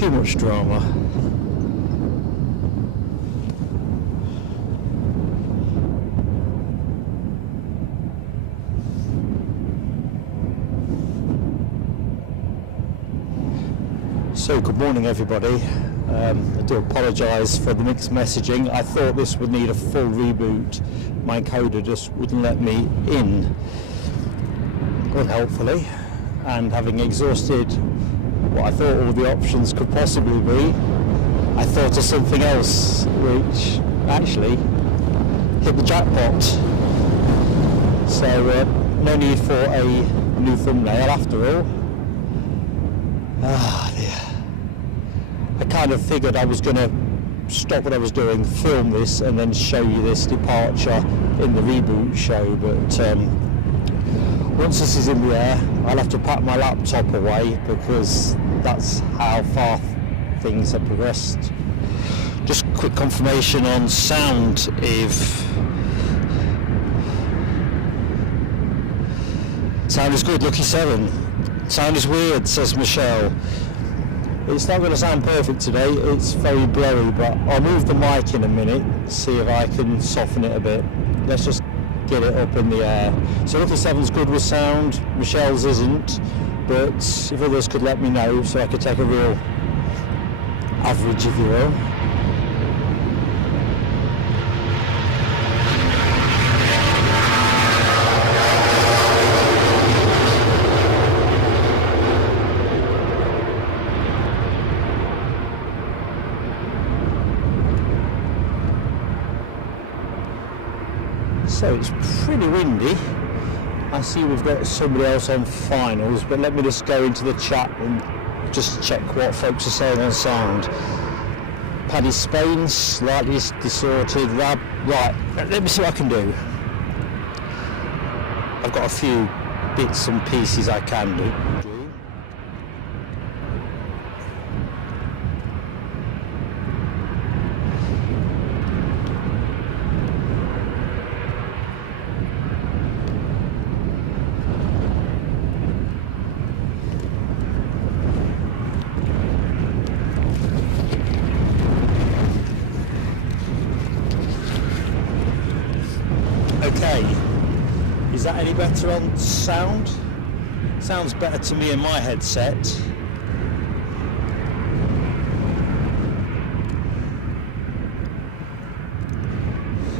too much drama. So good morning everybody. I do apologise for the mixed messaging. I thought this would need a full reboot. My encoder just wouldn't let me in, unhelpfully, and having exhausted what I thought all the options could possibly be, I thought of something else which actually hit the jackpot. So no need for a new thumbnail after all. Ah dear. I kind of figured I was going to stop what I was doing, film this and then show you this departure in the reboot show, but once this is in the air I'll have to pack my laptop away because that's how far things have progressed. Just quick confirmation on sound. If sound is good, lucky 7. Sound is weird, says Michelle. It's not going to sound perfect today, it's very blurry, but I'll move the mic in a minute, see if I can soften it a bit. Let's just get it up in the air. So Lucky 7's good with sound, Michelle's isn't, but if others could let me know so I could take a real average, if you will. So it's pretty windy. I see we've got somebody else on finals, but let me just go into the chat and just check what folks are saying on sound. Paddy Spain, slightly distorted. Rab, right, let me see what I can do. I've got a few bits and pieces I can do. Okay, is that any better on sound? Sounds better to me in my headset.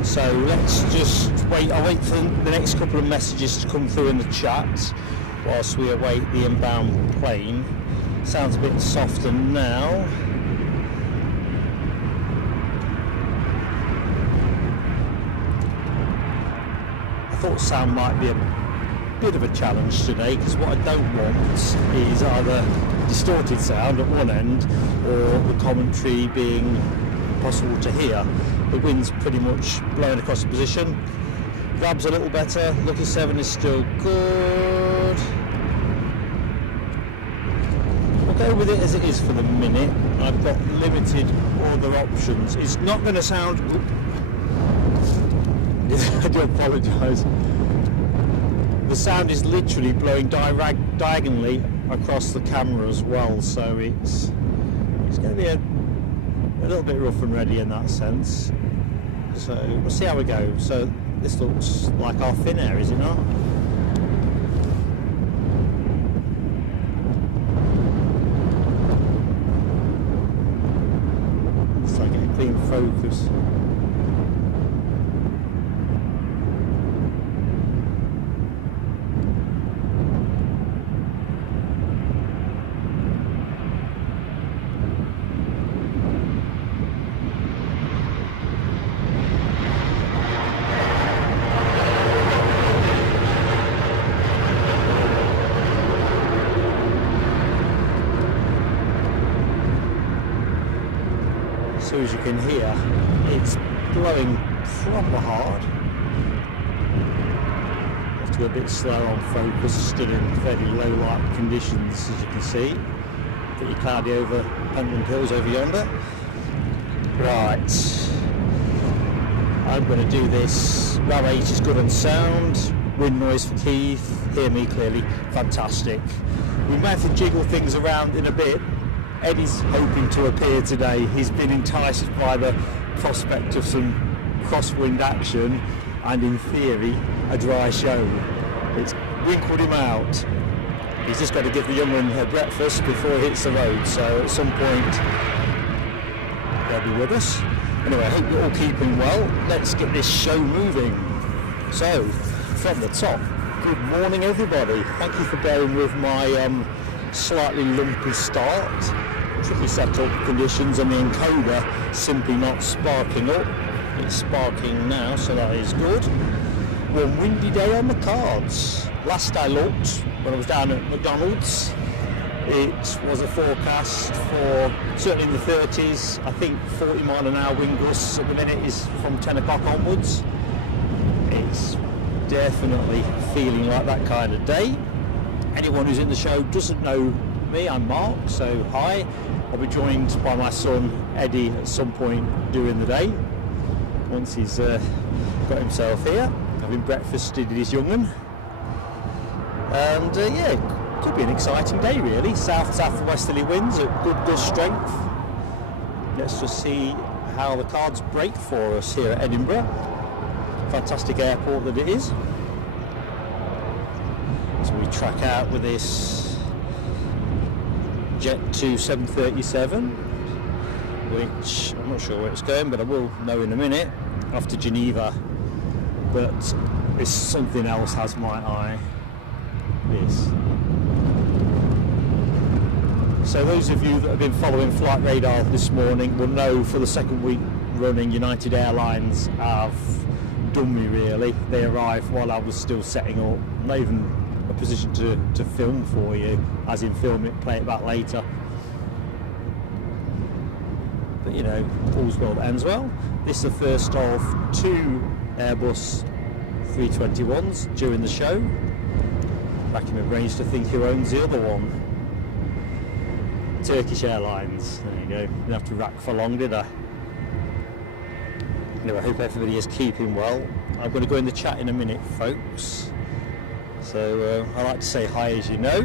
So let's just wait. I'll wait for the next couple of messages to come through in the chat whilst we await the inbound plane. Sounds a bit softer now. I thought sound might be a bit of a challenge today, because what I don't want is either distorted sound at one end or the commentary being impossible to hear. The wind's pretty much blowing across the position. Grab's a little better, Lucky 7 is still good. We'll go with it as it is for the minute. I've got limited other options. It's not going to sound... I do apologise. The sound is literally blowing diagonally across the camera as well, so it's going to be a little bit rough and ready in that sense. So we'll see how we go. So this looks like our fin air, is it not? Looks like a clean focus. So as you can hear, it's blowing proper hard. Have to go a bit slower on focus, still in fairly low light conditions as you can see. Pretty cloudy over Pentland Hills over yonder. Right, I'm going to do this. RAV 8 is good on sound, wind noise for Keith, hear me clearly, fantastic. We may have to jiggle things around in a bit Eddie's hoping to appear today. He's been enticed by the prospect of some crosswind action and, in theory, a dry show. It's winkled him out. He's just got to give the young one her breakfast before he hits the road, so at some point they'll be with us. Anyway, I hope you're all keeping well. Let's get this show moving. So, from the top, good morning everybody. Thank you for bearing with my slightly lumpy start. Tricky setup conditions and the encoder simply not sparking up. It's sparking now, so that is good. One windy day on the cards. Last I looked, when I was down at McDonald's, it was a forecast for certainly in the 30s. I think 40 mile an hour wind gusts at the minute is from 10 o'clock onwards. It's definitely feeling like that kind of day. Anyone who's in the show doesn't know me, I'm Mark, so hi. I'll be joined by my son Eddie at some point during the day, once he's got himself here, having breakfasted his young'un. And yeah, could be an exciting day really. South westerly winds at good gust strength. Let's just see how the cards break for us here at Edinburgh. Fantastic airport that it is. So we track out with this Jet 2 737, which I'm not sure where it's going, but I will know in a minute, off to Geneva. But this something else has my eye. This. So those of you that have been following Flight Radar this morning will know for the second week running United Airlines have done me really. They arrived while I was still setting up. Not even a position to film for you, as in film it, play it back later. But you know, all's well that ends well. This is the first of two Airbus 321s during the show. Racking my brains to think who owns the other one. Turkish Airlines. There you go. Didn't have to rack for long, did I? Anyway, I hope everybody is keeping well. I'm going to go in the chat in a minute, folks. So I like to say hi, as you know.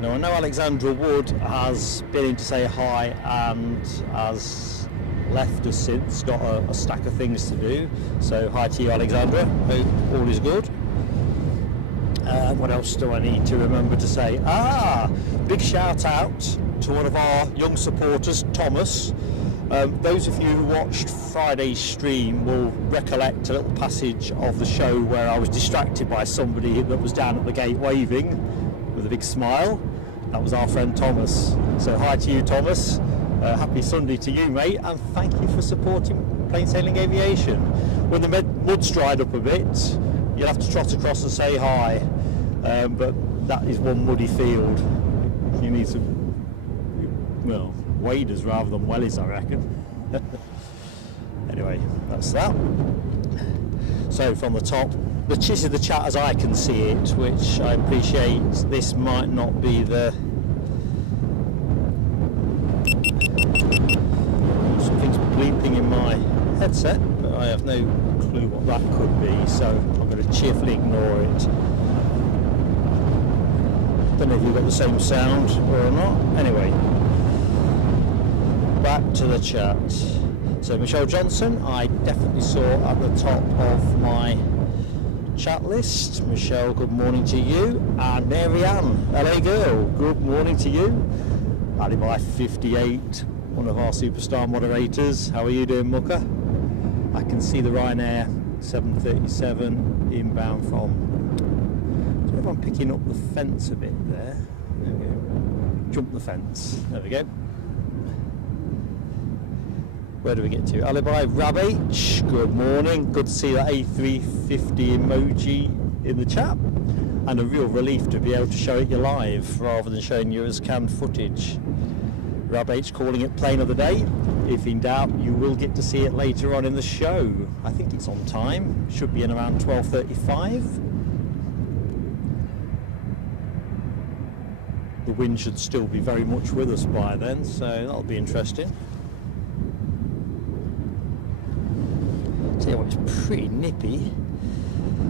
Now I know Alexandra Wood has been in to say hi and has left us since, got a stack of things to do. So hi to you, Alexandra. Hope all is good. What else do I need to remember to say? Big shout out to one of our young supporters, Thomas. Those of you who watched Friday's stream will recollect a little passage of the show where I was distracted by somebody that was down at the gate waving with a big smile. That was our friend Thomas. So hi to you, Thomas. Happy Sunday to you, mate, and thank you for supporting Plain Sailing Aviation. When the mud's dried up a bit, you'll have to trot across and say hi, but that is one muddy field. You need some, well, waders rather than wellies, I reckon. Anyway, that's that. So from the top, this is the chat as I can see it, which I appreciate. This might not be the... Something's bleeping in my headset, but I have no clue what that could be, so I'm going to cheerfully ignore it. Don't know if you've got the same sound or not. Anyway, back to the chat. So Michelle Johnson, I definitely saw at the top of my chat list. Michelle, good morning to you. And Mary Ann, LA girl, good morning to you. Alibi 58, one of our superstar moderators. How are you doing, Mucker? I can see the Ryanair 737 inbound from... I don't know if I'm picking up the fence a bit there. There we go. Jump the fence. There we go. Where do we get to? Alibi Rab H, good morning. Good to see that A350 emoji in the chat. And a real relief to be able to show it you live rather than showing you as canned footage. Rab H calling it plane of the day. If in doubt, you will get to see it later on in the show. I think it's on time. Should be in around 12:35. The wind should still be very much with us by then, so that'll be interesting. Tell you what, it's pretty nippy.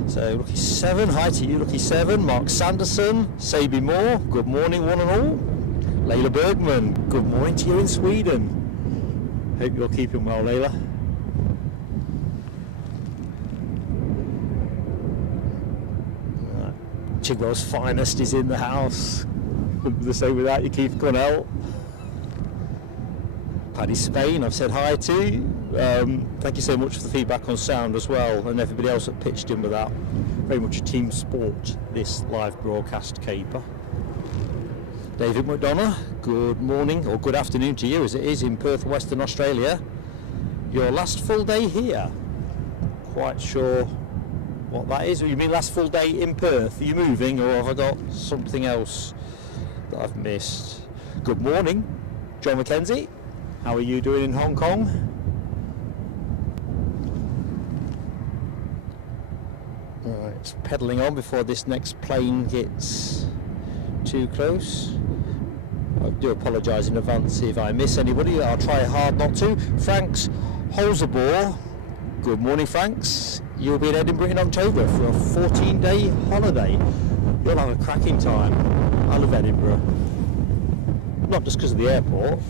So Lucky 7, hi to you Lucky 7, Mark Sanderson, Saby Moore, good morning one and all. Layla Bergman, good morning to you in Sweden. Hope you're keeping well, Layla. Chigwell's finest is in the house. The same without you, Keith Cornell. Paddy Spain, I've said hi to. Thank you so much for the feedback on sound as well, and everybody else that pitched in with that. Very much a team sport, this live broadcast caper. David McDonough, good morning, or good afternoon to you as it is in Perth, Western Australia. Your last full day here. Quite sure what that is. You mean last full day in Perth? Are you moving, or have I got something else that I've missed? Good morning, John McKenzie. How are you doing in Hong Kong? Right, pedalling on before this next plane gets too close. I do apologise in advance if I miss anybody. I'll try hard not to. Franks Holzabor. Good morning, Franks. You'll be in Edinburgh in October for a 14-day holiday. You'll have a cracking time. I love Edinburgh. Not just because of the airport.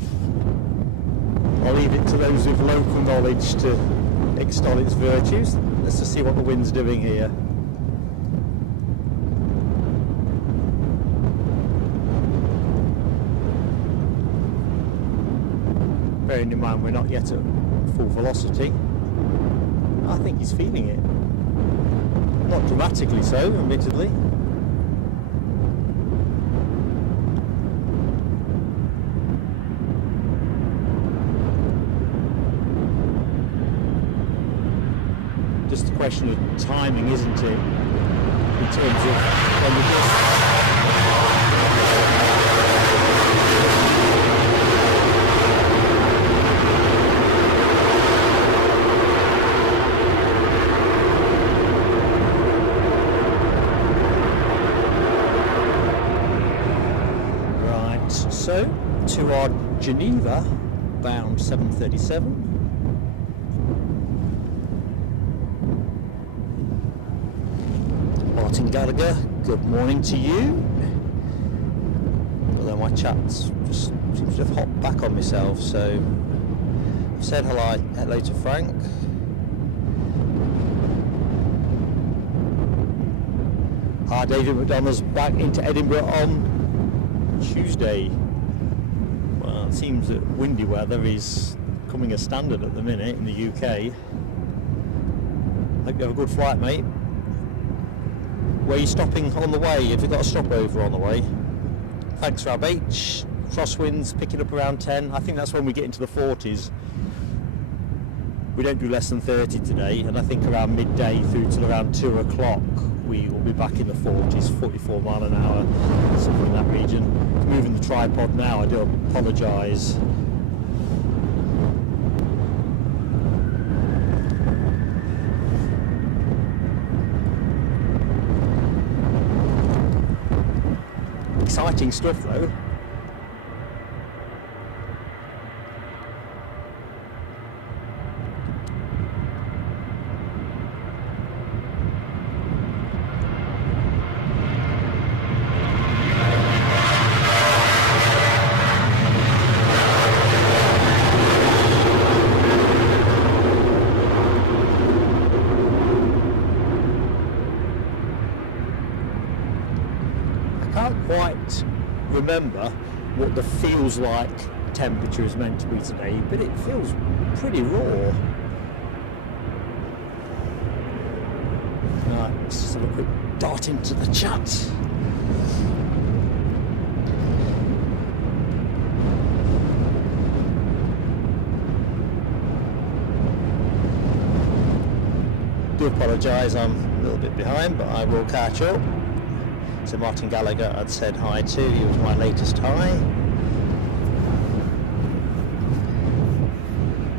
I'll leave it to those with local knowledge to extol its virtues. Let's just see what the wind's doing here. Bearing in mind we're not yet at full velocity. I think he's feeling it. Not dramatically so, admittedly. Just a question of timing, isn't it? In terms of when we just... So, to our Geneva bound 737. Martin Gallagher, good morning to you. Although my chat's just seems to have hopped back on myself, so I've said hello to Frank. David McDonough's back into Edinburgh on Tuesday. Well, it seems that windy weather is becoming a standard at the minute in the UK. Hope you have a good flight, mate. Where are you stopping on the way? Have you got a stopover on the way? Thanks, Rab H. Crosswinds picking up around 10. I think that's when we get into the 40s. We don't do less than 30 today, and I think around midday through till around 2 o'clock we will be back in the 40s, 44 mile an hour, somewhere in that region. Moving the tripod now, I do apologise. Exciting stuff though. Remember what the feels like temperature is meant to be today, but it feels pretty raw. Right, let's just have a quick dart into the chat. Do apologise, I'm a little bit behind, but I will catch up. So Martin Gallagher, I'd said hi to. He was my latest hi.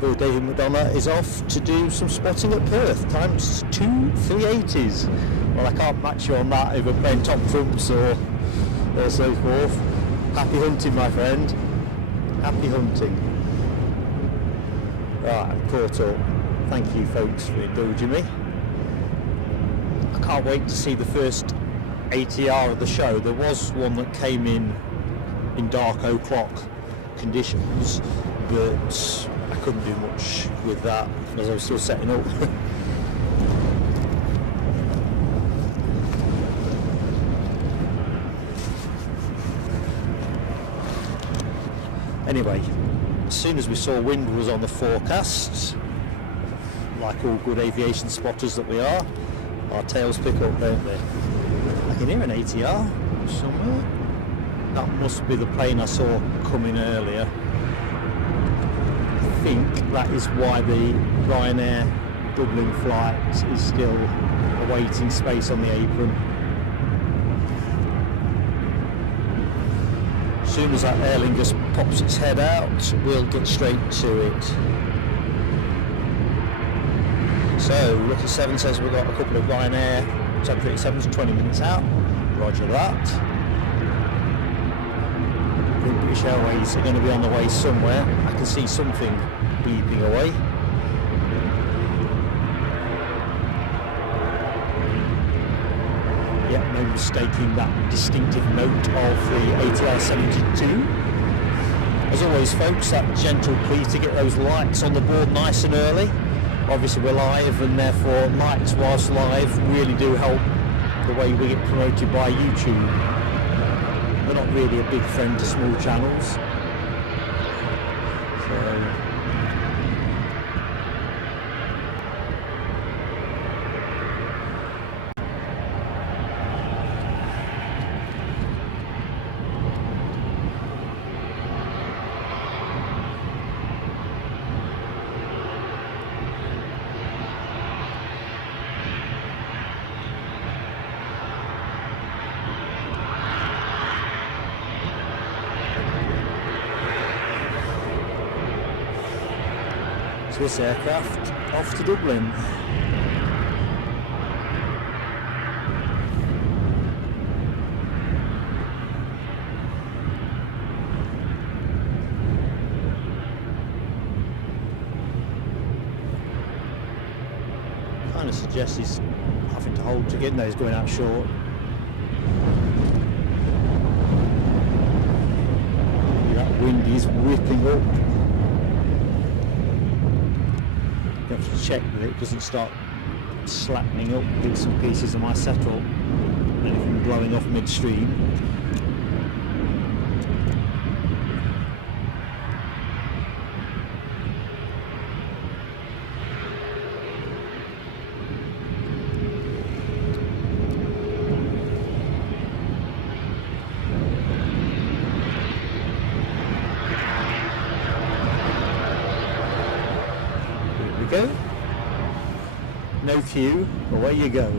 Oh, David McDonough is off to do some spotting at Perth. Times 2 380s. Well, I can't match you on that over playing top trumps or so forth. Happy hunting, my friend. Happy hunting. Right, I'm caught up. Thank you, folks, for indulging me. I can't wait to see the first ATR of the show. There was one that came in in dark o'clock conditions, but I couldn't do much with that as I was still setting up. Anyway, as soon as we saw wind was on the forecast, like all good aviation spotters that we are, our tails pick up, don't they? I can hear an ATR somewhere. That must be the plane I saw coming earlier. I think that is why the Ryanair Dublin flight is still awaiting space on the apron. As soon as that Aer Lingus pops its head out, we'll get straight to it. So, Lucky 7 says we've got a couple of Ryanair 737s 20 minutes out. Roger that. I think British Airways are going to be on the way somewhere. I can see something beeping away. Yeah, no mistaking that distinctive note of the ATR 72. As always folks, that gentle plea to get those lights on the board nice and early. Obviously we're live, and therefore lights whilst live really do help the way we get promoted by YouTube. We're not really a big friend to small channels. So Swiss aircraft off to Dublin. Kind of suggests he's having to hold to get, no, he's going out short. That wind is whipping up. You have to check that it doesn't start slackening up bits and pieces of my setup, anything blowing off midstream. Go. No cue, away you go.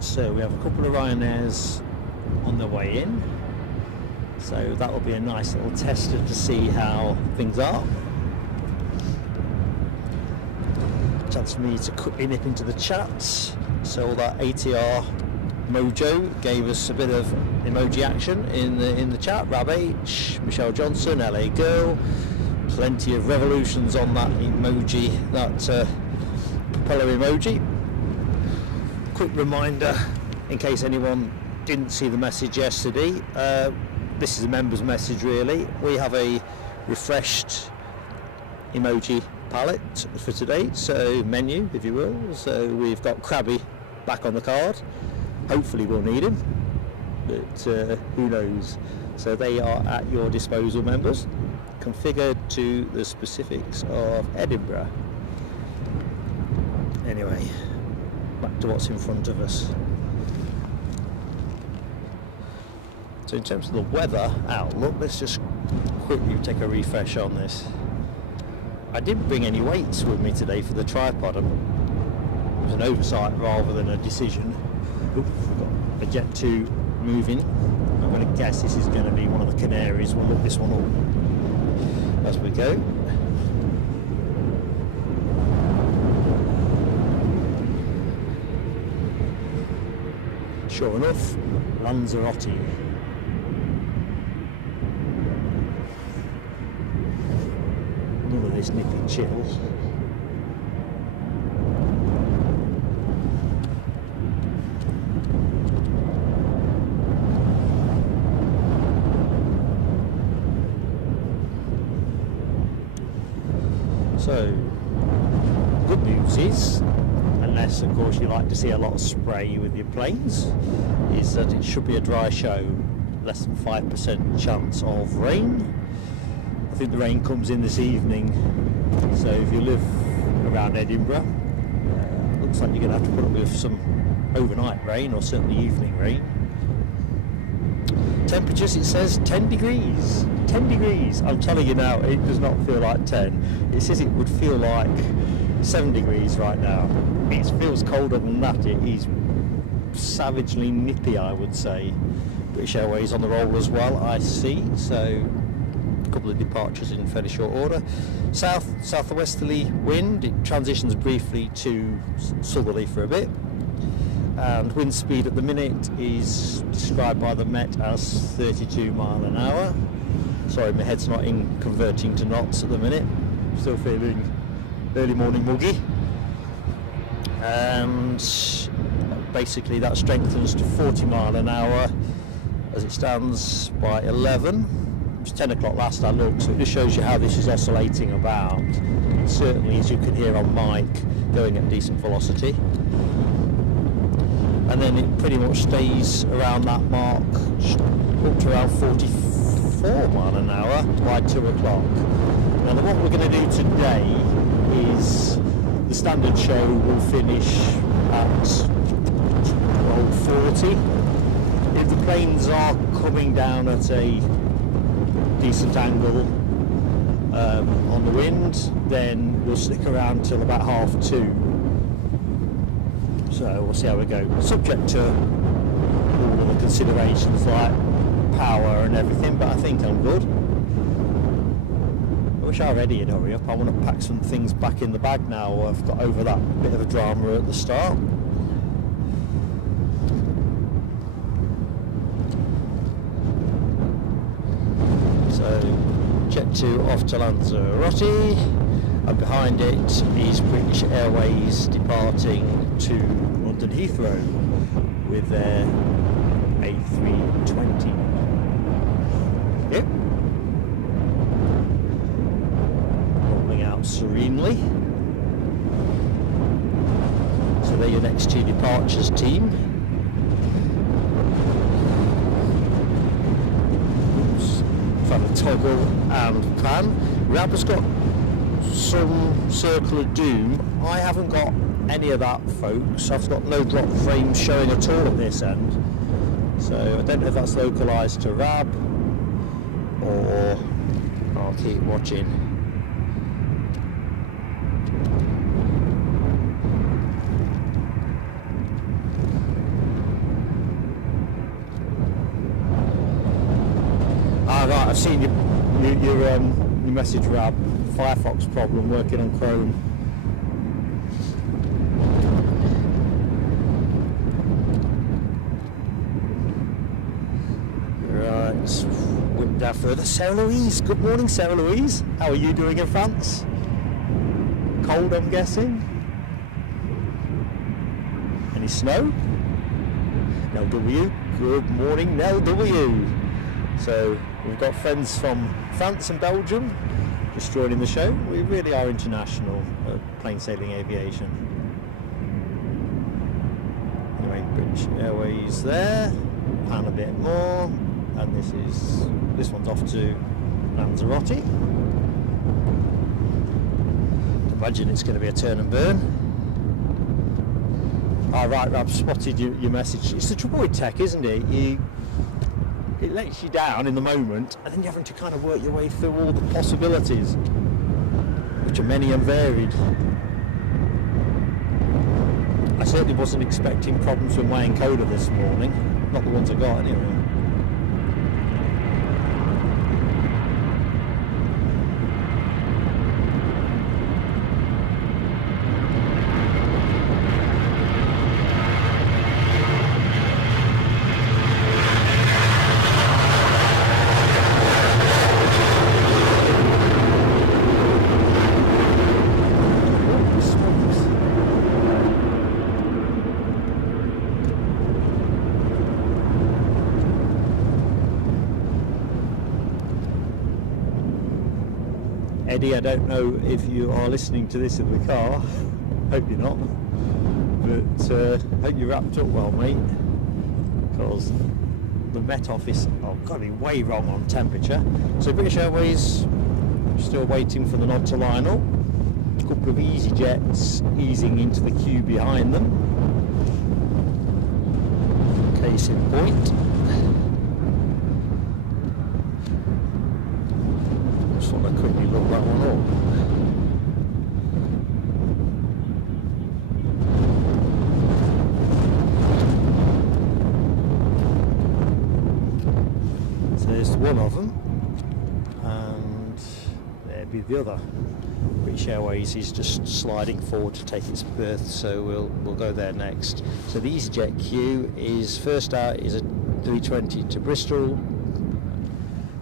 So we have a couple of Ryanairs on the way in, so that will be a nice little tester to see how things are. Chance for me to quickly nip into the chat. So all that ATR mojo gave us a bit of emoji action in the chat. Rab H, Michelle Johnson, LA Girl, plenty of revolutions on that emoji, that propeller emoji. Quick reminder, in case anyone didn't see the message yesterday, this is a member's message really. We have a refreshed emoji palette for today, so menu if you will. So we've got Krabby back on the card. Hopefully we'll need him, but who knows. So they are at your disposal, members, configured to the specifics of Edinburgh. Anyway, back to what's in front of us. So in terms of the weather outlook, let's just quickly take a refresh on this. I didn't bring any weights with me today for the tripod. It was an oversight rather than a decision. Oop, got a Jet 2 moving. I'm going to guess this is going to be one of the Canaries. We'll look this one up as we go. Sure enough, Lanzarote. None of this nippy chill. So, good news is, unless of course you like to see a lot of spray with your planes, is that it should be a dry show, less than 5% chance of rain. I think the rain comes in this evening, so if you live around Edinburgh, looks like you're going to have to put up with some overnight rain or certainly evening rain. Temperatures, it says 10 degrees. 10 degrees. I'm telling you now, it does not feel like 10. It says it would feel like 7 degrees right now. It feels colder than that. It is savagely nippy, I would say. British Airways on the roll as well, I see. So a couple of departures in fairly short order. Southwesterly wind. It transitions briefly to southerly for a bit. And wind speed at the minute is described by the Met as 32 mile an hour. Sorry, my head's not in converting to knots at the minute. Still feeling early morning muggy. And basically that strengthens to 40 mile an hour as it stands by 11. It was 10 o'clock last I looked, so it just shows you how this is oscillating about. It certainly, as you can hear on mic, going at decent velocity. And then it pretty much stays around that mark up to around 44 mile an hour by 2 o'clock. Now what we're going to do today is the standard show will finish at 12:40. If the planes are coming down at a decent angle on the wind, then we'll stick around till about 1:30. So we'll see how we go. Subject to all of the considerations like power and everything, but I think I'm good. I wish I already had hurry up. I want to pack some things back in the bag now. I've got over that bit of a drama at the start. So Jet 2 off to Lanzarote, and behind it is British Airways departing to London Heathrow with their A320. Yep. Rolling out serenely. So they're your next two departures, team. Oops. Trying to toggle and pan. Rab has got some Circle of Doom. I haven't got any of that, folks. I've got no drop frames showing at all at this end, so I don't know if that's localised to Rab or I'll keep watching. Right, I've seen your message, Rab. Firefox problem working on Chrome. Whip down further. Sarah Louise, good morning, Sarah Louise. How are you doing in France? Cold, I'm guessing. Any snow? Nell W, good morning, Nell W. So we've got friends from France and Belgium just joining the show. We really are international plain sailing aviation. Anyway, British Airways there, pan a bit more. And this one's off to Lanzarote. Imagine it's going to be a turn and burn. Right, I've spotted your message. It's the trouble with tech, isn't it? it lets you down in the moment, and then you're having to kind of work your way through all the possibilities, which are many and varied. I certainly wasn't expecting problems with my encoder this morning, not the ones I got anyway. Eddie, I don't know if you are listening to this in the car, hope you're not, but hope you wrapped up well, mate, because the Met Office, got to be way wrong on temperature. So British Airways, still waiting for the nod to line up, a couple of easy jets easing into the queue behind them, case in point. Just want to quickly look that one up. So there's one of them, and there'd be the other. British Airways is just sliding forward to take its berth, so we'll go there next. So the EasyJet queue is, first out is a 320 to Bristol,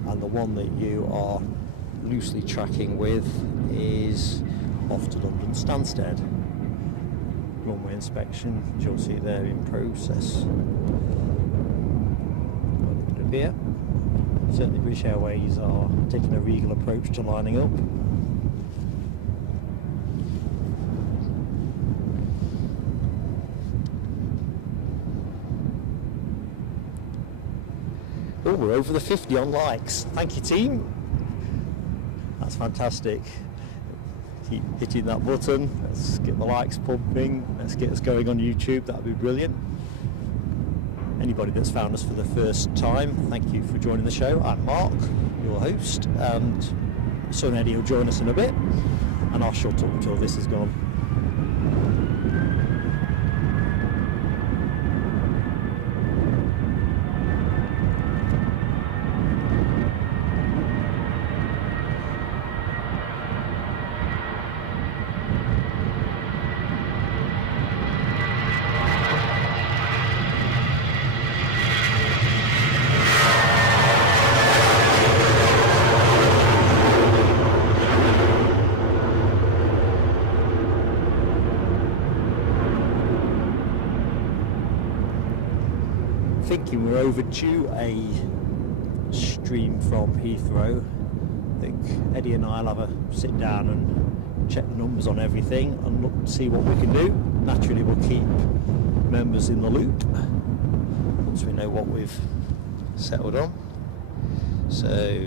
and the one that you are loosely tracking with is off to London Stansted. Runway inspection, as you'll see there, in process. Look at it here. Certainly British Airways are taking a regal approach to lining up. Oh, we're over the 50 on likes. Thank you, team. That's fantastic. Keep hitting that button. Let's get the likes pumping. Let's get us going on YouTube. That'd be brilliant. Anybody that's found us for the first time, thank you for joining the show. I'm Mark, your host, and son Eddie will join us in a bit, and I'll shut up until this is gone. Thinking we're overdue a stream from Heathrow. I think Eddie and I'll have a sit down and check the numbers on everything and look to see what we can do. Naturally we'll keep members in the loop once we know what we've settled on. So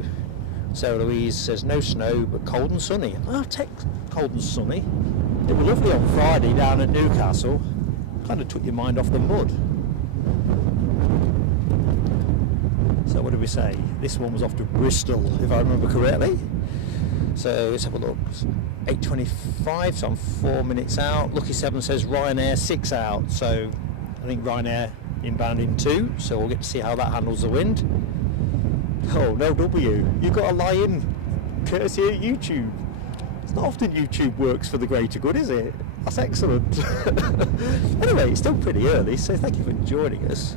Sarah Louise says no snow but cold and sunny. I'll take cold and sunny. It was lovely on Friday down at Newcastle. Kind of took your mind off the mud. So what did we say? This one was off to Bristol, if I remember correctly. So let's have a look. 8:25, so I'm 4 minutes out. Lucky 7 says Ryanair 6 out. So I think Ryanair inbound in 2. So we'll get to see how that handles the wind. Oh, no W. You've got to lie in courtesy of YouTube. It's not often YouTube works for the greater good, is it? That's excellent. Anyway, it's still pretty early, so thank you for joining us.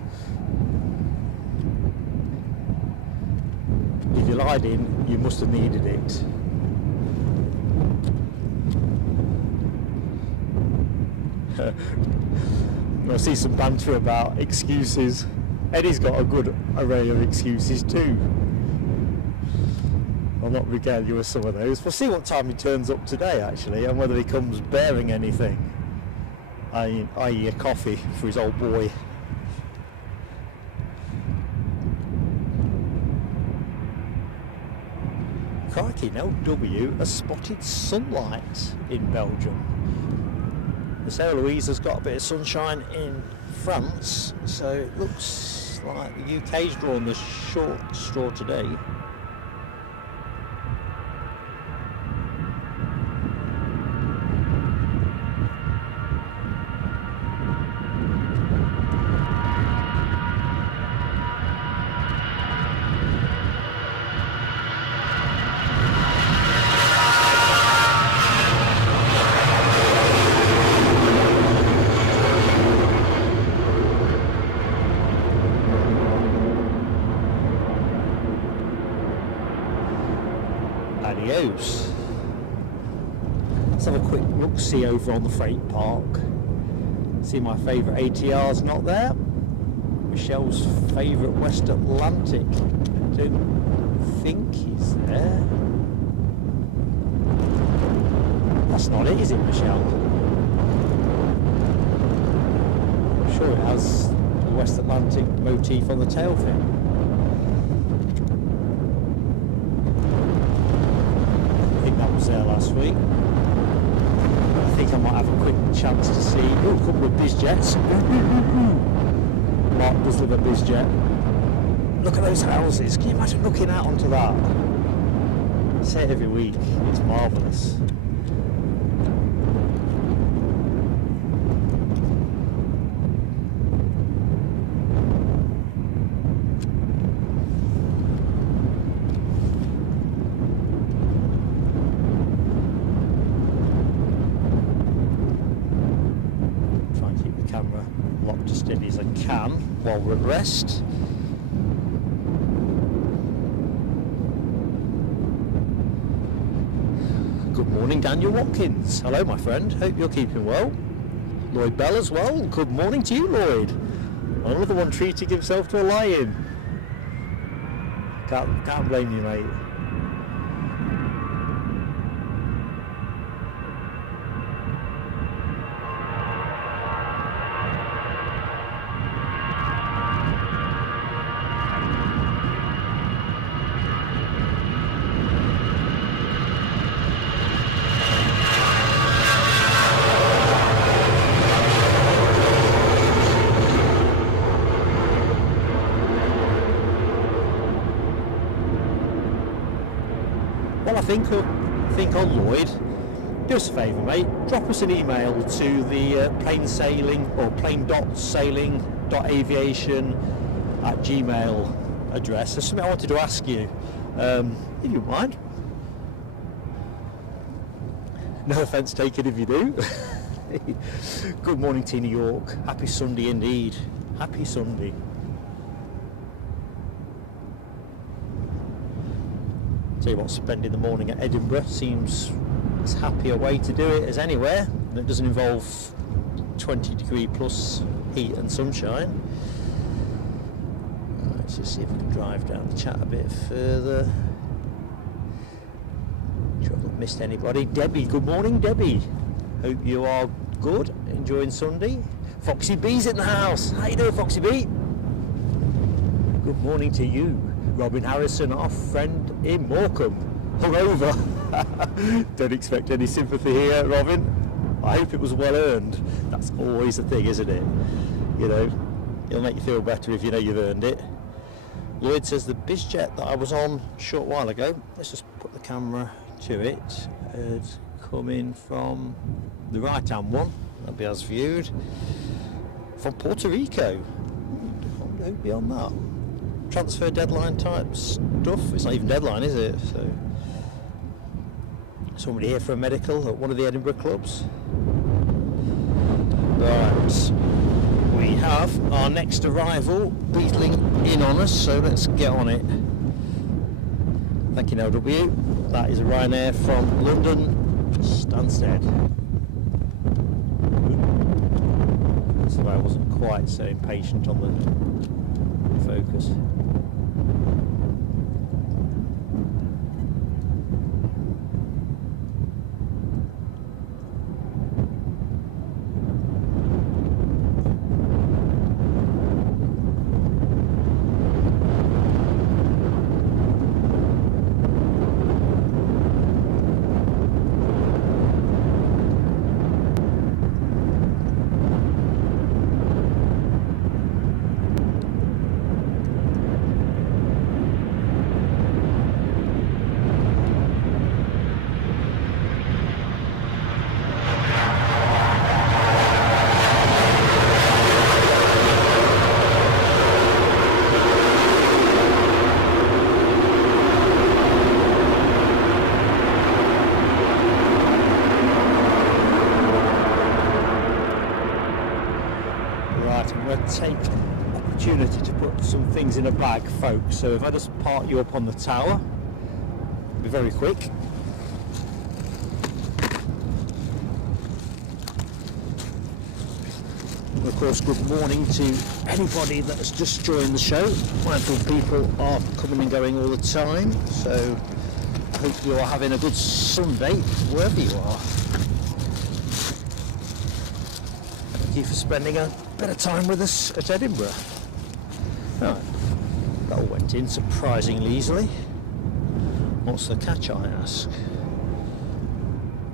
If you lied in, you must have needed it. I see some banter about excuses. Eddie's got a good array of excuses too. I'll not regale you with some of those. We'll see what time he turns up today actually, and whether he comes bearing anything, i.e. a coffee for his old boy. Crikey, no W has spotted sunlight in Belgium. The Sarah Louise has got a bit of sunshine in France, so it looks looks like the UK's drawn the short straw today. Adios. Let's have a quick look-see over on the freight park. See my favourite ATR's not there. Michelle's favourite West Atlantic. Don't think he's there. That's not it, is it, Michelle? I'm sure it has the West Atlantic motif on the tail fin. There last week. I think I might have a quick chance to see a couple of bizjets. Mark does live at bizjet. Look at those houses. Can you imagine looking out onto that? I say it every week. It's marvellous. As I can while we're at rest. Good morning, Daniel Watkins. Hello, my friend. Hope you're keeping well. Lloyd Bell as well. Good morning to you, Lloyd. Another one treating himself to a lie-in. Can't blame you, mate. Well, I think on Lloyd, do us a favour, mate. Drop us an email to the plain sailing or plain.sailing.aviation@gmail address. There's something I wanted to ask you, if you don't mind. No offence taken if you do. Good morning to New York. Happy Sunday indeed. Happy Sunday. Tell you what, spending the morning at Edinburgh seems as happy a way to do it as anywhere, and it doesn't involve 20-degree plus heat and sunshine. Let's just see if we can drive down the chat a bit further. Sure I've not missed anybody. Debbie, good morning, Debbie. Hope you are good, enjoying Sunday. Foxy B's in the house. How you doing, Foxy B? Good morning to you. Robin Harrison, our friend in Morecambe, hungover. Don't expect any sympathy here, Robin. I hope it was well earned. That's always the thing, isn't it? You know, it'll make you feel better if you know you've earned it. Lloyd says the bizjet that I was on a short while ago, let's just put the camera to it, it's coming from the right hand one, that'll be as viewed, from Puerto Rico. Don't be on that. Transfer deadline type stuff. It's not even deadline, is it? So somebody here for a medical at one of the Edinburgh clubs. Right, we have our next arrival beetling in on us, so let's get on it. Thank you, LW. That is a Ryanair from London Stansted. So I wasn't quite so impatient on the focus. Right, I'm going to take opportunity to put some things in a bag, folks. So if I just park you up on the tower, be very quick. And of course, good morning to anybody that has just joined the show. Mindful people are coming and going all the time, so I hope you are having a good Sunday wherever you are. Thank you for spending a bit of time with us at Edinburgh. Right, that all went in surprisingly easily. What's the catch, I ask?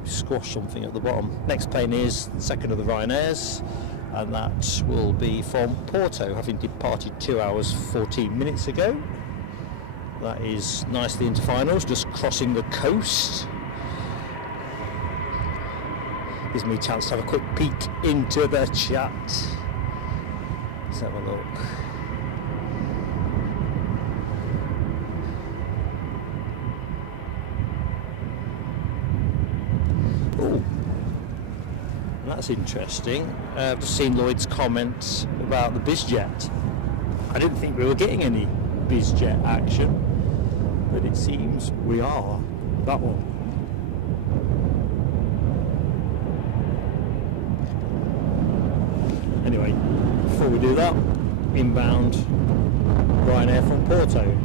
Squash something at the bottom. Next plane is the second of the Ryanairs, and that will be from Porto, having departed 2 hours 14 minutes ago. That is nicely into finals, just crossing the coast. Gives me a chance to have a quick peek into the chat. Let's have a look. Oh, that's interesting. I've just seen Lloyd's comments about the bizjet. I didn't think we were getting any bizjet action, but it seems we are. That one. Anyway, before we do that, inbound Ryanair from Porto.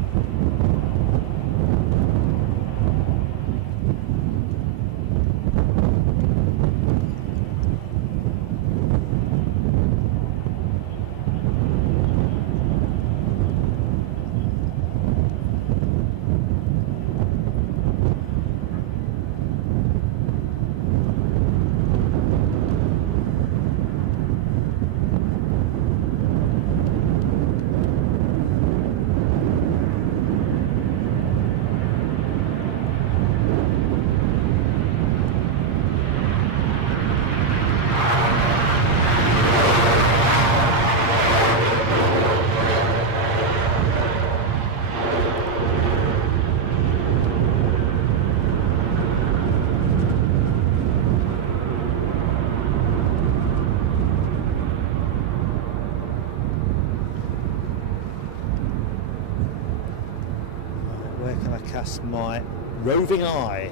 Cast my roving eye.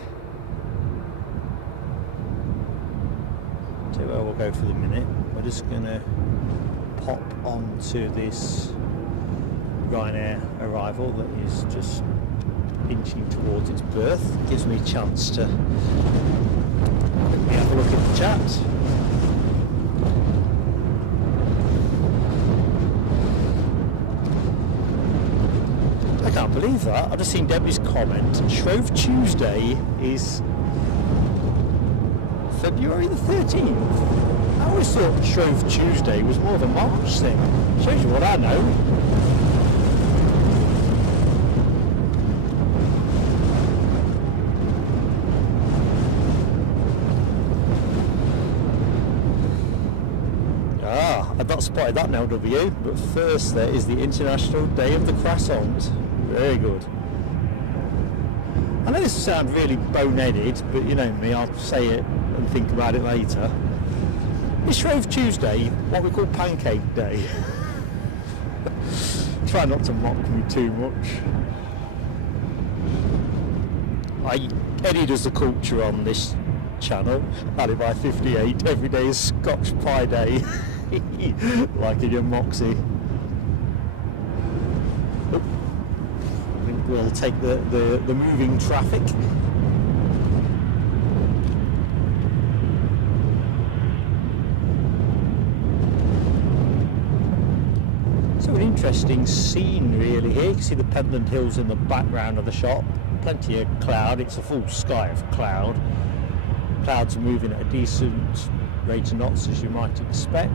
Tell you where we'll go for the minute. We're just going to pop onto this Ryanair arrival that is just inching towards its berth. Gives me a chance to quickly have a look at the chat. I can't believe that. I've just seen Debbie's comment. Shrove Tuesday is February the 13th. I always thought Shrove Tuesday was more of a March thing. Shows you what I know. I've not spotted that now, W. But first there is the International Day of the Croissant. Very good. I know this sounds really boneheaded, but you know me, I'll say it and think about it later. Is Shrove Tuesday what we call Pancake Day? Try not to mock me too much. Eddie does the culture on this channel. Alibi 58. Every day is Scotch Pie Day. Like in your Moxie. We'll take the moving traffic. So an interesting scene really here. You can see the Pentland Hills in the background of the shot. Plenty of cloud. It's a full sky of cloud. Clouds are moving at a decent rate of knots, as you might expect.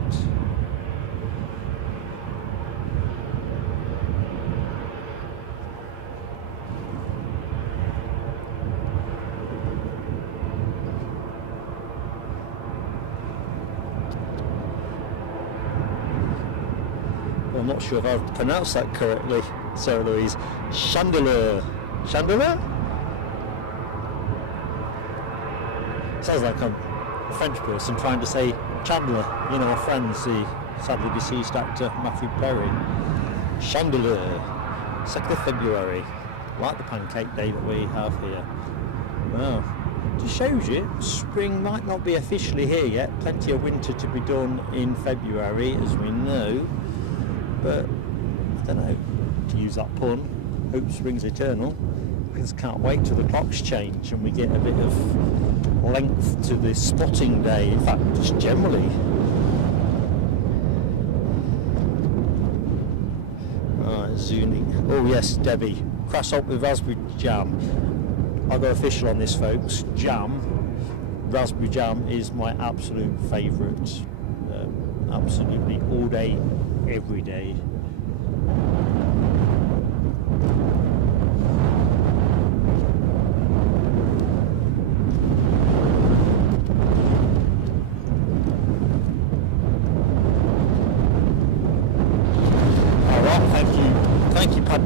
I'm not sure if I've pronounced that correctly, Sarah Louise. Chandelier. Chandelier? Sounds like I'm a French person trying to say Chandler, you know, our friends, the sadly deceased actor Matthew Perry. Chandelier, 2nd of February, like the pancake day that we have here. Well, it shows you spring might not be officially here yet. Plenty of winter to be done in February, as we know. But I don't know, to use that pun, hope spring's eternal. I just can't wait till the clocks change and we get a bit of length to the spotting day. In fact, just generally. Right, zooming. Oh yes, Debbie. Crassop with raspberry jam. I'll go official on this, folks. Jam, raspberry jam is my absolute favourite. Absolutely all day, every day.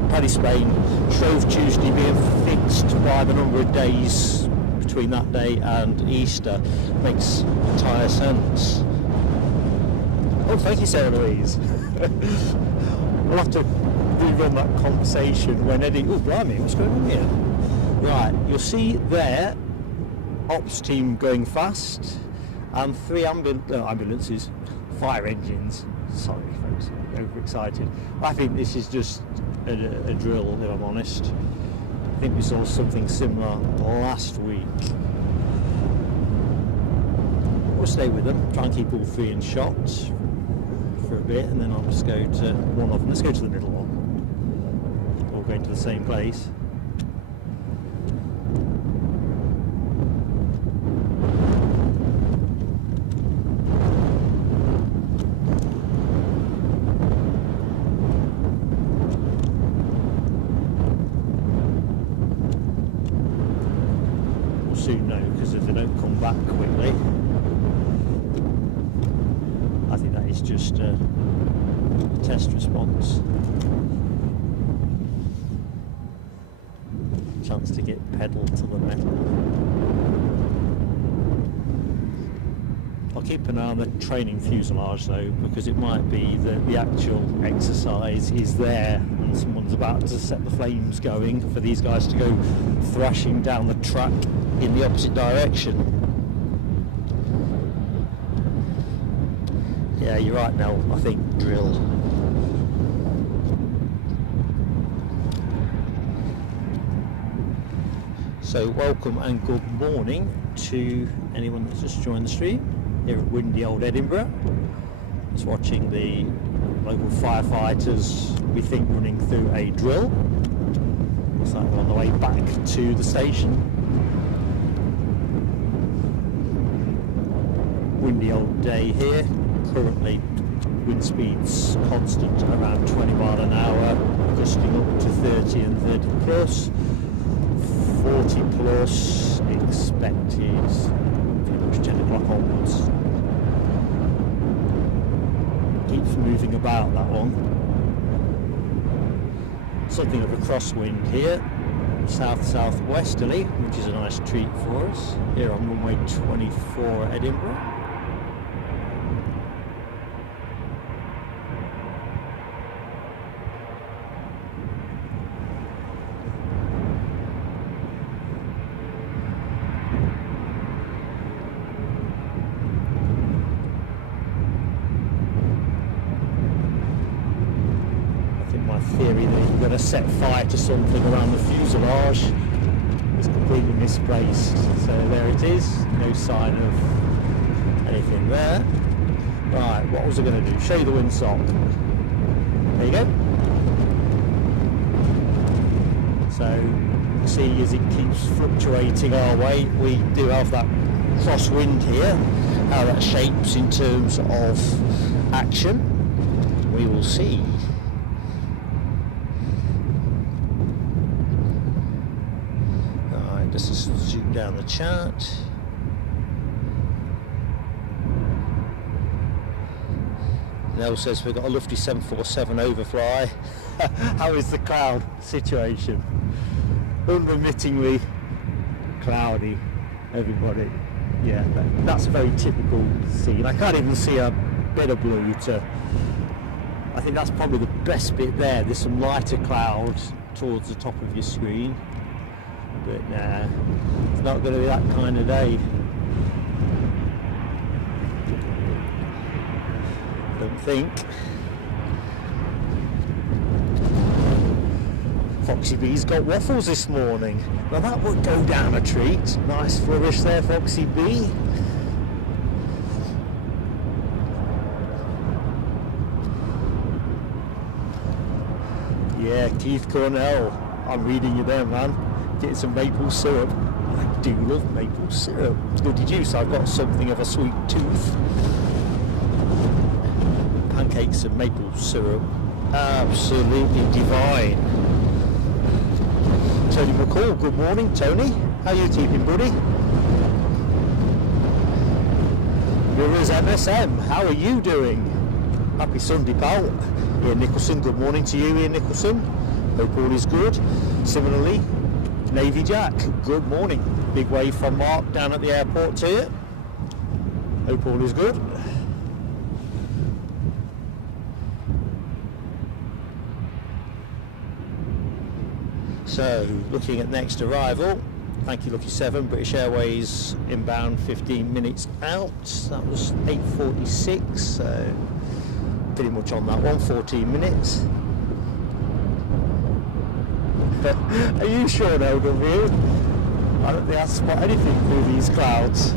Paddy Spain, Shrove Tuesday being fixed by the number of days between that day and Easter makes entire sense. Oh, thank you, Sarah Louise. We'll have to rerun that conversation when Eddie... Oh, blimey, what's going on here? Right, you'll see there, ops team going fast, and 3 ambulances, fire engines. Sorry, folks, overexcited. I think this is just a drill, if I'm honest. I think we saw something similar last week. We'll stay with them, try and keep all 3 in shot for a bit, and then I'll just go to one of them. Let's go to the middle one. All going to the same place. Soon know, because if they don't come back quickly, I think that is just a test response. Chance to get pedal to the metal. I'll keep an eye on the training fuselage though, because it might be that the actual exercise is there and someone's about to set the flames going for these guys to go thrashing down the track in the opposite direction. Yeah, you're right, Nell. I think drill. So welcome and good morning to anyone that's just joined the stream here at windy old Edinburgh. Just watching the local firefighters, we think, running through a drill. Looks like we're on the way back to the station. Windy old day here. Currently wind speeds constant around 20 mile an hour, gusting up to 30 and 30 plus, 40 plus expected pretty much 10 o'clock onwards. Keeps moving about, that one. Something of a crosswind here, south-southwesterly, which is a nice treat for us here on runway 24 at Edinburgh. Theory that you're going to set fire to something around the fuselage is completely misplaced. So there it is, no sign of anything there. Right, what was I going to do? Show you the windsock. There you go. So see, as it keeps fluctuating our way, we do have that crosswind here. How that shapes in terms of action, we will see. Just to zoom down the chart. Nell says we've got a lofty 747 overfly. How is the cloud situation? Unremittingly cloudy, everybody. Yeah, that's a very typical scene. I can't even see a bit of blue to, I think that's probably the best bit there. There's some lighter clouds towards the top of your screen, but nah, it's not going to be that kind of day. Don't think. Foxy B's got waffles this morning. Now that would go down a treat. Nice flourish there, Foxy B. Yeah, Keith Cornell. I'm reading you there, man. Getting some maple syrup. I do love maple syrup. Good juice. I've got something of a sweet tooth. Pancakes and maple syrup. Absolutely divine. Tony McCall, good morning, Tony. How you keeping, buddy? Mirrors MSM, how are you doing? Happy Sunday, pal. Ian Nicholson, good morning to you, Ian Nicholson. Hope all is good. Similarly, Navy Jack, good morning. Big wave from Mark down at the airport to you. Hope all is good. So, looking at next arrival, thank you Lucky 7, British Airways inbound 15 minutes out. That was 8:46, so pretty much on that one, 14 minutes. Are you sure, LW? I don't think I spot anything through these clouds.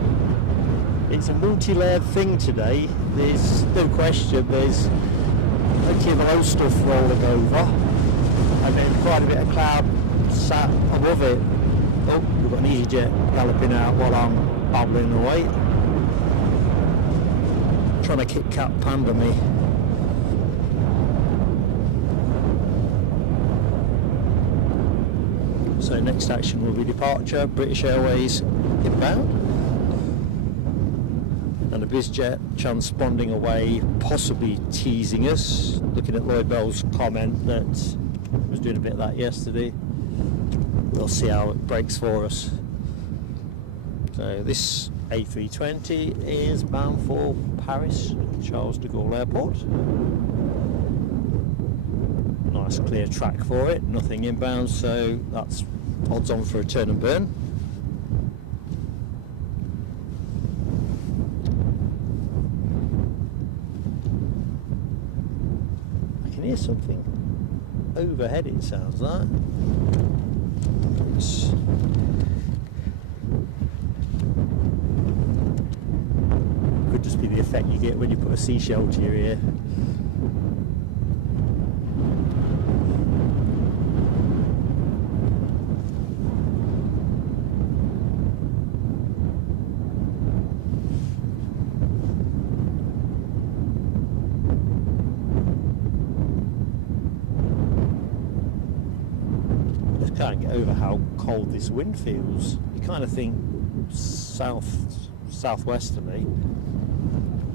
It's a multi-layered thing today. There's no question, there's plenty of low stuff rolling over, and then quite a bit of cloud sat above it. Oh, we've got an EasyJet galloping out while I'm babbling away. Trying to kick Cat Panda me. So next action will be departure, British Airways inbound. And a BizJet transponding away, possibly teasing us. Looking at Lloyd Bell's comment that was doing a bit of that yesterday. We'll see how it breaks for us. So this A320 is bound for Paris, Charles de Gaulle Airport. Nice clear track for it, nothing inbound, so that's odds on for a turn and burn. I can hear something overhead, it sounds like. Could just be the effect you get when you put a seashell to your ear. Can't get over how cold this wind feels. You kind of think southwesterly,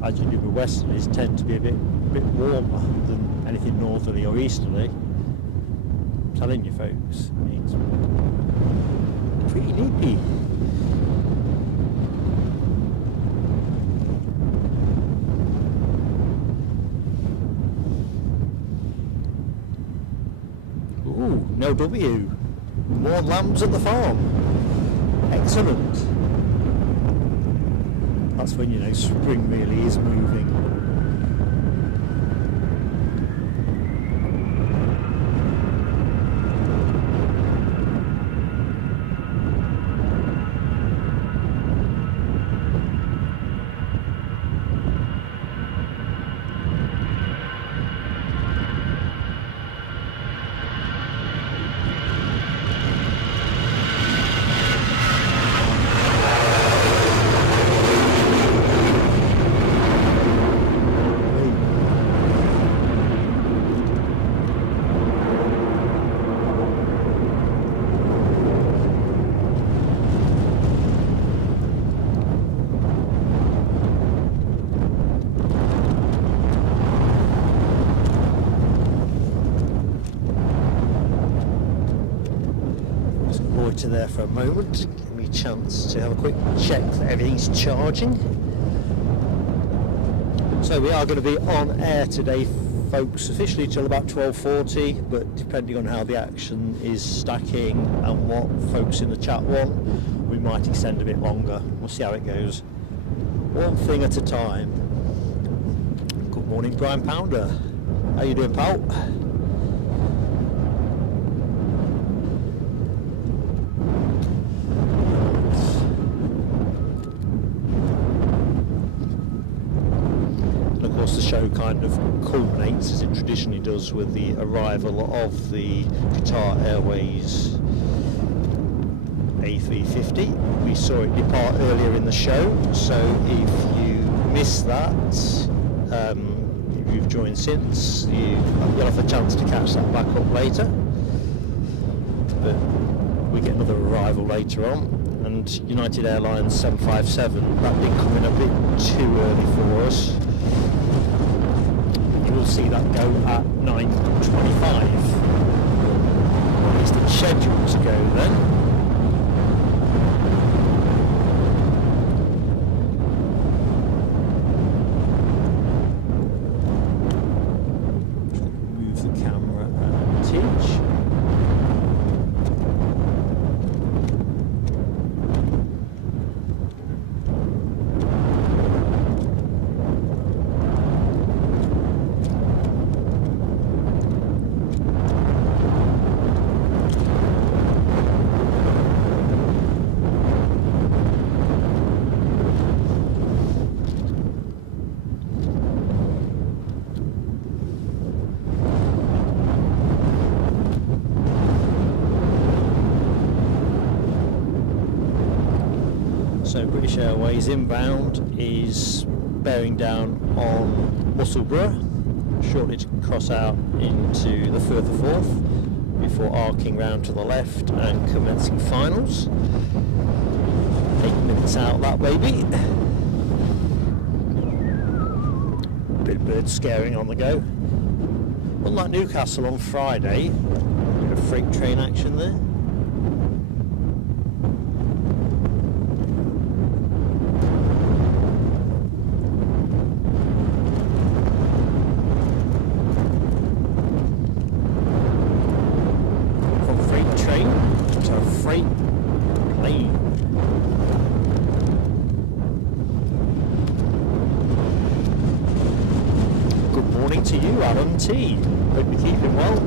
as you do with westerlies, tend to be a bit warmer than anything northerly or easterly. I'm telling you folks, it's pretty nippy. Ooh, no W. More lambs at the farm. Excellent. That's when you know spring really is moving. To there for a moment, give me a chance to have a quick check that everything's charging. So we are going to be on air today, folks, officially till about 12:40, but depending on how the action is stacking and what folks in the chat want, we might extend a bit longer. We'll see how it goes. One thing at a time. Good morning, Brian Pounder. How you doing, pal? The show kind of culminates, as it traditionally does, with the arrival of the Qatar Airways A350. We saw it depart earlier in the show, so if you missed that, if you've joined since, you'll have a chance to catch that back up later. But we get another arrival later on, and United Airlines 757, that did come in a bit too early for us. We'll see that go at 9:25. At least it's scheduled to go then. Move the camera a tinge. So British Airways inbound is bearing down on Musselburgh, shortly to cross out into the further Forth before arcing round to the left and commencing finals. 8 minutes out that baby. Bit of bird scaring on the go. Unlike Newcastle on Friday, a bit of freight train action there. To you, Alan T. Hope you're keeping well.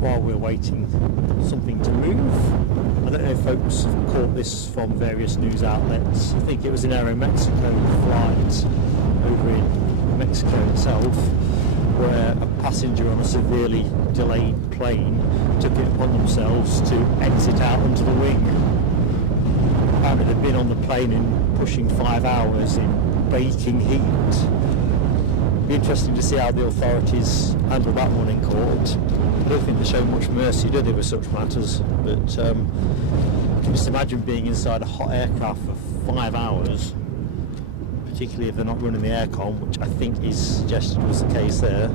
While we're waiting something to move, I don't know if folks have caught this from various news outlets. I think it was an Aeromexico flight over in Mexico itself, where a passenger on a severely delayed plane took it upon themselves to exit out onto the wing. Apparently they'd been on the plane in pushing 5 hours in baking heat. It'd be interesting to see how the authorities handle that one in court. I don't think they show much mercy, do they, with such matters? But you can just imagine being inside a hot aircraft for 5 hours, particularly if they're not running the aircon, which I think is suggested was the case there.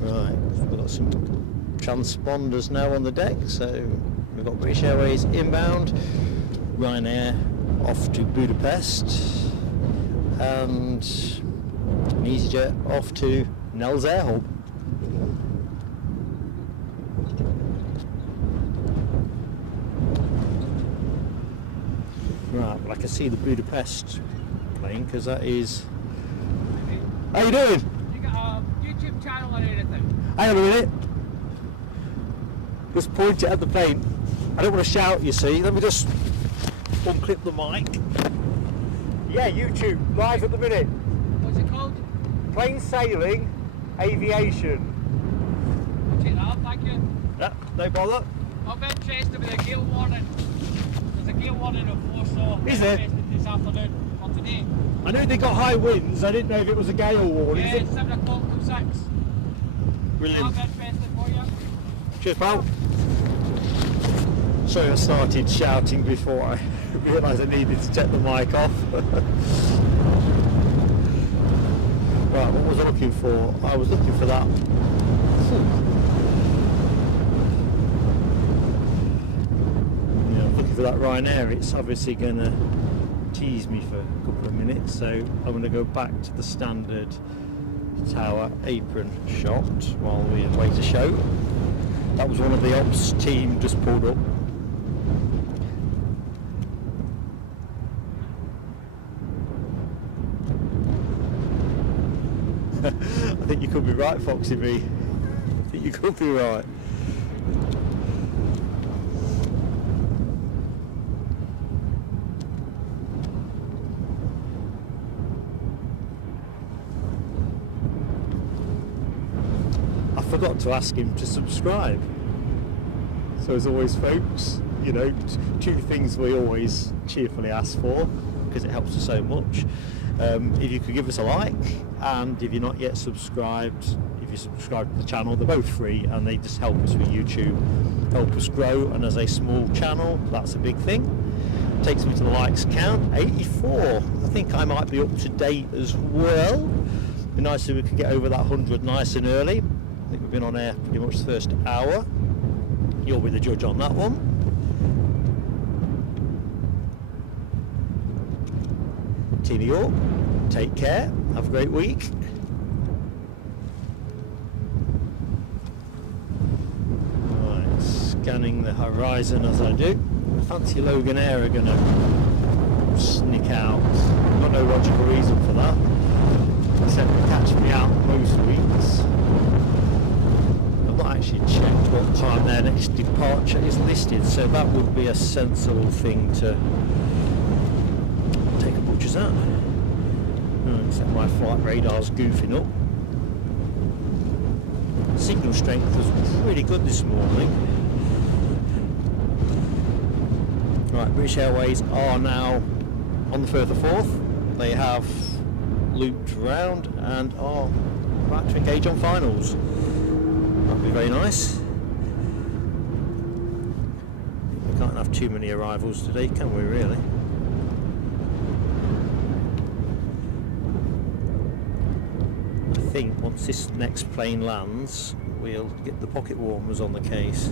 Right, we've got some transponders now on the deck, so we've got British Airways inbound, Ryanair off to Budapest, and an EasyJet off to Nels Air Hub. Right, well I can see the Budapest plane because that is... How you doing? You got a YouTube channel or anything? Hang on a minute. Just point it at the plane. I don't want to shout, you see. Let me just unclip the mic. Yeah, YouTube, live at the minute. What's it called? Plain sailing, aviation. I'll check that up, thank you. Yeah, no bother. I'm interested with a gale warning. There's a gale warning of force, so Is there? interested this afternoon for today. I know they got high winds. I didn't know if it was a gale warning. Yeah, 7 o'clock till 6. Brilliant. I'm interested for you. Cheers, pal. Sorry, I started shouting before I realised I needed to take the mic off. Right, what was I looking for? I was looking for that. Yeah, I'm looking for that Ryanair. It's obviously going to tease me for a couple of minutes, so I'm going to go back to the standard tower apron shot while we await a show. That was one of the ops team just pulled up. I think you could be right, Foxy B. I think you could be right. I forgot to ask him to subscribe. So as always, folks, you know, two things we always cheerfully ask for because it helps us so much. If you could give us a like, and if you're not yet subscribed, if you subscribe to the channel, they're both free and they just help us with YouTube, help us grow, and as a small channel, that's a big thing. Takes me to the likes count, 84. I think I might be up to date as well. Be nice if we could get over that 100 nice and early. I think we've been on air pretty much the first hour. You'll be the judge on that one. Tina York, take care, have a great week. Right, scanning the horizon as I do. Fancy Loganair are going to sneak out. Got no logical reason for that, except they catch me out most weeks. I've not actually checked what time their next departure is listed, so that would be a sensible thing to take a butcher's at. Except my flight radar's goofing up. Signal strength was pretty good this morning. Right, British Airways are now on the further fourth. They have looped round and are about to engage on finals. That'll be very nice. We can't have too many arrivals today, can we really? I think once this next plane lands, we'll get the pocket warmers on the case.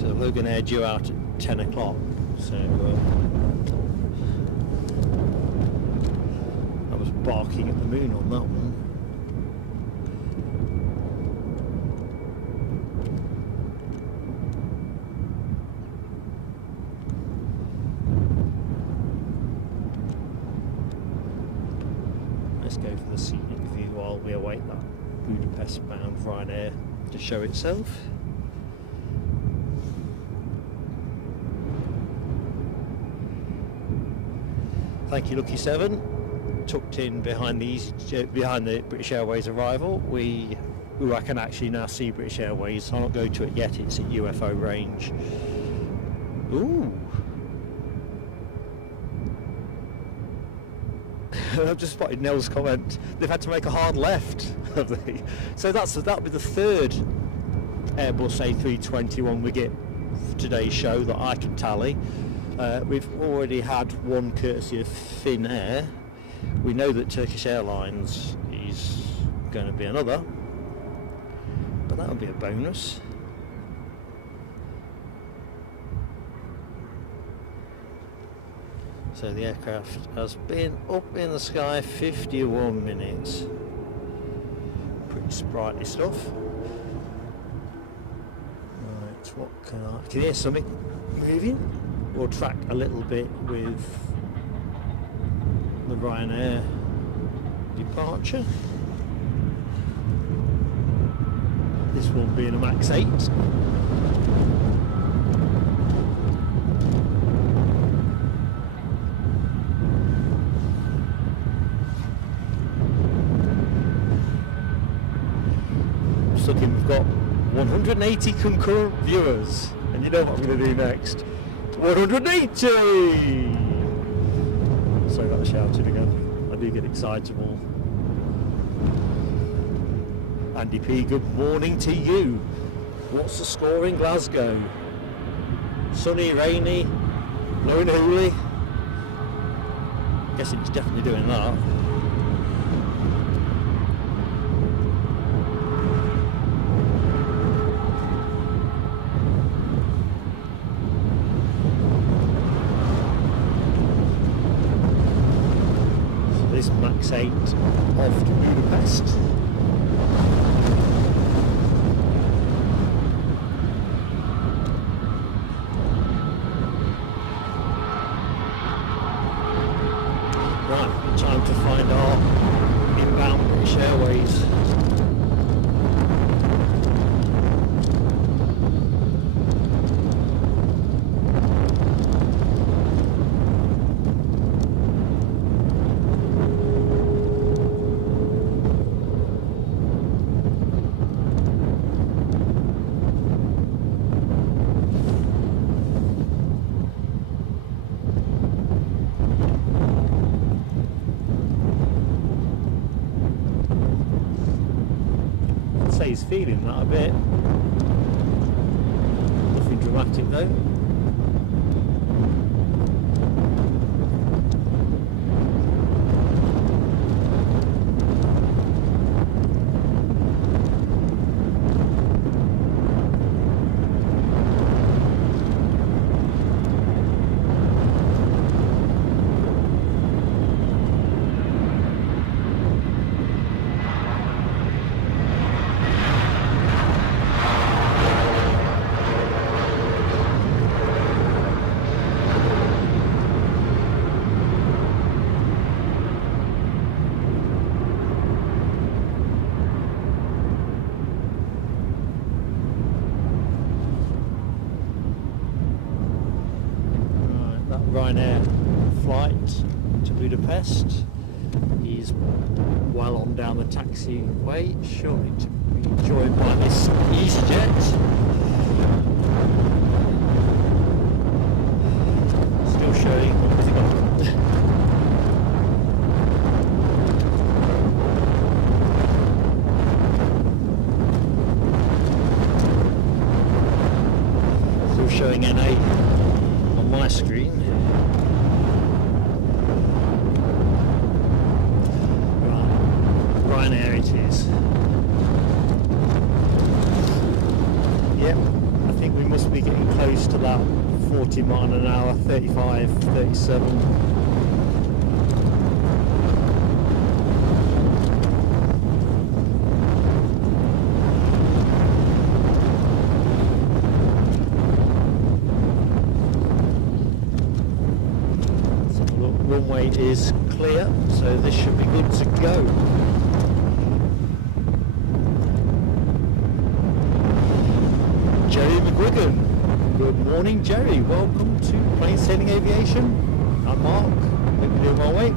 So Loganair due out at 10 o'clock, so barking at the moon on that one. Let's go for the scenic view while we await that Budapest bound Ryanair to show itself. Thank you, Lucky 7. Tucked in behind the British Airways arrival, I can actually now see British Airways. I'll not go to it yet. It's at UFO range. Ooh. I've just spotted Nell's comment. They've had to make a hard left, have they? So that'll be the third Airbus A321 we get for today's show that I can tally. We've already had one courtesy of Finnair. We know that Turkish Airlines is going to be another, but that'll be a bonus. So the aircraft has been up in the sky 51 minutes. Pretty sprightly stuff. Right, what can you hear something moving? We'll track a little bit with the Ryanair departure. This will be in a MAX 8. just looking, we've got 180 concurrent viewers, and you know what I'm going to do next? 180! Sorry about the shouting again. I do get excitable. Andy P, good morning to you. What's the score in Glasgow? Sunny, rainy, blowing hooly? Guessing it's definitely doing that. So this Max 8 off to Budapest. Time to find our inbound British Airways. He's feeling that a bit. Nothing dramatic though. Ryanair flight to Budapest is well on down the taxiway, shortly to be joined by this EasyJet. Still showing, what has it got? Still showing NA on my screen. Ryanair it is. Yep, I think we must be getting close to that 40 mile an hour, 35, 37. Runway is clear, so this should be good to go. Jerry McGuigan. Good morning, Jerry. Welcome to Plain Sailing Aviation. I'm Mark. Hope you're doing well, mate.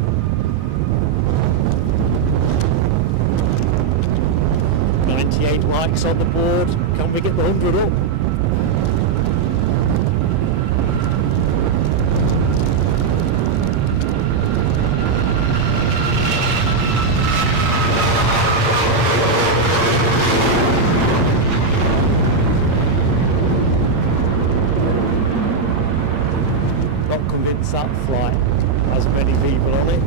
98 likes on the board. Can we get the 100 up? That flight has many people on it.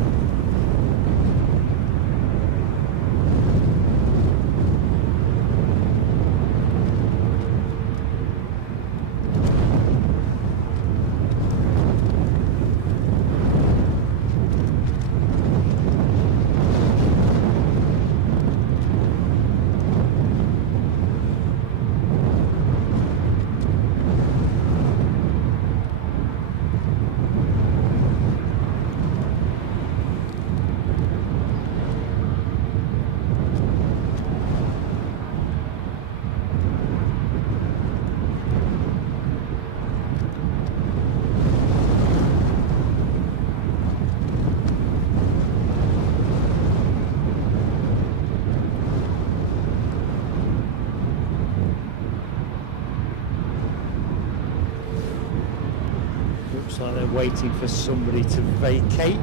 Looks like they're waiting for somebody to vacate.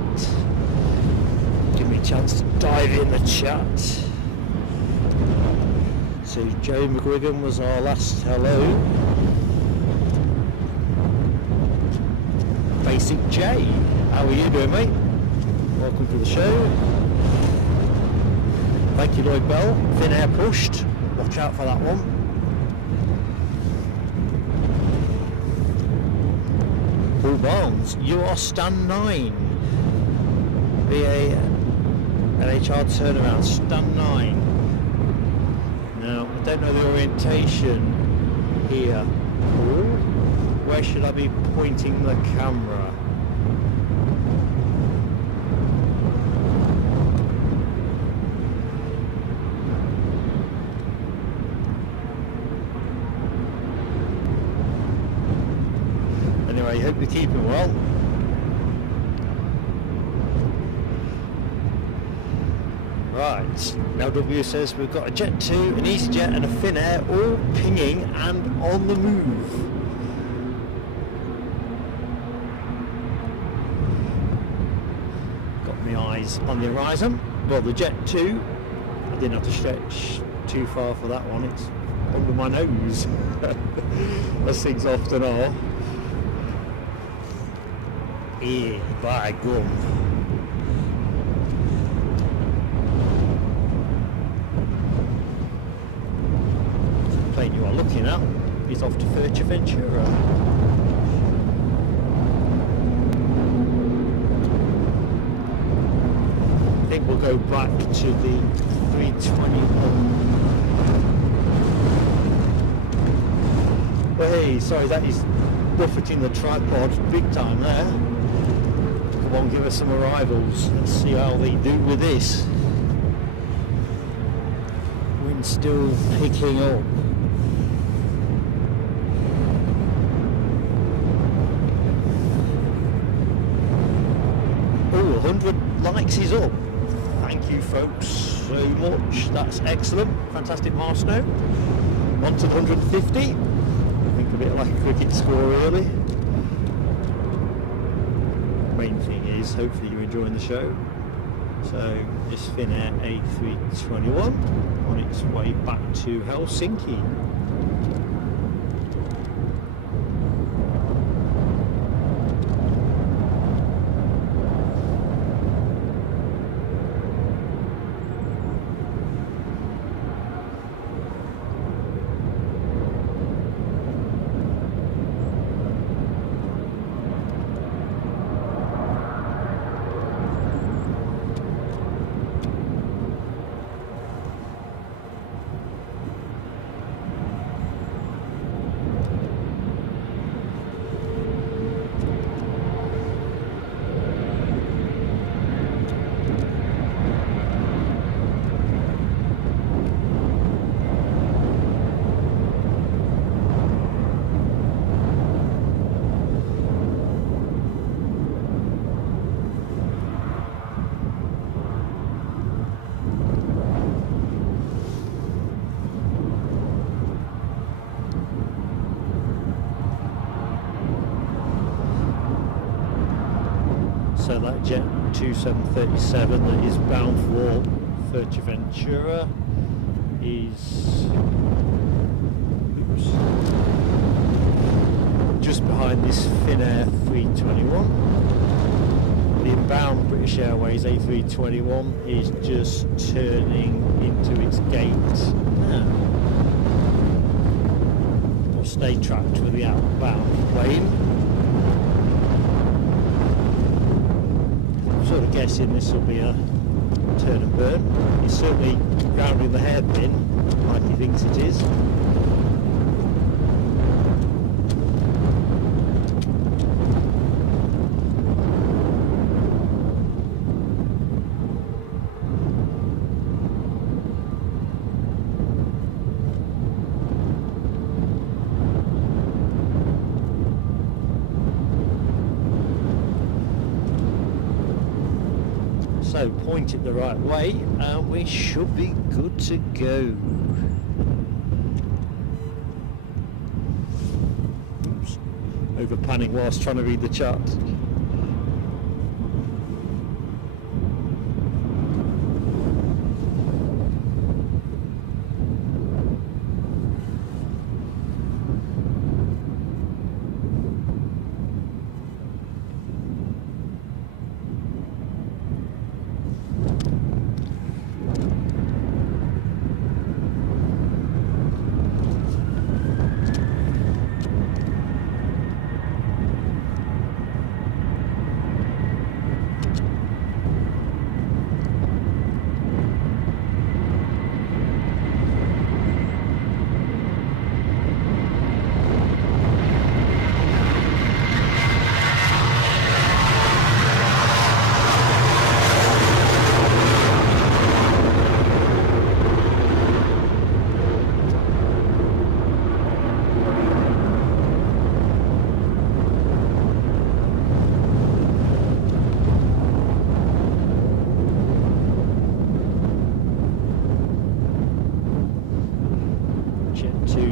Give me a chance to dive in the chat. So Joe McGuigan was our last hello. Basic J, how are you doing, mate? Welcome to the show. Thank you, Lloyd Bell. Thin air pushed. Watch out for that one. Paul Barnes, you are stand 9. BA LHR turnaround, stand 9. Now, I don't know the orientation here. Where should I be pointing the camera? Anyway, hope you're keeping well. Right, LW says we've got a Jet 2, an EasyJet and a Finnair all pinging and on the move. Got my eyes on the horizon. Well, the Jet 2, I didn't have to stretch too far for that one, it's under my nose, as things often are. By gum. The plane you are looking at is off to Fuerteventura. I think we'll go back to the 321. Well, hey, sorry, that is buffeting the tripod big time there. Come on, give us some arrivals. Let's see how they do with this. Wind still picking up. Oh, 100 likes is up. Thank you folks so much. That's excellent. Fantastic milestone. On to the 150. I think a bit like a cricket score really. Main thing is hopefully you're enjoying the show. So this Finnair A321 on its way back to Helsinki. So that Jet 2737 that is bound for Fuerteventura is just behind this Finnair 321. The inbound British Airways A321 is just turning into its gate now. We'll stay tracked with the outbound plane. Sort of guessing this will be a turn and burn. He's certainly grounding the hairpin like he thinks it is. So point it the right way and we should be good to go. Oops. over panning whilst trying to read the chart.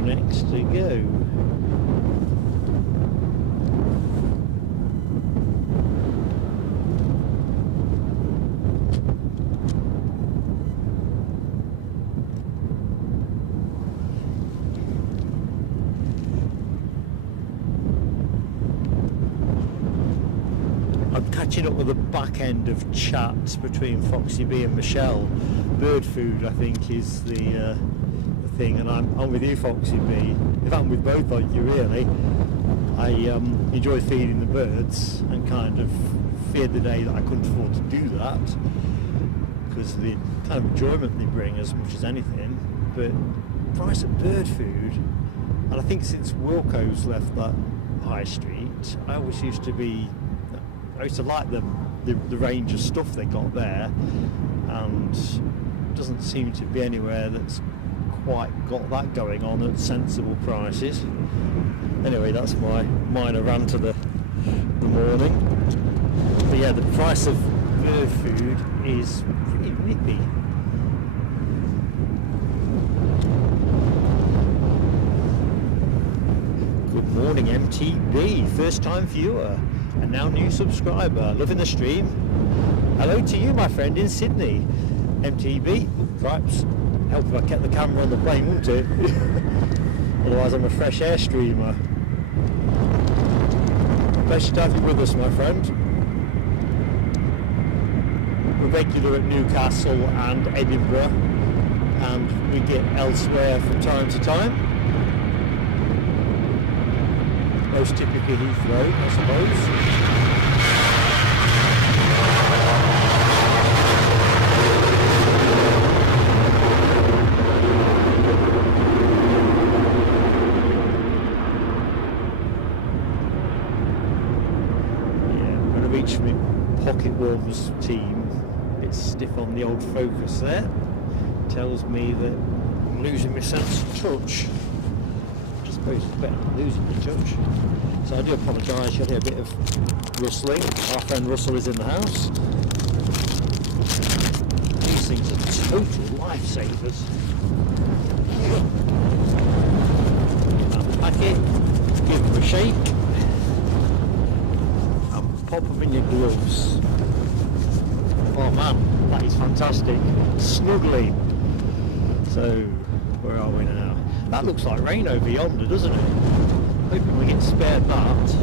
Next to go. I'm catching up with the back end of chat between Foxy B and Michelle. Bird food, I think, is the thing, and I'm with you, Foxy B. In fact, I'm with both of you, really. I enjoy feeding the birds and kind of feared the day that I couldn't afford to do that because of the kind of enjoyment they bring as much as anything. But price of bird food, and I think since Wilco's left that high street, I used to like the range of stuff they got there, and doesn't seem to be anywhere that's quite got that going on at sensible prices. Anyway, that's my minor rant of the morning. But yeah, the price of bird food is pretty nippy. Good morning, MTB, first time viewer and now new subscriber, loving the stream. Hello to you, my friend in Sydney. MTB, perhaps help if I kept the camera on the plane, wouldn't it? Otherwise I'm a fresh air streamer. Pleasure to have you with us, my friend. We're regular at Newcastle and Edinburgh, and we get elsewhere from time to time. Most typically Heathrow, I suppose. Pocket Warmers team, it's stiff on the old focus there. Tells me that I'm losing my sense of touch. I suppose it's better than losing the touch. So I do apologise, you'll hear a bit of rustling. Our friend Russell is in the house. These things are total lifesavers. Unpack it, give them a shake. Pop them in your gloves. Oh man, that is fantastic. Snuggly. So, where are we now? That looks like rain over yonder, doesn't it? Hoping we get spared that.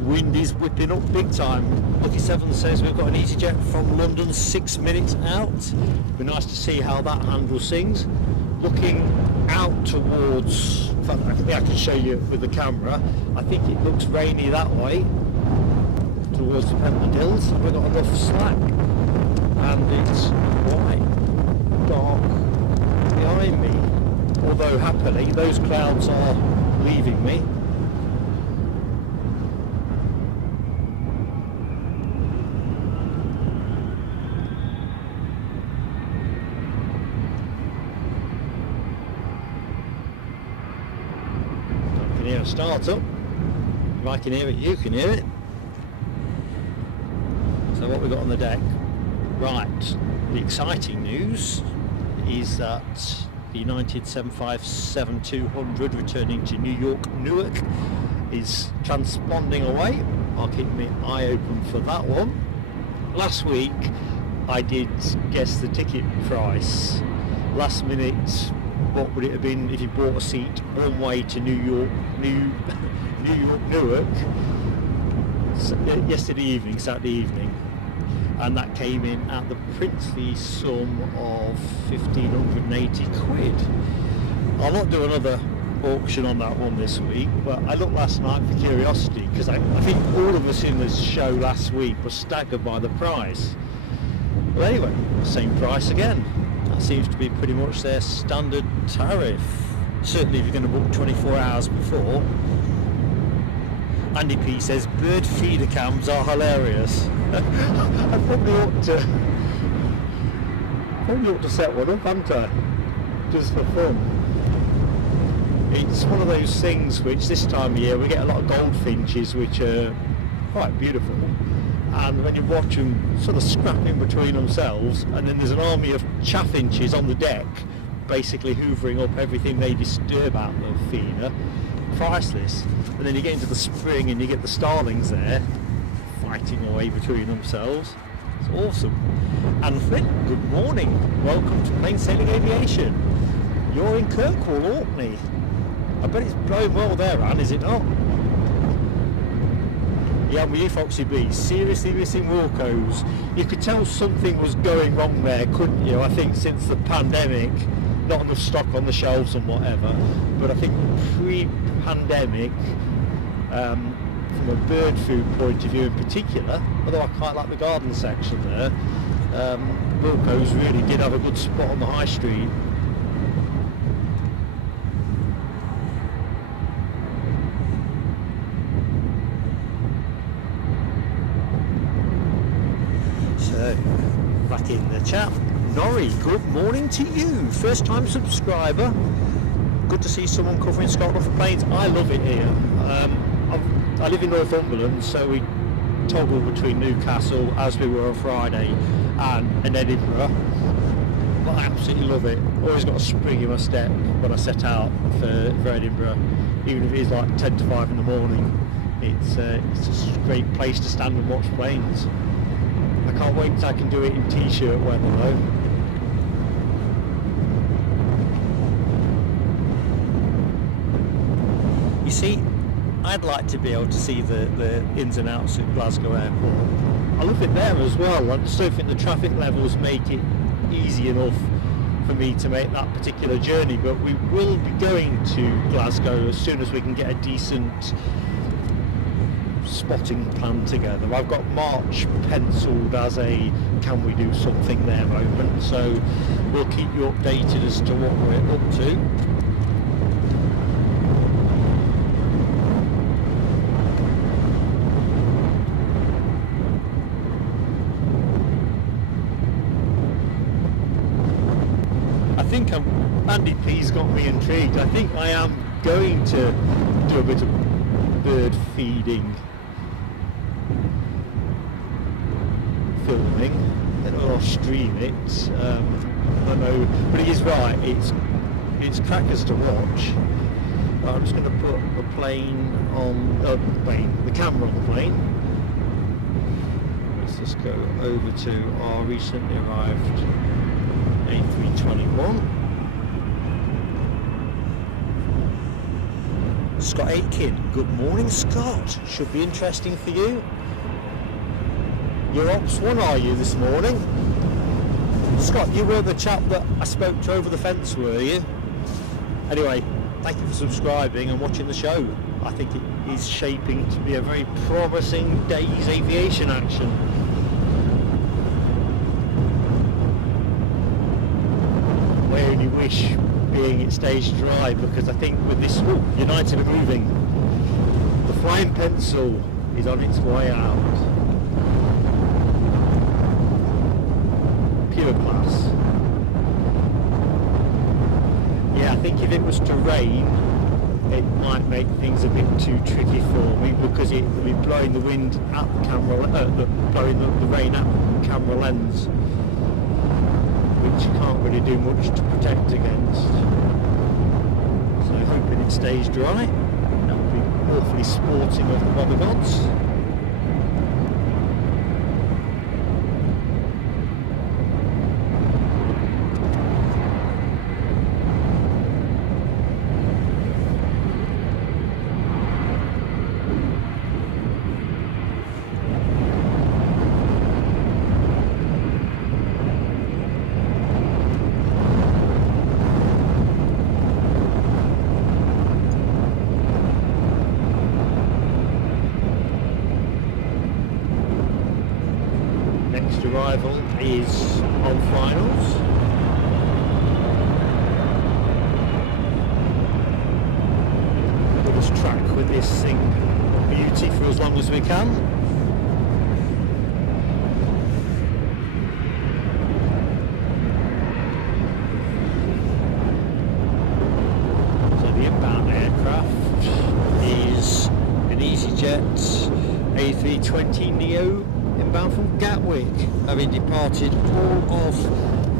Wind is whipping up big time. Lucky 7 says we've got an EasyJet from London 6 minutes out. Be nice to see how that handles things. Looking out towards, in fact, I can show you with the camera. I think it looks rainy that way towards the Pentland Hills. We've got enough slack, and it's quite dark behind me. Although happily, those clouds are leaving me. Start up. If I can hear it, you can hear it. So what we got on the deck? Right, the exciting news is that the United 757-200 returning to New York, Newark, is transponding away. I'll keep my eye open for that one. Last week I did guess the ticket price. Last minute, what would it have been if you bought a seat one way to New York, Newark, yesterday evening, Saturday evening, and that came in at the princely sum of 1,580 quid. I'll not do another auction on that one this week, but I looked last night for curiosity because I think all of us in this show last week were staggered by the price. Well, anyway, same price again. That seems to be pretty much their standard tariff. Certainly if you're going to book 24 hours before. Andy P says bird feeder cams are hilarious. I probably ought to set one up, hadn't I? Just for fun. It's one of those things which this time of year we get a lot of goldfinches which are quite beautiful, and when you watch them sort of scrapping between themselves, and then there's an army of chaffinches on the deck basically hoovering up everything they disturb out the feeder. Priceless. And then you get into the spring and you get the starlings there fighting away between themselves. It's awesome. And Flint, good morning. Welcome to Plain Sailing Aviation. You're in Kirkwall, Orkney. I bet it's blowing well there, Anne, is it not? Yeah, I'm with you, Foxy B. Seriously missing Wilco's. You could tell something was going wrong there, couldn't you? I think since the pandemic, not enough stock on the shelves and whatever. But I think pre-pandemic, from a bird food point of view in particular, although I quite like the garden section there, Wilco's really did have a good spot on the high street. So, back in the chat. Norrie, good morning to you. First time subscriber. Good to see someone covering Scotland for planes. I love it here. I live in Northumberland, so we toggle between Newcastle, as we were on Friday, and Edinburgh. But I absolutely love it. Always got a spring in my step when I set out for Edinburgh, even if it is like 10 to 5 in the morning. It's just a great place to stand and watch planes. I can't wait till I can do it in t-shirt weather though. You see, I'd like to be able to see the ins and outs of Glasgow Airport. I love it there as well. I just don't think the traffic levels make it easy enough for me to make that particular journey, but we will be going to Glasgow as soon as we can get a decent spotting plan together. I've got March penciled as a can we do something there moment, so we'll keep you updated as to what we're up to. I think Andy P's got me intrigued. I think I am going to do a bit of bird feeding filming, then I'll stream it. I know, but he is right, it's crackers to watch. I'm just going to put the plane on the camera on the plane. Let's just go over to our recently arrived A321. Scott Aitken, good morning Scott, should be interesting for you. You're Ops 1, are you, this morning? Scott, you were the chap that I spoke to over the fence, were you? Anyway, thank you for subscribing and watching the show. I think it is shaping to be a very promising day's aviation action. My only wish being it stays dry, because I think with this, United are moving. The flying pencil is on its way out. Pure class. Yeah, I think if it was to rain, it might make things a bit too tricky for me, because it will be blowing the wind at the camera, blowing the rain at the camera lens, which you can't really do much to protect against. So hoping it stays dry. That would be awfully sporting of the weather gods. Arrival is on finals. We'll just track with this thing of beauty for as long as we can. So the inbound aircraft is an EasyJet A320 Neo inbound from Gatwick, having departed all of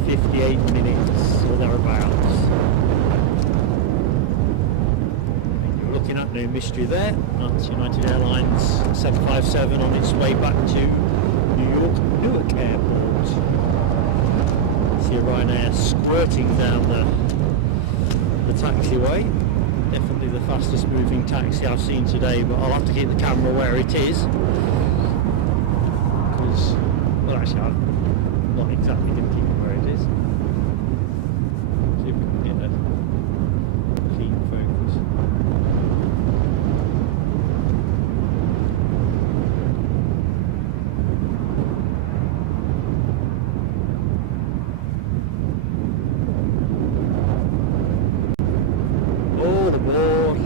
58 minutes or thereabouts. You're looking at no mystery there. That's United Airlines 757 on its way back to New York Newark Airport. See Ryanair squirting down the taxiway. Definitely the fastest moving taxi I've seen today, but I'll have to keep the camera where it is. Well, actually, I'm not exactly going to keep it where it is. See if we can get a clean focus. All aboard.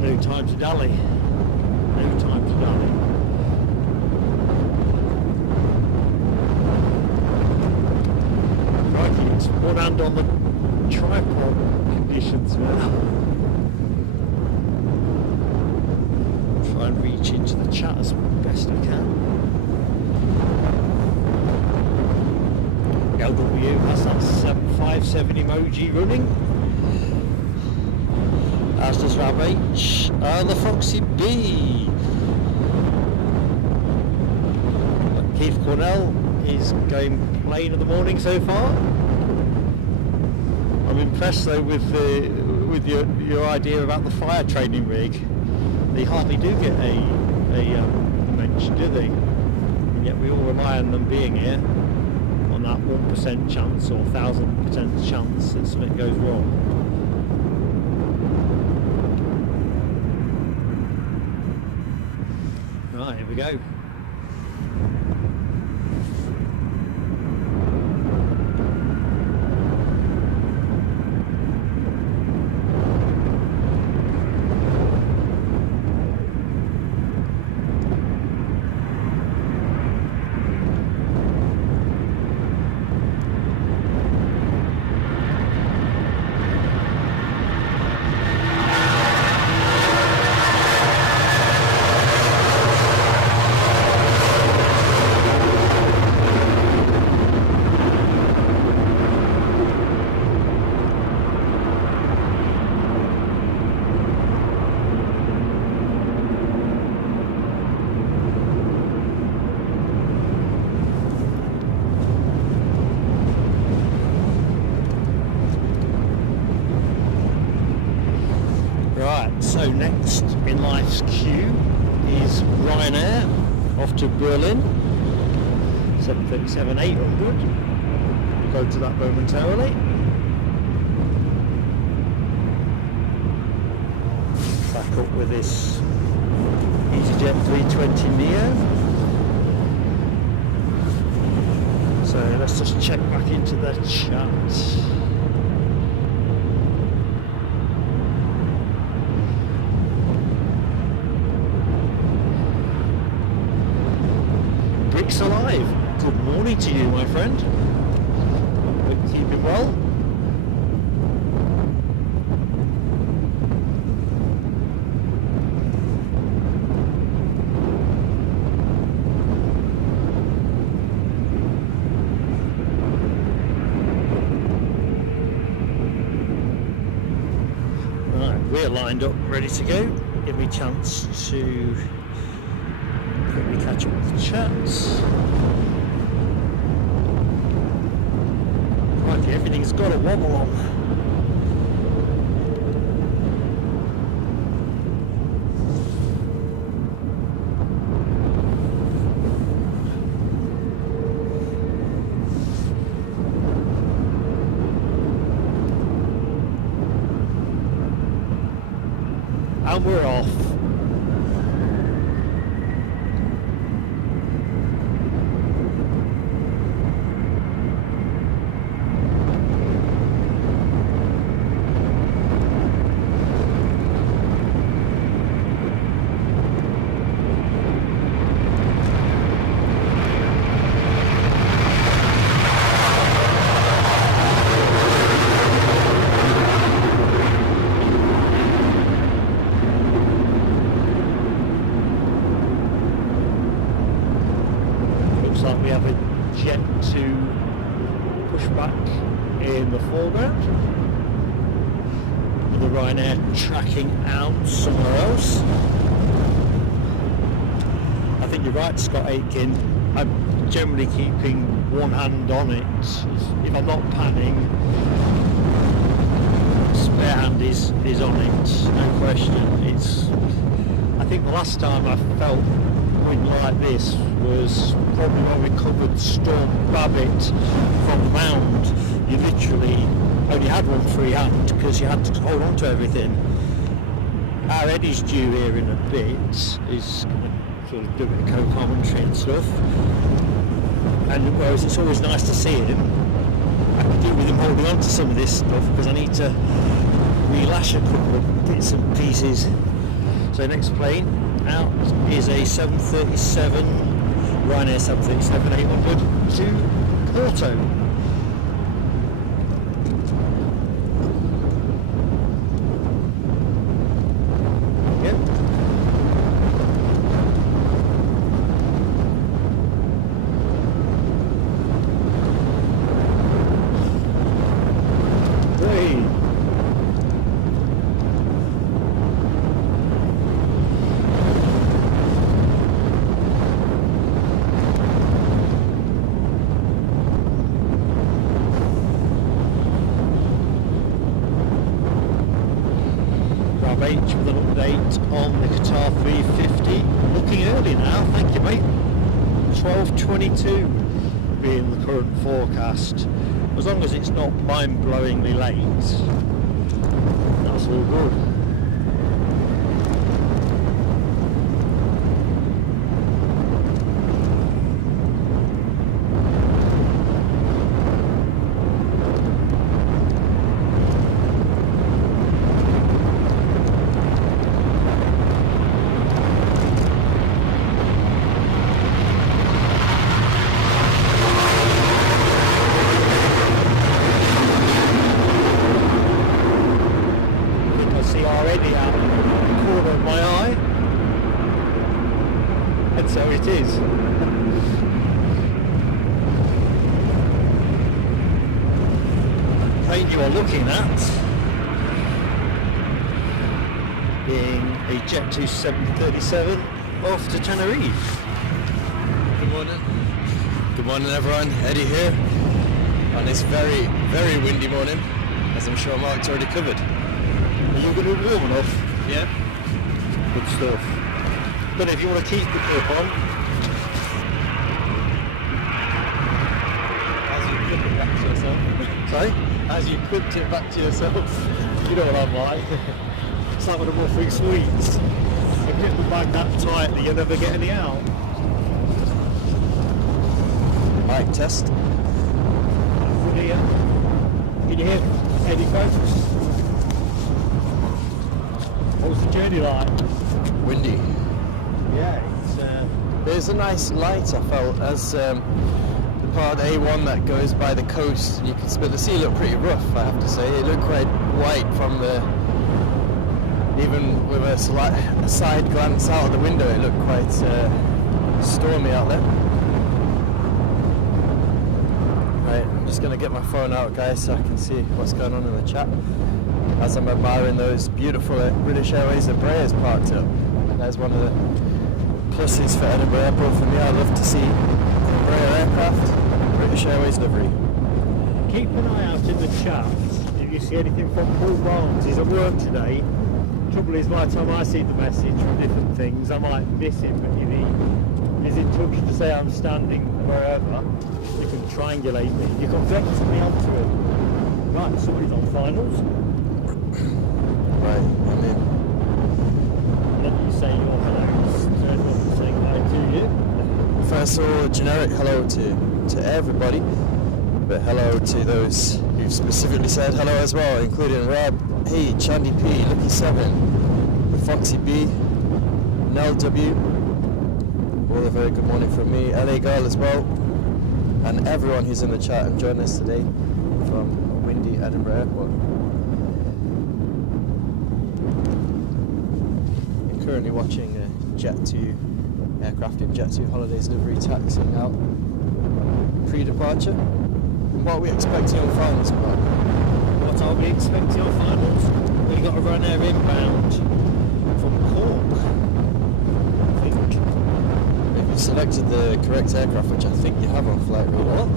No time to dally. No time to dally. Crikey, it's one hand on the tripod conditions now. Try and reach into the chat as best I can. LW has that 757 emoji running. As does Rav H and the Foxy B. Keith Cornell is going plain in the morning so far. I'm impressed though with your idea about the fire training rig. They hardly do get a mention, do they? And yet we all rely on them being here on that 1% chance or 1,000% chance that something goes wrong. Right, here we go. So next in life's queue is Ryanair off to Berlin, 737-800. go to that momentarily. Back up with this EasyJet 320neo. So let's just check back into the chat. Bricks Alive, good morning to you, my friend. Hope you're keeping well. We're lined up, ready to go. Give me a chance to quickly catch up with the chats. Right, everything's got a wobble on. And we're off. Like we have a jet to push back in the foreground with the Ryanair tracking out somewhere else. I think you're right, Scott Aitken. I'm generally keeping one hand on it. If I'm not panning, spare hand is on it, no question. I think the last time I felt wind like this was probably when we covered Storm Babbitt from Mound. You literally only had one free hand because you had to hold on to everything. Our Eddie's due here in a bit. He's going to sort of do a bit of co-commentary and stuff. And whereas it's always nice to see him, I can do with him holding on to some of this stuff because I need to relash a couple of bits and pieces. So next plane out is a 737, Ryanair 737-800 to Porto. Yep. Hey. H with an update on the Qatar 350. Looking early now, thank you mate. 12:22 being the current forecast. As long as it's not mind-blowingly late, that's all good. Already out of the corner of my eye, and so it is. The plane you are looking at being a Jet 737 off to Tenerife. Good morning. Good morning everyone, Eddie here on this very, very windy morning, as I'm sure Mark's already covered. Are you going to be warm enough? Yeah. Good stuff. But if you want to keep the clip on, How's your clip back to yourself? Sorry? As you clipped it back to yourself. You know what I'm like. It's like when I'm offering sweets. If you grip the bag that tightly, you'll never get any out. Mic test. Good here. Can you hear Eddie folks? What was the journey like? Windy. Yeah, it's There's a nice light I felt as the part of A1 that goes by the coast. And you can, but the sea looked pretty rough, I have to say. It looked quite white from the, even with a side glance out of the window, it looked quite stormy out there. Right, I'm just going to get my phone out, guys, so I can see what's going on in the chat as I'm admiring those beautiful British Airways Embraers parked up. There's one of the pluses for Edinburgh Airport for me. I love to see Embraer aircraft, British Airways livery. keep an eye out in the chat if you see anything from Paul Barnes. He's at work today. Trouble is, by the time I see the message from different things, I might miss him. But if he is in touch to say I'm standing wherever, you can triangulate me. You can vector me onto him. Right, somebody's on finals. Right, I'm in. Let me say your hellos. Turn up and say hi to you. First of all, generic hello to everybody, but hello to those who specifically said hello as well, including Rob, Hey, Chandy P, Lucky 7, Foxy B, Nell W, all a very good morning from me, LA Girl as well, and everyone who's in the chat and joining us today from windy Edinburgh Airport. I'm currently watching Jet 2 aircraft in Jet 2 Holidays livery taxiing out pre-departure. What are we expecting on finals, Mark? What are we expecting on finals? We've got a Ryanair inbound from Cork, I think. If you selected the correct aircraft, which I think you have on Flight Radar.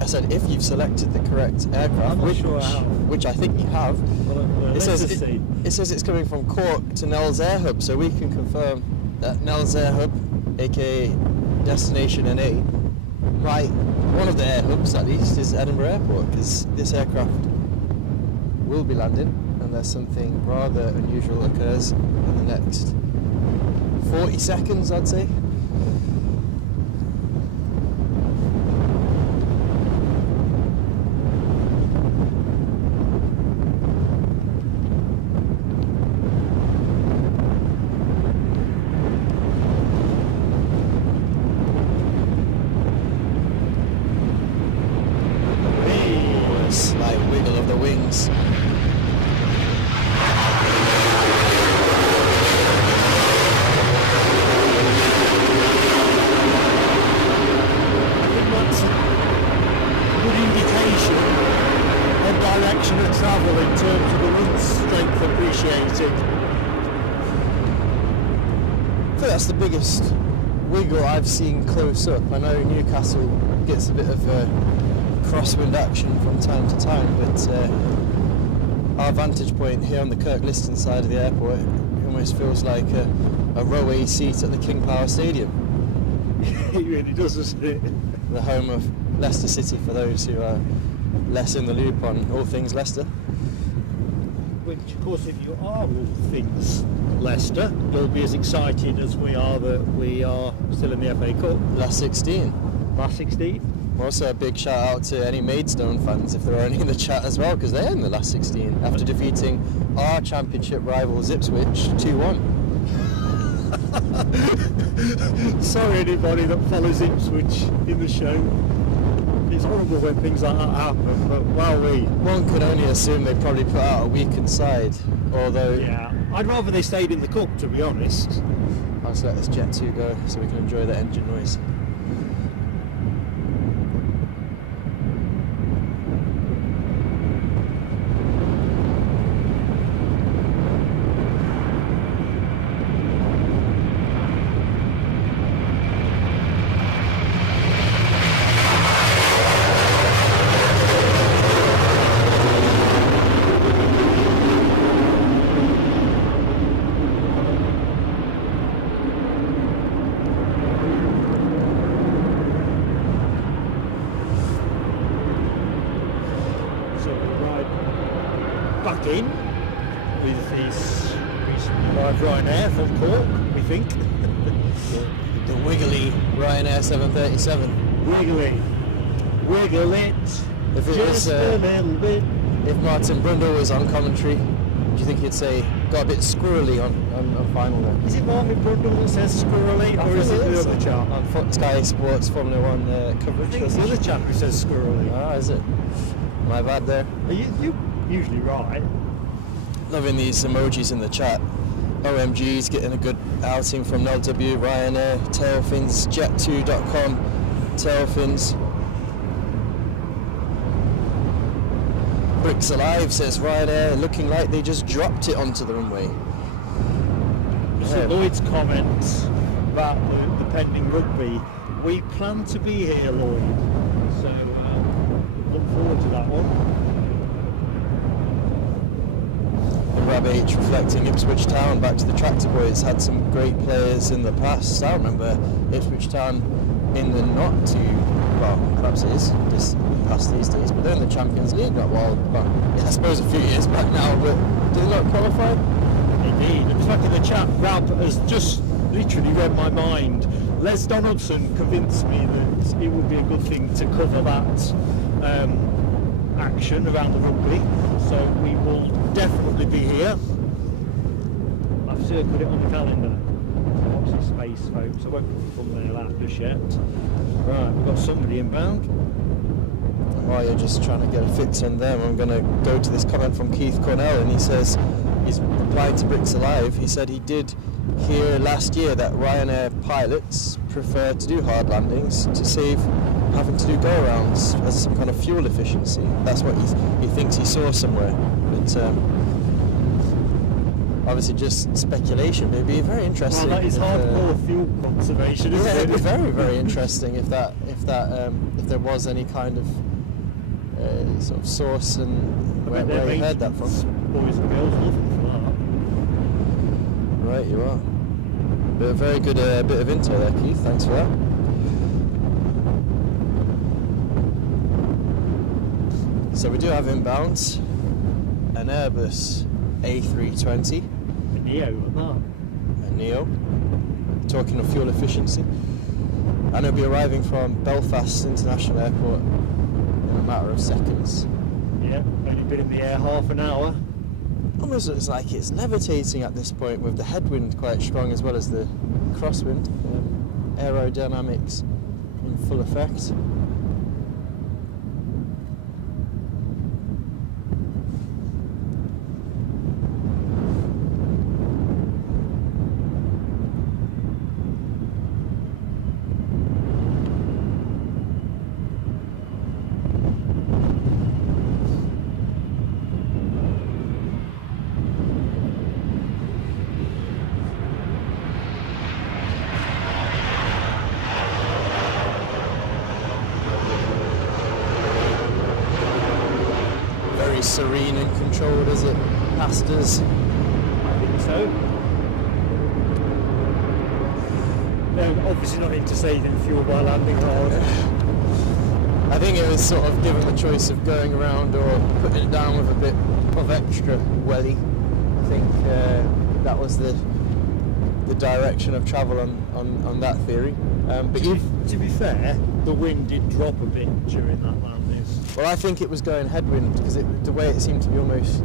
I said if you've selected the correct aircraft, I'm not sure I have. which I think you have. Well, It let's just says see. it says it's coming from Cork to Nell's Air Hub, so we can confirm that Nell's Air Hub, aka Destination NA, right, one of the air hubs at least, is Edinburgh Airport, because this aircraft will be landing, unless something rather unusual occurs in the next 40 seconds, I'd say. Slight wiggle of the wings. I think that's a good indication of direction of travel in terms of the wind strength appreciated. I think that's the biggest wiggle I've seen close up. I know Newcastle gets a bit of crosswind action from time to time, but our vantage point here on the Kirkliston side of the airport, it almost feels like a row A seat at the King Power Stadium, It really does, doesn't it? the home of Leicester City for those who are less in the loop on all things Leicester. Which, of course, if you are all things Leicester, you'll be as excited as we are that we are still in the FA Cup. Last 16. Last 16. Also a big shout out to any Maidstone fans if there are any in the chat as well, because they're in the last 16 after defeating our championship rivals Ipswich 2-1. Sorry anybody that follows Ipswich in the show. It's horrible when things like that happen, but wowee. One could only assume they probably put out a weakened side, although Yeah, I'd rather they stayed in the cup, to be honest. I'll just let this Jet 2 go so we can enjoy the engine noise. back in with his recently arrived Ryanair from Cork, we think. The wiggly Ryanair 737. Wiggle it, If it just was, a little bit. If Martin Brundle was on commentary, do you think he'd say got a bit squirrely on final there? Is it Martin Brundle that says squirrely, or is it the other chap? On Sky Sports Formula One I coverage. think it's the other chap who says squirrely. Ah, is it? My bad there. You're usually right. Loving these emojis in the chat. OMG's getting a good outing from LW, Ryanair, Tailfins, Jet2.com, Tailfins. Bricks Alive says Ryanair looking like they just dropped it onto the runway. So Lloyd's comments about the pending rugby. We plan to be here, Lloyd. So look forward to that one. Rab H reflecting Ipswich Town back to the Tractor Boys, had some great players in the past. I remember Ipswich Town in the not too, well, perhaps it is just past these days, but they're in the Champions League not well, but yeah, I suppose a few years back now, but did they not qualify? Indeed. In fact, in the chat, Rab has just literally read my mind. Les Donaldson convinced me that it would be a good thing to cover that action around the rugby, so we will definitely be here. I've circled it on the calendar. Watch this space, folks. I won't put the thumbnail out just yet. Right, we've got somebody inbound. While you're just trying to get a fix on them, I'm going to go to this comment from Keith Cornell, and he says, he's replying to Bricks Alive, he said he did hear last year that Ryanair pilots prefer to do hard landings to save having to do go-arounds as some kind of fuel efficiency. That's what he thinks he saw somewhere. But obviously just speculation, but it'd be very interesting. Well, that is hardcore fuel conservation, isn't yeah, it? it'd be very, very interesting if there was any kind of sort of source and where you heard that from. Boys and girls looking for that. Right, you are. But a very good bit of intel there, Keith. Thanks for that. So we do have inbounds an Airbus A320, A Neo, a Neo. Talking of fuel efficiency, and it'll be arriving from Belfast International Airport in a matter of seconds. Yeah, only been in the air half an hour. Almost looks like it's levitating at this point, with the headwind quite strong as well as the crosswind. Aerodynamics in full effect. Serene and controlled as it passed us. I think so. They're obviously not into saving fuel by landing hard. I think it was sort of given the choice of going around or putting it down with a bit of extra welly. I think that was the direction of travel on that theory. But to be fair, the wind did drop a bit during that landing. Well, I think it was going headwind because the way it seemed to be almost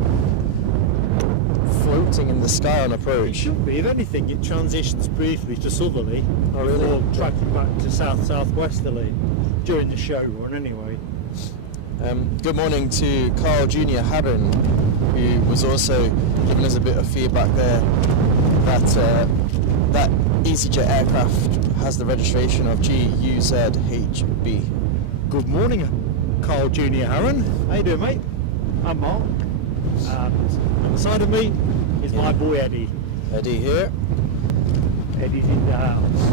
floating in the sky on It approach. should be. If anything, it transitions briefly to southerly before tracking back to south-southwesterly during the show run anyway. Good morning to Carl Jr. Harron, who was also giving us a bit of feedback there that EasyJet aircraft has the registration of GUZHB. Good morning, Carl Jr. Harron. How you doing, mate? I'm Mark. And on the side of me is my boy Eddie. Eddie here. Eddie's in the house.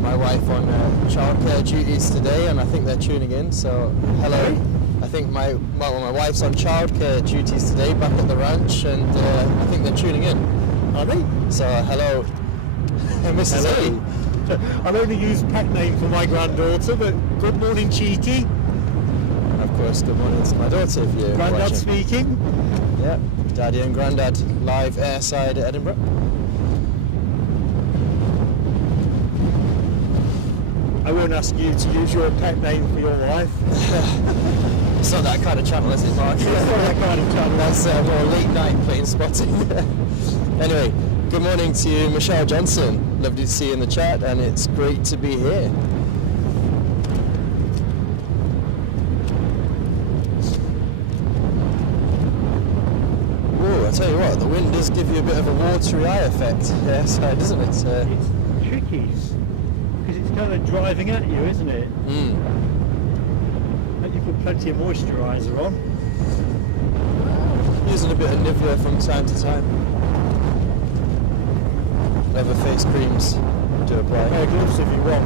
My wife on childcare duties today, and I think they're tuning in. So hello. I think my wife's on childcare duties today back at the ranch, and I think they're tuning in. Are they? So hello, Mrs. Hello. Eddie. I'll only use pet name for my granddaughter, but good morning, Cheeky. of course, good morning to my daughter if you're Grandad watching. speaking. Yeah, Daddy and Grandad live airside at Edinburgh. I won't ask you to use your pet name for your wife. It's not that kind of channel, is it, Mark? It's not that kind of channel. That's more late night plane spotting. Anyway, good morning to you, Michelle Johnson. Lovely to see you in the chat, and it's great to be here. Whoa, I tell you what, the wind does give you a bit of a watery eye effect airside, doesn't it? It's tricky because it's kind of driving at you, isn't it? And you put plenty of moisturiser on. Using a bit of Nivea from time to time. Leather face creams to apply. Wear gloves if you want.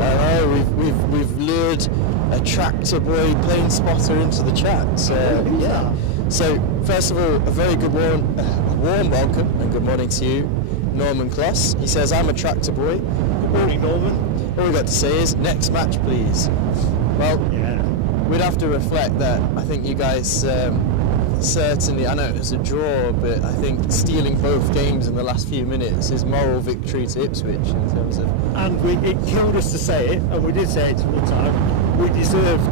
I know, we've lured a tractor boy plane spotter into the chat. Yeah. So first of all, a very good warm welcome and good morning to you, Norman Kloss. He says, I'm a tractor boy. Good morning, Norman. All we got to say is, next match please. Well, Yeah. we'd have to reflect that I think you guys certainly, I know it was a draw, but I think stealing both games in the last few minutes is moral victory to Ipswich in terms of... And it killed us to say it, and we did say it at the time, we deserved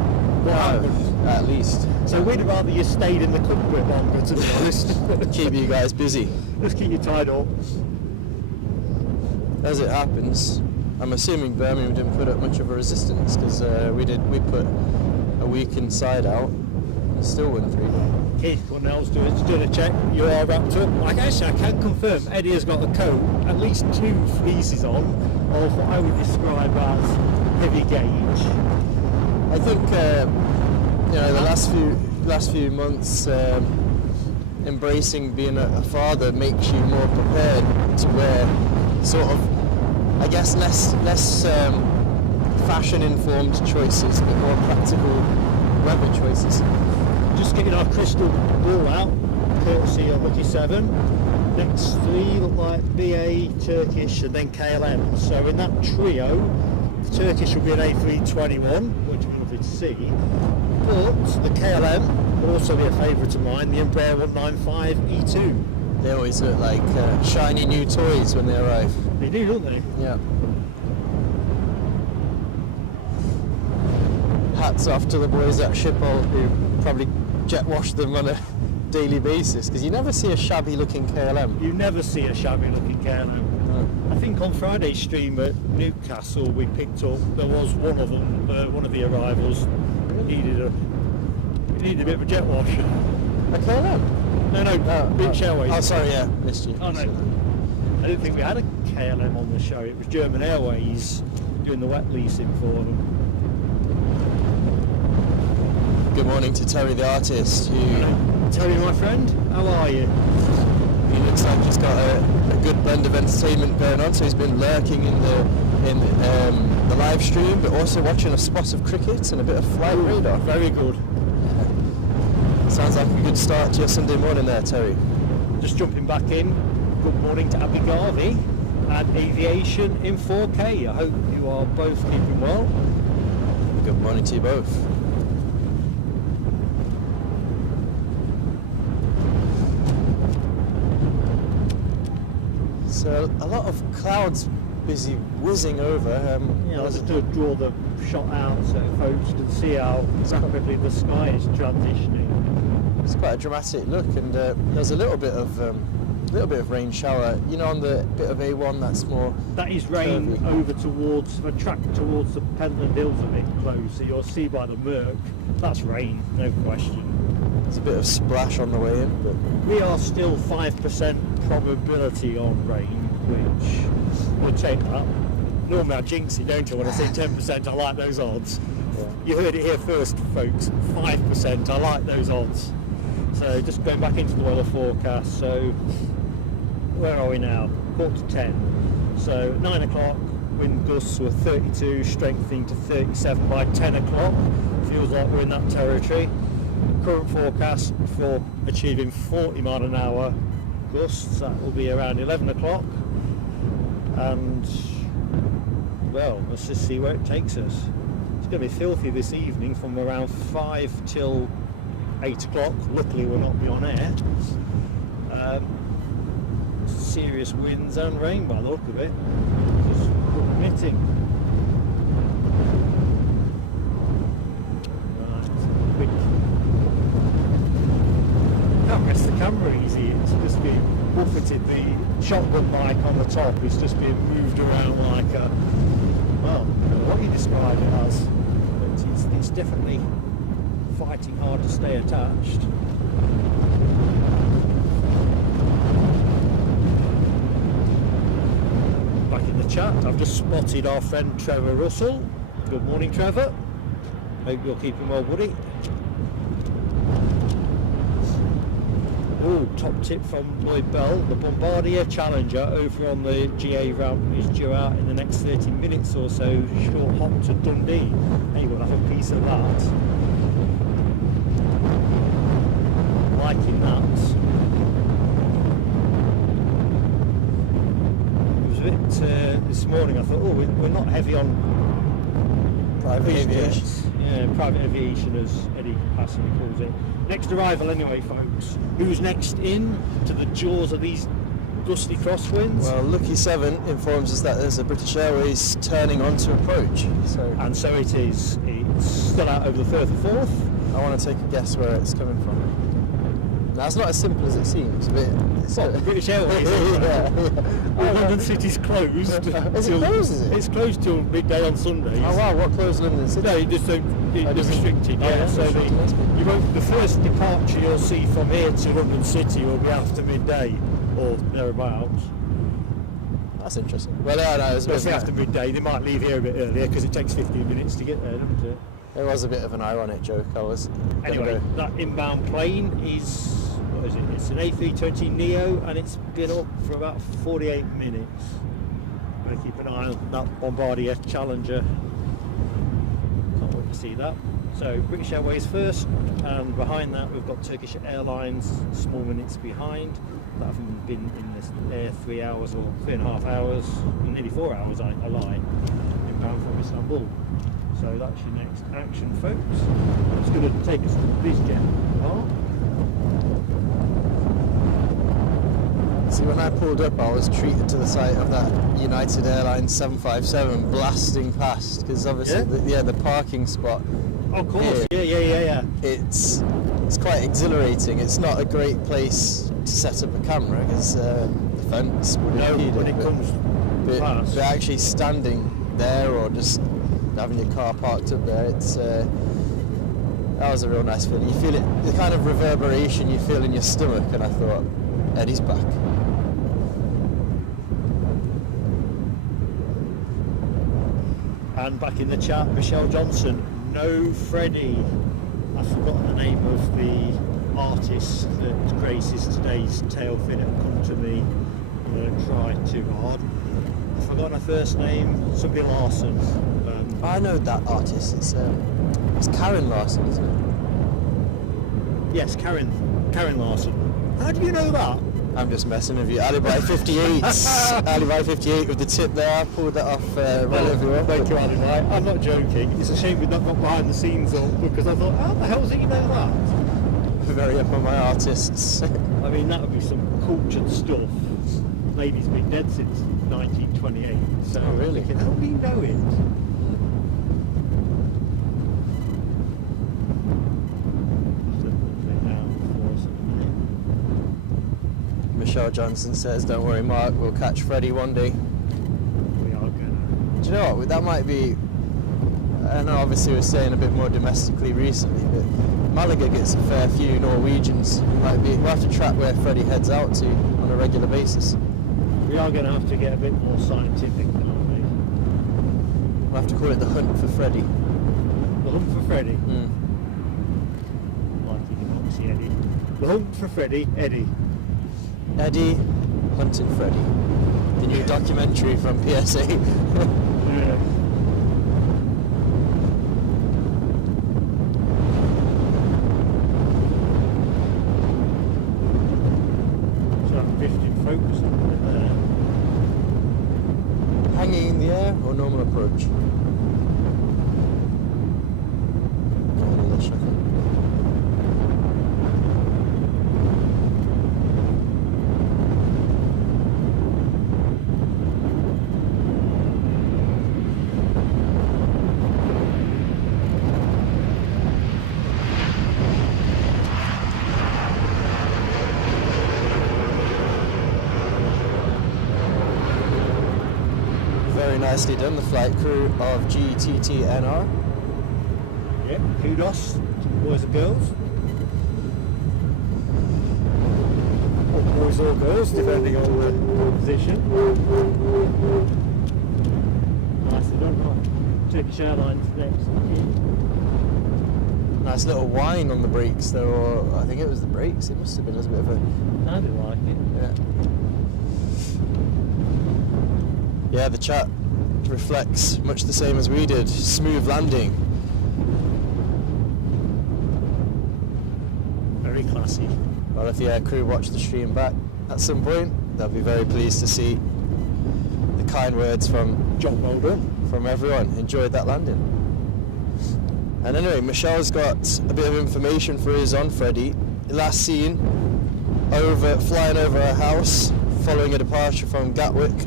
what happened. At least. So we'd rather you stayed in the cup a bit longer, to be honest. Keep you guys busy. Just keep you tied up. As it happens, I'm assuming Birmingham didn't put up much of a resistance because we put a weakened side out and still won 3-0. Keith, what else doing a check? You are wrapped up. Like actually, I can confirm Eddie has got a coat, at least 2 fleeces on, of what I would describe as heavy gauge. I think the last few months embracing being a father makes you more prepared to wear sort of, I guess, less fashion informed choices, but more practical weather choices. Just getting our crystal ball out, courtesy of Lucky 7. Next 3 look like BA, Turkish, and then KLM. So in that trio, the Turkish will be an A321, which I'm lovely to see. But the KLM will also be a favourite of mine, the Embraer 195 E2. They always look like shiny new toys when they arrive. They do, don't they? Yeah. Hats off to the boys at Schiphol who probably jet wash them on a daily basis, because you never see a shabby looking KLM. You never see a shabby looking KLM. No. I think on Friday's stream at Newcastle we picked up, there was one of them, one of the arrivals needed a bit of a jet wash. A KLM? No, British Airways. Oh, sorry, yeah, missed you. Oh no, I didn't think we had a KLM on the show. It was German Airways doing the wet leasing for them. Good morning to Terry the artist, who Terry, my friend, how are you? he looks like he's got a good blend of entertainment going on. So he's been lurking in the live stream, but also watching a spot of cricket and a bit of flight radar. Very good. Sounds like a good start to your Sunday morning there, Terry. Just jumping back in. Good morning to Abby Garvey and Aviation in 4K. I hope you are both keeping well. Good morning to you both. So a lot of clouds busy whizzing over. Yeah, let's just draw the shot out so folks can see how rapidly the sky is transitioning. It's quite a dramatic look, and there's a little bit of rain shower. You know, on the bit of A1 that's more. That is rain curvy. over towards the track towards the Pentland Hills a bit close. So you'll see by the murk. That's rain, no question. There's a bit of splash on the way in, but We are still 5% probability on rain, which we'll take that. Normally I jinx it, don't you? When I say 10%, I like those odds. yeah. You heard it here first, folks. 5%, I like those odds. So just going back into the weather forecast. So where are we now? 9:45. So 9 o'clock, wind gusts were 32, strengthening to 37 by 10 o'clock. Feels like we're in that territory. Current forecast for achieving 40 mile an hour gusts, that will be around 11 o'clock. And well, let's just see where it takes us. It's going to be filthy this evening from around 5 till 8 o'clock. Luckily we'll not be on air. Serious winds and rain by the look of it. Just knitting. Right, quick. Can't rest the camera easy. It's just been buffeted. The shotgun mic on the top is just being moved around like a, well, I don't know what you describe it as, but it's definitely fighting hard to stay attached. Back in the chat, I've just spotted our friend Trevor Russell. Good morning, Trevor. Hope you're keeping well, buddy. Oh, top tip from Lloyd Bell. The Bombardier Challenger over on the GA ramp is due out in the next 30 minutes or so. Short hop to Dundee. Hey, we'll have a piece of that. Liking that. It was a bit this morning. I thought, oh, we're not heavy on Private aviation. Yeah, private aviation, as Eddie passingly calls it. Next arrival, anyway, folks. Who's next in to the jaws of these gusty crosswinds? Well, Lucky 7 informs us that there's a British Airways turning on to approach. And so it is. It's still out over the Firth of Forth. I want to take a guess where it's coming from. Now, it's not as simple as it seems. The British Airways. yeah. Well, London City's closed. Is it closed, is it? It's closed till midday on Sundays. Oh wow, what closed London City? No, it's restricted. Oh, yeah, So restricted. you won't. The first departure you'll see from here to London City will be after midday or thereabouts. That's interesting. Well, yeah, no, So if after midday, they might leave here a bit earlier because it takes 15 minutes to get there, doesn't it? It was a bit of an ironic joke. I was. Anyway, that inbound plane is, what is it? It's an A320 Neo, and it's been up for about 48 minutes. Better keep an eye on that Bombardier Challenger. Can't wait to see that. So British Airways first, and behind that we've got Turkish Airlines, small minutes behind. That haven't been in this air 3 hours or 3.5 hours, nearly 4 hours. I lie. Inbound from Istanbul. So that's your next action, folks. It's going to take us to the BizJet. See, when I pulled up, I was treated to the sight of that United Airlines 757 blasting past, because obviously, the parking spot. Of course, here, yeah. It's quite exhilarating. It's not a great place to set up a camera because the fence would impede when it. it comes past. But actually standing there or just having your car parked up there, it's that was a real nice feeling. You feel it, the kind of reverberation you feel in your stomach, and I thought, Eddie's back. And back in the chat, Michelle Johnson, no Freddie. I've forgotten the name of the artist that graces today's tail fin. It'll come to me. I'm going to try too hard. I've forgotten her first name. Somebody Larson. I know that artist. It's Karen Larson, isn't it? Yes, Karen Larson. How do you know that? I'm just messing with you. Alibi 58. Alibi 58 with the tip there. I pulled that off relatively well. Thank you, Alibi. I'm not joking. It's a shame we've not got behind the scenes on, because I thought, how the hell does he know that? Very up on my artists. I mean, that would be some cultured stuff. Lady's been dead since 1928. So Oh, really? How do you know it? Michelle Johnson says, "Don't worry, Mark. We'll catch Freddie one day." We are gonna. Do you know what? That might be. I know, obviously, we're staying a bit more domestically recently, but Malaga gets a fair few Norwegians. We'll have to track where Freddie heads out to on a regular basis. We are going to have to get a bit more scientific, aren't we? We'll have to call it the hunt for Freddie. The hunt for Freddie. Mm. Like you can not see Eddie. The hunt for Freddie, Eddie. Eddie Hunting Freddie. The new documentary from PSA. Yeah. So I'm drifting focus a bit there. Hanging in the air or normal approach? Nicely done, the flight crew of GTTNR. Yeah, kudos to the boys and girls. Or boys or girls, depending on the position. Nicely done, right. Turkish Airlines next. Nice little whine on the brakes though, or I think it was the brakes, it must have been a bit of a... Sounded like it. Yeah, the chat reflects much the same as we did. Smooth landing. Very classy. Well, if the air crew watch the stream back at some point, they'll be very pleased to see the kind words from John Mulder. From everyone. Enjoyed that landing. And anyway, Michelle's got a bit of information for us on Freddie. Last seen flying over our house following a departure from Gatwick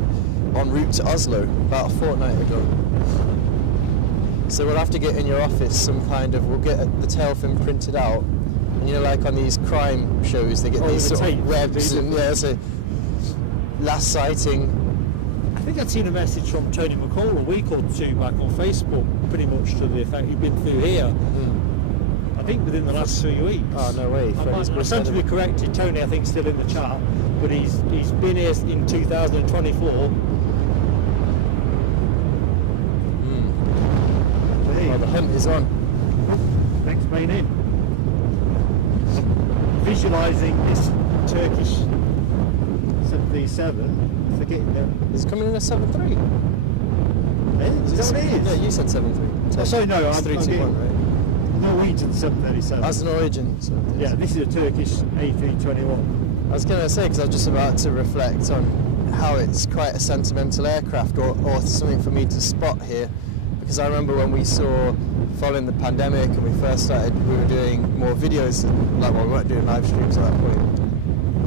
en route to Oslo about a fortnight ago. So we'll have to get in your office some kind of, we'll get the tail fin printed out, and you know, like on these crime shows they get these sort of webs and so last sighting. I think I'd seen a message from Tony McCall a week or two back on Facebook, pretty much to the effect he'd been through here. I think within the last 3 weeks. Oh, no way. I stand to be corrected. Tony, I think, still in the chat, but he's been here in 2024. Well, the hunt is on. Next plane in. Visualising this Turkish 737. Forgetting that. It's coming in a 7.3. Is that what it is? Yeah, you said 7.3. Oh, sorry, no, it's 321, right? Norwegian 737. That's a Norwegian. Yeah, this is a Turkish A321. I was going to say, because I was just about to reflect on how it's quite a sentimental aircraft, or something for me to spot here, because I remember when we saw, following the pandemic, and we first started, we were doing more videos, like, well, we weren't doing live streams at that point.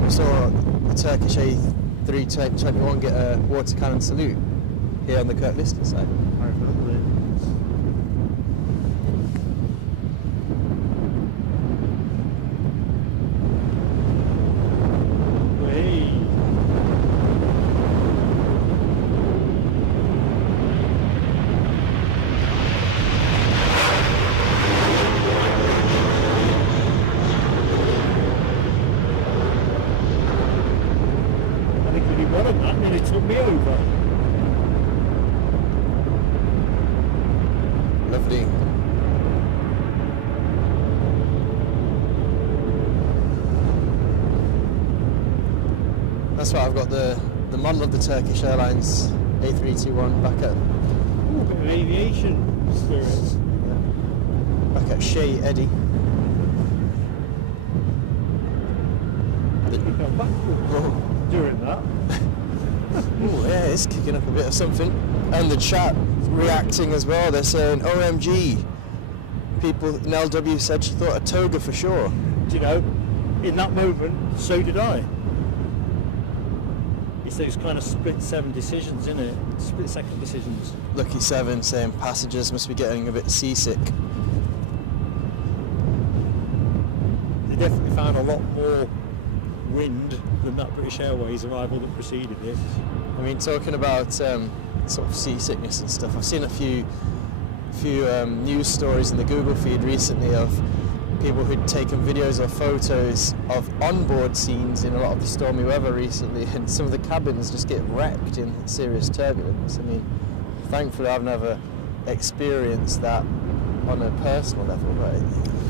We saw the Turkish A321 get a water cannon salute here on the Kirk Lister site. I remember it. That's why I've got the model of the Turkish Airlines A321 back at... Ooh, a bit of aviation spirit. Back at Shea Eddy. During that. Oh yeah, it's kicking up a bit of something. And the chat reacting as well. They're saying, OMG. People in LW said she thought a toga for sure. Do you know, in that moment, so did I. It's those kind of split-second decisions, isn't it? Split-second decisions. Lucky 7 saying passengers must be getting a bit seasick. They definitely found a lot more wind than that British Airways arrival that preceded it. I mean, talking about sort of seasickness and stuff, I've seen a few news stories in the Google feed recently of people who'd taken videos or photos of onboard scenes in a lot of the stormy weather recently, and some of the cabins just get wrecked in serious turbulence. I mean, thankfully I've never experienced that on a personal level, but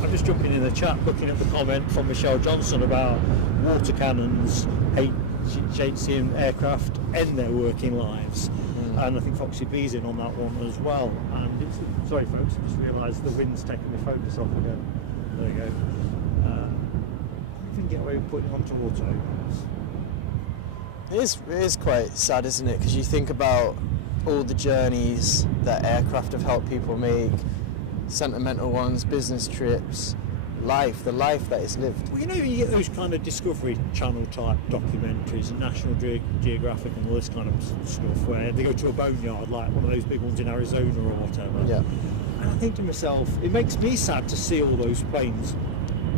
I'm just jumping in the chat looking at the comment from Michelle Johnson about water cannons, HCM aircraft end their working lives. And I think Foxy B's in on that one as well. And it's, sorry folks, I just realised the wind's taking the focus off again. There we go. I think get away with putting it onto auto. It is quite sad, isn't it? Because you think about all the journeys that aircraft have helped people make, sentimental ones, business trips, the life that is lived. Well, you know, you get those kind of Discovery Channel type documentaries and National Geographic and all this kind of stuff where they go to a boneyard, like one of those big ones in Arizona or whatever. Yeah. And I think to myself, it makes me sad to see all those planes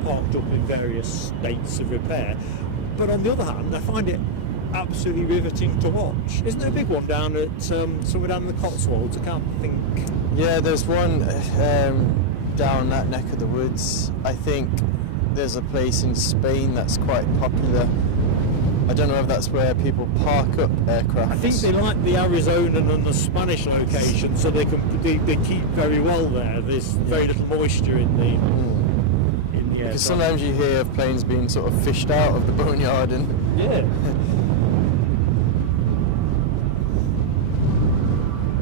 parked up in various states of repair. But on the other hand, I find it absolutely riveting to watch. Isn't there a big one down at somewhere down in the Cotswolds? I can't think. Yeah, there's one down that neck of the woods. I think there's a place in Spain that's quite popular. I don't know if that's where people park up aircraft. I think they like the Arizona and the Spanish location, so they keep very well there. There's very little moisture in the air. Because sometimes you hear of planes being sort of fished out of the boneyard and yeah.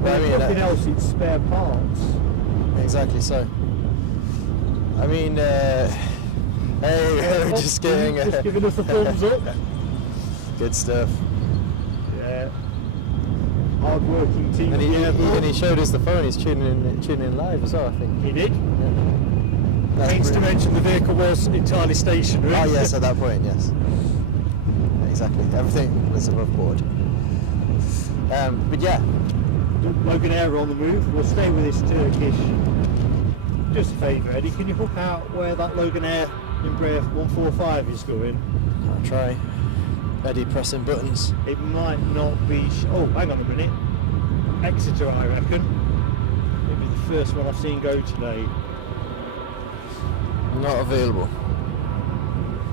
I mean, nothing else, it's spare parts. Exactly so. I mean, hey, just giving us a thumbs up. Good stuff. Yeah. Hard-working team. And he showed us the phone. He's tuning in live as well, I think. He did. Yeah. Pains to mention the vehicle was entirely stationary. Oh yes, at that point, yes. Exactly. Everything was above board. But yeah. Loganair on the move. We'll stay with this Turkish. Just a favour, Eddie. Can you hook out where that Loganair Embraer 145 is going? I'll try. Eddie pressing buttons. It might not be. Oh, hang on a minute. Exeter, I reckon. Maybe the first one I've seen go today. Not available.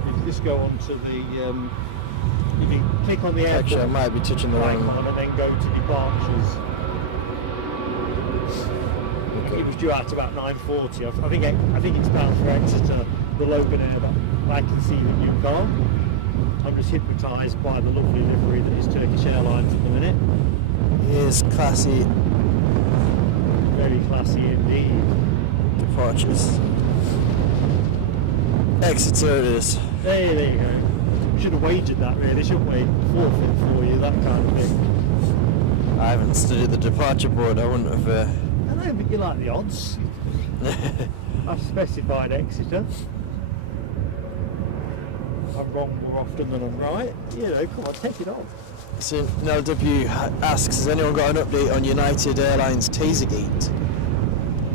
If you just go on to the. If you click on the airport. Actually, I might be touching the wrong. Icon and then go to departures. It was due out about 9:40. I think it's bound for Exeter, the Loganair, but I can see the new car. I'm just hypnotised by the lovely livery that is Turkish Airlines at the minute. He is classy. Very classy indeed. Departures. Exeter it is. There you go. Should have wagered that really, shouldn't we? Forfeit for you, that kind of thing. I haven't studied the departure board. I wouldn't have. I know, but you like the odds. I've specified Exeter. I'm wrong more often than I'm right. You know, come on, take it on. So NLW asks, has anyone got an update on United Airlines Tasergate?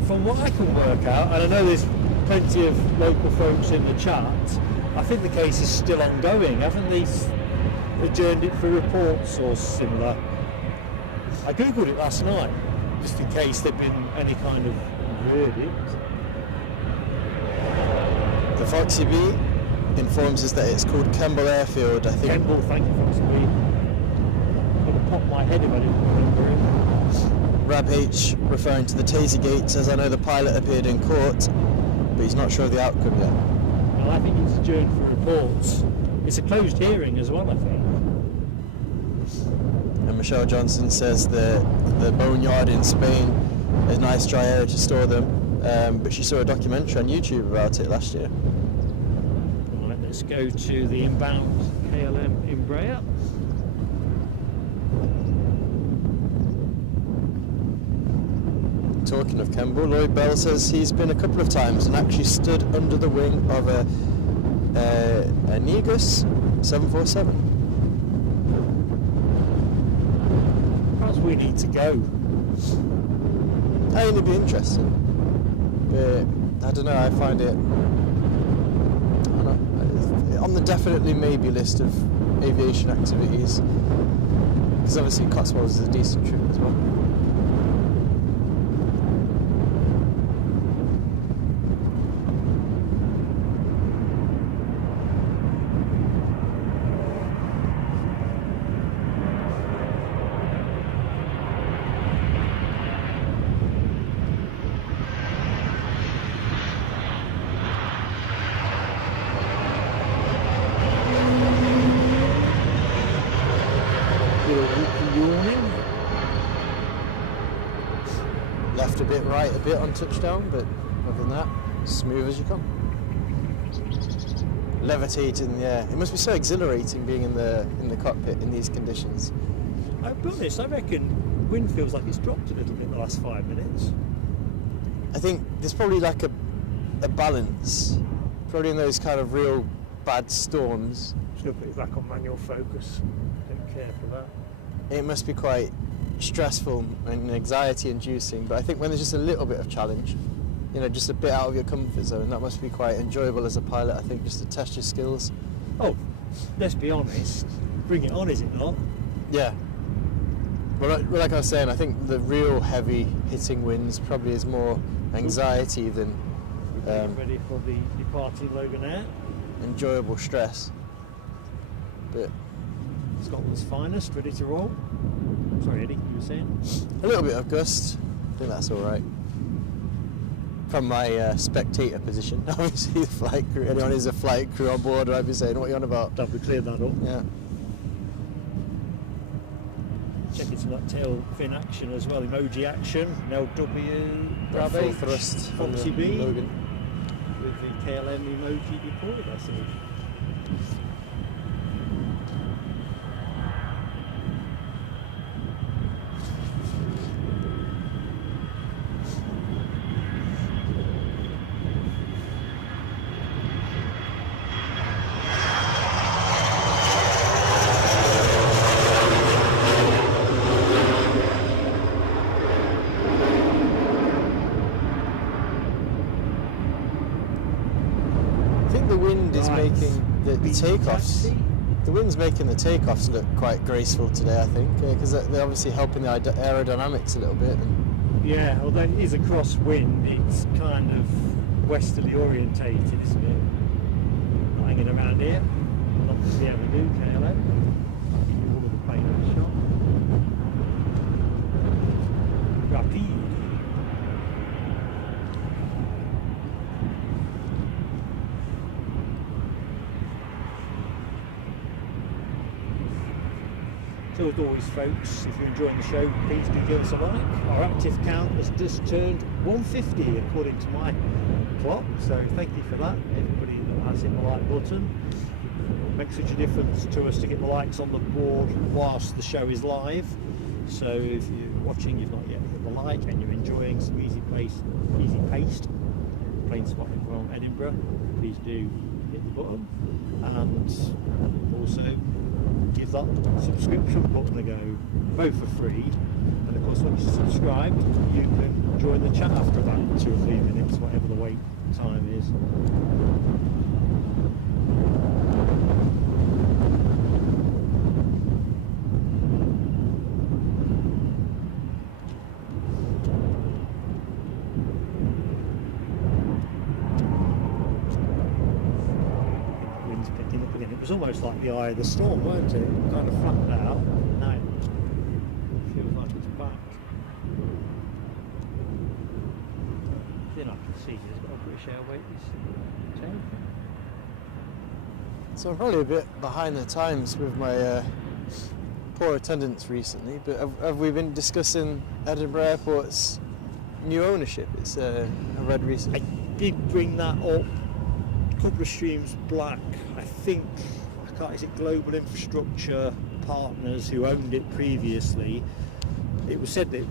From what I can work out, and I know there's plenty of local folks in the chat, I think the case is still ongoing. Haven't they adjourned it for reports or similar? I googled it last night, just in case there'd been any kind of verdict. The Foxy B informs us that it's called Kemble Airfield, I think. Kemble, thank you, Foxy B. I'm going to pop my head if I didn't remember it. Rab H, referring to the Tasergate, says, I know the pilot appeared in court, but he's not sure of the outcome yet. Well, I think it's adjourned for reports. It's a closed hearing as well, I think. And Michelle Johnson says the boneyard in Spain is a nice dry area to store them, but she saw a documentary on YouTube about it last year. Right, let's go to the inbound KLM Embraer. Talking of Kemble, Lloyd Bell says he's been a couple of times and actually stood under the wing of a Aer Lingus 747. Perhaps we need to go. I think it'd be interesting, but I don't know, I find it on the definitely maybe list of aviation activities, because obviously Cotswolds is a decent trip as well. Left a bit, right a bit on touchdown, but other than that, smooth as you come. Levitating, yeah. It must be so exhilarating being in the cockpit in these conditions. I'll be honest, I reckon wind feels like it's dropped a little bit in the last 5 minutes. I think there's probably like a balance, probably in those kind of real bad storms. Just going to put it back on manual focus. Don't care for that. It must be quite stressful and anxiety inducing, but I think when there's just a little bit of challenge, you know, just a bit out of your comfort zone, that must be quite enjoyable as a pilot, I think, just to test your skills. Oh, let's be honest, bring it on, is it not? Yeah. Well, like I was saying, I think the real heavy hitting winds probably is more anxiety than Ready for the departing Loganair. enjoyable stress. But Scotland's finest, ready to roll. Sorry, Eddie, you were saying? a little bit of gust, I think that's all right. From my spectator position, obviously the flight crew, anyone who's a flight crew on board, I'd be saying, what are you on about? Don't we clear that up? Yeah. Checking some of that tail fin action as well, emoji action, LW, Got Bravo, full thrust from Foxy the B, Logan. with the KLM emoji deployed, I see. I think the wind is Right. making the takeoffs. Taxi. The wind's making the takeoffs look quite graceful today, I think, because they're obviously helping the aerodynamics a little bit. And Yeah, although it is a crosswind, it's kind of westerly orientated, isn't it? Not hanging around here. Not that we ever do, KLM. All of the plane in shot. Rapide. So as always, folks, if you're enjoying the show, please do give us a like. Our active count has just turned 150 according to my clock, so thank you for that. Everybody that has hit the like button. It makes such a difference to us to get the likes on the board whilst the show is live. So if you're watching, you've not yet hit the like, and you're enjoying some easy paced plane spotting from Edinburgh, please do hit the button, and also give that subscription button a go, both for free, and of course once you're subscribed you can join the chat after about 2 or 3 minutes, whatever the wait time is. Wind's picking up again. It was almost like the eye of the storm, weren't it? Kind of flattened out. Now it feels like it's back. Then I can see there's got a British Airways tail. so I'm probably a bit behind the times with my poor attendance recently, but have we been discussing Edinburgh Airport's new ownership? It's I read I recently. did bring that up a couple of streams back. I think, is it Global Infrastructure Partners who owned it previously? It was said that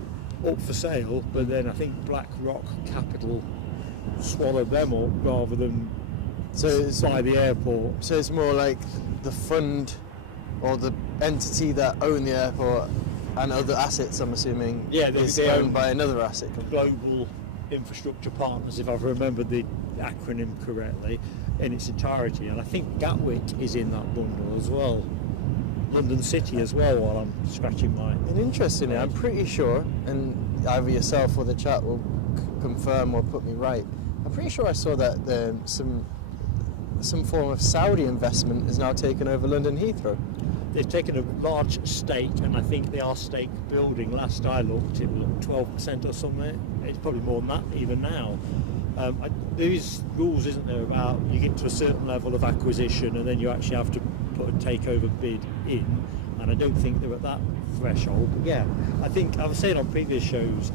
up for sale, but then I think BlackRock Capital swallowed them up rather than So it's buy the airport. So it's more like the fund or the entity that own the airport and other assets, I'm assuming, Yeah, is they owned own by another asset company. Global Infrastructure Partners, if I've remembered the acronym correctly, in its entirety. And I think Gatwick is in that bundle as well. London City as well, while I'm scratching my... And interestingly, I'm pretty sure, and either yourself or the chat will confirm or put me right, I'm pretty sure I saw that some form of Saudi investment is now taken over London Heathrow. They've taken a large stake, and I think they are stake building. Last I looked, it was 12% or something. It's probably more than that even now. There is rules, isn't there, about you get to a certain level of acquisition and then you actually have to put a takeover bid in, and I don't think they're at that threshold. But yeah, I think I was saying on previous shows,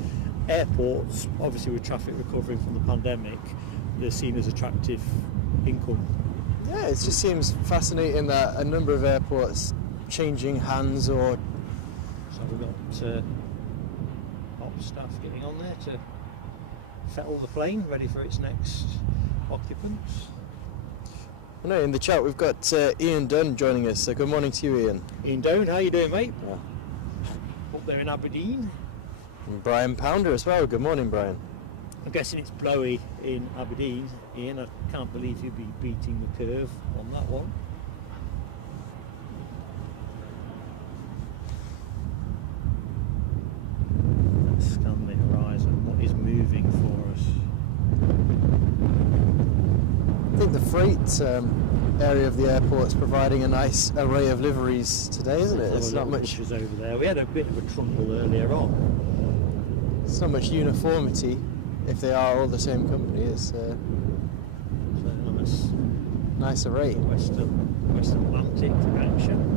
airports, obviously with traffic recovering from the pandemic, they're seen as attractive income. Yeah, it just seems fascinating that a number of airports changing hands or... So we've got ops staff getting on there to fettle the plane, ready for its next occupants. I know in the chat we've got Ian Dunn joining us, so good morning to you, Ian. Ian Doan, how you doing, mate? Yeah. Up there in Aberdeen. And Brian Pounder as well, good morning, Brian. I'm guessing it's blowy in Aberdeen, Ian. I can't believe you'll be beating the curve on that one. the freight area of the airport is providing a nice array of liveries today, isn't it? It's not much. Over there. We had a bit of a trundle earlier on. It's not much uniformity if they are all the same company. It's nice array. West Atlantic action.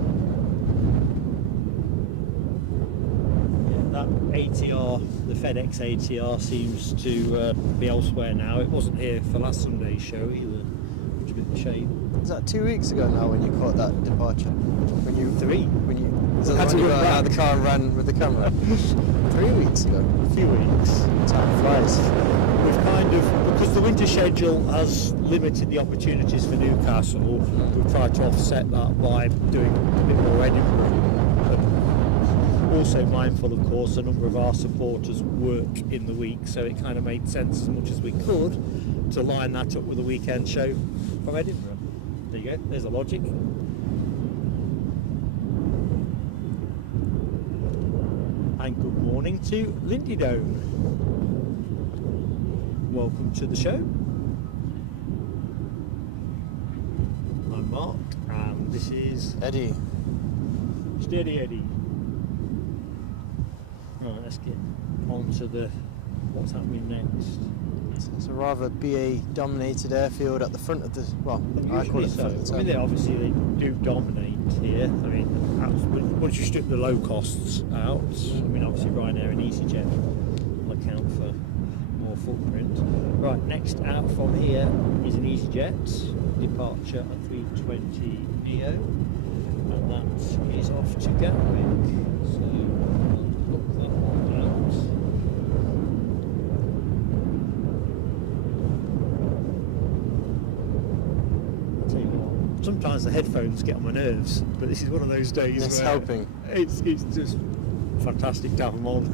Yeah, that ATR, the FedEx ATR, seems to be elsewhere now. It wasn't here for last Sunday's show either, which is a bit of a shame. Was that 2 weeks ago now when you caught that departure? When you was that Had the to one you run got out of back. the car and ran with the camera? 3 weeks ago. A few weeks. Time flies. We've kind of, because the winter schedule has limited the opportunities for Newcastle, we've tried to offset that by doing a bit more Edinburgh. But also mindful, of course, a number of our supporters work in the week, so it kind of made sense as much as we could to line that up with a weekend show from Edinburgh. There you go, there's the logic. And good morning to Lindydome. Welcome to the show. I'm Mark, and this is Eddie. Steady Eddie. Right, let's get on to what's happening next. It's a rather BA-dominated airfield at the front of the, well, I call it the front of the I mean, terminal. obviously they do dominate here. I mean, once you strip the low costs out, I mean, obviously Ryanair and EasyJet will account for more footprint. Right, next out from here is an EasyJet departure A350 Neo, and that is off to Gatwick. So we'll look that one out. Sometimes the headphones get on my nerves, but this is one of those days It's where helping. It's just fantastic to have them on.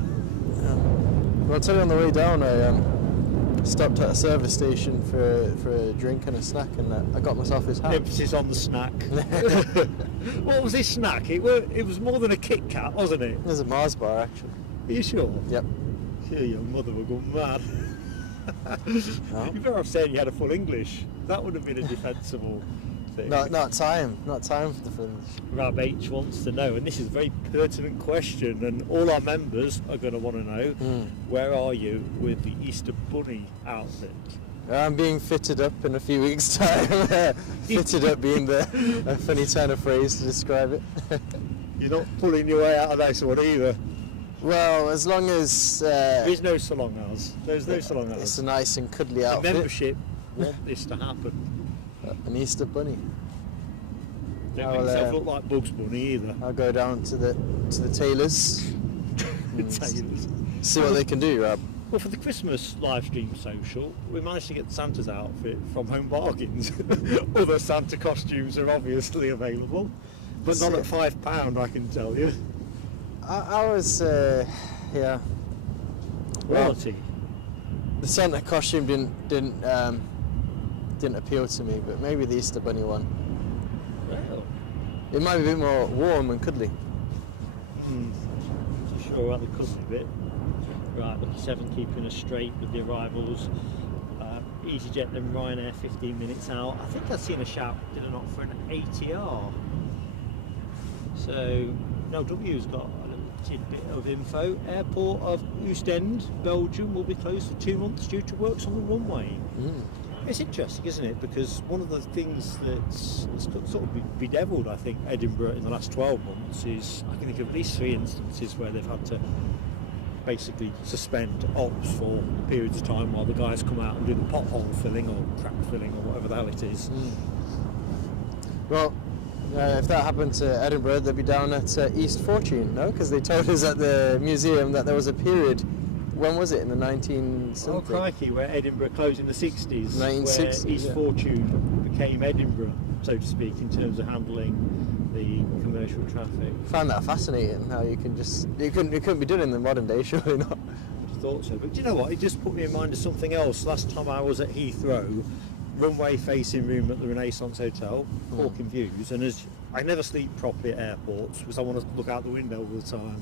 Yeah. Well, I'll tell you, on the way down, I stopped at a service station for a drink and a snack, and I got myself his hat. Emphasis on the snack. What was this snack? It was more than a Kit Kat, wasn't it? There's a Mars bar, actually. Are you sure? Yep. Sure, your mother would go mad. No. You better have said you had a full English. That would have been a defensible thing. Not time for the fringe. Rab H wants to know, and this is a very pertinent question, and all our members are going to want to know, where are you with the Easter Bunny outfit? I'm being fitted up in a few weeks' time. Fitted up being a funny turn of phrase to describe it. You're not pulling your way out of this one either. Well, as long as There is no salon hours. There's no salon hours. it's a nice and cuddly The outfit. membership want this to happen. An Easter bunny. Don't I'll, make yourself look like Bugs Bunny either. I'll go down to the tailors. Tailors. See what they can do, Rob. Well, for the Christmas live stream social, we managed to get Santa's outfit from Home Bargains. Other Santa costumes are obviously available, but not at £5, I can tell you. I was, yeah. Well, Quality. the Santa costume didn't appeal to me, but maybe the Easter bunny one. Well, It might be a bit more warm and cuddly. sure about the cuddly bit. Right, Lucky 7 keeping us straight with the arrivals. EasyJet then Ryanair 15 minutes out. I think I've seen a shout, did I not, for an ATR. So, no, W's got a little tidbit of info. Airport of Oostende, Belgium, will be closed for 2 months due to works on the runway. It's interesting, isn't it? Because one of the things that's sort of bedeviled, I think, Edinburgh in the last 12 months is, I can think of at least 3 instances where they've had to basically suspend ops for periods of time while the guys come out and do the pothole filling or crack filling or whatever the hell it is. Well, if that happened to Edinburgh, they'd be down at East Fortune, no? Because they told us at the museum that there was a period, when was it, in the 19 Oh something? crikey, where Edinburgh closed in the 60s, 1960s, where East yeah. Fortune became Edinburgh, so to speak, in terms of handling the commercial traffic. Found that fascinating, how you can just, it couldn't be done in the modern day, surely not. I thought so, but do you know what, it just put me in mind of something else. Last time I was at Heathrow, runway facing room at the Renaissance Hotel, Hawking Views, and as I never sleep properly at airports because I want to look out the window all the time.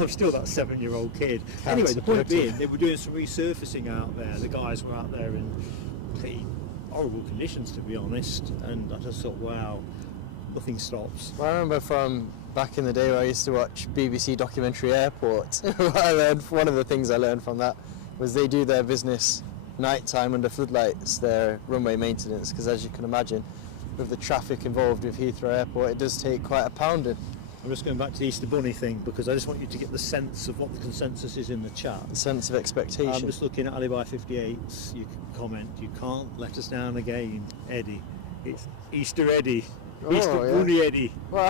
I'm still that 7-year-old kid. Anyway, the point being, they were doing some resurfacing out there. The guys were out there in horrible conditions, to be honest, and I just thought, wow, nothing stops. Well, I remember from back in the day where I used to watch BBC documentary Airport. One of the things I learned from that was they do their business nighttime under floodlights, their runway maintenance, because as you can imagine, with the traffic involved with Heathrow Airport, it does take quite a pounding. I'm just going back to the Easter Bunny thing because I just want you to get the sense of what the consensus is in the chat. The sense of expectation. I'm just looking at Alibi 58's. You can comment. You can't let us down again, Eddie. It's Easter Eddie. Easter yeah. Bunny Eddie. Well,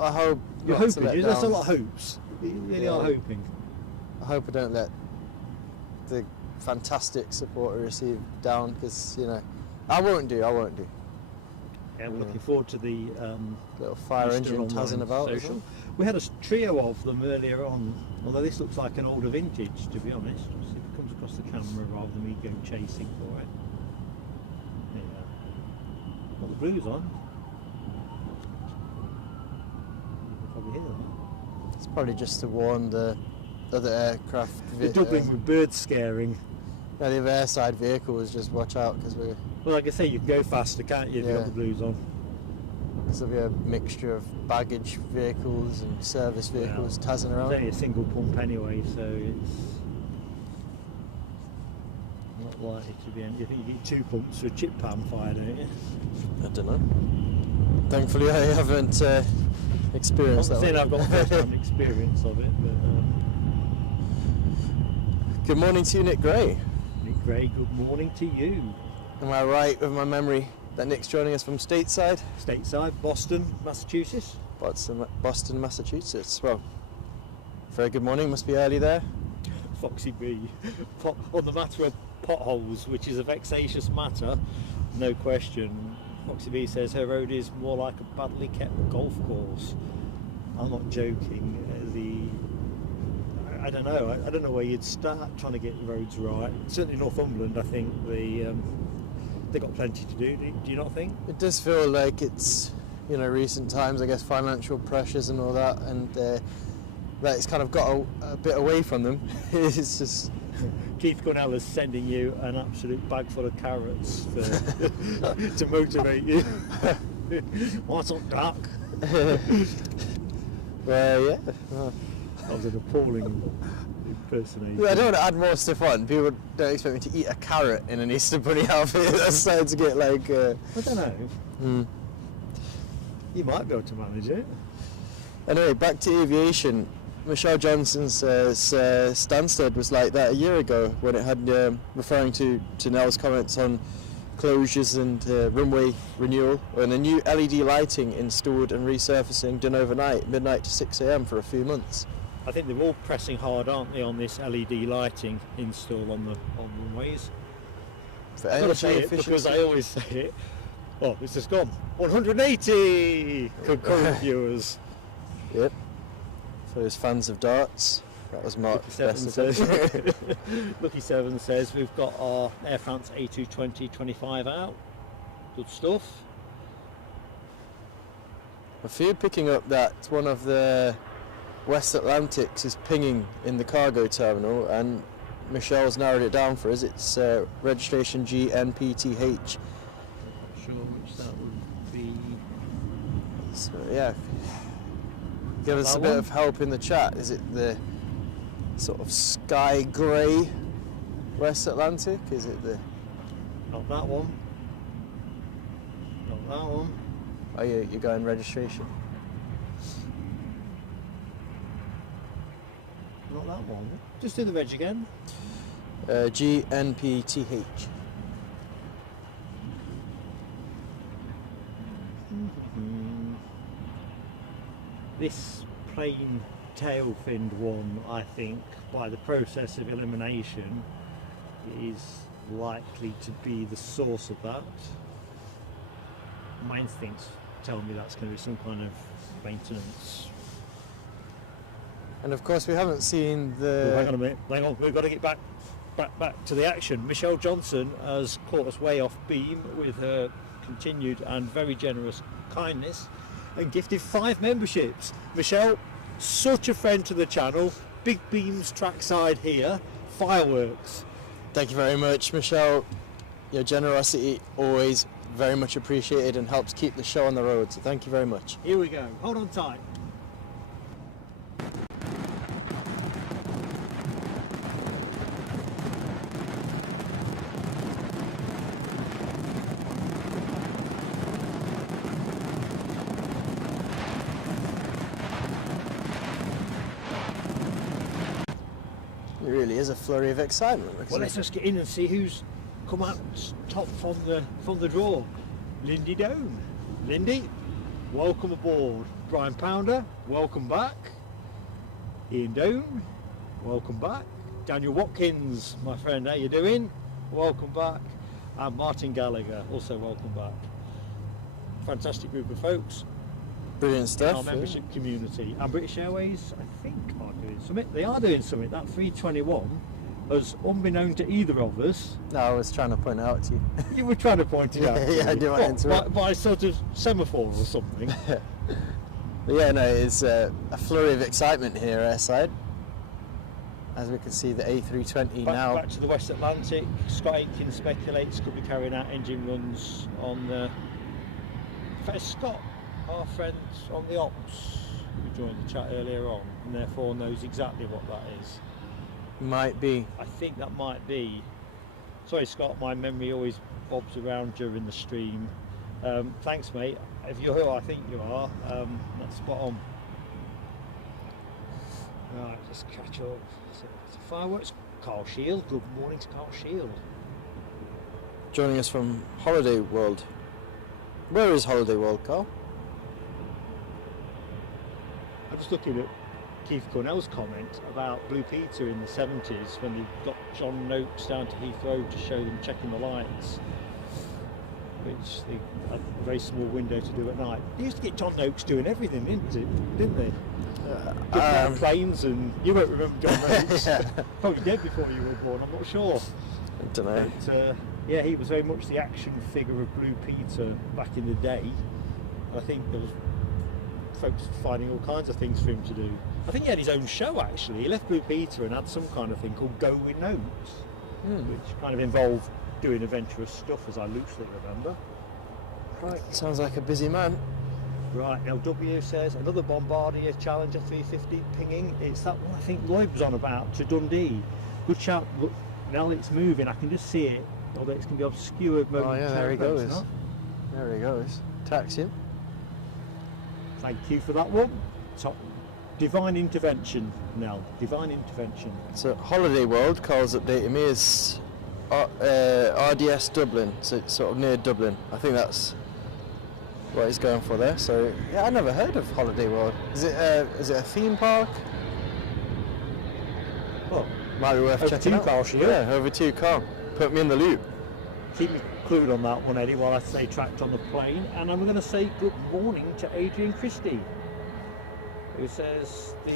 I hope You're not to hoping. let That's a down. lot of hopes. You really are hoping. I hope I don't let the fantastic support we receive down, because I won't do. Yeah, we're looking forward to the Little fire Easter engine online tazzing about. as social. well. We had a trio of them earlier on, although this looks like an older vintage, to be honest. We'll see if it comes across the camera rather than me go chasing for it. Yeah. Got the blues on. You can probably hear them. It's probably just to warn the other aircraft. They're doubling with bird scaring. The other airside vehicles, just watch out, because Well, like I say, you can go faster, can't you, if you've got Yeah. the blues on? there'll be a mixture of baggage vehicles and service vehicles tazzing It's around. only a single pump anyway, so it's not likely to be any. You think you get 2 pumps for a chip pan fire, don't you? I don't know. Thankfully, I haven't experienced I'm that saying one. I've got first-hand experience of it, but Good morning to you, Nick Gray. Nick Gray, good morning to you. Am I right with my memory that Nick's joining us from stateside? Stateside, Boston, Massachusetts. Boston, Massachusetts. Well, very good morning. Must be early there. Foxy B. On the matter of potholes, which is a vexatious matter, no question. Foxy B says her road is more like a badly kept golf course. I'm not joking. I don't know. I don't know where you'd start trying to get the roads right. Certainly Northumberland, I think they've got plenty to do. Do you not think? It does feel like it's, recent times, I guess, financial pressures and all that, and that it's kind of got a bit away from them. It's just... Keith Cornell is sending you an absolute bag full of carrots to motivate you. What's up, Doc? Well, yeah. Well, That was an appalling impersonation. I don't want to add more stuff on. People don't expect me to eat a carrot in an Easter Bunny outfit. That's starting to get like... I don't know. You might be able to manage it. Anyway, back to aviation. Michelle Johnson says Stansted was like that a year ago when it had, referring to Nell's comments on closures and runway renewal, and a new LED lighting installed and resurfacing done overnight, midnight to 6 a.m. for a few months. I think they're all pressing hard, aren't they, on this LED lighting install on runways. For I've got to energy say it because efficiency. I always say it. Oh, it's just gone. 180 concurrent viewers. Yep. For those fans of darts, that was Mark. Lucky 7 says we've got our Air France A220-25 out. Good stuff. I feel picking up that one of the West Atlantics is pinging in the cargo terminal, and Michelle's narrowed it down for us. It's registration GNPTH. Not sure which that would be. So yeah, give us That a bit one? of help in the chat. Is it the sort of sky grey West Atlantic? Is it the... Not that one. Not that one. Oh, you're going registration. Not that one. Just do the reg again. GNPTH. This plain tail-finned one, I think, by the process of elimination, is likely to be the source of that. My instincts tell me that's going to be some kind of maintenance. And of course we haven't seen Oh, hang on the... a minute. Hang on. We've got to get back to the action. Michelle Johnson has caught us way off beam with her continued and very generous kindness and gifted 5 memberships. Michelle, such a friend to the channel. Big beams trackside here. Fireworks. Thank you very much, Michelle. Your generosity always very much appreciated and helps keep the show on the road. So thank you very much. Here we go. Hold on tight. It really is a flurry of excitement. Well, let's just get in and see who's come out top from the draw. Lindy Doan. Lindy, welcome aboard. Brian Pounder, welcome back. Ian Doan, welcome back. Daniel Watkins, my friend, how you doing? Welcome back. And Martin Gallagher, also welcome back. Fantastic group of folks. Brilliant In stuff. our membership community. And British Airways, I think, are doing something. They are doing something. That 321, as unbeknown to either of us. No, I was trying to point it out to you. You were trying to point it out. Yeah, I do want to interrupt. By sort of semaphore or something. But yeah, no, it's a flurry of excitement here airside. As we can see, the A320 now. Back to the West Atlantic. Scott Aitken speculates could be carrying out engine runs on the. In fact, Scott, our friend on the ops, who joined the chat earlier on, and therefore knows exactly what that is. Might be. I think that might be. Sorry, Scott, my memory always bobs around during the stream. Thanks, mate. If you're who I think you are, that's spot on. Right, just catch up. So fireworks. Carl Shield. Good morning to Carl Shield. Joining us from Holiday World. Where is Holiday World, Carl? I'm just looking at Keith Cornell's comment about Blue Peter in the 70s when they got John Noakes down to Heathrow to show them checking the lights, which they had a very small window to do at night. They used to get John Noakes doing everything, didn't they? Planes, and you won't remember John Noakes. Yeah. Probably dead before you were born, I'm not sure. I don't know. But, yeah, he was very much the action figure of Blue Peter back in the day. I think there was folks finding all kinds of things for him to do. I think he had his own show actually. He left Blue Peter and had some kind of thing called Go With Notes, which kind of involved doing adventurous stuff, as I loosely remember. Right. Sounds like a busy man. Right, LW says another Bombardier Challenger 350 pinging. It's that one I think Lloyd was on about to Dundee. Good shout. Look, now it's moving. I can just see it, although it's going to be obscured. Oh yeah, there he goes. Not. There he goes. Taxi him. Thank you for that one. Top. Divine intervention, Nell. Divine intervention. So Holiday World, Carl's updating me, is RDS Dublin, so it's sort of near Dublin. I think that's what he's going for there. So yeah, I never heard of Holiday World. Is it a theme park? Well, might be worth over checking to out. Carl, Shield. Yeah, over to you, Carl. Put me in the loop. Keep me clued on that one, Eddie, while I stay tracked on the plane. And I'm going to say good morning to Adrian Christie, who says the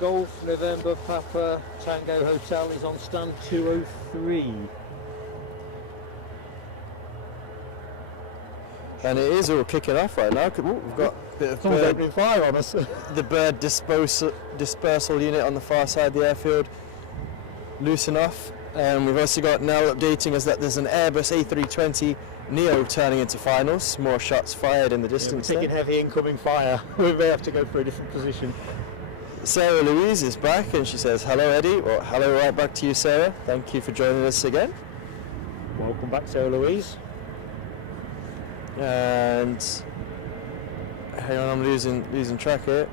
Golf November Papa Tango Hotel is on stand 203. And it is all kicking off right now. Ooh, we've got a bit of Someone's bird, opening fire on us. the bird dispersal unit on the far side of the airfield loosing off. We've also got Nell updating us that there's an Airbus A320 Neo turning into finals. More shots fired in the distance. We're taking heavy incoming fire. We may have to go for a different position. Sarah Louise is back and she says, hello Eddie, or hello right back to you Sarah. Thank you for joining us again. Welcome back, Sarah Louise. And hang on, I'm losing track here.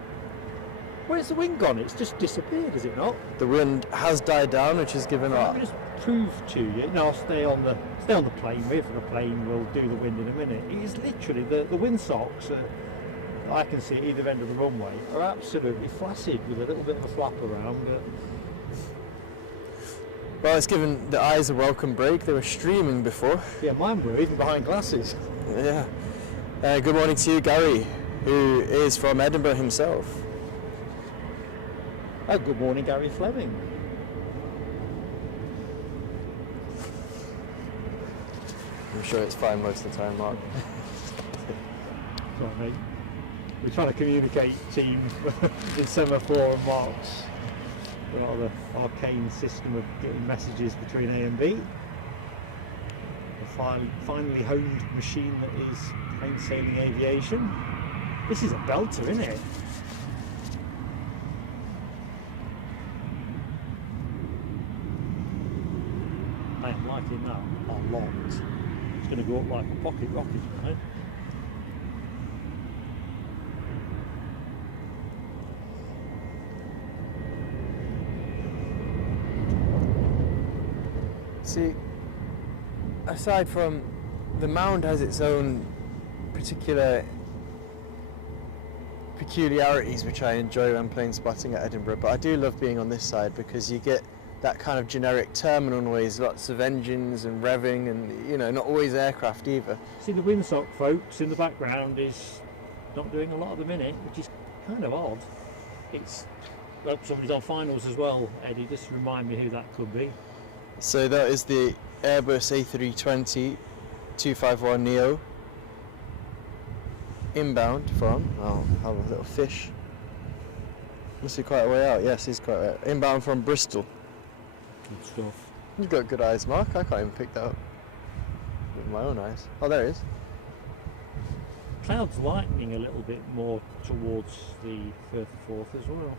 Where's the wind gone? It's just disappeared, is it not? The wind has died down, which has given Let up. me just prove to you. No, I'll stay on the plane. Wait for the plane. We'll do the wind in a minute. It is literally the windsocks. I can see at either end of the runway are absolutely flaccid with a little bit of a flap around. Well, it's given the eyes a welcome break. They were streaming before. Yeah, mine were even behind glasses. Yeah. Good morning to you, Gary, who is from Edinburgh himself. Oh, good morning, Gary Fleming. I'm sure it's fine most of the time, Mark. Sorry, mate. We're trying to communicate, team, in semaphore and marks. We're not the arcane system of getting messages between A and B. finely honed machine that is plain sailing aviation. This is a belter, isn't it? I am liking that a lot. It's going to go up like a pocket rocket, right? See, aside from the mound has its own particular peculiarities which I enjoy when plane spotting at Edinburgh, but I do love being on this side because you get that kind of generic terminal noise, lots of engines and revving, and you know, not always aircraft either. See, the windsock folks in the background is not doing a lot at the minute, which is kind of odd. It's, well, somebody's on finals as well, Eddie, just remind me who that could be. So that is the Airbus A320 251 Neo inbound from, I'll have a little fish. Must be quite a way out. Yes, he's quite a way out. Inbound from Bristol. Good stuff. You've got good eyes, Mark. I can't even pick that up with my own eyes. Oh, there it is. Clouds lightening a little bit more towards the 34th as well.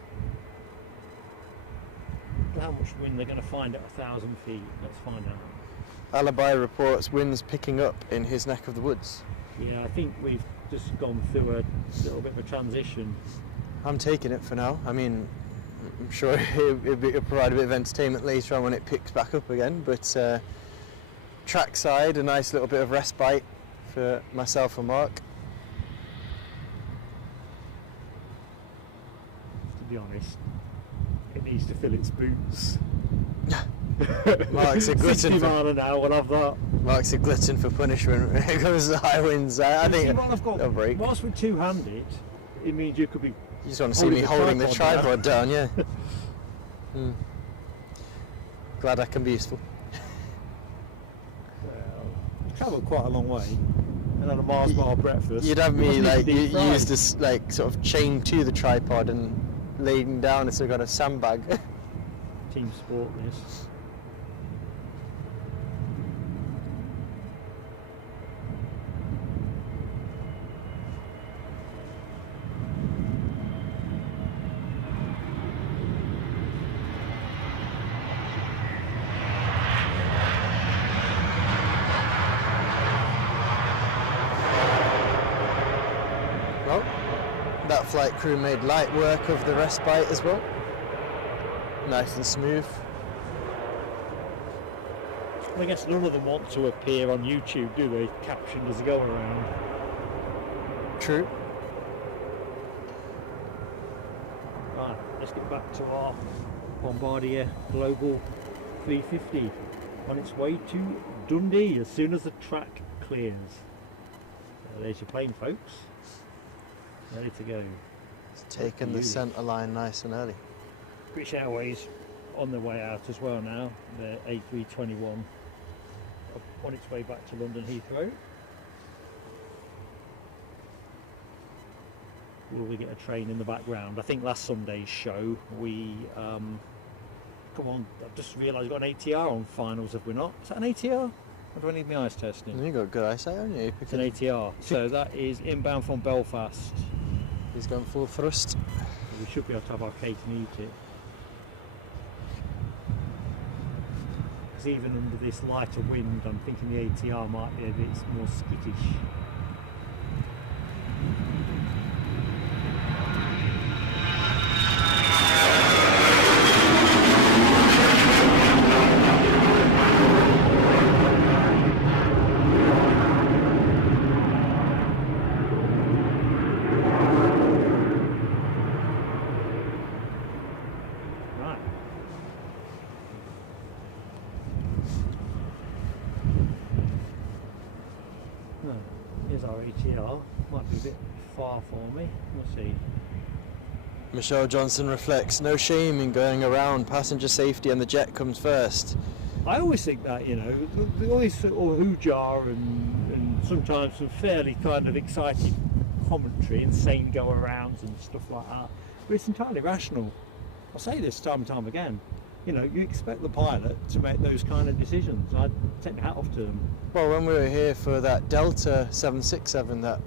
How much wind they're going to find at 1,000 feet? Let's find out. Alibi reports winds picking up in his neck of the woods. Yeah, I think we've just gone through a little bit of a transition. I'm taking it for now. I mean, I'm sure it'll provide a bit of entertainment later on when it picks back up again, but trackside, a nice little bit of respite for myself and Mark. To be honest, it needs to fill its boots. Mark's a 60 glutton mile an hour, I've got. Mark's a glutton for punishment when it comes to high winds. I think it'll break. Whilst we're two-handed, it means you could be. You just want to see me holding the tripod down, yeah. Glad I can be useful. Well, I've travelled quite a long way, and had a Mars bar breakfast. You'd have me Wasn't like it deep fried? use this like sort of chain to the tripod and laying down as I've got a sandbag. Team sport, this. Well, that flight crew made light work of the respite as well. Nice and smooth. I guess none of them want to appear on YouTube, do they? Captioned as they go around. True. Right, let's get back to our Bombardier Global 350 on its way to Dundee as soon as the track clears. There's your plane, folks. Ready to go. It's taken the centre line nice and early. British Airways on their way out as well now. The A321 on its way back to London Heathrow. Will we get a train in the background? I think last Sunday's show we come on, I've just realised we've got an ATR on finals, have we not? Is that an ATR? Or do I need my eyes testing? You got good eyesight, haven't you? It's an ATR. So that is inbound from Belfast. He's gone full thrust. We should be able to have our cake and eat it. Because even under this lighter wind, I'm thinking the ATR might be a bit more skittish. Here's our ATR. Might be a bit far for me. We'll see. Michelle Johnson reflects, no shame in going around, passenger safety and the jet comes first. I always think that, you know, they always sort of hoo-jar and sometimes some fairly kind of excited commentary, insane go-arounds and stuff like that. But it's entirely rational. I'll say this time and time again. you know, you expect the pilot to make those kind of decisions. I'd take my hat off to them. Well, when we were here for that Delta 767 that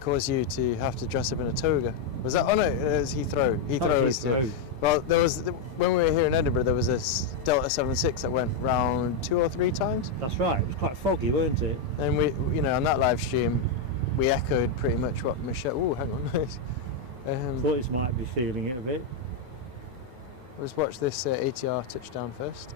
caused you to have to dress up in a toga, was that? Oh no, it was Heathrow. Heathrow was too. Heathrow. Well, there was when we were here in Edinburgh, there was this Delta 76 that went round 2 or 3 times, That's right. It was quite foggy, weren't it? and we, you know, on that live stream, we echoed pretty much what Michelle. Oh, hang on. Thought it might be feeling it a bit. Let's watch this ATR touchdown first.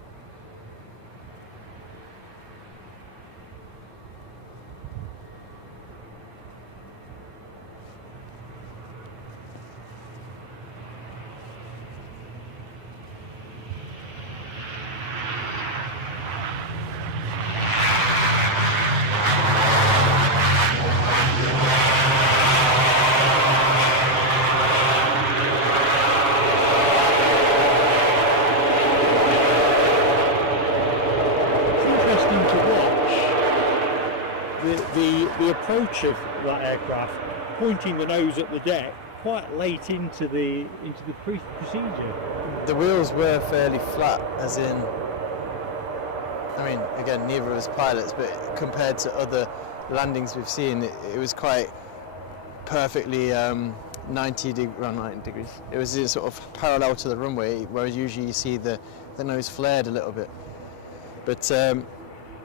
The approach of that aircraft, pointing the nose at the deck quite late into the procedure. The wheels were fairly flat, as in, I mean, again, neither of us pilots, but compared to other landings we've seen, it was quite perfectly 90 degrees. It was sort of parallel to the runway, whereas usually you see the nose flared a little bit. But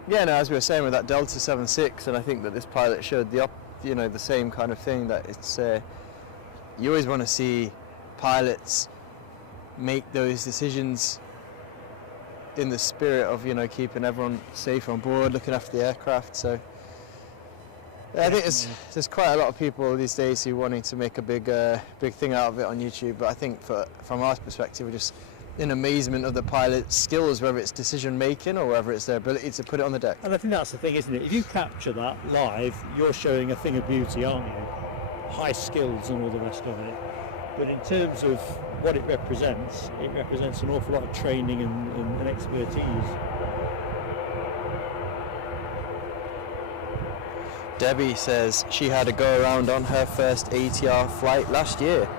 yeah, no, as we were saying with that Delta 76, and I think that this pilot showed the same kind of thing, that it's you always want to see pilots make those decisions in the spirit of, you know, keeping everyone safe on board, looking after the aircraft. So yeah, I think there's quite a lot of people these days who wanting to make a big thing out of it on YouTube, but I think from our perspective, we're just in amazement of the pilot's skills, whether it's decision making or whether it's their ability to put it on the deck. And I think that's the thing, isn't it? If you capture that live, you're showing a thing of beauty, aren't you? High skills and all the rest of it. But in terms of what it represents an awful lot of training and expertise. Debbie says she had a go around on her first ATR flight last year.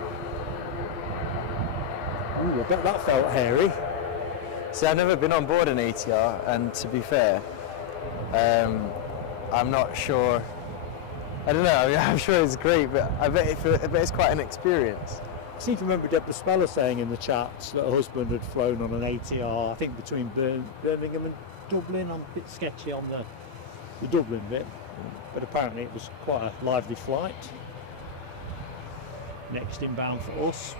Ooh, I bet that felt hairy. See, I've never been on board an ATR, and to be fair, I'm not sure. I don't know. I mean, I'm sure it's great, but I bet it's quite an experience. I seem to remember Deborah Speller saying in the chat that her husband had flown on an ATR, I think between Birmingham and Dublin. I'm a bit sketchy on the Dublin bit, but apparently it was quite a lively flight. Next inbound for us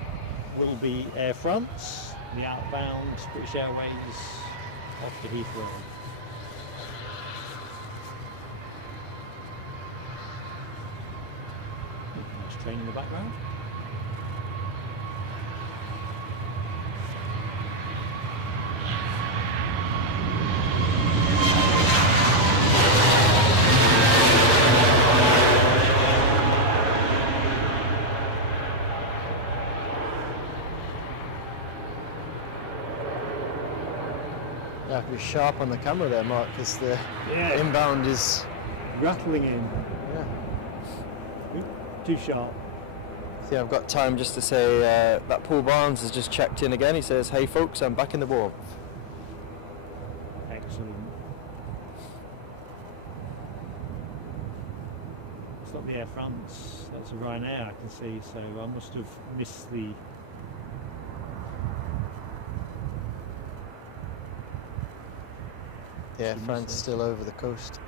will be Air France, the outbound British Airways off to Heathrow. Nice train in the background. You have to be sharp on the camera there, Mark, because the inbound is Rattling in. Yeah. Too sharp. See, I've got time just to say that Paul Barnes has just checked in again. He says, "Hey folks, I'm back in the warmth." Excellent. It's not the Air France, that's a Ryanair I can see, so I must have missed the... Yeah, France still over the coast.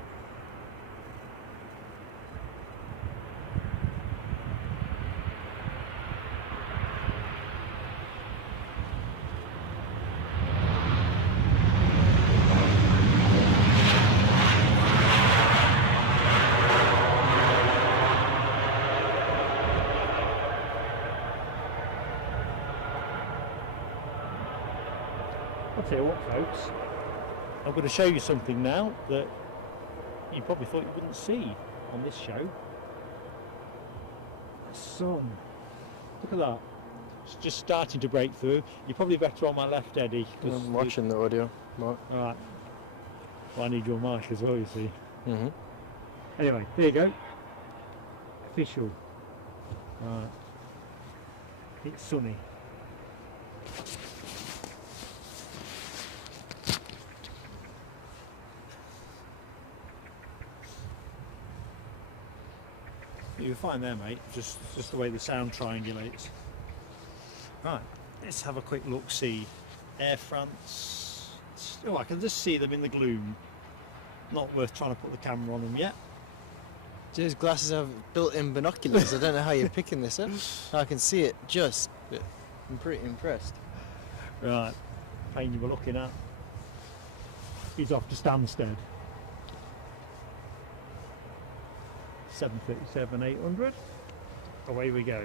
I'll tell you what, folks, I'm going to show you something now that you probably thought you wouldn't see on this show. The sun. Look at that. It's just starting to break through. You're probably better on my left, Eddie. I'm watching the audio, Mark. Alright. Well, I need your mic as well, you see. Mm-hmm. Anyway, there you go. Official. Right. It's sunny. You're fine there, mate. Just the way the sound triangulates. Right, let's have a quick look. See, Air France. Oh, I can just see them in the gloom. Not worth trying to put the camera on them yet. Those glasses have built-in binoculars. I don't know how you're picking this up. I can see it just, but I'm pretty impressed. Right, plane you were looking at. He's off to Stansted. 757-800. Away we go.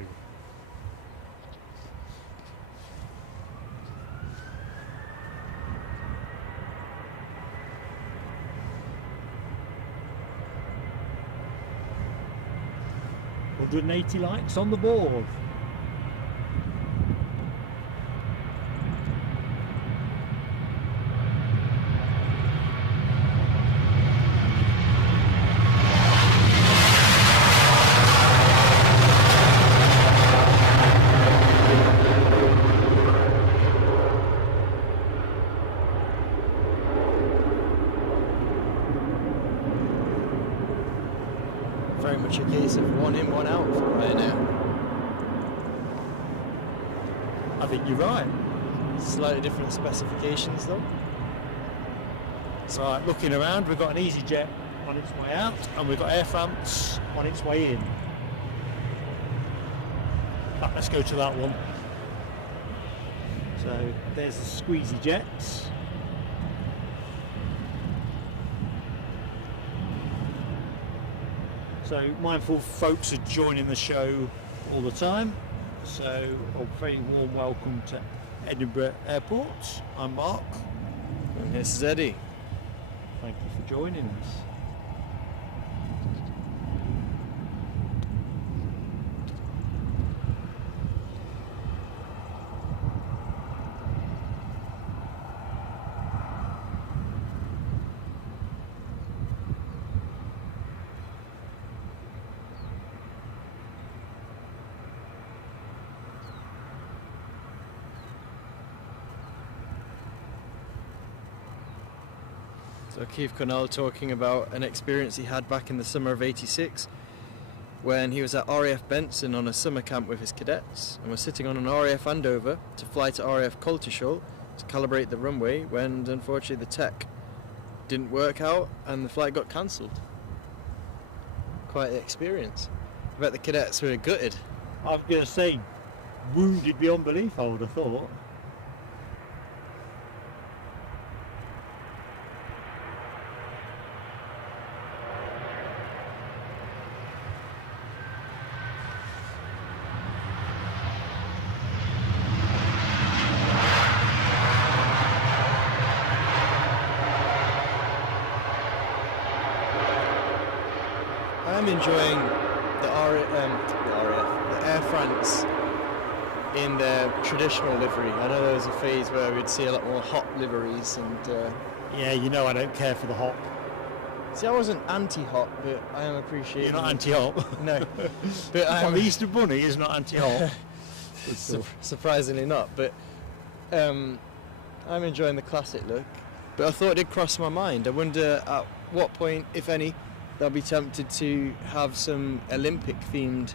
$180 likes on the board. Very much a case of one in, one out for Ryanair. I think you're right. Slightly different specifications though. Right, looking around, we've got an EasyJet on its way out, and we've got Air France on its way in. Right, let's go to that one. So there's the squeezy jets. So mindful folks are joining the show all the time. So a very warm welcome to Edinburgh Airport. I'm Mark. And this is Eddie. Thank you for joining us. So Keith Connell talking about an experience he had back in the summer of '86 when he was at RAF Benson on a summer camp with his cadets and was sitting on an RAF Andover to fly to RAF Coltishall to calibrate the runway when unfortunately the tech didn't work out and the flight got cancelled. Quite the experience. I bet the cadets were gutted. I was going to say, wounded beyond belief, I would have thought. I'm enjoying the Air France in their traditional livery. I know there was a phase where we'd see a lot more hop liveries and Yeah, you know I don't care for the hop. see, I wasn't anti-hop, but I am appreciating. You're not anti-hop. No, but Well, the Easter Bunny is not anti-hop. surprisingly not. But I'm enjoying the classic look. But I thought it did cross my mind. I wonder at what point, if any, they'll be tempted to have some Olympic-themed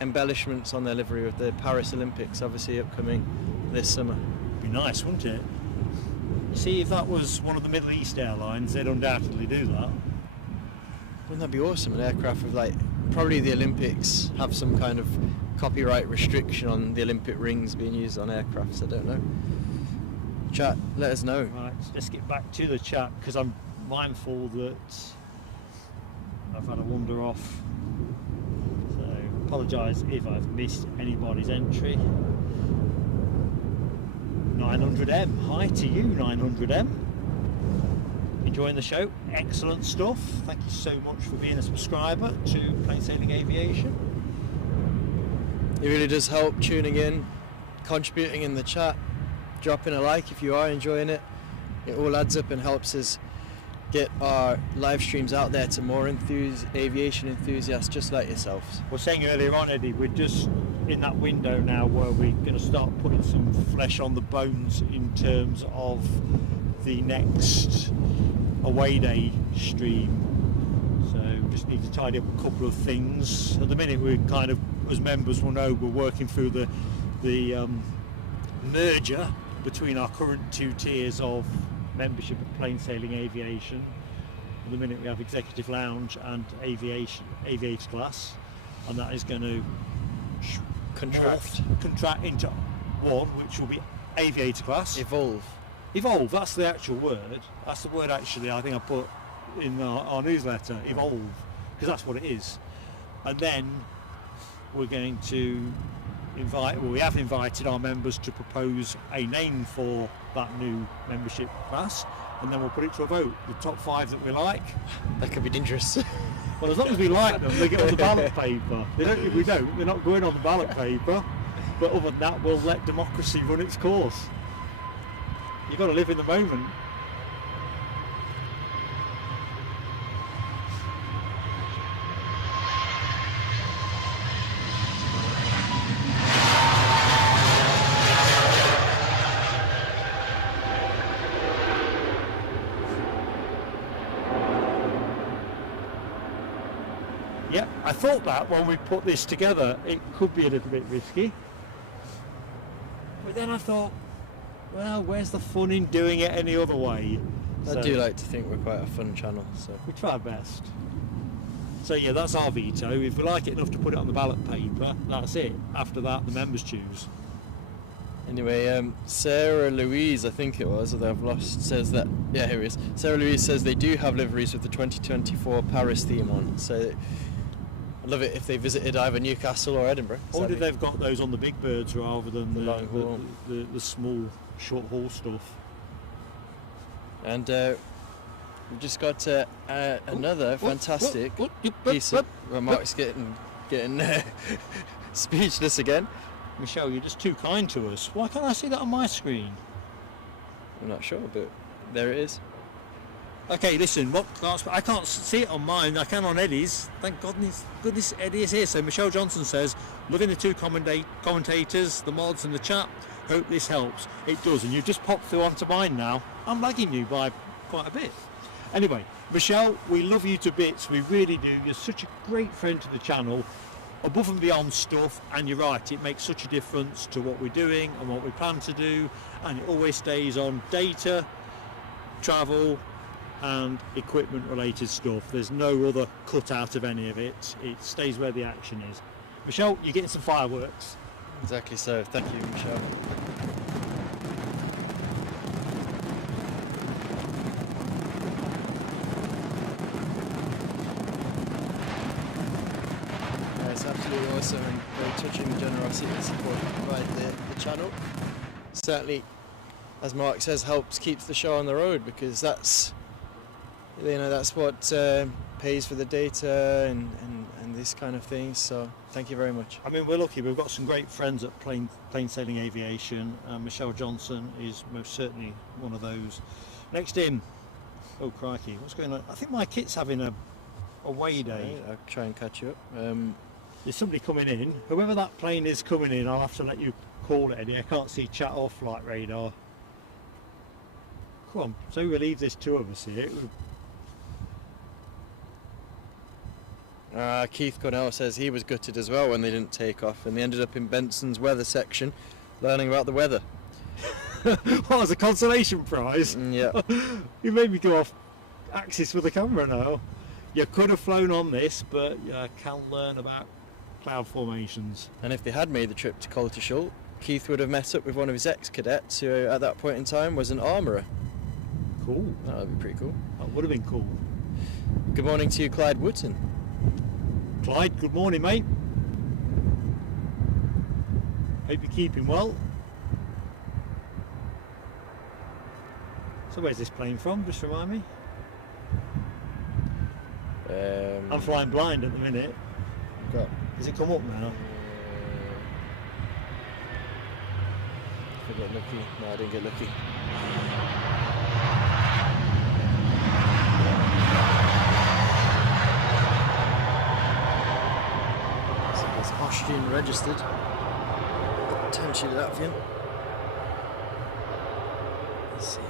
embellishments on their livery with the Paris Olympics, obviously upcoming this summer. Be nice, wouldn't it? See, if that was one of the Middle East airlines, they'd undoubtedly do that. Wouldn't that be awesome? An aircraft with, like, probably the Olympics have some kind of copyright restriction on the Olympic rings being used on aircrafts. I don't know. Chat, let us know. Right, let's get back to the chat, because I'm mindful that I've had a wander off. So, apologise if I've missed anybody's entry. 900M, hi to you 900M. Enjoying the show, excellent stuff. Thank you so much for being a subscriber to Plain Sailing Aviation. It really does help tuning in, contributing in the chat, dropping a like if you are enjoying it. It all adds up and helps us get our live streams out there to more aviation enthusiasts just like yourselves. I was saying earlier on, Eddie, we're just in that window now where we're going to start putting some flesh on the bones in terms of the next away day stream. So just need to tidy up a couple of things. At the minute, we're kind of, as members will know, we're working through the merger between our current two tiers of membership of plain sailing aviation. At the minute, we have executive lounge and aviator class, and that is going to contract into one, which will be aviator class. Evolve. Evolve, that's the actual word. That's the word actually I think I put in our newsletter, evolve, because that's what it is. And then we're going to we have invited our members to propose a name for that new membership class, and then we'll put it to a vote. The top 5 that we like. That could be dangerous. Well, as long as we like them, they get on the ballot paper. If we don't, they're not going on the ballot paper. But other than that, we'll let democracy run its course. You've got to live in the moment. Yeah, I thought that when we put this together, it could be a little bit risky. But then I thought, well, where's the fun in doing it any other way? I do like to think we're quite a fun channel, so we try our best. So yeah, that's our veto. If we like it enough to put it on the ballot paper, that's it. After that, the members choose. Anyway, Sarah Louise, I think it was, although I've lost, says that, yeah, here it is. Sarah Louise says they do have liveries with the 2024 Paris theme on, so I'd love it if they visited either Newcastle or Edinburgh. Or if they've got those on the big birds rather than The long haul. the small, short haul stuff. And we've just got another fantastic piece of... Well, Mark's getting speechless again. Michelle, you're just too kind to us. Why can't I see that on my screen? I'm not sure, but there it is. Okay, listen, I can't see it on mine, I can on Eddie's. Thank goodness Eddie is here. So Michelle Johnson says, loving the two commentators, the mods and the chat. Hope this helps. It does, and you've just popped through onto mine now. I'm lagging you by quite a bit. Anyway, Michelle, we love you to bits, we really do. You're such a great friend to the channel. Above and beyond stuff, and you're right, it makes such a difference to what we're doing and what we plan to do, and it always stays on data, travel and equipment related stuff. There's no other cut out of any of it. It stays where the action is. Michelle, you're getting some fireworks. Exactly so. Thank you, Michelle. It's absolutely awesome and very touching the generosity and support you provide the channel. Certainly, as Mark says, keeps the show on the road, because that's what pays for the data and this kind of thing. So thank you very much. I mean, we're lucky. We've got some great friends at Plain Sailing Aviation. Michelle Johnson is most certainly one of those. Next in, oh crikey, what's going on? I think my kit's having a away day. I'll try and catch you up. There's somebody coming in. Whoever that plane is coming in, I'll have to let you call it, Eddie. I can't see chat or flight radar. Come on, so we'll leave this two of us here. Keith Cornell says he was gutted as well when they didn't take off, and they ended up in Benson's weather section learning about the weather. What was a consolation prize? Yeah. You made me go off axis with the camera now. You could have flown on this, but you can learn about cloud formations. And if they had made the trip to Coltishall, Keith would have met up with one of his ex-cadets who at that point in time was an armourer. Cool. That would be pretty cool. That would have been cool. Good morning to you, Clyde Wootton. Clyde, good morning, mate. Hope you're keeping well. So where's this plane from? Just remind me. I'm flying blind at the minute. Has it come up now? If I get lucky. No, I didn't get lucky. So it's Austrian registered. Potentially Latvian. Let's see.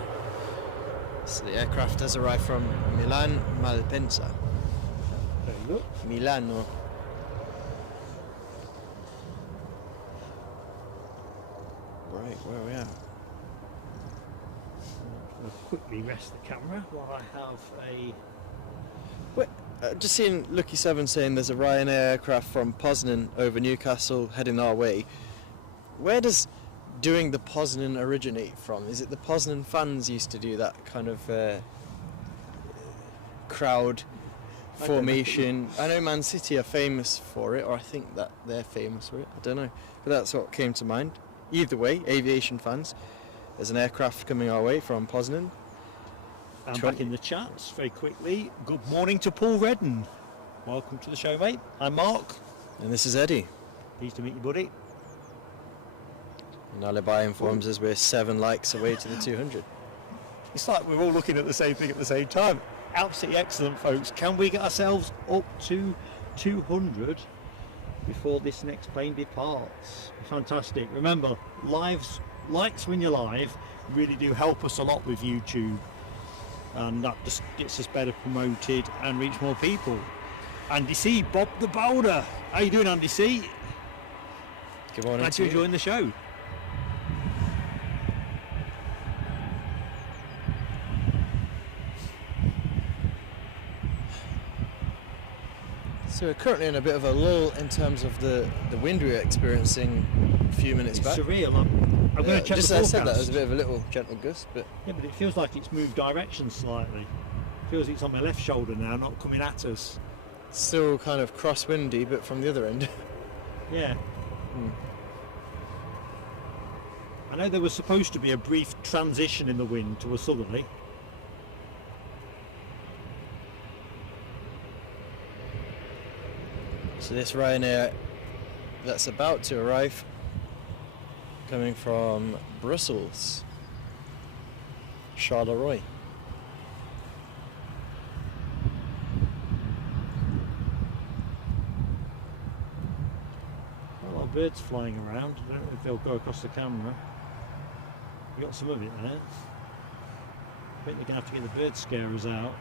So the aircraft has arrived from Milan Malpensa. Look. Milano. Right, where are we at? I'll quickly rest the camera while I have a... Wait, just seeing Lucky 7 saying there's a Ryanair aircraft from Poznan over Newcastle heading our way. Where does doing the Poznan originate from? Is it the Poznan fans used to do that kind of crowd formation? I know Man City are famous for it, or I think that they're famous for it. I don't know, but that's what came to mind. Either way, aviation fans, there's an aircraft coming our way from Poznan. I'm back in the chats very quickly. Good morning to Paul Redden. Welcome to the show, mate. I'm Mark. And this is Eddie. Pleased to meet you, buddy. And Alibi informs us we're 7 likes away to the 200. It's like we're all looking at the same thing at the same time. Absolutely excellent, folks. Can we get ourselves up to 200 before this next plane departs? Fantastic. Remember, likes when you're live really do help us a lot with YouTube, and that just gets us better promoted and reach more people. Andy C, Bob the Boulder. How you doing, Andy C? Good morning. Glad you're enjoying the show. So we're currently in a bit of a lull in terms of the wind we were experiencing a few minutes It's back. surreal. I'm going to check just the as I forecast. said that, there's a bit of a little gentle gust, but Yeah, but it feels like it's moved direction slightly. Feels it's on my left shoulder now, not coming at us. still kind of crosswindy, but from the other end. Yeah. I know there was supposed to be a brief transition in the wind to a southerly. So this Ryanair that's about to arrive, coming from Brussels, Charleroi. A lot of birds flying around. I don't know if they'll go across the camera. You got some of it there. I think they're going to have to get the bird scarers out.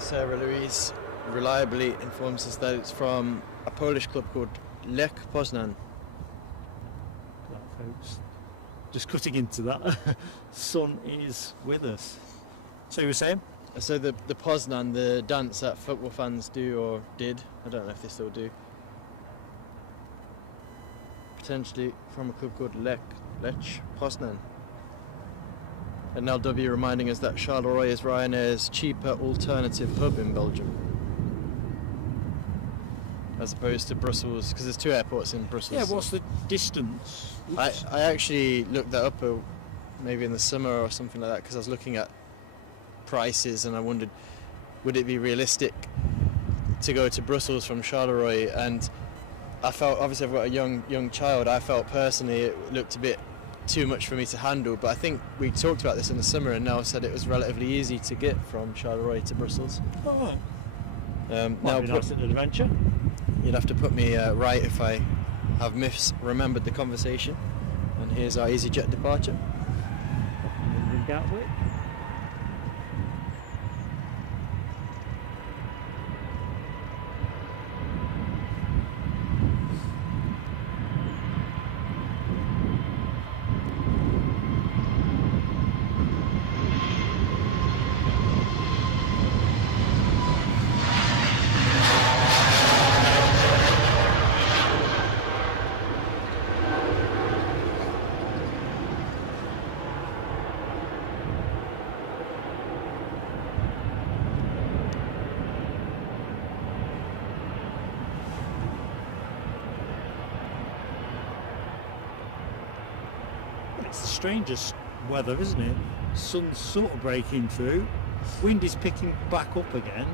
Sarah Louise reliably informs us that it's from a Polish club called Lech Poznan. Right, folks. Just cutting into that. Sun is with us. So you were saying? So the Poznan, the dance that football fans do or did, I don't know if they still do, potentially from a club called Lech Poznan. And LW reminding us that Charleroi is Ryanair's cheaper alternative hub in Belgium, as opposed to Brussels, because there's 2 airports in Brussels. Yeah, what's the distance? I actually looked that up maybe in the summer or something like that, because I was looking at prices and I wondered, would it be realistic to go to Brussels from Charleroi? And I felt, obviously I've got a young child, I felt personally it looked a bit too much for me to handle, but I think we talked about this in the summer and now said it was relatively easy to get from Charleroi to Brussels. Oh, Now might be nice at an adventure. you'd have to put me right if I have misremembered the conversation. And here's our EasyJet departure. In Gatwick. It's the strangest weather, isn't it? Sun's sort of breaking through. Wind is picking back up again,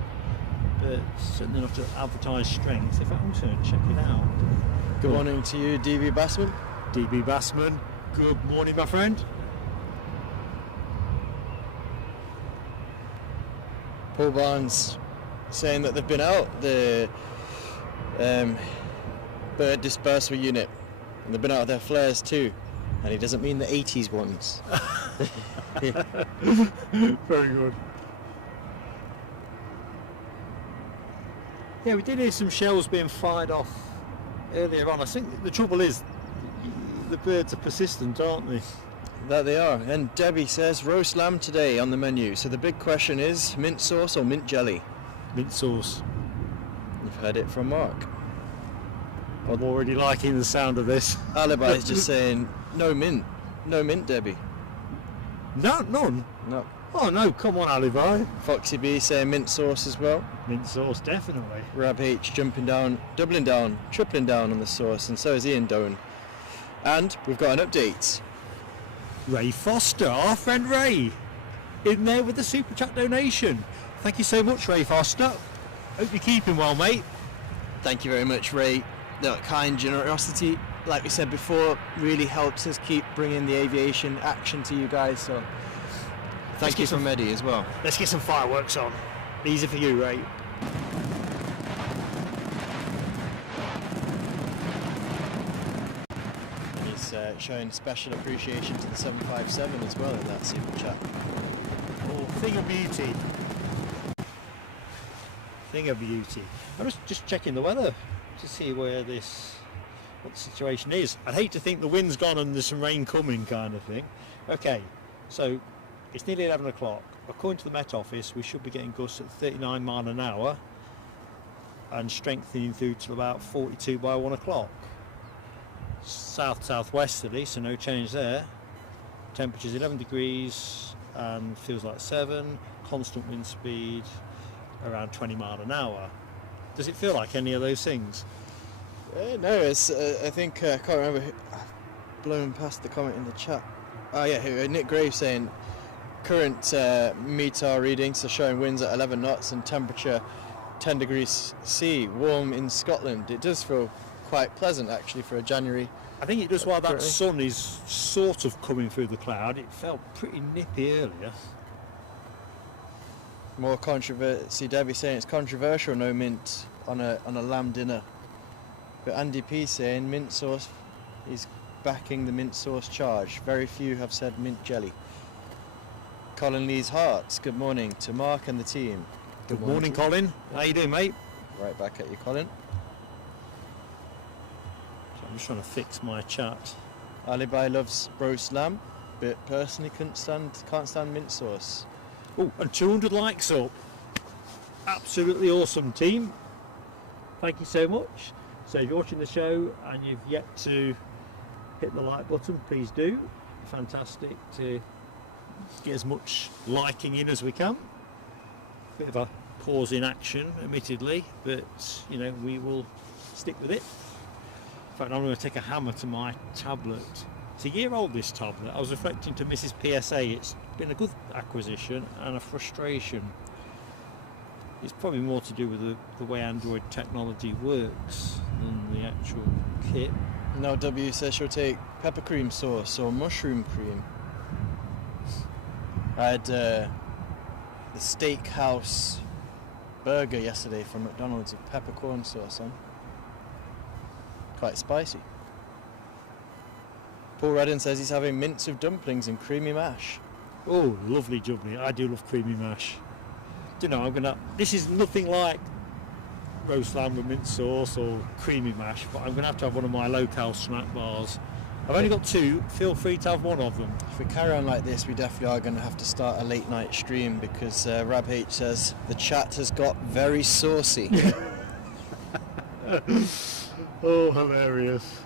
but certainly enough to advertise strength. In fact, I'm just going to check it out. Good morning to you, DB Bassman. DB Bassman, good morning, my friend. Paul Barnes saying that they've been out the bird dispersal unit, and they've been out of their flares too, and he doesn't mean the 80s ones. Very good. Yeah, we did hear some shells being fired off earlier on. I think the trouble is the birds are persistent, aren't they? That they are. And Debbie says roast lamb today on the menu. So the big question is mint sauce or mint jelly? Mint sauce. You've heard it from Mark. I'm already liking the sound of this. Alibi is just saying no mint. No mint, Debbie. No, none? No. Oh no, come on Alibi. Foxy B saying mint sauce as well. Mint sauce, definitely. Rab H jumping down, doubling down, tripling down on the sauce, and so is Ian Doan. And we've got an update. Ray Foster, our friend Ray, in there with the super chat donation. Thank you so much, Ray Foster. Hope you're keeping well, mate. Thank you very much, Ray. That kind generosity, like we said before, really helps us keep bringing the aviation action to you guys. So thank you from Eddie as well. Let's get some fireworks on. Easy for you, Ray. And he's showing special appreciation to the 757 as well in that super chat. Oh, thing of beauty. Thing of beauty. I'm just checking the weather to see where what the situation is. I'd hate to think the wind's gone and there's some rain coming kind of thing. Okay, so it's nearly 11 o'clock. According to the Met Office, we should be getting gusts at 39 mile an hour and strengthening through to about 42 by 1 o'clock. South-southwesterly, so no change there. Temperature's 11 degrees and feels like 7. Constant wind speed around 20 mile an hour. Does it feel like any of those things? No, it's. I think I can't remember. I've blown past the comment in the chat. Oh yeah, Nick Graves saying current METAR readings are showing winds at 11 knots and temperature 10 degrees C. Warm in Scotland. It does feel quite pleasant actually for a January. I think it does while that sun is sort of coming through the cloud. It felt pretty nippy earlier. More controversy. Debbie saying it's controversial. No mint on a lamb dinner. But Andy P saying mint sauce. He's backing the mint sauce charge. Very few have said mint jelly. Colin Lee's Hearts. Good morning to Mark and the team. Good morning, Colin. How you doing, mate? Right back at you, Colin. So I'm just trying to fix my chat. Alibi loves roast lamb, but personally can't stand mint sauce. Oh, and 200 likes up. Absolutely awesome, team. Thank you so much. So if you're watching the show and you've yet to hit the like button, please do. Fantastic to get as much liking in as we can. Bit of a pause in action, admittedly, but you know, we will stick with it. In fact, I'm going to take a hammer to my tablet. It's a year old, this tablet. I was reflecting to Mrs. PSA, it's been a good acquisition and a frustration. It's probably more to do with the way Android technology works than the actual kit. Now W says she'll take pepper cream sauce or mushroom cream. I had the steakhouse burger yesterday from McDonald's with peppercorn sauce on. Quite spicy. Paul Redden says he's having mince with dumplings and creamy mash. Oh, lovely jubbly. I do love creamy mash. Do you know, this is nothing like roast lamb with mint sauce or creamy mash, but I'm going to have one of my locale snack bars. I've only got 2, feel free to have one of them. If we carry on like this, we definitely are going to have to start a late night stream because Rab H says the chat has got very saucy. Oh, hilarious.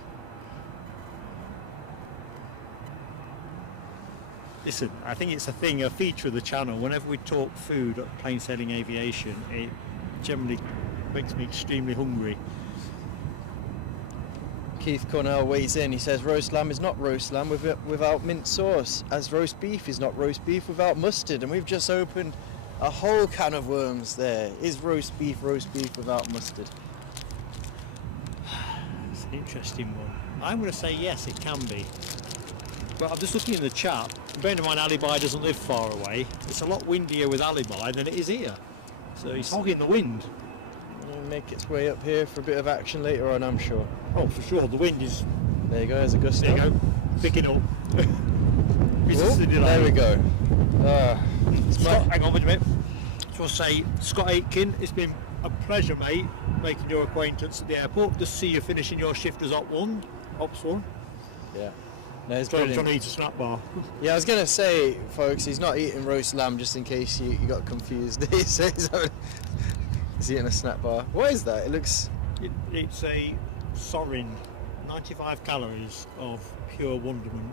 Listen, I think it's a feature of the channel. Whenever we talk food at Plain Sailing Aviation, it generally makes me extremely hungry. Keith Cornell weighs in. He says roast lamb is not roast lamb without mint sauce, as roast beef is not roast beef without mustard. And we've just opened a whole can of worms there. Is roast beef without mustard? It's an interesting one. I'm going to say yes, it can be. But I'm just looking in the chat. Bearing in mind Alibi doesn't live far away. It's a lot windier with Alibi than it is here. So he's hogging the wind. It'll make its way up here for a bit of action later on, I'm sure. Oh, for sure. The wind is. There you go, there's a gust. There you go. Picking up. There we go. Scott, hang on a minute. So I'll say, Scott Aitken, it's been a pleasure, mate, making your acquaintance at the airport. Just see you finishing your shift as Ops 1. Yeah. No, it's Trying brilliant. to eat a snack bar. Yeah, I was going to say, folks, he's not eating roast lamb, just in case you got confused. He's eating a snack bar. What is that? It looks... It's a Sorin, 95 calories of pure wonderment.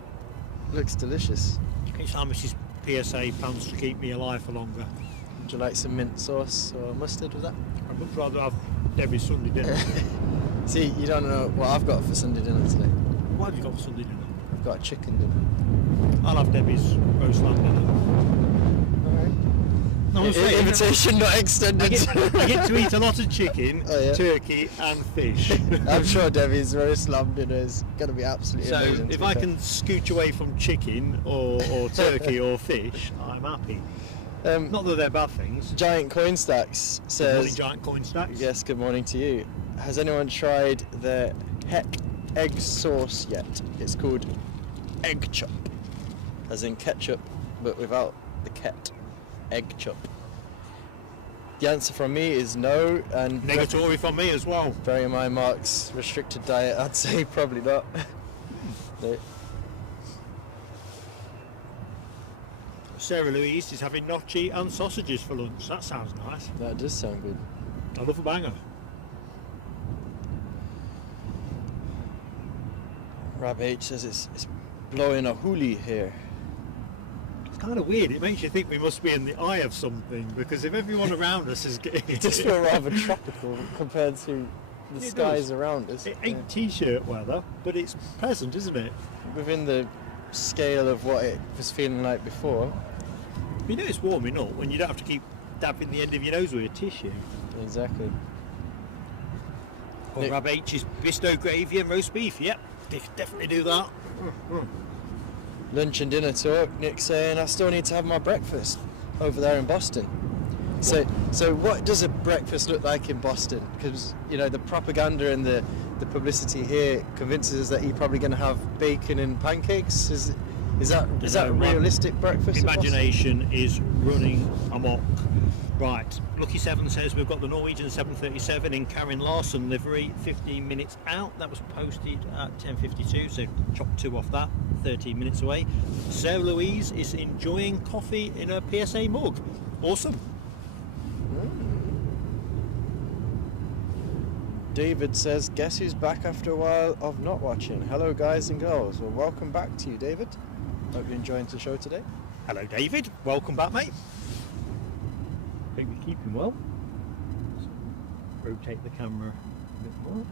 looks delicious. Each time it's his PSA plans to keep me alive for longer. Would you like some mint sauce or mustard with that? I'd much rather have Debbie's Sunday dinner. See, you don't know what I've got for Sunday dinner today. What have you got for Sunday dinner? I've got a chicken dinner. I'll have Debbie's roast lamb dinner. Alright. No, I'm saying, Invitation not I extended. get to eat a lot of chicken, Oh, yeah. turkey and fish. I'm sure Debbie's roast lamb dinner is going to be absolutely So amazing. if I can scooch away from chicken or turkey or fish, I'm happy. Not that they're bad things. Giant Coin Stacks Good morning, says, Giant Coin Stacks. yes, good morning to you. Has anyone tried the Heck egg sauce yet? It's called egg chop, as in ketchup, but without the ket. Egg chop. The answer from me is no, and Negatory from me as well. bearing in mind Mark's restricted diet, I'd say probably not. No. Sarah Louise is having gnocchi and sausages for lunch. That sounds nice. That does sound good. I love a banger. Rab H says it's blowing a hoolie here. It's kind of weird. It makes you think we must be in the eye of something, because if everyone around us is getting It does feel rather tropical compared to the It skies does. around us. It ain't t-shirt weather, but it's pleasant, isn't it? Within the scale of what it was feeling like before. You know it's warming up when you don't have to keep dabbing the end of your nose with a tissue. Exactly. Or Nick- Rab H's Bisto gravy and roast beef. Yep, they could definitely do that. Lunch and dinner talk. Nick saying I still need to have my breakfast over there in Boston. So what does a breakfast look like in Boston? Because you know the propaganda and the publicity here convinces us that you're probably going to have bacon and pancakes. Is that a realistic breakfast? in Boston? Imagination is running amok. Right, Lucky 7 says we've got the Norwegian 737 in Karen Larson livery, 15 minutes out. That was posted at 10:52, so chop 2 off that, 13 minutes away. Sarah Louise is enjoying coffee in her PSA mug. Awesome. David says, guess who's back after a while of not watching? Hello guys and girls. Well, welcome back to you, David. Hope you're enjoying the show today. Hello David, welcome back mate. Hope you're keeping well. Let's rotate the camera a bit more.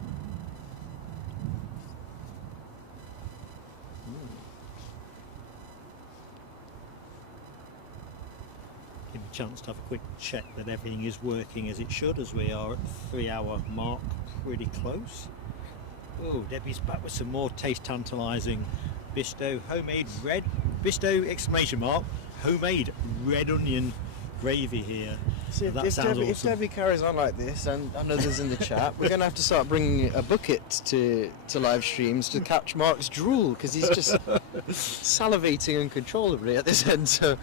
Give me a chance to have a quick check that everything is working as it should, as we are at the 3-hour mark, pretty close. Oh, Debbie's back with some more taste tantalising Bisto homemade red, Bisto exclamation mark, homemade red onion gravy here. See, That if sounds Debbie, awesome. if Debbie carries on like this, and others in the chat, we're going to have to start bringing a bucket to live streams to catch Mark's drool, because he's just salivating uncontrollably at this end. So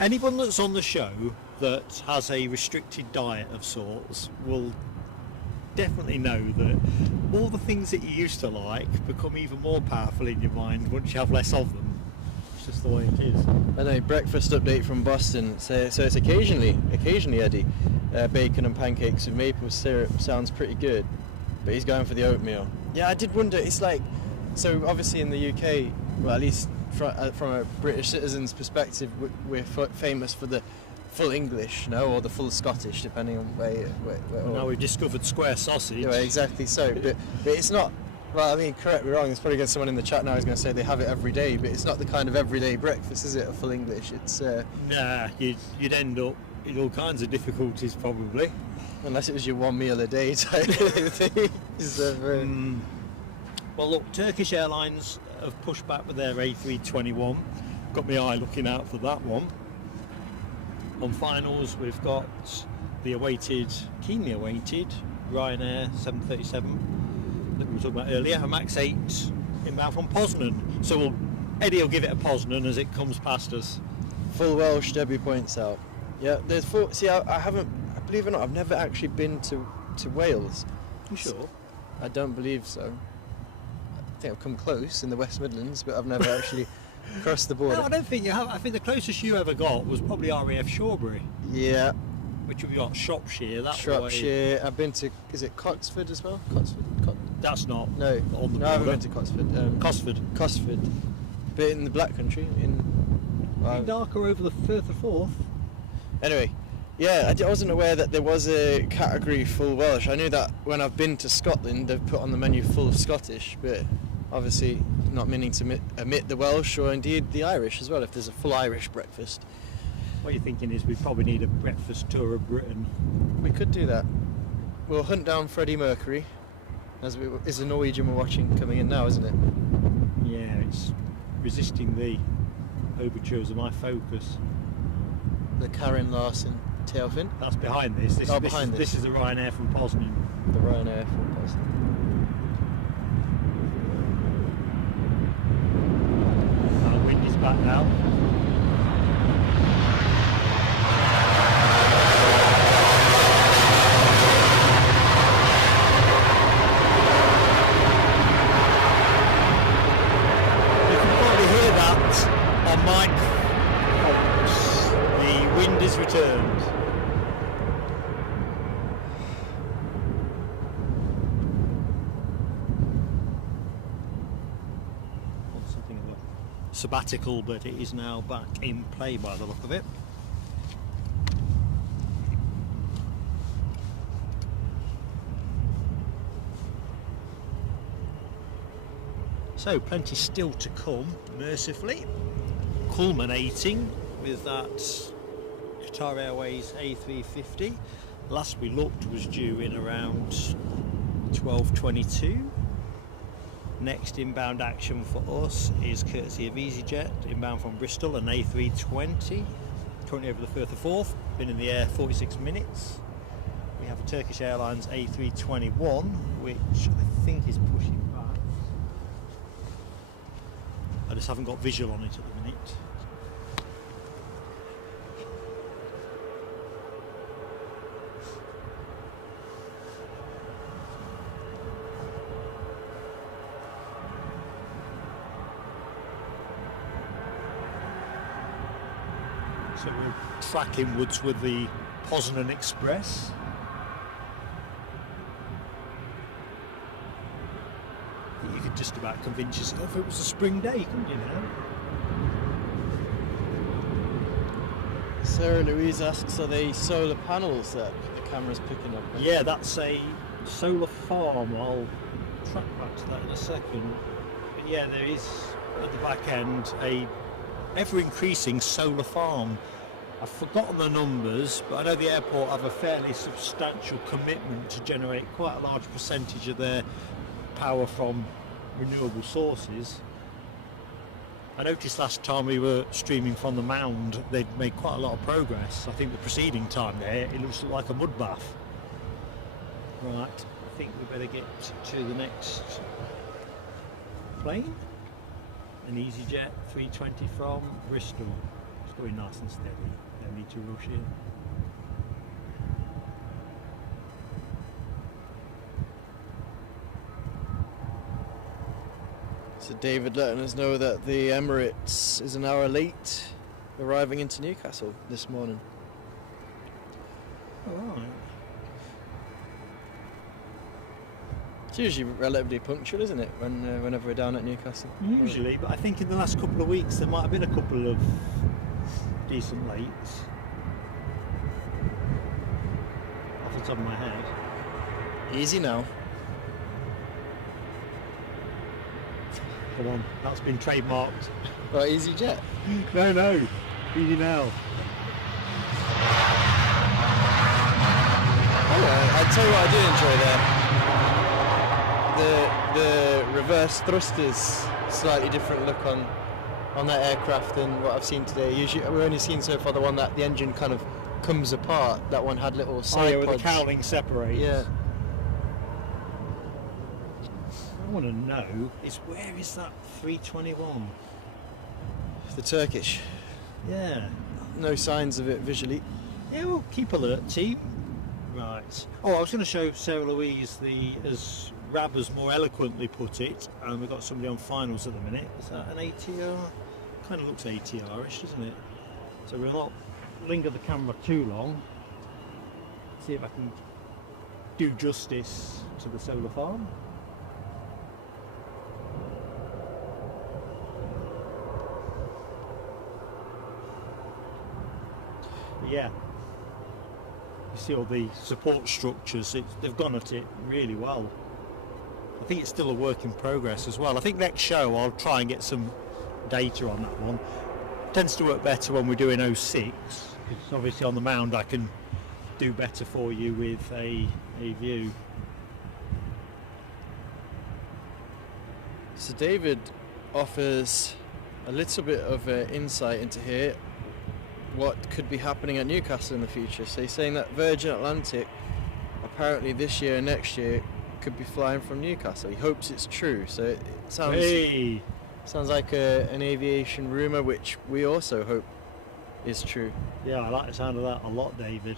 Anyone that's on the show that has a restricted diet of sorts will definitely know that all the things that you used to like become even more powerful in your mind once you have less of them. It's just the way it is. I know, breakfast update from Boston. So it's occasionally Eddie, bacon and pancakes with maple syrup sounds pretty good, but he's going for the oatmeal. Yeah, I did wonder. It's like, so obviously in the UK, well at least from a British citizen's perspective, we're famous for the full English, or the full Scottish, depending on where Now we've discovered square sausage. yeah, exactly so. But it's not. Well, I mean, correct me wrong. There's probably someone in the chat now who's going to say they have it every day, but it's not the kind of everyday breakfast, is it? A full English. It's Nah, you'd end up in all kinds of difficulties probably. unless it was your one meal a day type of thing. So, Well look, Turkish Airlines have pushed back with their A321. Got my eye looking out for that one. On finals we've got the keenly awaited Ryanair 737 that we were talking about earlier, a Max 8 inbound from Poznan. So Eddie will give it a Poznan as it comes past us. Full Welsh, Debbie points out. Yeah, there's four. See, I haven't, believe it or not, I've never actually been to Wales. You sure? I don't believe so. I think I've come close in the West Midlands, but I've never actually crossed the border. No, I don't think you have. I think the closest you ever got was probably RAF Shawbury, Yeah, which we got Shropshire. That way. Shropshire. I've been to, is it Cotsford as well? Cotsford? That's not No, on the no, I haven't border. been to Cotsford. Cosford. Cosford. Bit in the Black Country. Darker over the Firth of Forth. Anyway, yeah, I wasn't aware that there was a category full Welsh. I knew that when I've been to Scotland, they've put on the menu full Scottish, but obviously not meaning to omit the Welsh or indeed the Irish as well, if there's a full Irish breakfast. What you're thinking is we probably need a breakfast tour of Britain. We could do that. We'll hunt down Freddie Mercury, is the Norwegian we're watching coming in now, isn't it? Yeah, it's resisting the overtures of my Focus. The Karen Larson tailfin. That's behind this. This is the Ryanair from Poznan. The Ryanair full pass. Our wind is back now. You can probably hear that on mic. The wind is returned. Want something of a sabbatical, but it is now back in play by the look of it. So plenty still to come, mercifully, culminating with that Qatar Airways A350. Last we looked was due in around 12:22. Next inbound action for us is courtesy of EasyJet, inbound from Bristol, an A320, currently over the Firth of Forth, been in the air 46 minutes. We have a Turkish Airlines A321, which I think is pushing back. I just haven't got visual on it at the minute. So we're tracking woods with the Poznan Express. You could just about convince yourself it was a spring day, couldn't you now? Sarah Louise asks, are they solar panels that the camera's picking up? Yeah, that's a solar farm. I'll track back to that in a second. But yeah, there is at the back end a ever-increasing solar farm. I've forgotten the numbers, but I know the airport have a fairly substantial commitment to generate quite a large percentage of their power from renewable sources. I noticed last time we were streaming from the Mound, they'd made quite a lot of progress. I think the preceding time there, it looks like a mud bath. Right, I think we better get to the next plane. An EasyJet 320 from Bristol. It's going nice and steady. No need to rush in. So David letting us know that the Emirates is an hour late arriving into Newcastle this morning. Alright. It's usually relatively punctual, isn't it, whenever we're down at Newcastle? Usually, but I think in the last couple of weeks there might have been a couple of decent lates. Off the top of my head. Easy now. Come on, that's been trademarked. Right, EasyJet. No, easy now. I'll tell you what I do enjoy there. The reverse thrusters, slightly different look on that aircraft than what I've seen today. Usually we've only seen so far the one that the engine kind of comes apart. That one had little Oh side yeah, where the pods. cowling separates. Yeah. I want to know is where is that 321? The Turkish. Yeah. No signs of it visually. Yeah, well, keep alert, team. Right. Oh, I was going to show Sarah Louise as Rab has more eloquently put it, and we've got somebody on finals at the minute. Is that an ATR? Kind of looks ATR-ish, doesn't it? So we'll not linger the camera too long. See if I can do justice to the solar farm. But yeah. You see all the support structures, they've gone at it really well. I think it's still a work in progress as well. I think next show I'll try and get some data on that one. Tends to work better when we're doing 06, because obviously on the mound I can do better for you with a view. So David offers a little bit of insight into here what could be happening at Newcastle in the future. So he's saying that Virgin Atlantic apparently this year and next year could be flying from Newcastle. He hopes it's true. So it sounds like an aviation rumour, which we also hope is true. Yeah, I like the sound of that a lot, David.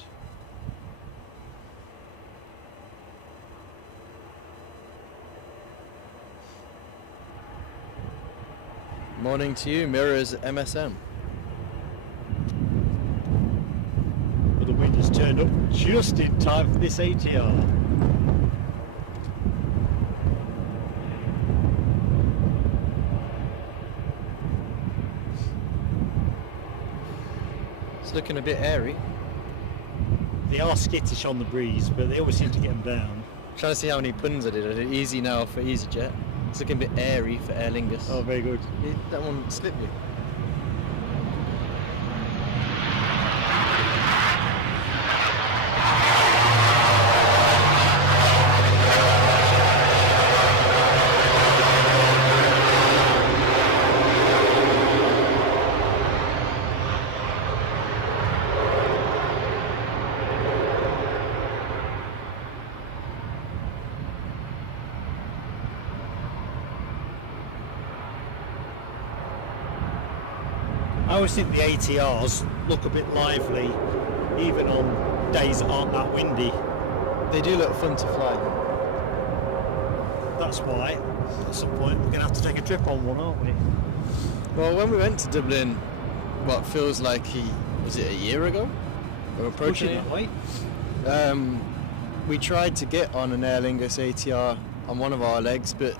Morning to you, Mirrors MSM. But the wind has turned up just in time for this ATR. It's looking a bit airy. They are skittish on the breeze, but they always seem to get them down. Trying to see how many puns I did. I did easy now for EasyJet. It's looking a bit airy for Aer Lingus. Oh, very good. That one slipped you. I always think the ATRs look a bit lively, even on days that aren't that windy. They do look fun to fly. That's why, at some point, we're going to have to take a trip on one, aren't we? Well, when we went to Dublin, what feels like was it a year ago? We're approaching Pushing it. that way. We tried to get on an Aer Lingus ATR on one of our legs, but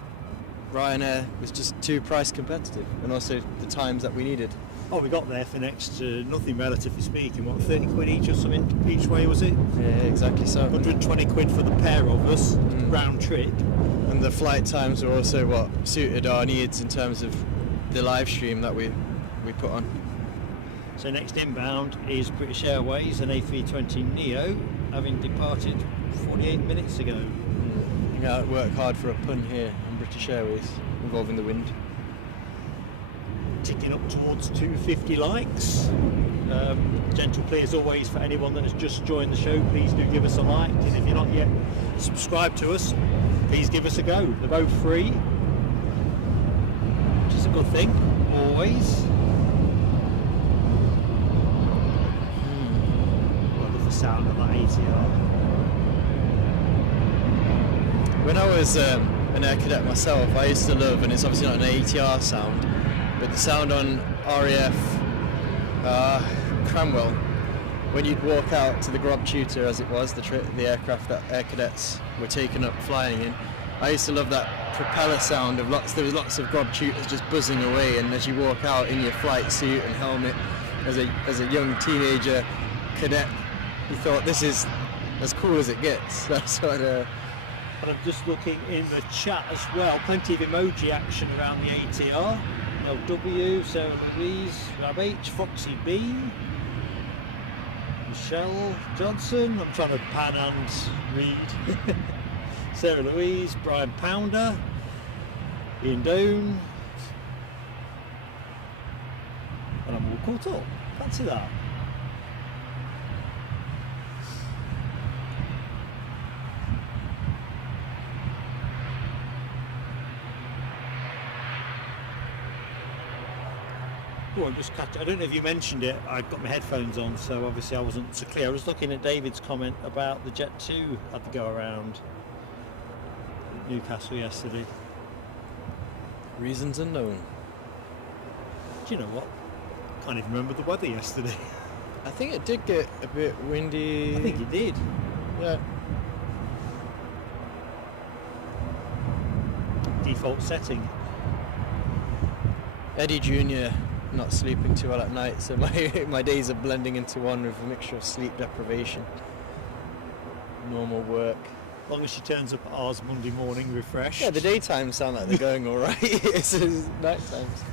Ryanair was just too price competitive, and also the times that we needed. Oh, we got there for next to nothing, relatively speaking. What, 30 quid each or something each way, was it? Yeah, exactly so. 120 quid for the pair of us, round trip. And the flight times were also what suited our needs in terms of the live stream that we put on. So next inbound is British Airways and A320neo, having departed 48 minutes ago. Yeah, work hard for a pun here on British Airways involving the wind. Ticking up towards 250 likes. Gentle plea as always for anyone that has just joined the show, please do give us a like, and if you're not yet subscribed to us, please give us a go. They're both free, which is a good thing, always. I love the sound of that ATR. When I was an air cadet myself, I used to love, and it's obviously not an ATR sound, but the sound on RAF Cranwell, when you'd walk out to the Grob Tutor, as it was, the aircraft that air cadets were taken up flying in, I used to love that propeller sound of there was lots of Grob Tutors just buzzing away, and as you walk out in your flight suit and helmet, as a young teenager cadet, you thought, this is as cool as it gets. That's what. And I'm just looking in the chat as well, plenty of emoji action around the ATR. LW, Sarah Louise, Rab H, Foxy B, Michelle Johnson, I'm trying to pan and read. Sarah Louise, Brian Pounder, Ian Doan, and I'm all caught up. Fancy that. Oh, I'm just catch. I don't know if you mentioned it. I've got my headphones on, so obviously I wasn't so clear. I was looking at David's comment about the Jet 2 had to go around Newcastle yesterday. Reasons unknown. Do you know what? Can't even remember the weather yesterday. I think it did get a bit windy. I think it did. Yeah. Default setting. Eddie Jr. not sleeping too well at night, so my days are blending into one with a mixture of sleep deprivation, normal work. As long as she turns up at ours Monday morning refreshed. Yeah, the daytimes sound like they're going all right. It's night times.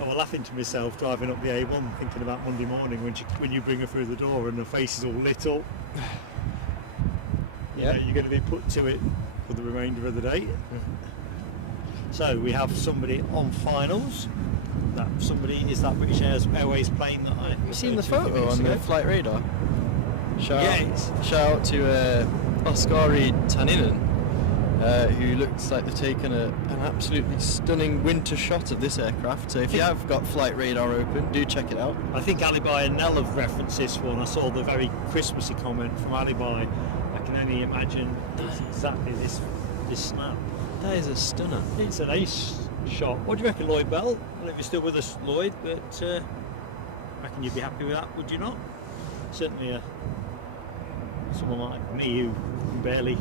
I was laughing to myself driving up the A1, thinking about Monday morning when you bring her through the door and her face is all lit up. Yeah, You're going to be put to it for the remainder of the day. So we have somebody on finals. That somebody is that British Airways plane that I. Have you seen the photo on the flight radar? Shout out to Oskari Taninen, who looks like they've taken an absolutely stunning winter shot of this aircraft. So if you have got flight radar open, do check it out. I think Alibi and Nell have referenced this one. I saw the very Christmassy comment from Alibi. I can only imagine it's exactly this snap. That is a stunner. It's an ace shot. What do you reckon, Lloyd Bell? I don't know if you're still with us, Lloyd, but I reckon you'd be happy with that, would you not? Certainly someone like me who can barely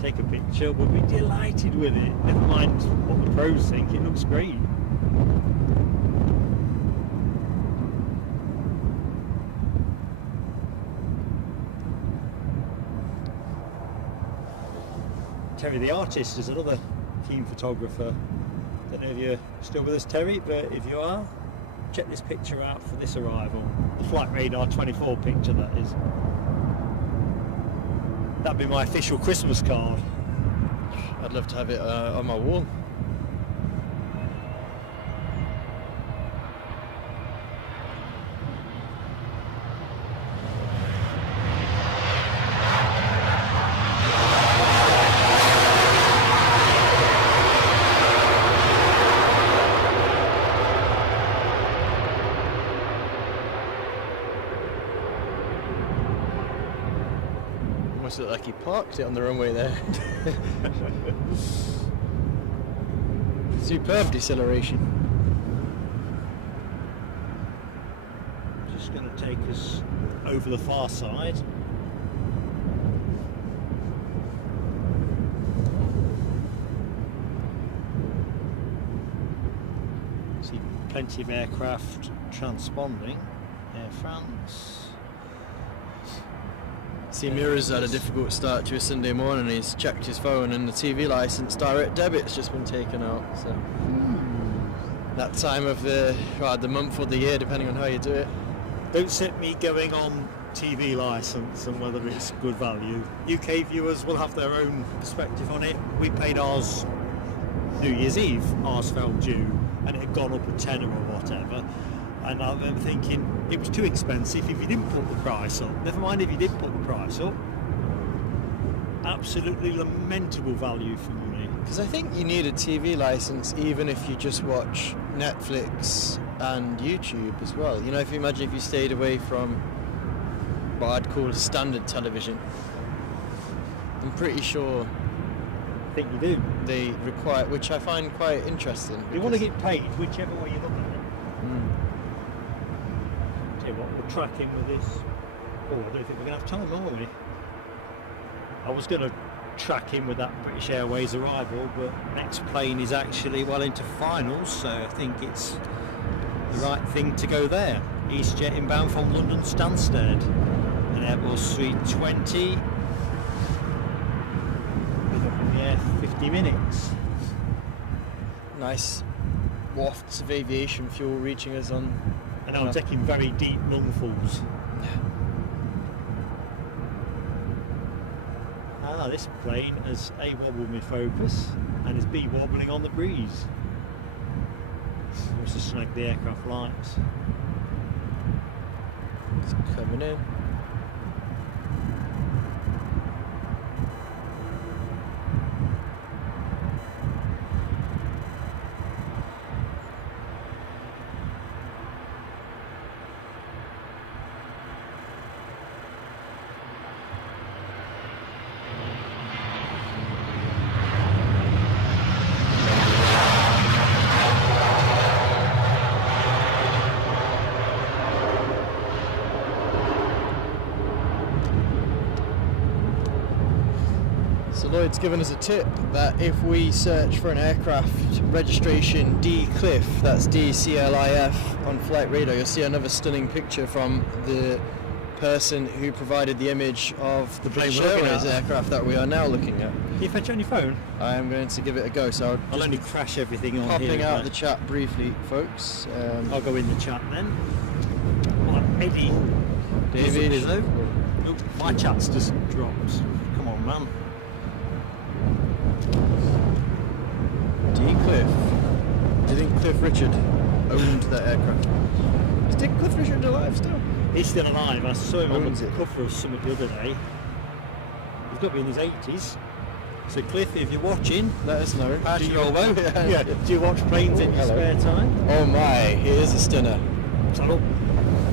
take a picture would be delighted with it. Never mind what the pros think, it looks great. Terry the Artist is another keen photographer. Don't know if you're still with us, Terry, but if you are, check this picture out for this arrival. The Flight Radar 24 picture, that is. That'd be my official Christmas card. I'd love to have it on my wall. Looked like he parked it on the runway there. Superb deceleration. Just going to take us over the far side. See plenty of aircraft transponding. Air France. See, Mira's had a difficult start to a Sunday morning. He's checked his phone and the TV licence direct debit's just been taken out. So that time of the month or the year, depending on how you do it. Don't set me going on TV licence and whether it's good value. UK viewers will have their own perspective on it. We paid ours New Year's Eve. Ours fell due and it had gone up a tenner or whatever. And I remember thinking it was too expensive if you didn't put the price up. Never mind if you did put the price up. Absolutely lamentable value for money. Because I think you need a TV licence even if you just watch Netflix and YouTube as well. You know, if you imagine if you stayed away from what I'd call standard television, I'm pretty sure I think you do. they require, which I find quite interesting. You want to get paid whichever way you look at it. Tell you what, we'll track in with this. Oh, I don't think we're going to have time, are we? I was going to track in with that British Airways arrival, but next plane is actually well into finals, so I think it's the right thing to go there. EasyJet inbound from London Stansted, an Airbus 320. Been up in the air for 50 minutes. Nice wafts of aviation fuel reaching us on. And I'm taking very deep lungfuls. This plane has A, wobbled my focus and is B, wobbling on the breeze. Wants to snag the aircraft lights. It's coming in. Lloyd's given us a tip that if we search for an aircraft registration D Cliff, that's DCLIF on flight radar, you'll see another stunning picture from the person who provided the image of the British Airways aircraft that we are now looking at. Can you fetch it on your phone? I am going to give it a go, so I'll only crash everything on popping here. out the chat briefly, folks. I'll go in the chat then. What, Eddie? David. Oh, my chat's just dropped. Come on, man. D Cliff. Do you think Cliff Richard owned that aircraft? Is Dick Cliff Richard alive still? He's still alive. I saw him Owns on it. the cover of something the other day. He's got to be in his 80s. So Cliff, if you're watching, Let us know. pass Do your you- elbow. Yeah. Do you watch planes in your Hello. spare time? Oh my, here's a stunner. Saddle.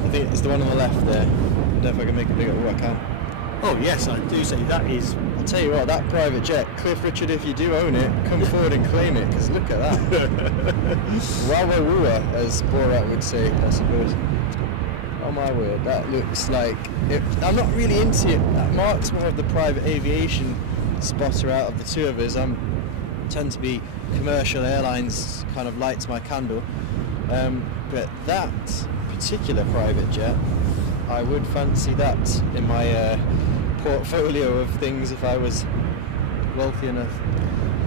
I think it's the one on the left there. I don't know if I can make it bigger. Oh, I can. Oh yes, I do say that is. I'll tell you what, that private jet, Cliff Richard, if you do own it, come forward and claim it, because look at that. Wawawua, as Borat would say, I suppose. Oh my word, that looks like... I'm not really into it. Mark's more of the private aviation spotter out of the two of us. I tend to be commercial airlines, kind of lights my candle. But that particular private jet, I would fancy that in my portfolio of things if I was wealthy enough.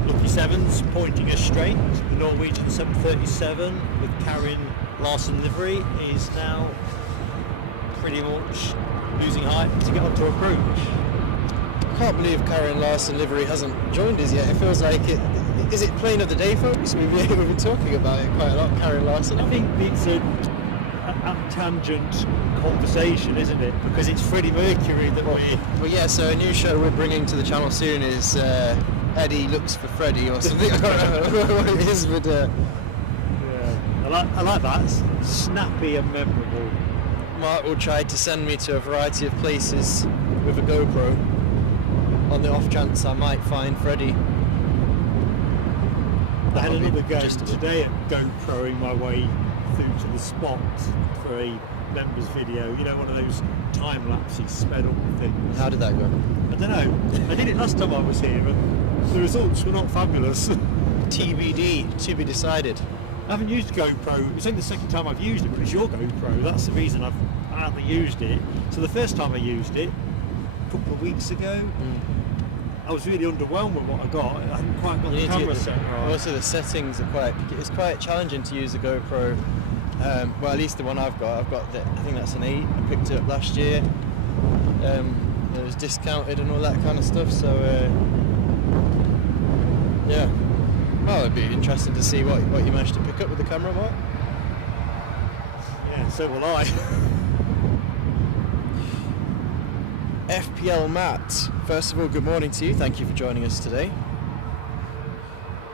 Lucky Sevens pointing us straight. The Norwegian 737 with Karin Larsen livery is now pretty much losing height to get onto approach. I can't believe Karin Larsen livery hasn't joined us yet. It feels like it. Is it plane of the day, folks? We've been talking about it quite a lot, Karin Larsen. I think it's a tangent conversation, isn't it? Because it's Freddie Mercury that we're... Well, yeah, so a new show we're bringing to the channel soon is Eddie Looks for Freddie or something. I can't remember what it is, but... Yeah. I like that. It's snappy and memorable. Mark will try to send me to a variety of places with a GoPro on the off chance I might find Freddie. I had another go just today at GoProing my way through to the spot for a members video. You know, one of those time lapses sped up things. How did that go? I don't know. I did it last time I was here, and the results were not fabulous. TBD, to be decided. I haven't used GoPro. It's only the second time I've used it, but it's your GoPro. That's the reason I've hardly used it. So the first time I used it, a couple of weeks ago, I was really underwhelmed with what I got. I hadn't quite got the camera set right. Also, the settings are it's quite challenging to use the GoPro. Well, at least the one I've got. I think that's an 8. I picked it up last year. It was discounted and all that kind of stuff. So yeah. Well, it'd be interesting to see what you managed to pick up with the camera, Mark. Yeah, so will I. FPL Matt, first of all, good morning to you. Thank you for joining us today.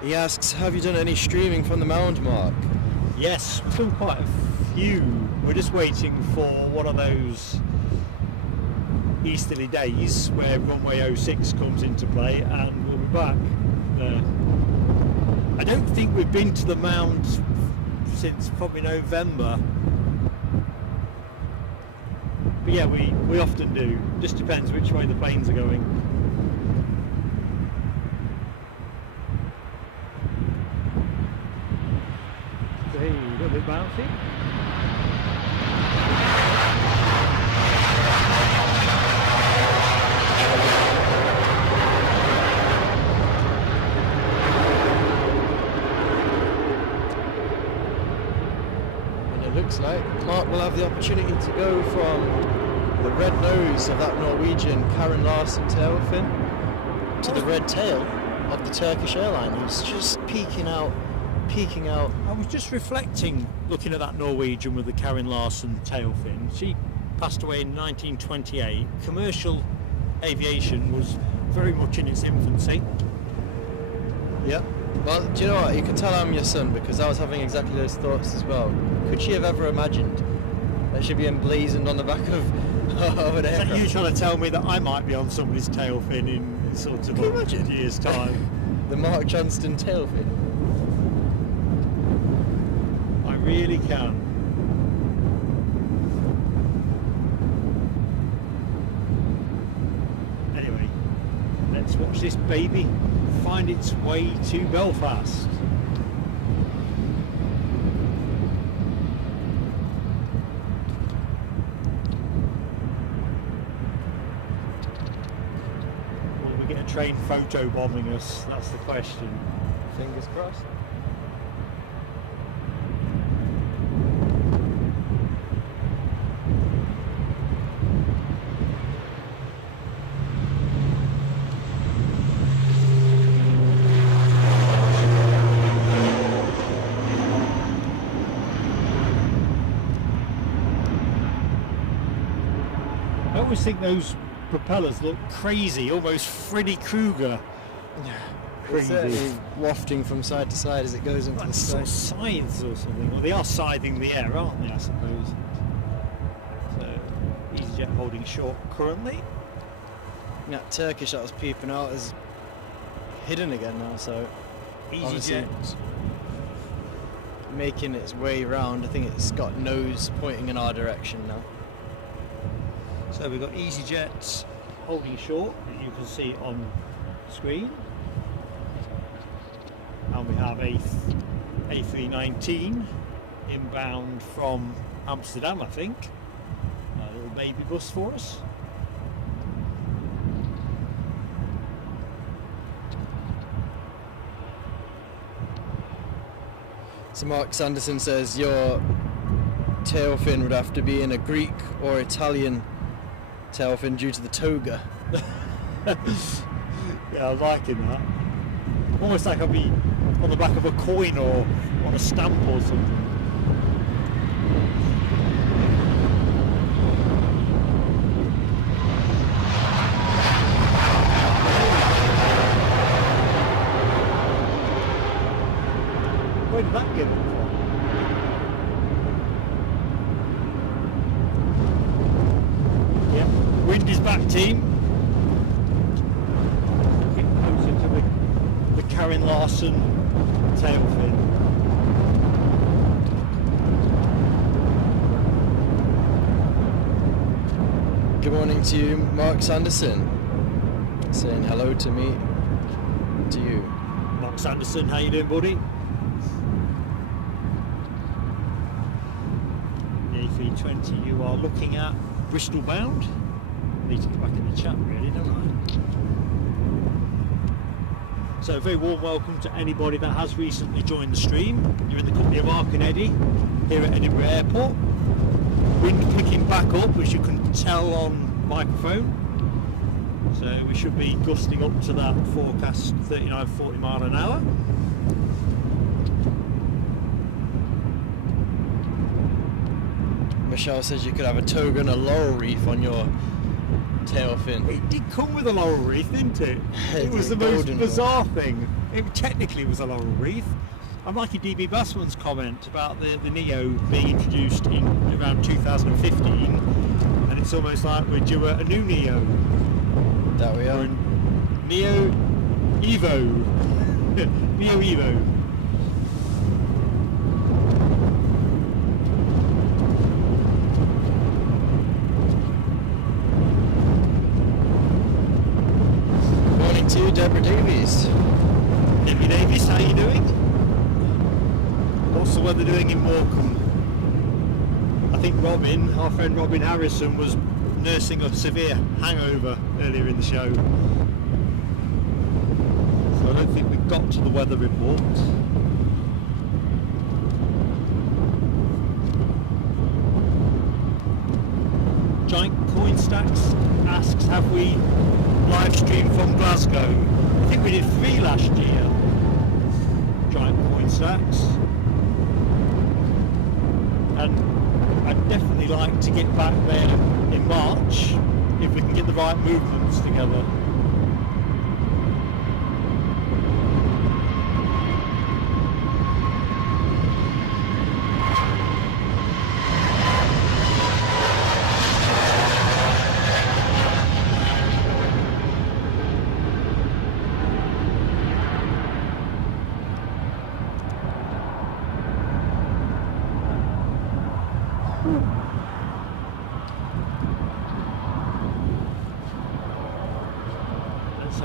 He asks, have you done any streaming from the mound, Mark? Yes, we've done quite a few. We're just waiting for one of those easterly days where runway 06 comes into play and we'll be back. I don't think we've been to the mound since probably November. But yeah, we often do. Just depends which way the planes are going. Hey, a little bit bouncy. Looks like Mark will have the opportunity to go from the red nose of that Norwegian Karin Larsen tail fin to the red tail of the Turkish airline, who's just peeking out. I was just reflecting, looking at that Norwegian with the Karin Larsen tail fin. She passed away in 1928. Commercial aviation was very much in its infancy. Yeah. Well, do you know what? You can tell I'm your son, because I was having exactly those thoughts as well. Could she have ever imagined that she'd be emblazoned on the back of an Is aircraft? that you trying to tell me that I might be on somebody's tail fin in sort of Can you imagine? a year's time? The Mark Johnston tail fin. I really can. Anyway, let's watch the this baby find its way to Belfast. Will we get a train photo bombing us? That's the question. Fingers crossed. I always think those propellers look crazy, almost Freddy Krueger. It's certainly wafting from side to side as it goes into Like the sort sky. of scythes or something. Well, they are scything the air, aren't they, I suppose? So, EasyJet holding short currently. That Turkish that was peeping out is hidden again now, so obviously EasyJet making its way round. I think it's got nose pointing in our direction now. So we've got EasyJet holding short, as you can see on screen. And we have a A319 inbound from Amsterdam, I think. A little baby bus for us. So Mark Sanderson says your tail fin would have to be in a Greek or Italian tail fin due to the toga. Yeah, I'm liking that. Almost like I'll be on the back of a coin or on a stamp or something. Where did that get it from? Yep, wind is back, team. Get closer to the Karen Larson tail fin. Good morning to you, Mark Sanderson. Saying hello to me, to you. Mark Sanderson, how you doing, buddy? The A320 you are looking at, Bristol bound. I need to get back in the chat really, don't I? So a very warm welcome to anybody that has recently joined the stream. You're in the company of Mark and Eddie here at Edinburgh Airport. Wind picking back up, as you can tell on microphone. So we should be gusting up to that forecast 39-40 mile an hour. Michelle says you could have a toga and a laurel wreath on your tail fin. It did come with a laurel wreath, didn't it? It was the most bizarre thing. It technically was a laurel wreath. I'm liking DB Bassman's comment about the Neo being introduced in around 2015, and it's almost like we're due a new Neo. That we are. Neo Evo. Neo Evo. Morning to you, Deborah Davies. Debbie Davis, how you doing? What's the weather doing in Morecambe? I think Robin, our friend Robin Harrison, was nursing a severe hangover earlier in the show. So I don't think we got to the weather report. Giant Coin Stacks asks, have we live streamed from Glasgow? I think we did 3 last year. Giant Coin Stacks. And I'd definitely like to get back there in March if we can get the right movements together.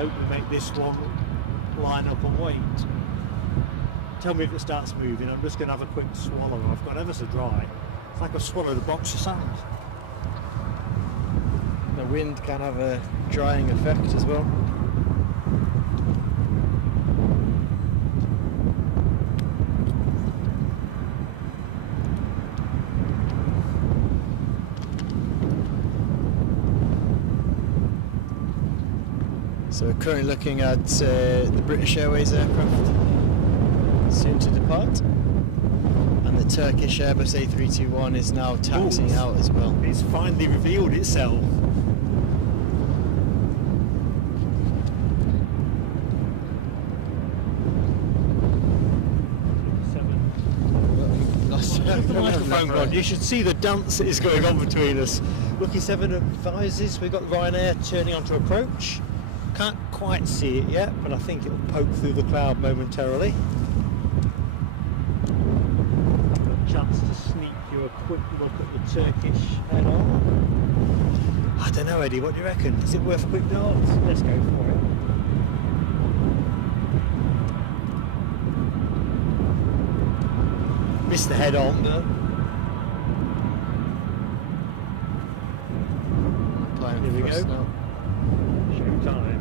hope we make this one line up and wait. Tell me if it starts moving. I'm just going to have a quick swallow. I've got ever so dry. It's like I've swallowed a box of sand. The wind can have a drying effect as well. So we're currently looking at the British Airways aircraft soon to depart, and the Turkish Airbus A321 is now taxiing out as well. It's finally revealed itself. Put the microphone on. You should see the dance that is going on between us. Lucky 7 advises we've got Ryanair turning onto approach. Can't quite see it yet, but I think it will poke through the cloud momentarily. Got a chance to sneak you a quick look at the Turkish head-on. I don't know, Eddie, what do you reckon? Is it worth a quick dance? Let's go for it. Missed the head-on, but here we go. Show time.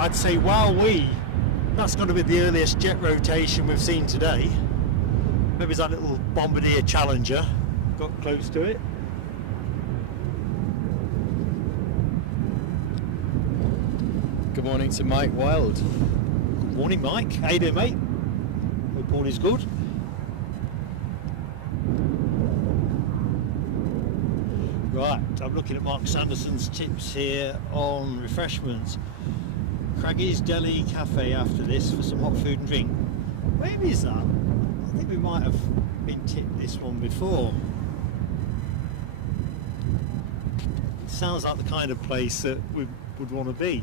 I'd say that's got to be the earliest jet rotation we've seen today. Maybe it's that little Bombardier Challenger got close to it. Good morning to Mike Wild. Good morning, Mike. How you doing, mate? Hope all is good. Right, I'm looking at Mark Sanderson's tips here on refreshments. Craggy's Deli Cafe after this for some hot food and drink. Where is that? I think we might have been tipped this one before. Sounds like the kind of place that we would want to be.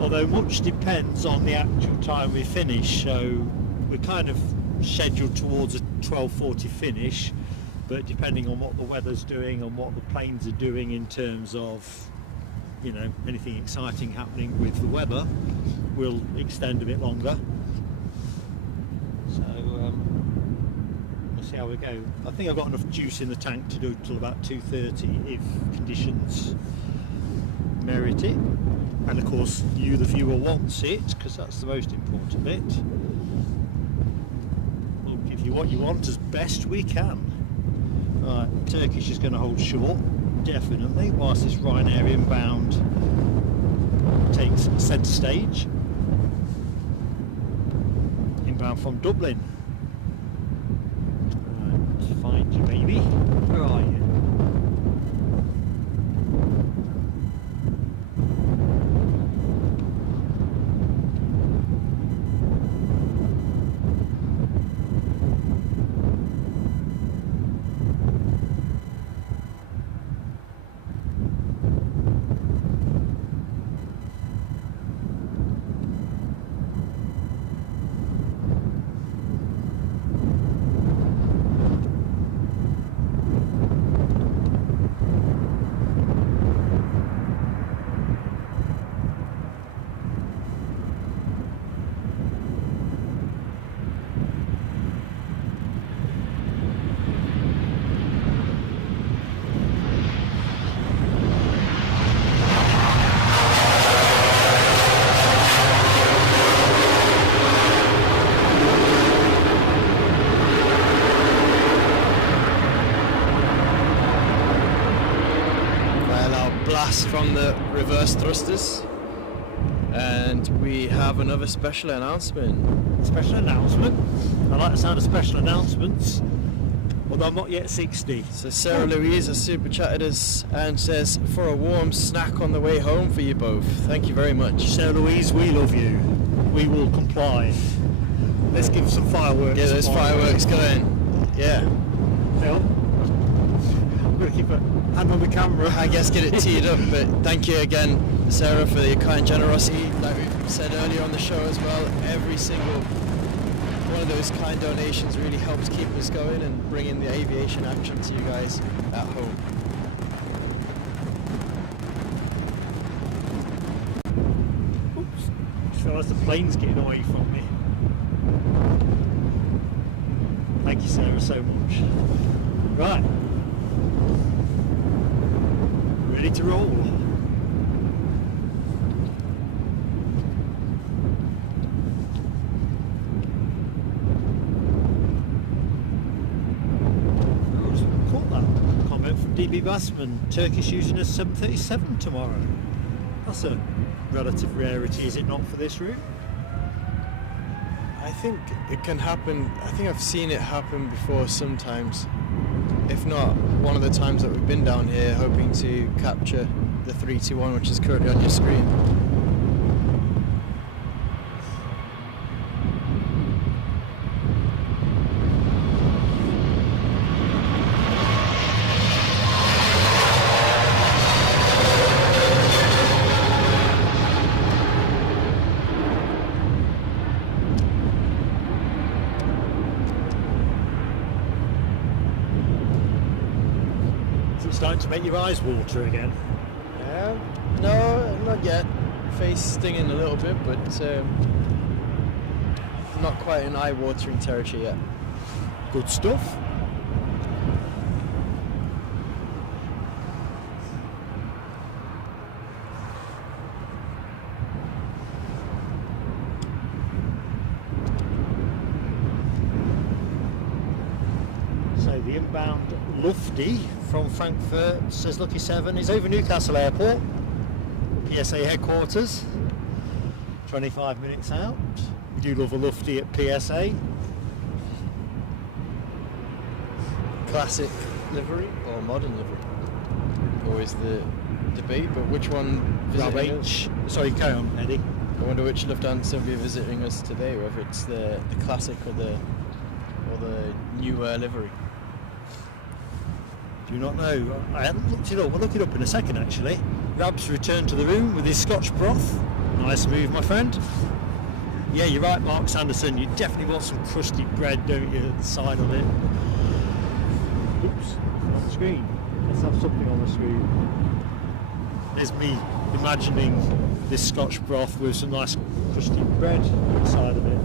Although much depends on the actual time we finish, so we're kind of scheduled towards a 12:40 finish, but depending on what the weather's doing and what the planes are doing in terms of, you know, anything exciting happening with the weather, we'll extend a bit longer. So we'll see how we go. I think I've got enough juice in the tank to do it till about 2:30 if conditions merit it, and of course you the viewer wants it, because that's the most important bit. What you want as best we can. Right, Turkish is going to hold short, definitely, whilst this Ryanair inbound takes centre stage. Inbound from Dublin. Right, find you, baby. Where are you? From the reverse thrusters. And we have another special announcement. Special announcement. I like the sound of special announcements. Although I'm not yet 60. So Sarah Louise has super chatted us and says, for a warm snack on the way home for you both. Thank you very much. Sarah Louise, we love you. We will comply. Let's give some fireworks. Get those fireworks going. Yeah. Phil, I'm going to keep a hand on the camera. I guess get it teed up, but thank you again, Sarah, for your kind generosity. Like we said earlier on the show as well, every single one of those kind donations really helps keep us going and bring in the aviation action to you guys at home. Oops. So as the plane's getting away from me. Thank you, Sarah, so much. Right. Ready to roll. Caught that comment from DB Bassman. Turkish using a 737 tomorrow. That's a relative rarity, is it not, for this route? I think it can happen. I think I've seen it happen before sometimes. If not, one of the times that we've been down here hoping to capture the 321, which is currently on your screen. Starting to make your eyes water again. No, not yet. Face stinging a little bit, but not quite in eye-watering territory yet. Good stuff. So the inbound Lufty from Frankfurt, says Lucky 7, is over Newcastle Airport, PSA headquarters, 25 minutes out. We do love a Lufty at PSA. Classic livery or modern livery? Always the debate, but which one visiting us? Sorry, carry on, Eddie. I wonder which Lufthansa will be visiting us today, whether it's the classic or the newer livery. Do you not know? I hadn't looked it up. We'll look it up in a second, actually. Rab's returned to the room with his Scotch broth. Nice move, my friend. Yeah, you're right, Mark Sanderson. You definitely want some crusty bread, don't you, at the side of it. Oops, on the screen. Let's have something on the screen. There's me imagining this Scotch broth with some nice crusty bread at the side of it.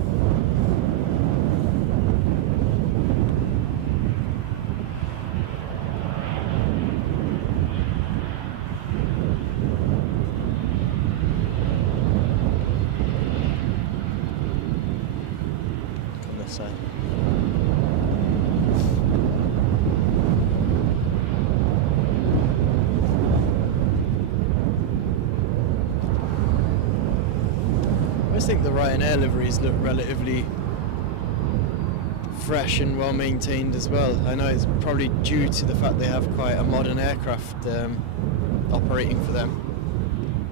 Side. I just think the Ryanair liveries look relatively fresh and well maintained as well. I know it's probably due to the fact they have quite a modern aircraft operating for them,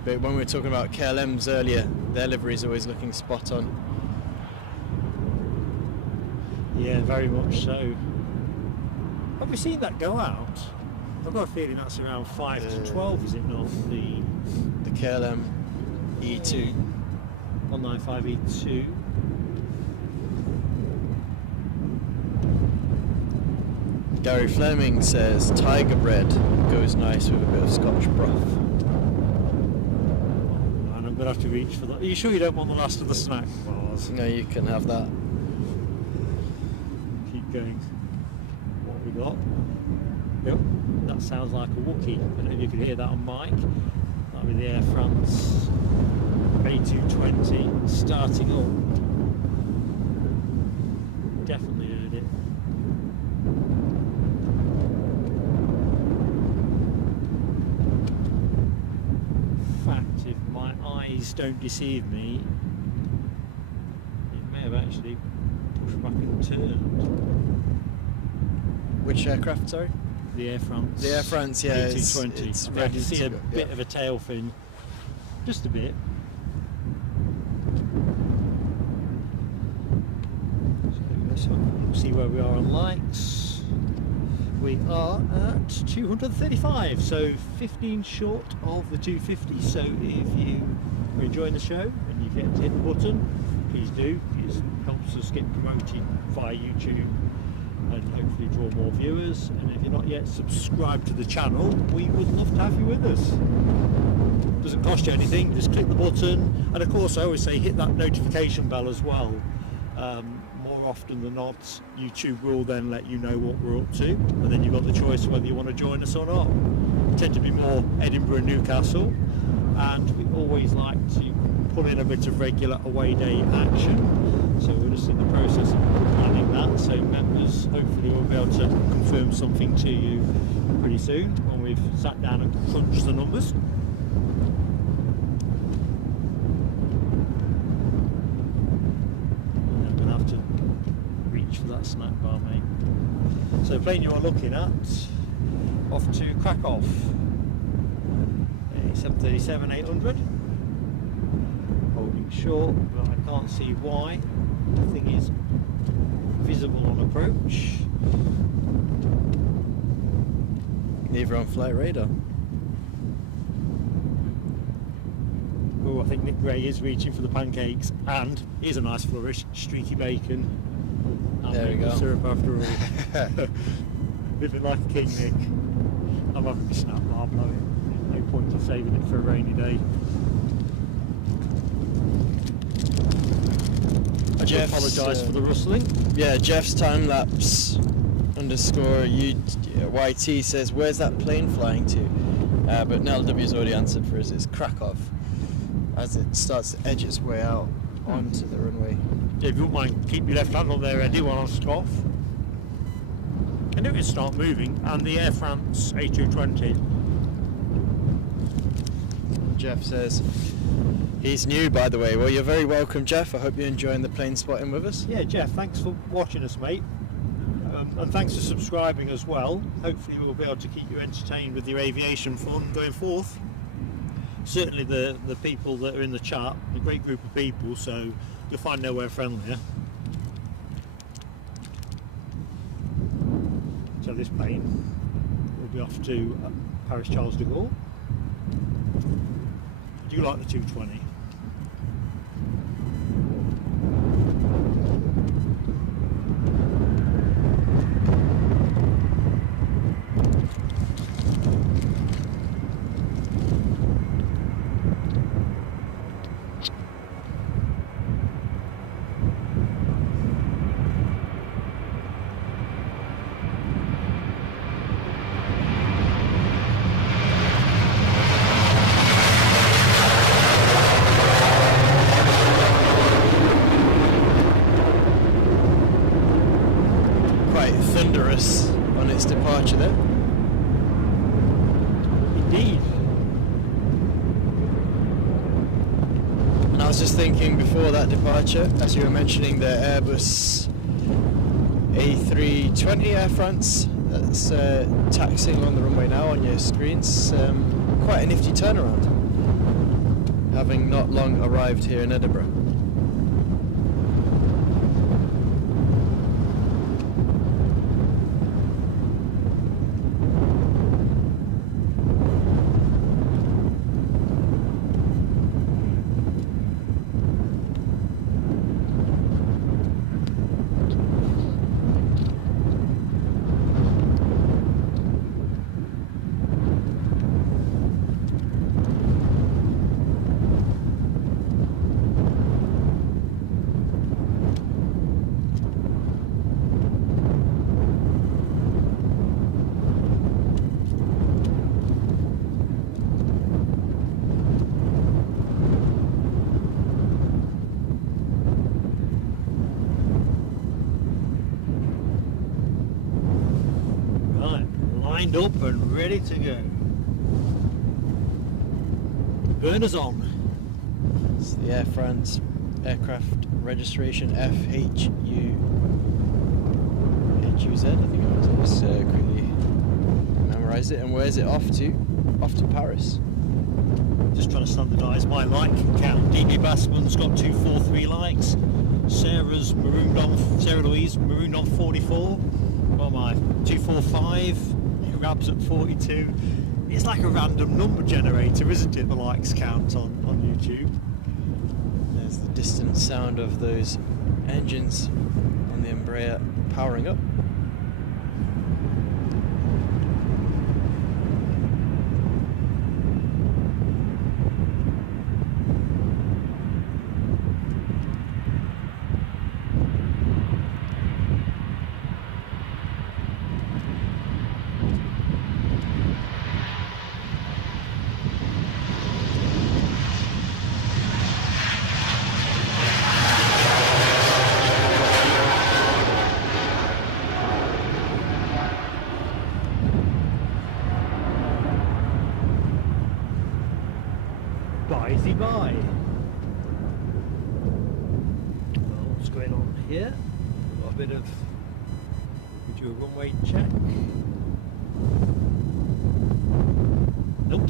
but when we were talking about KLMs earlier, their livery is always looking spot on. Yeah, very much so. Have we seen that go out? I've got a feeling that's around 5 to 12, is it not? The KLM E2. 195 E2. Gary Fleming says tiger bread goes nice with a bit of Scotch broth. And I'm going to have to reach for that. Are you sure you don't want the last of the snack bars? No, you can have that. Going. What we got? Yep, that sounds like a Wookiee. I don't know if you can hear that on mic. That'll be the Air France A220 starting up. Definitely heard it. In fact, if my eyes don't deceive me, it may have actually pushed back and turned. Which aircraft, sorry? The Air France. The Air France, yeah. A320. It's I ready can see to a go, bit yeah. of a tail fin, just a bit. So let's see where we are on lights. We are at 235, so 15 short of the 250. So if you are enjoying the show and you get to hit the button, please do. It helps us get promoted via YouTube and hopefully draw more viewers. And if you're not yet subscribed to the channel, we would love to have you with us. Doesn't cost you anything, just click the button, and of course I always say hit that notification bell as well. More often than not, YouTube will then let you know what we're up to, and then you've got the choice whether you want to join us or not. We tend to be more Edinburgh and Newcastle, and we always like to pull in a bit of regular away day action. So we're just in the process of planning that, so members hopefully will be able to confirm something to you pretty soon when we've sat down and crunched the numbers. I'm going to have to reach for that snack bar, mate. So the plane you are looking at, off to Krakow, a 737-800. Holding short, but I can't see why. Nothing is visible on approach. Neither on flight radar. Oh, I think Nick Gray is reaching for the pancakes, and here's a nice flourish, streaky bacon. And There we maple go. syrup after all. Living like a king, Nick. I'm having my snap bar, no point in saving it for a rainy day. I do Jeff's, apologise for the rustling. Yeah, Jeff's time lapse underscore YT says, where's that plane flying to? But Nell W's already answered for us. It's Krakow, as it starts to edge its way out onto the runway. If you wouldn't mind, keep your left hand on there, Eddie, while I scoff. And it will start moving, and the Air France A220. Jeff says he's new, by the way. Well, you're very welcome, Jeff. I hope you're enjoying the plane spotting with us. Yeah, Jeff, thanks for watching us, mate. And thanks for subscribing as well. Hopefully we'll be able to keep you entertained with your aviation fun going forth. Certainly the people that are in the chat, a great group of people, so you'll find nowhere friendlier. So this plane will be off to Paris Charles de Gaulle. Do you like the 220? Thunderous on its departure there. Indeed. And I was just thinking before that departure, as you were mentioning the Airbus A320 Air France that's taxiing on the runway now on your screens, quite a nifty turnaround, having not long arrived here in Edinburgh. Lined up and ready to go. Burners on. It's the Air France aircraft registration FHUZ, I think it was. I just quickly memorised it. And where's it off to? Off to Paris. Just trying to standardise my like count. DB Bassman's got 243 likes. Sarah Louise marooned on 44. What am I? 245. Rab's at 42. It's like a random number generator, isn't it? The likes count on YouTube. There's the distant sound of those engines on the Embraer powering up. Bye. Well, what's going on here? Got a bit of. We do a runway check. Nope.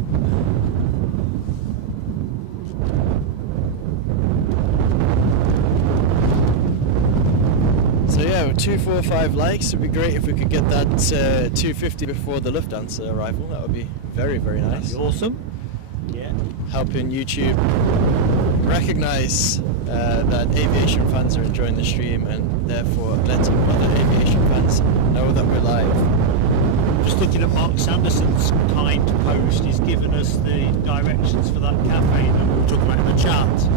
So yeah, with 245 likes, it'd be great if we could get that 250 before the Lufthansa arrival. That would be very, very nice. That'd be awesome. Yeah. Helping YouTube recognise that aviation fans are enjoying the stream, and therefore letting other aviation fans know that we're live. Just looking at Mark Sanderson's kind post, he's given us the directions for that cafe that we were talking about in the chat.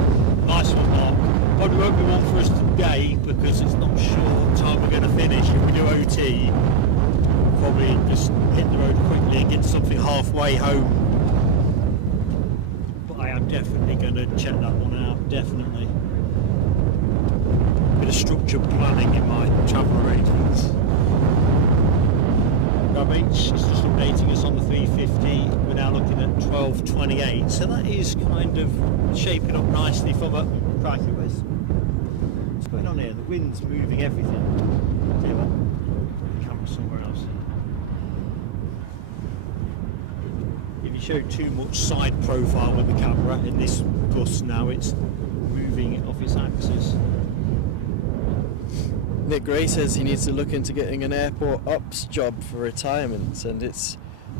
Nice one, Mark. Probably won't be one for us today because it's not sure what time we're going to finish. If we do OT, probably just hit the road quickly and get something halfway home. But I am definitely going to check that one out, definitely. Bit of structured planning in my travel arrangements. H is just updating us on the 350. We're now looking at 12:28, so that is kind of shaping up nicely from a crikey. What's going on here? The wind's moving everything. Tell you what, the camera's somewhere else. If you show too much side profile with the camera in this bus now, it's moving off its axis. Nick Gray says he needs to look into getting an airport ops job for retirement, and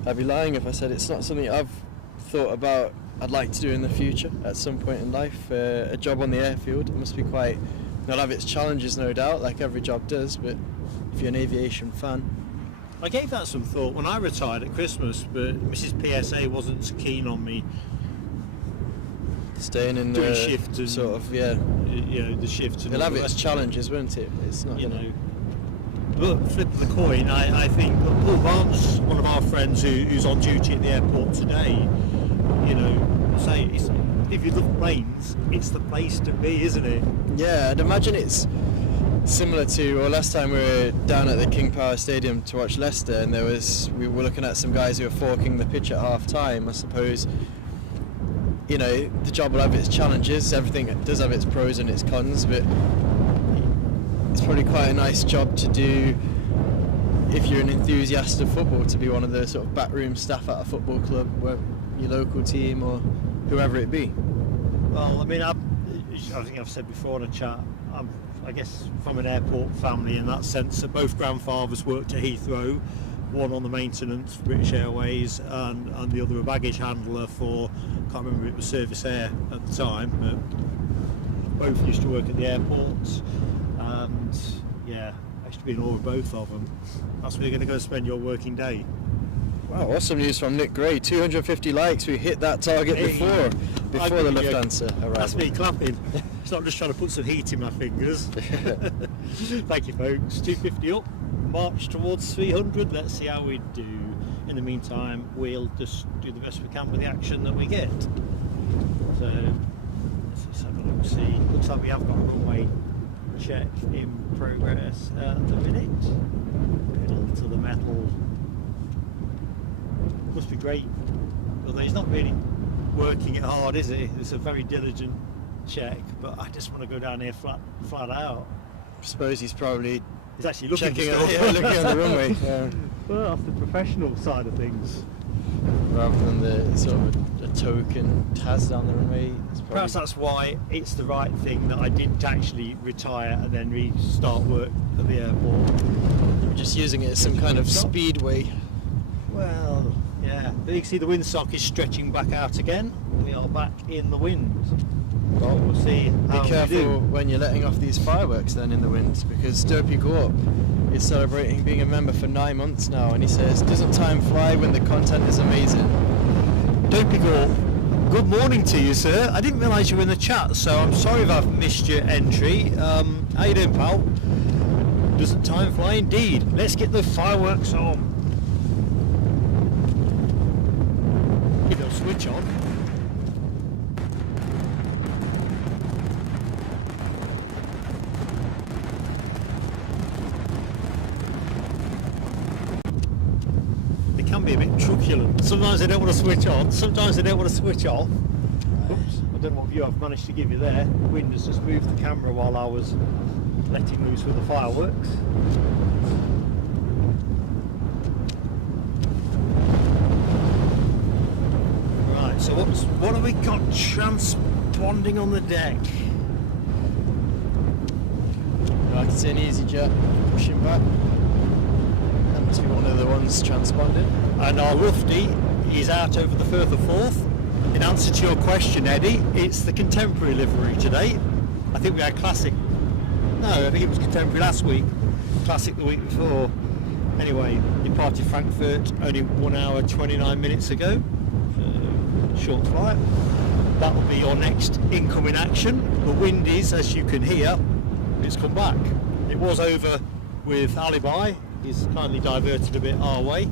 I'd be lying if I said it's not something I've thought about I'd like to do in the future at some point in life. A job on the airfield, it must be quite, it'll have its challenges no doubt, like every job does, but if you're an aviation fan. I gave that some thought when I retired at Christmas, but Mrs. PSA wasn't so keen on me staying in doing the shift and, sort of, yeah. You know, the shift. It'll have its challenges, won't it? It's not, you know. But flip the coin, I think Paul Barnes, one of our friends who's on duty at the airport today, you know, say if you love planes, it's the place to be, isn't it? Yeah, I'd imagine it's similar to, well, last time we were down at the King Power Stadium to watch Leicester, and we were looking at some guys who were forking the pitch at half time. I suppose, you know, the job will have its challenges. Everything does have its pros and its cons, but it's probably quite a nice job to do if you're an enthusiast of football, to be one of the sort of backroom staff at a football club, where your local team or whoever it be. Well, I mean, I think I've said before in a chat, I guess from an airport family in that sense, that both grandfathers worked at Heathrow, one on the maintenance for British Airways and the other a baggage handler for, I can't remember, it was Service Air at the time, but both used to work at the airport, and yeah, I used to be in awe of both of them. That's where you're going to go spend your working day. Wow, awesome news from Nick Gray. 250 likes, we hit that target before the Lufthansa arrival. That's me clapping. It's not just trying to put some heat in my fingers. Thank you, folks. 250 up, march towards 300. Let's see how we do. In the meantime, we'll just do the best we can with the action that we get. So let's just have a look. See, looks like we have got a runway check in progress at the minute. Pedal to the metal. Must be great. Although he's not really working it hard, is he? It's a very diligent check, but I just want to go down here flat out. I suppose he's probably He's actually looking checking at at, looking at the runway. Well, that's the professional side of things. Rather than the sort of a token Taz down the runway. Perhaps that's why it's the right thing that I didn't actually retire and then restart work at the airport. We're just using it as some kind of speedway. Well, yeah. But you can see the windsock is stretching back out again. We are back in the wind. Well, we'll see how Be careful we do. when you're letting off these fireworks then in the wind, because Dopey Go Up is celebrating being a member for 9 months now, and he says, doesn't time fly when the content is amazing? Dopey Go, good morning to you, sir. I didn't realise you were in the chat, so I'm sorry if I've missed your entry. How you doing, pal? Doesn't time fly indeed? Let's get the fireworks on. Keep the switch on. They can be a bit truculent. Sometimes they don't want to switch on, sometimes they don't want to switch off. Oops, I don't know what view I've managed to give you there. The wind has just moved the camera while I was letting loose with the fireworks. Right, so what have we got transponding on the deck? I can see an EasyJet pushing back. That must be one of the ones transponding. And our Lufty is out over the Firth of Forth. In answer to your question, Eddie, it's the contemporary livery today. I think we had classic. No, I think it was contemporary last week. Classic the week before. Anyway, departed Frankfurt only 1 hour 29 minutes ago. Short flight. That will be your next incoming action. The wind is, as you can hear, it's come back. It was over with Alibi. He's kindly diverted a bit our way.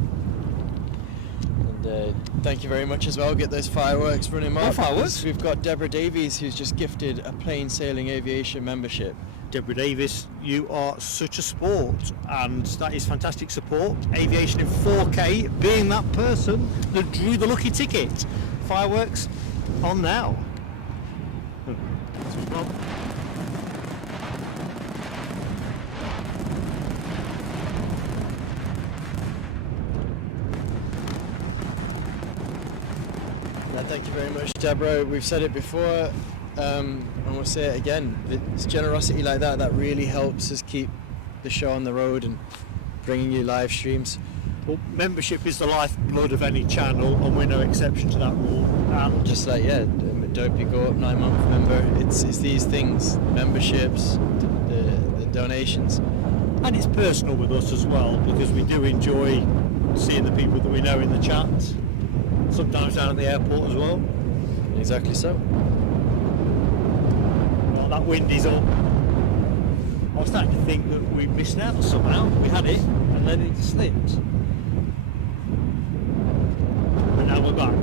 And thank you very much as well. Get those fireworks running off. Fireworks? We've got Deborah Davies, who's just gifted a plain sailing aviation membership. Deborah Davis, you are such a sport, and that is fantastic support. Aviation in 4K, being that person that drew the lucky ticket. Fireworks on now. Thank you very much, Deborah. We've said it before, and we'll say it again. It's generosity like that that really helps us keep the show on the road and bringing you live streams. Well, membership is the lifeblood of any channel, and we're no exception to that rule. And Just like, yeah, Dopey Go Up 9-month member, it's these things, memberships, the donations. And it's personal with us as well, because we do enjoy seeing the people that we know in the chat, sometimes down at the airport as well. Exactly so. Well, that wind is up. I was starting to think that we missed out somehow. We had it, and then it slipped. And now we're back.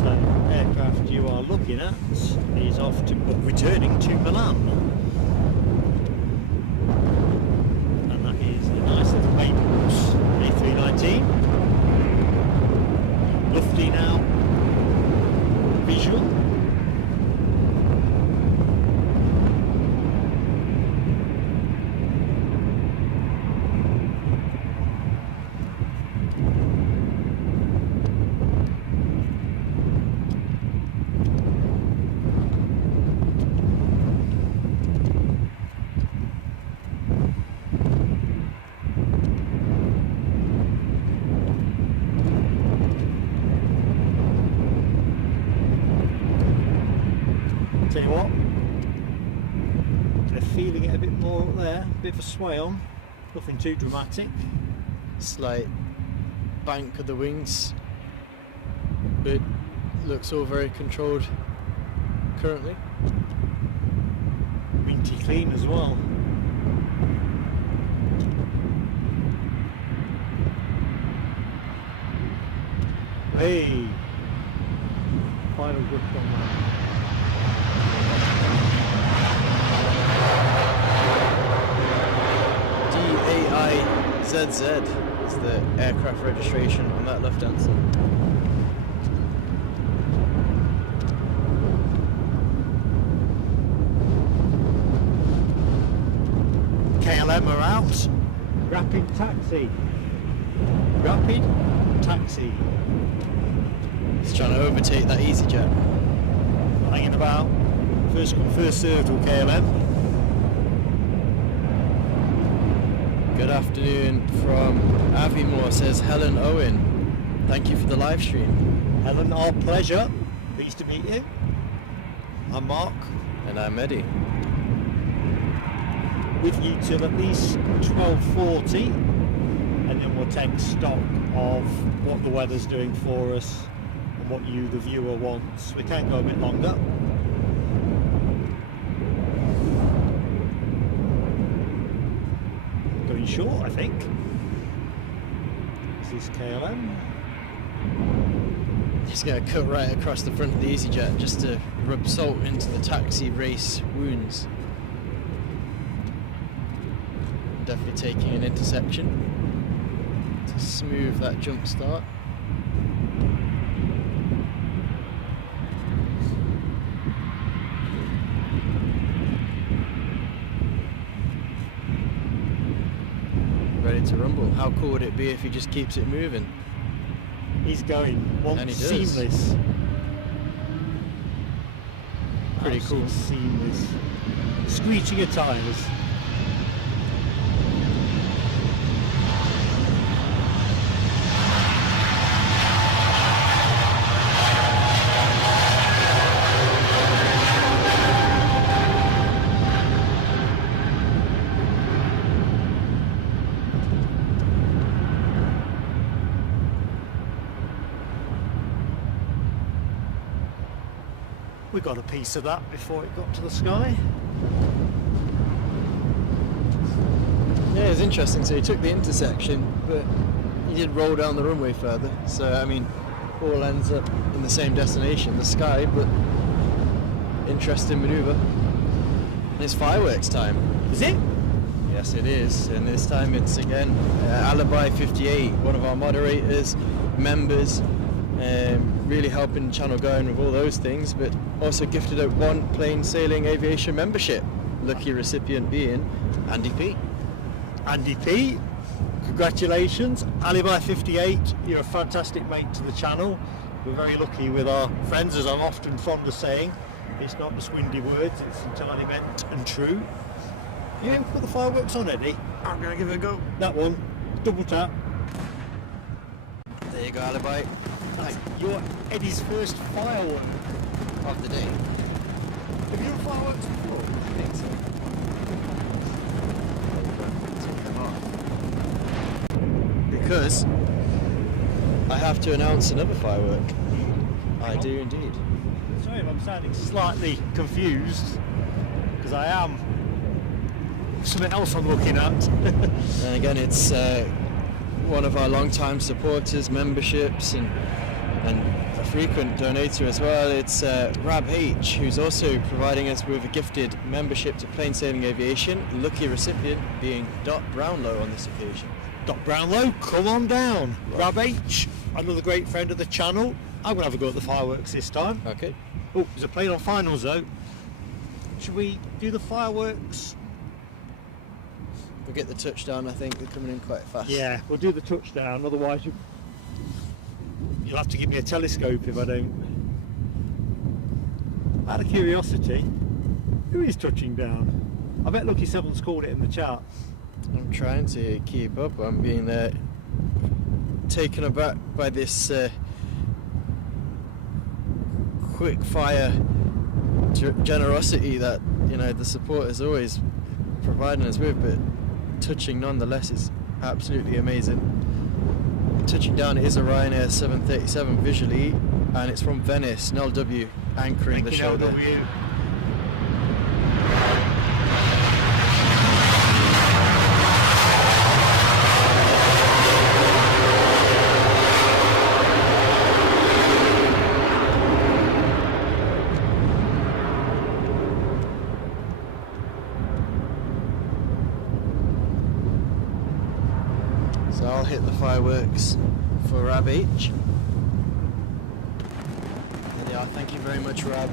So, aircraft you are looking at is off to, returning to Milan. And that is a nice little Maples A319. Lufty now. Visual. Tell you what, they're feeling it a bit more up there, a bit of a sway on, nothing too dramatic. Slight bank of the wings, but looks all very controlled currently. Minty clean as well. Hey, final grip on that. ZZ is the aircraft registration on that Lufthansa. KLM are out. Rapid taxi. Rapid taxi. He's trying to overtake that EasyJet. Hanging about. First come, first served with KLM. Good afternoon from Aviemore, says Helen Owen. Thank you for the live stream. Helen, our pleasure. Pleased to meet you. I'm Mark. And I'm Eddie. With you till at least 12:40, and then we'll take stock of what the weather's doing for us and what you, the viewer, wants. We can go a bit longer. Going short, I think. This is KLM. He's going to cut right across the front of the EasyJet just to rub salt into the taxi race wounds. Definitely taking an intersection to smooth that jump start. Ready to rumble. How cool would it be if he just keeps it moving? He's going one And he does. seamless. Pretty cool. Seamless. Screeching at tyres. We got a piece of that before it got to the sky. Yeah, it's interesting. So he took the intersection, but he did roll down the runway further. So, I mean, all ends up in the same destination, the sky, but interesting manoeuvre. And it's fireworks time. Is it? Yes, it is. And this time it's again Alibi 58, one of our moderators, members, really helping the channel going with all those things, but also gifted out one plain sailing aviation membership. Lucky recipient being Andy P. Andy P, congratulations. Alibi 58, you're a fantastic mate to the channel. We're very lucky with our friends, as I'm often fond of saying. It's not just windy words, it's entirely meant and true. Yeah, put the fireworks on, Eddie. I'm going to give it a go. That one, double tap. There you go, Alibi. That's your Eddie's first firework. Of the day. Have you done fireworks before? I think so. Because I have to announce another firework. I do indeed. Sorry if I'm sounding slightly confused, because I am. Something else I'm looking at. And again, it's one of our long-time supporters, memberships, and a frequent donator as well. It's Rab H, who's also providing us with a gifted membership to Plain Sailing Aviation. Lucky recipient being Dot Brownlow on this occasion. Dot Brownlow, come on down. Rab H, another great friend of the channel. I'm going to have a go at the fireworks this time. Okay. Oh, there's a plane on finals though. Should we do the fireworks? We'll get the touchdown, I think. They're coming in quite fast. Yeah, we'll do the touchdown, otherwise you'll have to give me a telescope if I don't. Out of curiosity, who is touching down? I bet Lucky Seven's called it in the chat. I'm trying to keep up. I'm being taken aback by this quick fire generosity that, you know, the supporters always providing us with, but touching nonetheless is absolutely amazing. Touching down is a Ryanair 737 visually, and it's from Venice. Nell W anchoring the show there. So I'll hit the fireworks for Rab H. And yeah, thank you very much, Rab.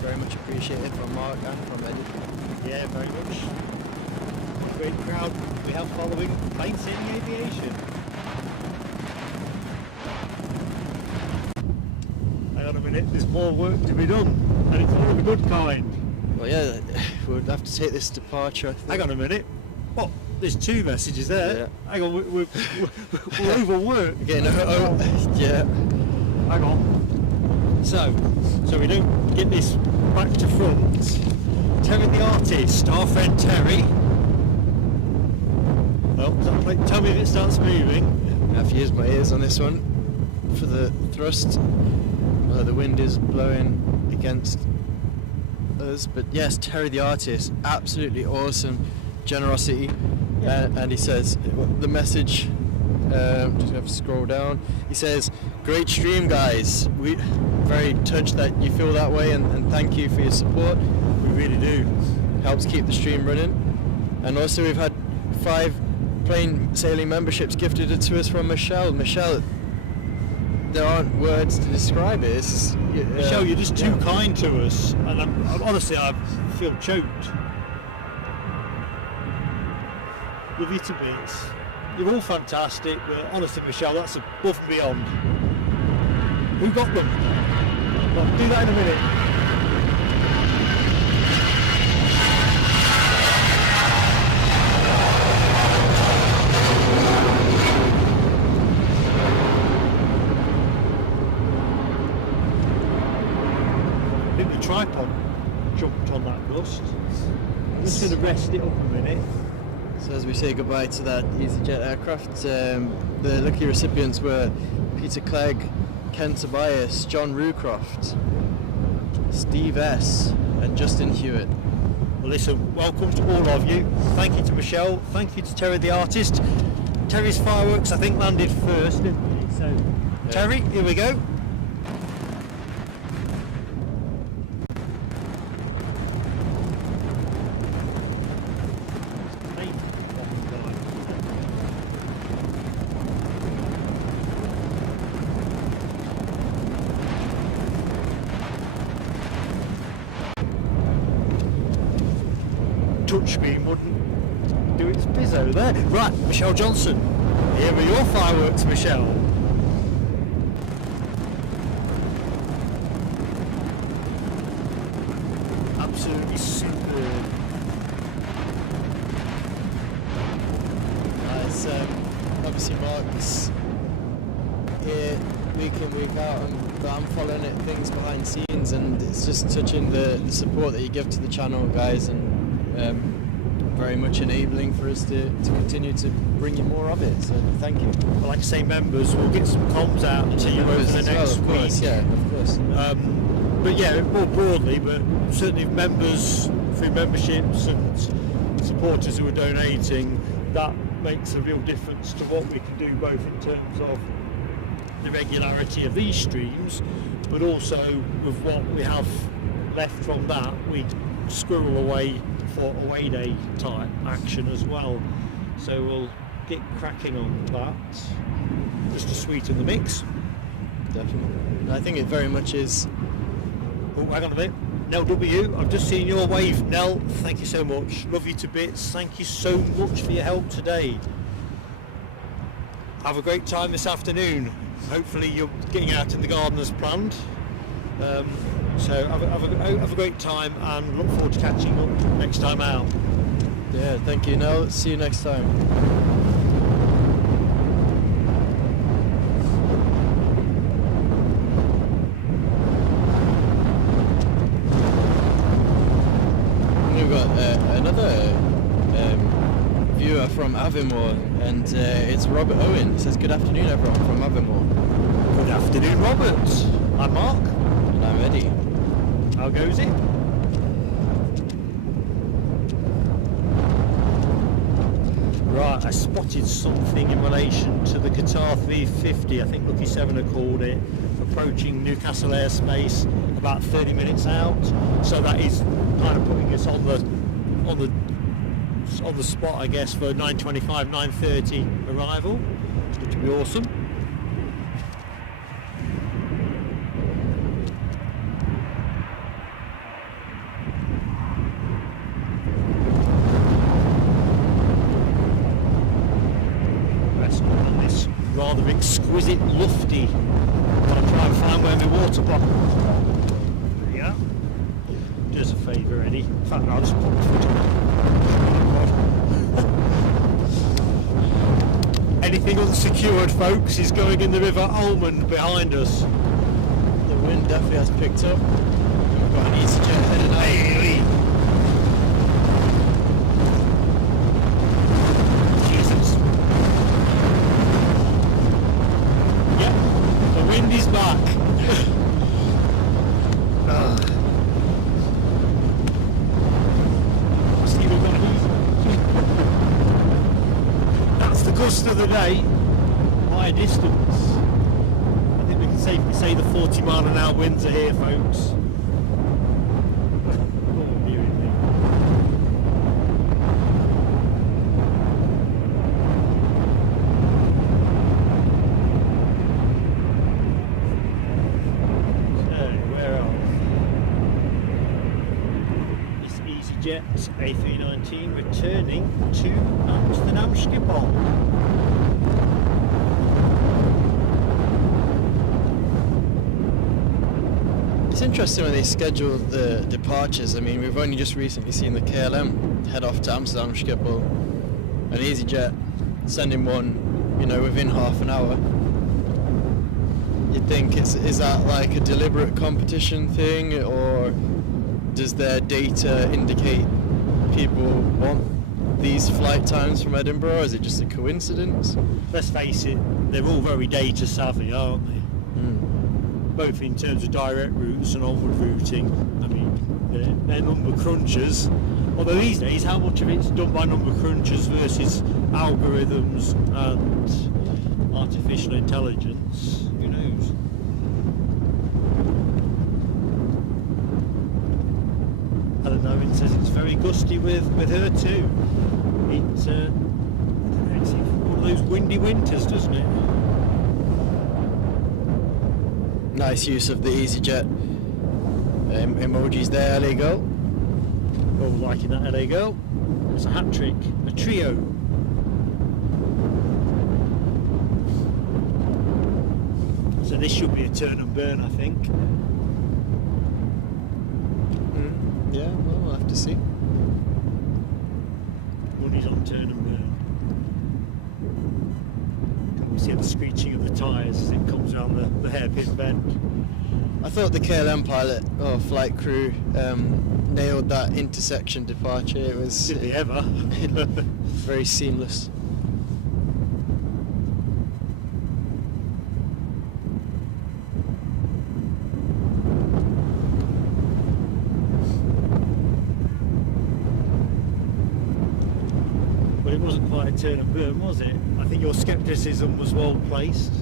Very much appreciated from Mark and from Eddie. Yeah, very much. Great crowd we have following Plain Sailing Aviation. Hang on a minute, there's more work to be done, and it's all of a good kind. Well, yeah, we'll have to take this departure, I think. Hang on a minute. What? There's two messages there. Yeah. Hang on, we're overworked. Again, yeah. Hang on. So we don't get this back to front. Terry the artist, our friend Terry. Oh, tell me if it starts moving. I have to use my ears on this one for the thrust. The wind is blowing against us, but yes, Terry the artist, absolutely awesome generosity. And he says the message, just have to scroll down, he says, great stream guys, we very touched that you feel that way, and thank you for your support. We really do. Helps keep the stream running. And also we've had 5 plain sailing memberships gifted to us from Michelle. Michelle, there aren't words to describe it. Michelle, you're just too kind to us, and I'm honestly, I feel choked. Love you to bits. You're all fantastic, but honestly, Michelle, that's above and beyond. Who got them? Well, do that in a minute. I think the tripod jumped on that gust. I'm just going to rest it up a minute. So as we say goodbye to that EasyJet aircraft, the lucky recipients were Peter Clegg, Ken Tobias, John Rucroft, Steve S and Justin Hewitt. Well listen, welcome to all of you. Thank you to Michelle, thank you to Terry the artist. Terry's fireworks I think landed first, didn't they? So yeah. Terry, here we go. Touchscreen wouldn't do its bizzo there. Right, Michelle Johnson. Here are your fireworks, Michelle. Absolutely superb. It's obviously Mark's here week in, week out, and I'm following it, things behind scenes, and it's just touching the support that you give to the channel, guys, and very much enabling for us to continue to bring you more of it, so thank you. Well, like I say, members, we'll get some comms out to you over the next week. Yeah, of course. But yeah, more broadly, but certainly members through memberships and supporters who are donating, that makes a real difference to what we can do, both in terms of the regularity of these streams, but also with what we have left from that, we squirrel away for away day type action as well. So we'll get cracking on that, just to sweeten the mix. Definitely. And I think it very much is. Oh, hang on a minute. Nell W, I've just seen your wave. Nell, thank you so much. Love you to bits. Thank you so much for your help today. Have a great time this afternoon. Hopefully you're getting out in the garden as planned. So have a great time, and look forward to catching up next time out. Yeah, thank you. Nell, see you next time. We've got another viewer from Aviemore, and it's Robert Owen. It says, good afternoon everyone from Aviemore. Good afternoon, Robert. I'm Mark. And I'm Eddie. How goes it? Right, I spotted something in relation to the Qatar 350, I think Lucky 7 have called it, approaching Newcastle airspace about 30 minutes out. So that is kind of putting us on the us on the spot, I guess, for 9:25, 9:30 arrival, which would be awesome. On this rather exquisite lufty. I'll try and find where my water bottle. There you go. Do us a favour, Eddie. In fact, I'll just put my foot on. Anything unsecured, folks, is going in the River Almond behind us. The wind definitely has picked up. We've got an EasyJet heading out. Hey. Jesus. Yep, the wind is back. That's the gust of the day by a distance. I think we can safely say the 40-mile-an-hour winds are here, folks. Oh, dearie me. So, where are we? This EasyJet A319 returning to Amsterdam Schiphol. It's interesting when they schedule the departures. I mean, we've only just recently seen the KLM head off to Amsterdam Schiphol, and EasyJet sending one, you know, within half an hour. You'd think, is that like a deliberate competition thing, or does their data indicate people want these flight times from Edinburgh, or is it just a coincidence? Let's face it, they're all very data savvy, aren't they? Both in terms of direct routes and onward routing. I mean, they're number crunchers. Although these days, how much of it's done by number crunchers versus algorithms and artificial intelligence? Who knows? Alan Owen says it's very gusty with her too. It's one of those windy winters, doesn't it? Nice use of the EasyJet emojis there, LA Girl. Oh, liking that LA Girl. It's a hat trick, a trio. So this should be a turn and burn, I think. Yeah, well, we'll have to see. Money's on turn and burn. Can we see the screeching of the tyres as it comes around the hairpin bend? I thought the KLM pilot or flight crew nailed that intersection departure. It was Did they ever? very seamless. But it wasn't quite a turn and burn, was it? I think your scepticism was well placed.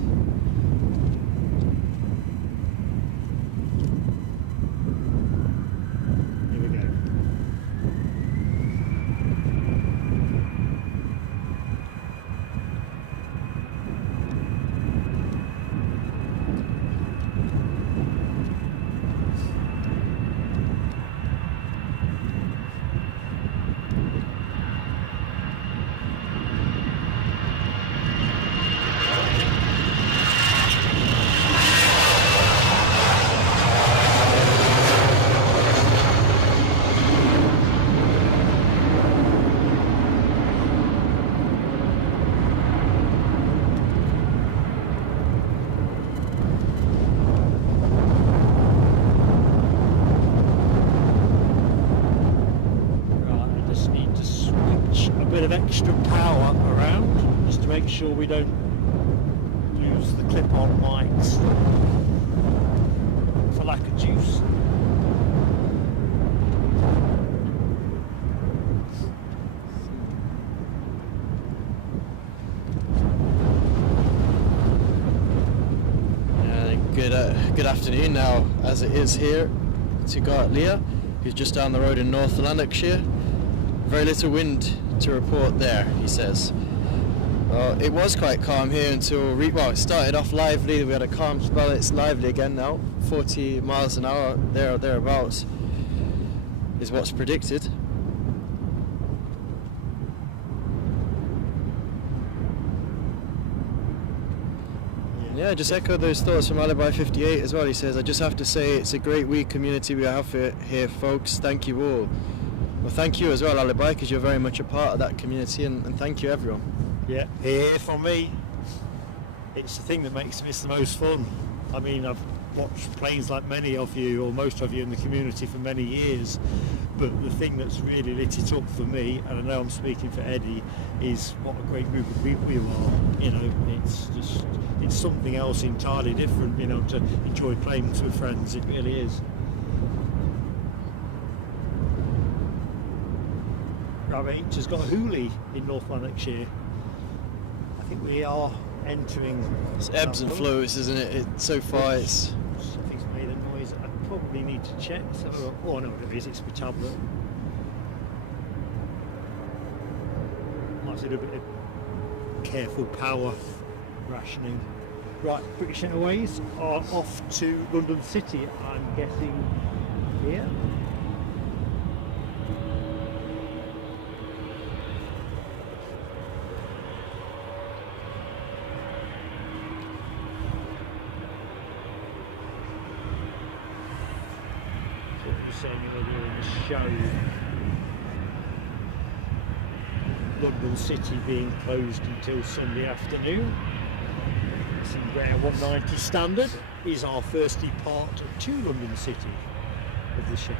Here we go. Of extra power around just to make sure we don't lose the clip-on mics for lack of juice. Good afternoon now, as it is here to Gartlia, who's just down the road in North Lanarkshire. Very little wind to report there, he says. Well, it was quite calm here until, it started off lively, we had a calm spell, it's lively again now, 40 miles an hour, there or thereabouts, is what's predicted. Yeah, just echo those thoughts from Alibi 58 as well. He says, I just have to say it's a great wee community we have here, folks. Thank you all. Well, thank you as well, Alibi, because you're very much a part of that community, and thank you, everyone. Yeah, here for me, it's the thing that makes this the most fun. I mean, I've watched planes like many of you, or most of you in the community for many years, but the thing that's really lit it up for me, and I know I'm speaking for Eddie, is what a great group of people you are. You know, it's something else entirely different, you know, to enjoy planes with friends. It really is. Rav H has got a hoolie in North Lanarkshire. I think we are entering. It's ebbs and flows, isn't it? So far, it's. Something's made a noise. I probably need to check. So, oh no, it is. It's my tablet. Might do a bit of careful power rationing. Right, British Airways are off to London City. I'm guessing here. Show London City being closed until Sunday afternoon. Embraer 190 standard is our first depart to London City of the show.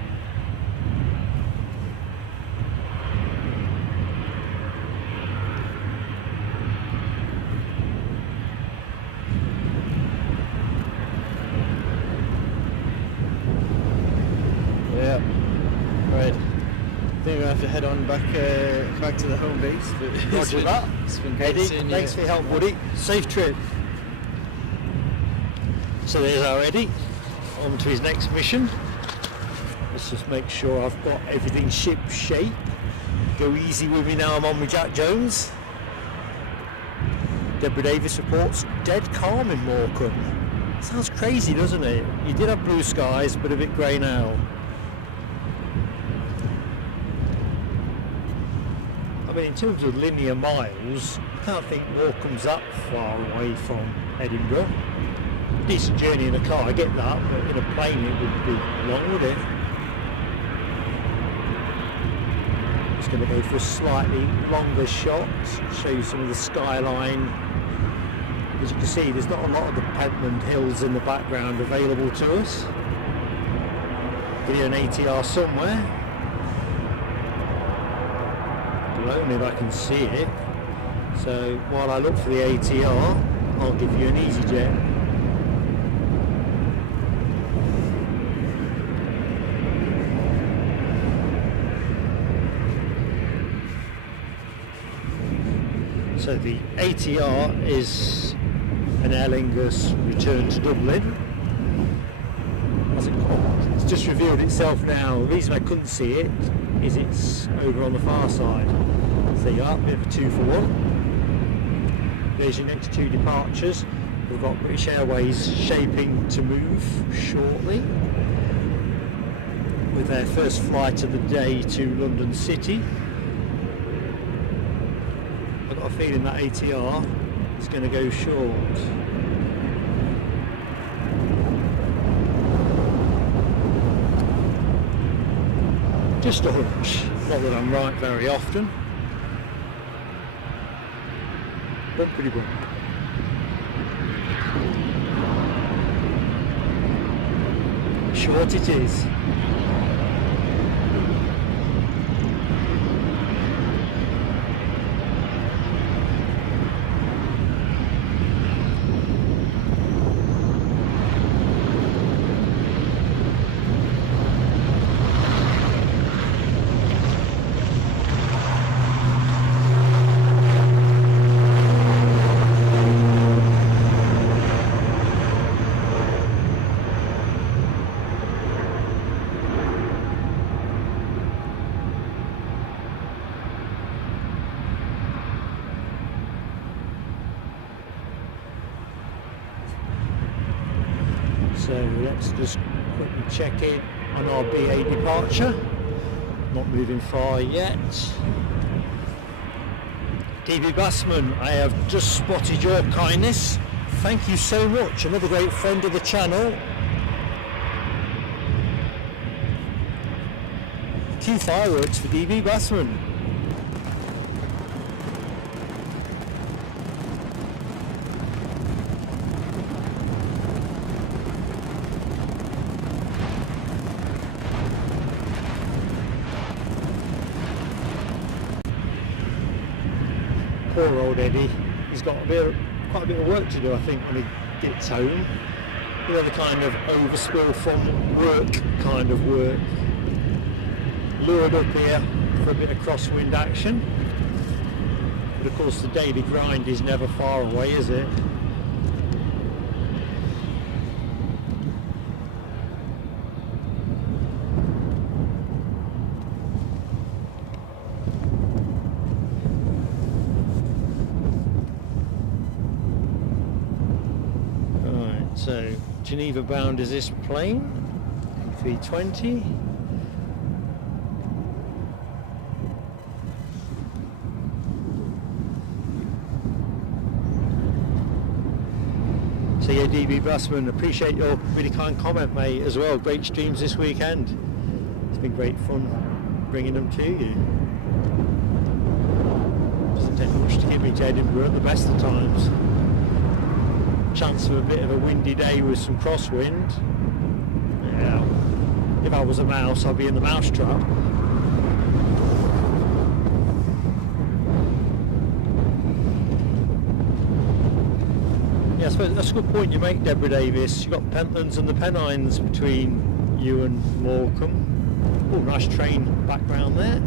Yeah. Right. I think we'll have to head on back to the home base. But Roger that. It's been great Eddie, seeing thanks for your help, buddy. Safe trip. So there's our Eddie, on to his next mission. Let's just make sure I've got everything ship shape. Go easy with me now, I'm on with Jack Jones. Deborah Davis reports dead calm in Morecambe. Sounds crazy, doesn't it? You did have blue skies, but a bit grey now. I mean, in terms of linear miles, I can't think Morecambe's that far away from Edinburgh. Decent journey in a car, I get that, but in a plane it would be long, would it? Just going to go for a slightly longer shot, show you some of the skyline. As you can see, there's not a lot of the Pentland Hills in the background available to us. Give you an ATR somewhere. Only if I can see it. So while I look for the ATR, I'll give you an EasyJet. So the ATR is an Aer Lingus return to Dublin. It's just revealed itself now. The reason I couldn't see it is it's over on the far side. So you are a bit of a 2 for 1. There's your next 2 departures. We've got British Airways shaping to move shortly with their first flight of the day to London City. I've got a feeling that ATR is going to go short. Just a hunch, not that I'm right very often. Bumpity bump. Short it is. So let's just quickly check in on our BA departure. Not moving far yet. DB Bassman, I have just spotted your kindness. Thank you so much. Another great friend of the channel. Cue fireworks for DB Bassman. Poor old Eddie, he's got quite a bit of work to do, I think, when he gets home. You know, the kind of overspill from work kind of work. Lured up here for a bit of crosswind action. But of course the daily grind is never far away, is it? So, Geneva bound is this plane, A320. So yeah, DB Bassman, appreciate your really kind comment, mate, as well. Great streams this weekend. It's been great fun bringing them to you. Doesn't take much to get me to Edinburgh at the best of times. Chance of a bit of a windy day with some crosswind. Yeah, if I was a mouse, I'd be in the mouse trap. Yeah, I suppose that's a good point you make, Deborah Davis. You've got the Pentlands and the Pennines between you and Morecambe. Oh, nice train background there.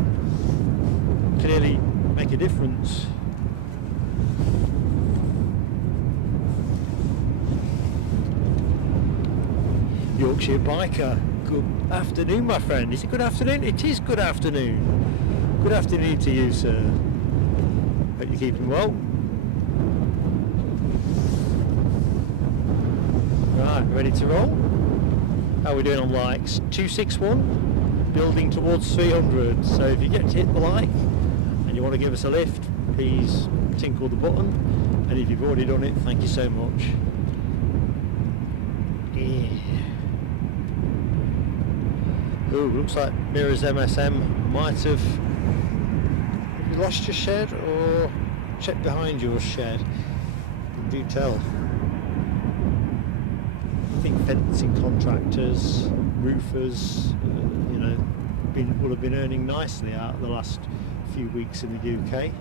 Clearly make a difference. Yorkshire biker, good afternoon, my friend. Is it good afternoon? It is good afternoon. Good afternoon to you, sir. Hope you're keeping well. Right, ready to roll? How are we doing on likes? 261, building towards 300. So if you get to hit the like and you want to give us a lift, please tinkle the button. And if you've already done it, thank you so much. Yeah. Ooh, looks like Mirror's MSM might have you lost your shed or check behind your shed. Do tell. I think fencing contractors, roofers, you know, will have been earning nicely out of the last few weeks in the UK.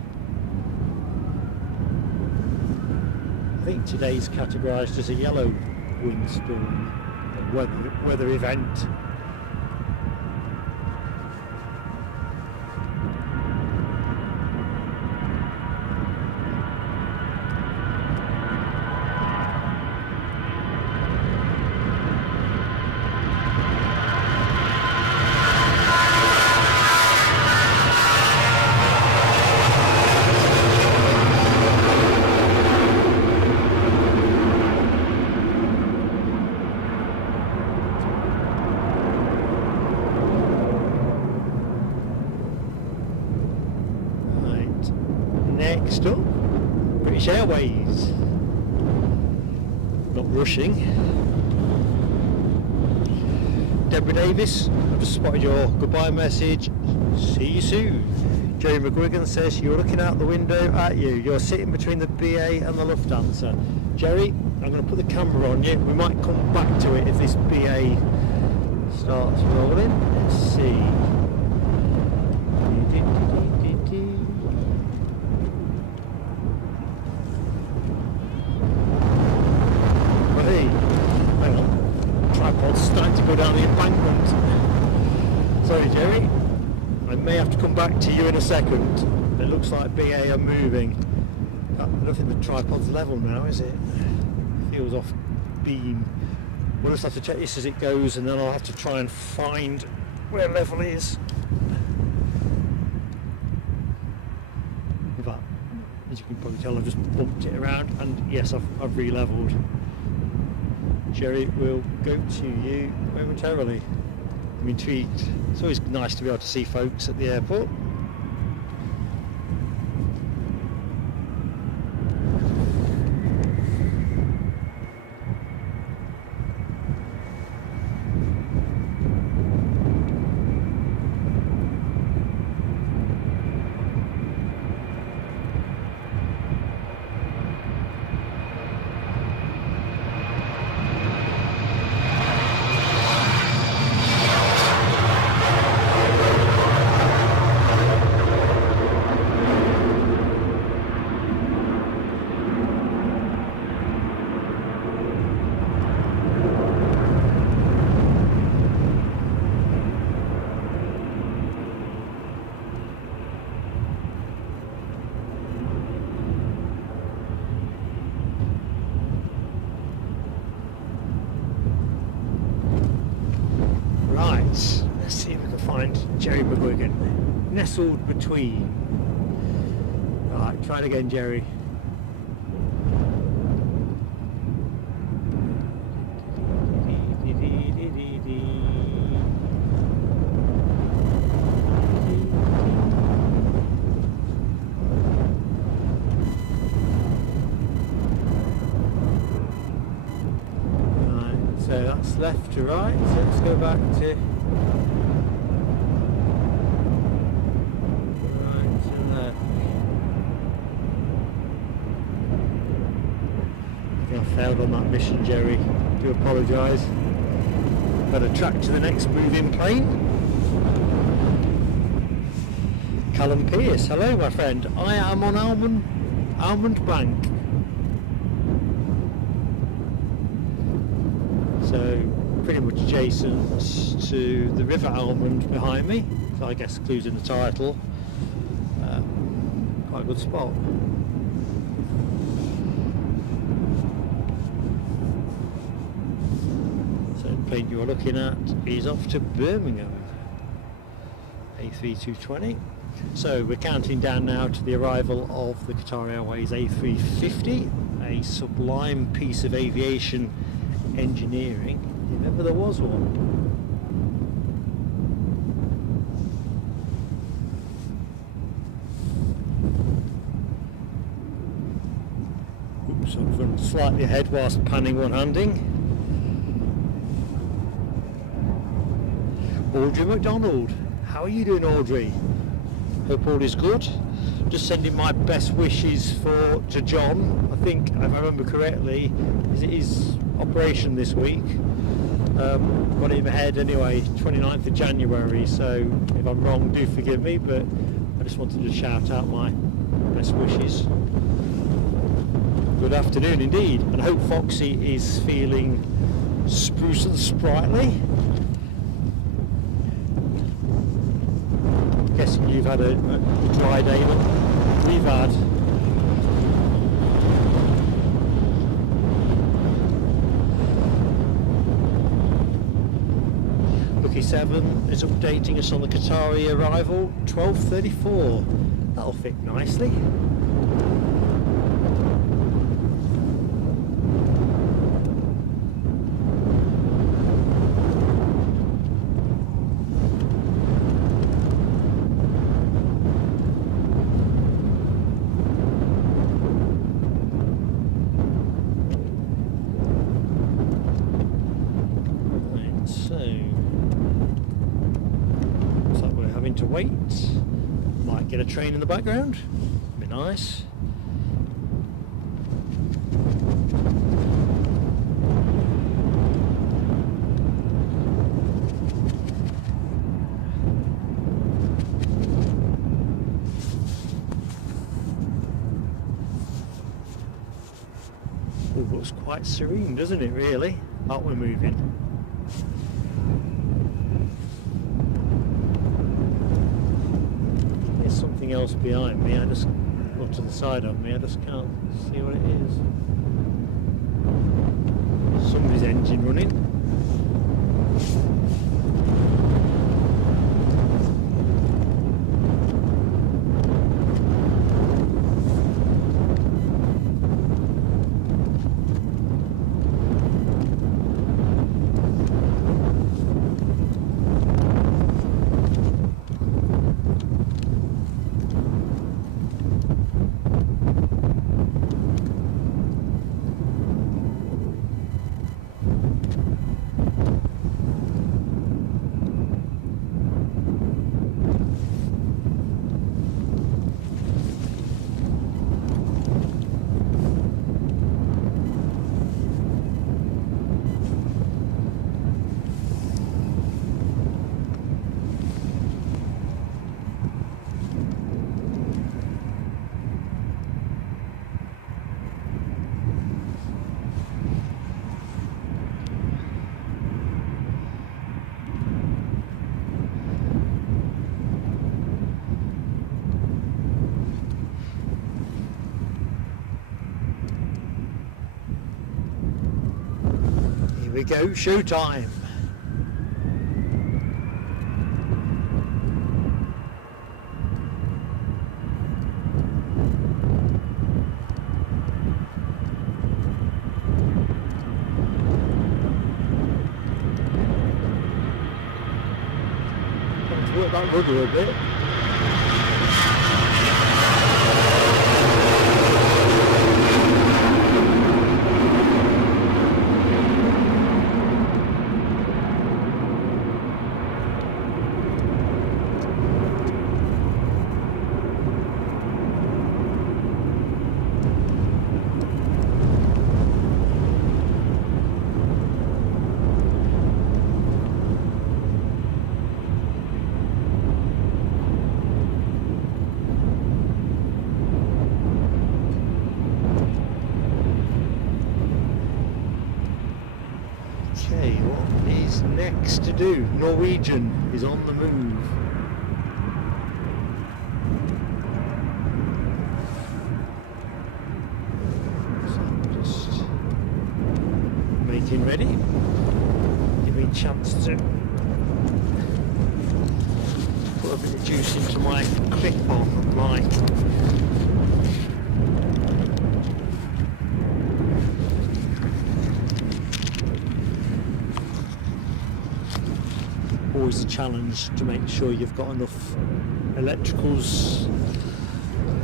I think today's categorised as a yellow windstorm weather event. Next up, British Airways. Not rushing. Deborah Davis, I've just spotted your goodbye message. See you soon. Jerry McGuigan says you're looking out the window at you. You're sitting between the BA and the Lufthansa. Jerry, I'm going to put the camera on you. We might come back to it if this BA starts rolling. Let's see. Starting to go down the embankment. Sorry, Jerry. I may have to come back to you in a second. It looks like BA are moving. I don't think the tripod's level now, is it? Feels off beam. We'll just have to check this as it goes, and then I'll have to try and find where level is. In fact, as you can probably tell, I've just bumped it around, and yes, I've re-leveled. Jerry, we'll go to you momentarily. I'm intrigued. It's always nice to be able to see folks at the airport. Let's see if we can find Jerry McGuigan. Nestled between. Right, try it again, Jerry. Right, so that's left to right, so let's go back to failed on that mission, Jerry. Do apologise. Better track to the next moving plane. Callum Pearce, hello my friend. I am on Almond Bank. So pretty much adjacent to the River Almond behind me. So I guess clues in the title. Quite a good spot. Plane you're looking at is off to Birmingham, A320. So we're counting down now to the arrival of the Qatar Airways A350, a sublime piece of aviation engineering, if ever there was one. Oops, I've run slightly ahead whilst panning one-handing. Audrey McDonald, how are you doing, Audrey? Hope all is good. Just sending my best wishes to John. I think, if I remember correctly, is it his operation this week? Got him ahead anyway, 29th of January, so if I'm wrong do forgive me, but I just wanted to shout out my best wishes. Good afternoon indeed, and I hope Foxy is feeling spruce and sprightly. Guessing you've had a dry day, but we've had. Lucky 7 is updating us on the Qatari arrival, 12:34. That'll fit nicely. To wait, might get a train in the background, be nice. It looks quite serene, doesn't it, really? Aren't we moving? Something else behind me, or to the side of me, I just can't see what it is. Somebody's engine running. we go, showtime. Let's work that rudder a bit. Okay, what is next to do? Norwegian is on the move. So I'm just making ready. Give me a chance to put a bit of juice into my clip on my always a challenge to make sure you've got enough electricals,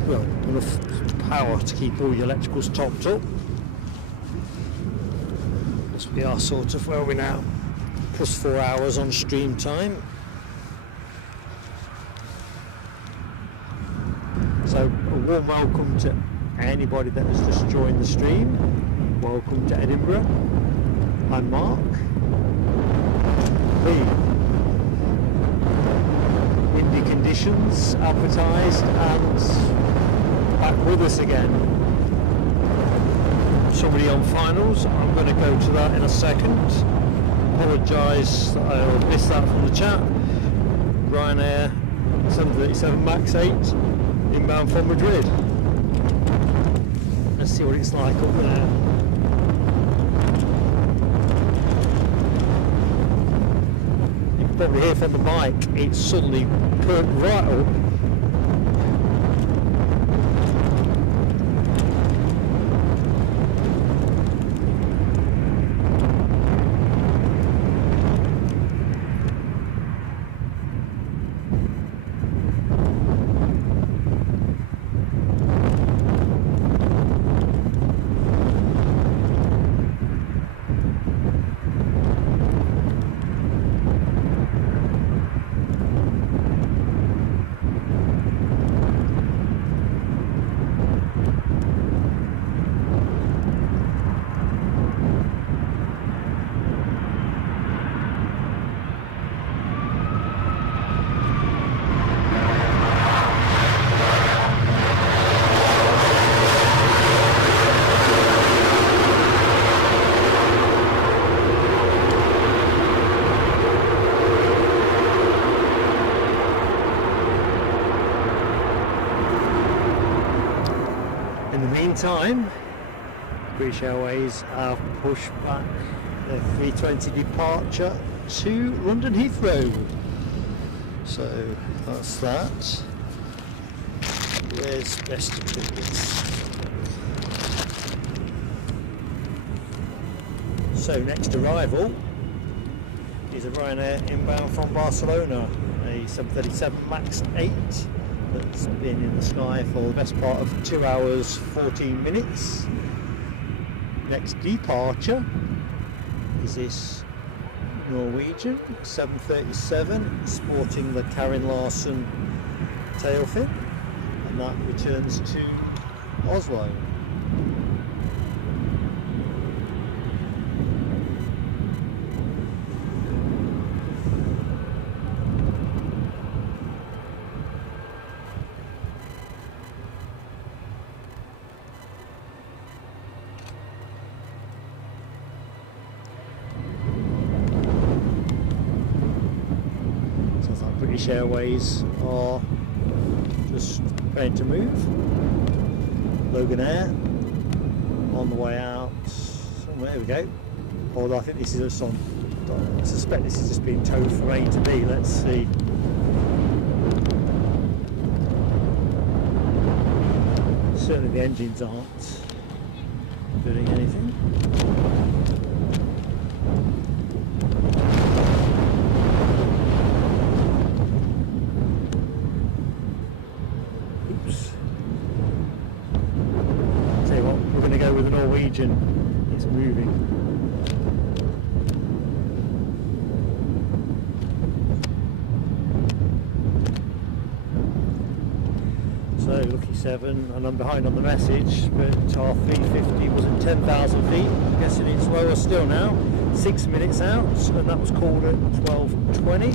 well, enough power to keep all your electricals topped up. As we are sort of, where are we now? Plus 4 hours on stream time. So a warm welcome to anybody that has just joined the stream. Welcome to Edinburgh. I'm Mark. Windy conditions advertised and back with us again. Somebody on finals, I'm going to go to that in a second. Apologise that I missed that from the chat. Ryanair 737 MAX 8 inbound from Madrid. Let's see what it's like up there. Probably hear from the mic, it's suddenly perked right up. Meantime, British Airways have pushed back their 320 departure to London Heathrow. So that's that. Where's best to put this? So next arrival is a Ryanair inbound from Barcelona, a 737 MAX 8. That's been in the sky for the best part of 2 hours 14 minutes. Next departure is this Norwegian 737 sporting the Karin Larsen tail fin, and that returns to Oslo. British Airways are just preparing to move. Loganair on the way out. Oh, there we go. Although I think this is on. I suspect this is just being towed from A to B. Let's see. Certainly the engines aren't doing anything. Oops. Tell you what, we're going to go with a Norwegian. It's moving. So lucky 7, and I'm behind on the message, but our 350 was at 10,000 feet. I'm guessing it's lower still now. 6 minutes out, and that was called at 12:20.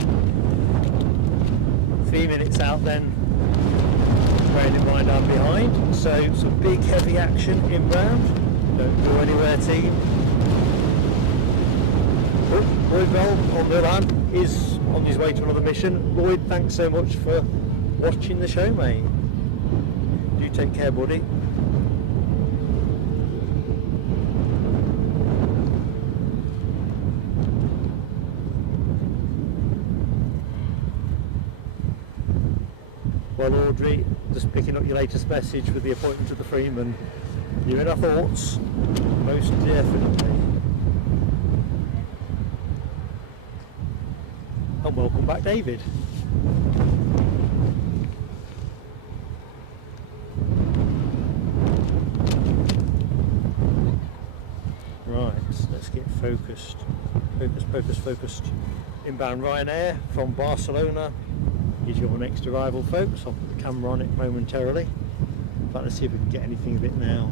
3 minutes out then, bearing in mind I'm behind. So some big heavy action inbound. Don't go anywhere, team. Oh, Lloyd Bell, on the other hand, is on his way to another mission. Lloyd, thanks so much for watching the show, mate. Do take care, buddy. Well, Audrey, just picking up your latest message with the appointment of the Freeman. You're in our thoughts, most definitely. And welcome back, David. Right, let's get focused. Focused. Inbound Ryanair from Barcelona is your next arrival, folks. I'll put the camera on it momentarily. But let's see if we can get anything of it now.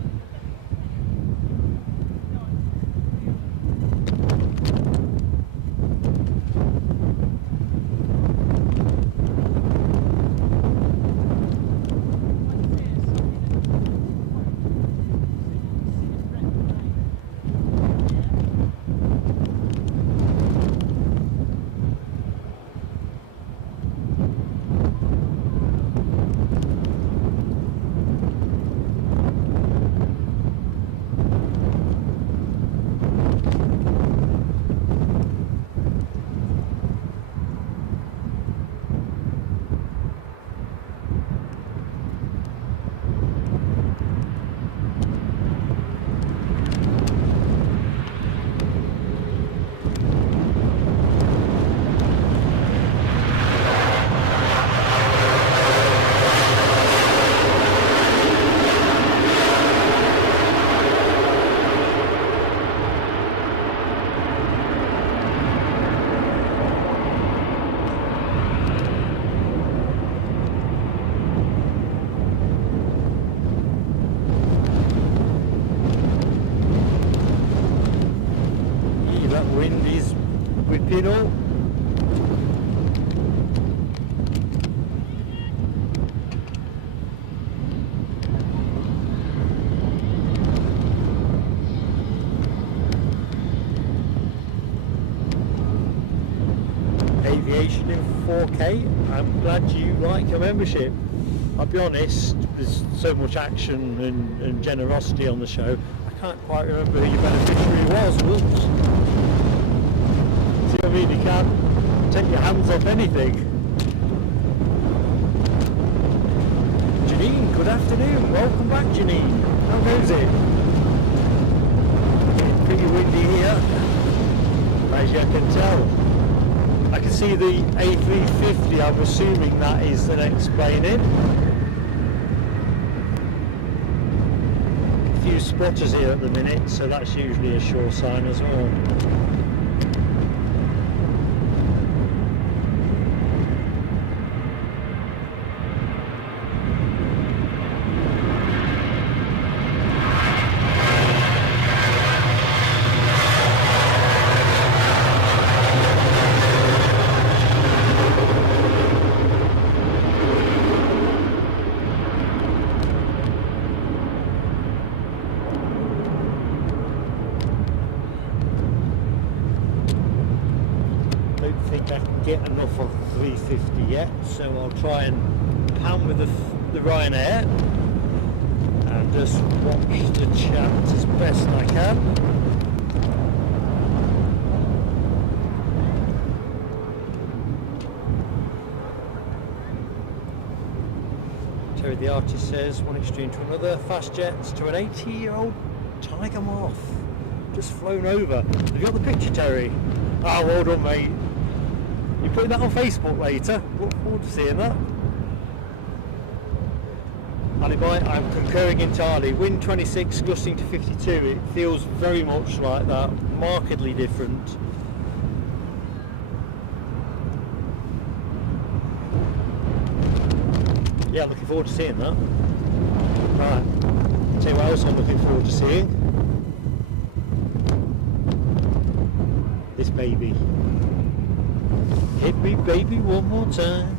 Wind is whipping up. Aviation in 4K. I'm glad you like a membership. I'll be honest, there's so much action and generosity on the show, I can't quite remember who your beneficiary was. Whoops. See what I mean? You can't take your hands off anything. Janine, good afternoon. Welcome back, Janine. How goes it? It's pretty windy here, as you can tell. I can see the A350, I'm assuming that is the next plane in. A few spotters here at the minute, so that's usually a sure sign as well. Think I can get enough of 350 yet, so I'll try and pan with the Ryanair and just watch the chat as best I can. artist says, one extreme to another, fast jets to an 80-year-old Tiger Moth. Just flown over. Have you got the picture, Terry? Ah, well done, mate. You're putting that on Facebook later. Look forward to seeing that. Alibi, I'm concurring entirely. Wind 26, gusting to 52. It feels very much like that. Markedly different. Yeah, I'm looking forward to seeing that. Right. Tell you what else I'm looking forward to seeing. This baby. Hit me, baby, one more time.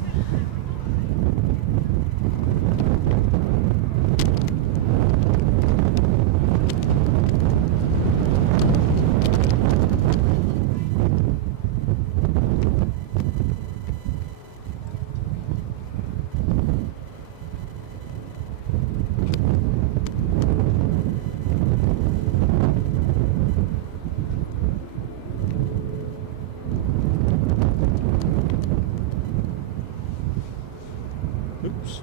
Oops.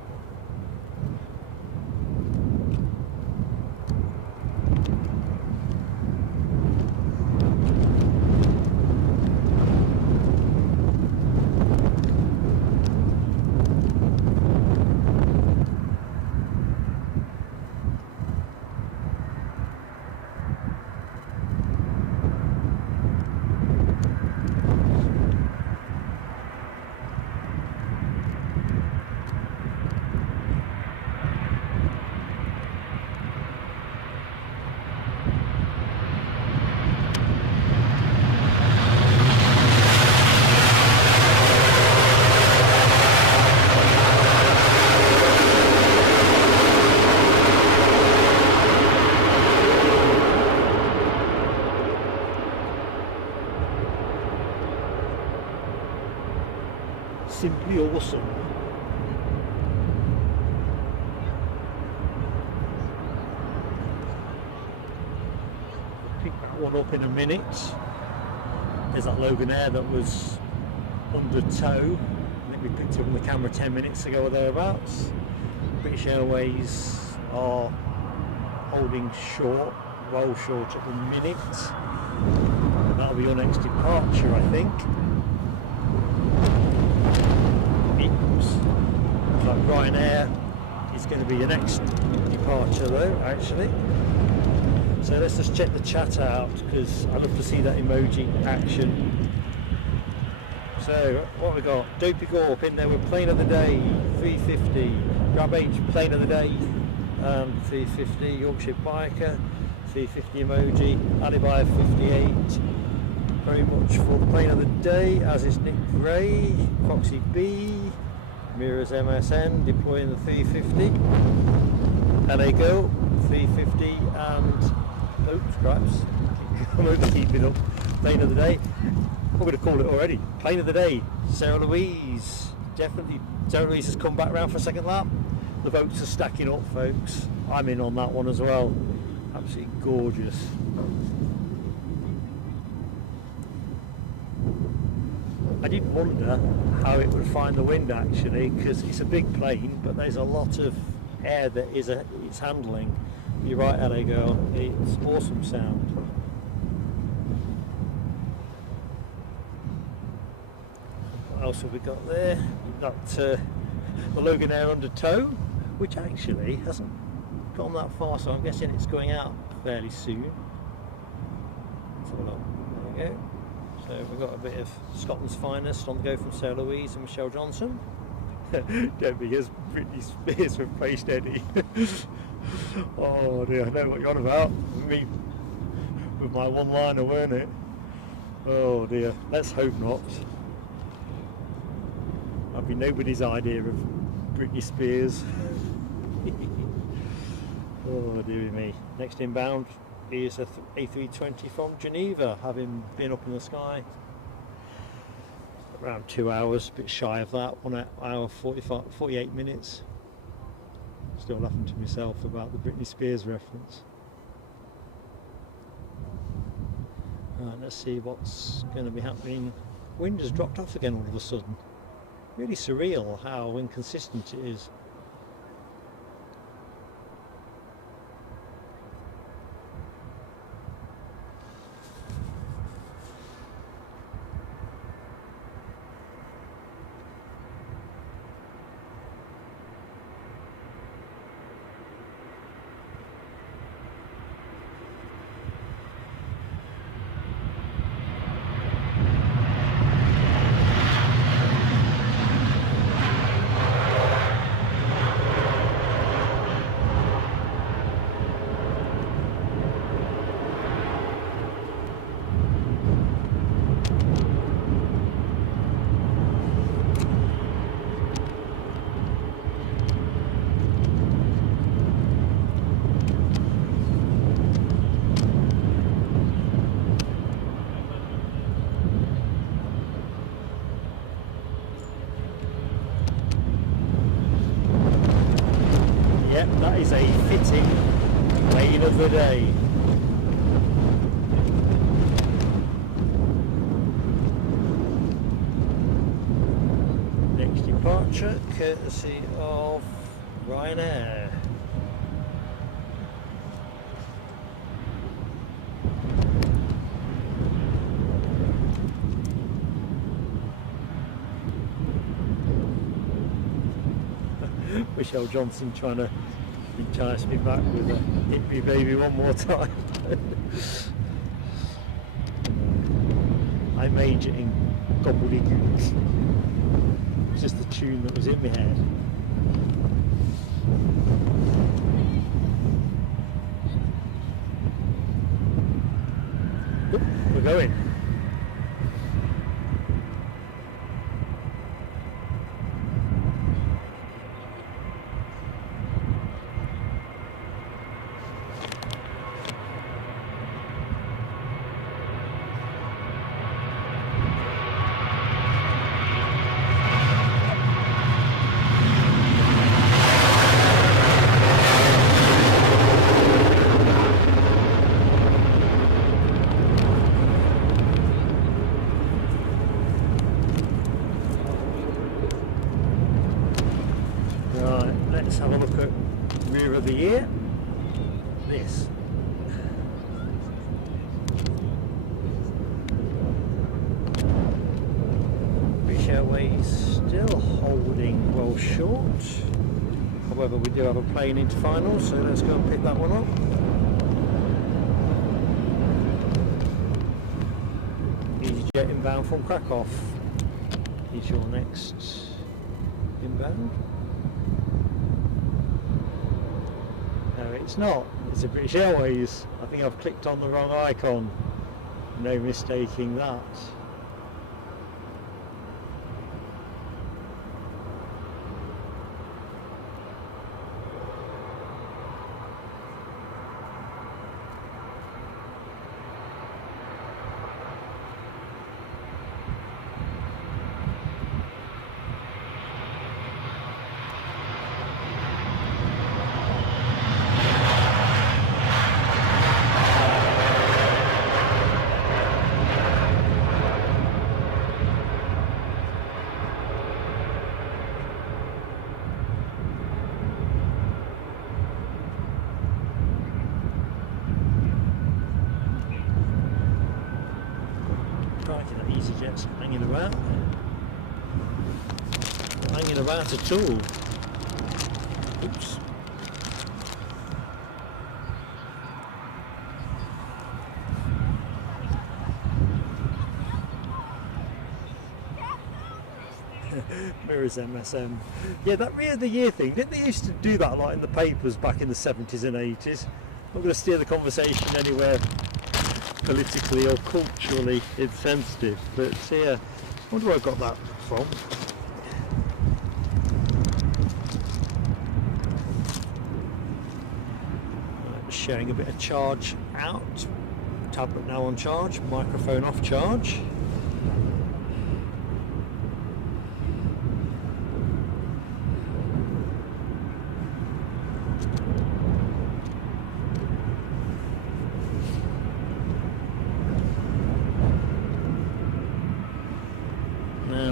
Simply awesome. I'll pick that one up in a minute. There's that Loganair that was under tow. I think we picked it up on the camera 10 minutes ago or thereabouts. British Airways are holding short, roll short at the minute. That'll be your next departure, I think. Like Ryanair is going to be your next departure though, actually. So let's just check the chat out because I'd love to see that emoji action. So what we got? Dopey Gorp in there with plane of the day, 350. Grab H, plane of the day, 350. Yorkshire Biker, 350 emoji. Alibi 58. Very much for the plane of the day, as is Nick Gray, Foxy B. Mirrors MSN deploying the 350. LA Girl 350 and oops, scraps. I'm over keeping up. Plane of the day. I'm going to call it already. Plane of the day. Sarah Louise. Definitely. Sarah Louise has come back round for a second lap. The boats are stacking up, folks. I'm in on that one as well. Absolutely gorgeous. I did wonder how it would find the wind actually, because it's a big plane, but there's a lot of air that it's handling. You're right, LA Girl, it's awesome sound. What else have we got there? We've got the Loganair under tow, which actually hasn't gone that far, so I'm guessing it's going out fairly soon. Let's have a look. There we go. So we've got a bit of Scotland's finest on the go from Sarah Louise and Michelle Johnson. Don't be as Britney Spears replaced Eddie. Oh dear, I know what you're on about. Me with my one-liner, weren't it? Oh dear, let's hope not. That'd be nobody's idea of Britney Spears. Oh dearie me. Next inbound is a A320 from Geneva, having been up in the sky around 2 hours, a bit shy of that, 1 hour 48 minutes. Still laughing to myself about the Britney Spears reference. Let's see what's going to be happening. Wind has dropped off again all of a sudden. Really surreal how inconsistent it is. of a day. Next departure, courtesy of Ryanair. Michelle Johnson trying to entice me back with a hit me baby one more time. I major in gobbledygook. It's just the tune that was in my head. Oop, we're going. Let's have a look at rear of the year. This. British Airways still holding well short. However, we do have a plane into final, so let's go and pick that one up. EasyJet inbound from Krakow is your next inbound. No, it's not. It's a British Airways. I think I've clicked on the wrong icon. No mistaking that. EasyJet's hanging around. Not hanging about at all. Oops. Mirrors MSM. Yeah, that rear of the year thing, didn't they used to do that a lot in the papers back in the 70s and 80s? I'm going to steer the conversation anywhere politically or culturally insensitive, but yeah, I wonder where I got that from. Right, sharing a bit of charge out. Tablet now on charge, microphone off charge.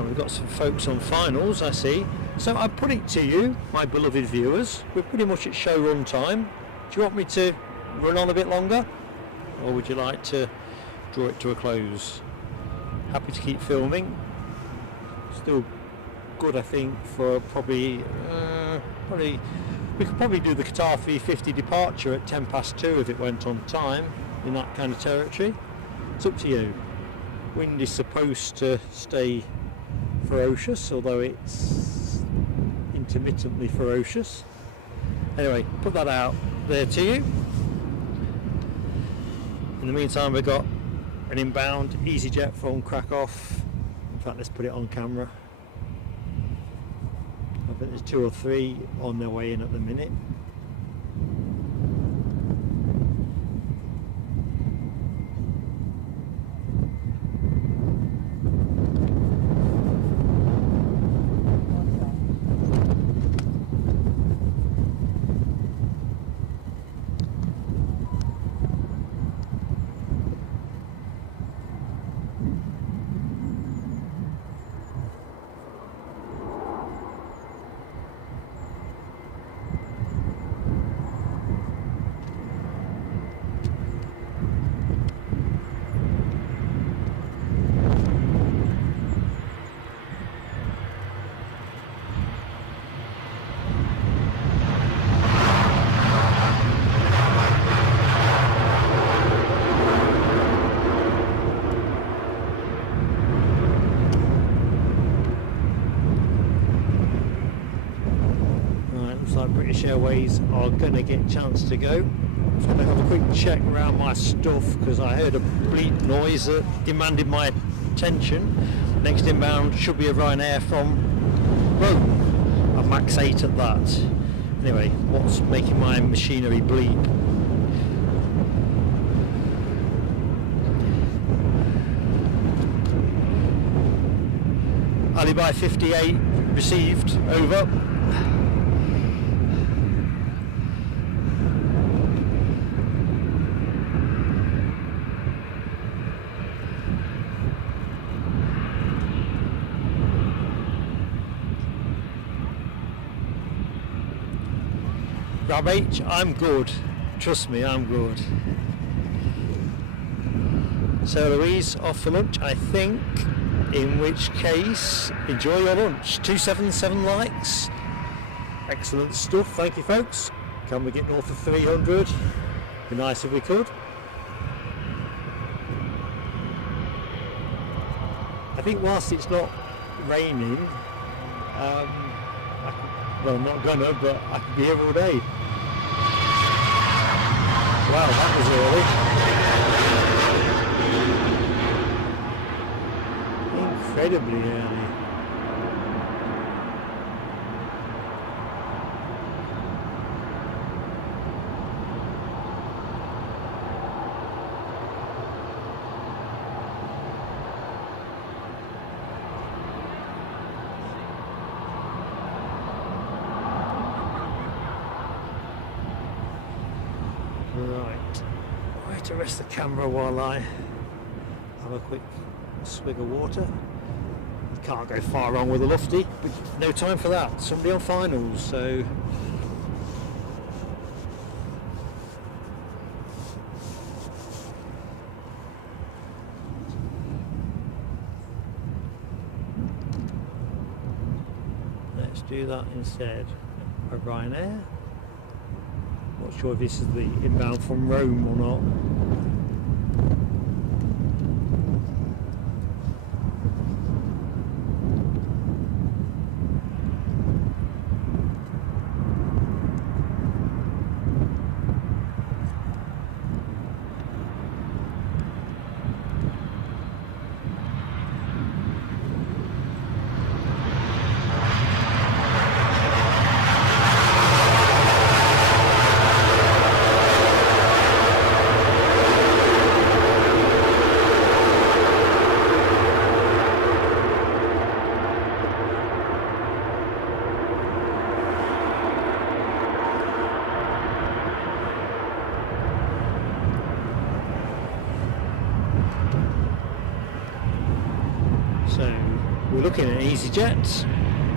We've got some folks on finals, I see. So I put it to you, my beloved viewers, we're pretty much at show run time. Do you want me to run on a bit longer? Or would you like to draw it to a close? Happy to keep filming. Still good, I think, for probably we could probably do the Qatar 350 departure at 2:10 if it went on time in that kind of territory. It's up to you. Wind is supposed to stay ferocious, although it's intermittently ferocious. Anyway, put that out there to you. In the meantime, we've got an inbound EasyJet from Krakow. In fact, let's put it on camera. I think there's 2 or 3 on their way in at the minute. British Airways are going to get a chance to go. I'm going to have a quick check around my stuff because I heard a bleep noise that demanded my attention. Next inbound should be a Ryanair from Rome. I'm max 8 at that. Anyway, what's making my machinery bleep? Alibi 58 received, over. Grab H, I'm good. Trust me, I'm good. So Louise, off for lunch, I think. In which case, enjoy your lunch. 277 likes. Excellent stuff, thank you folks. Can we get north of 300? Be nice if we could. I think whilst it's not raining, well, I'm not gonna, but I could be here all day. Wow, that was early. Incredibly early. Right, to rest the camera while I have a quick swig of water. You can't go far wrong with a lofty, but no time for that. Somebody on finals, so let's do that instead. A Ryanair. Not sure if this is the inbound from Rome or not. So we're looking at EasyJet,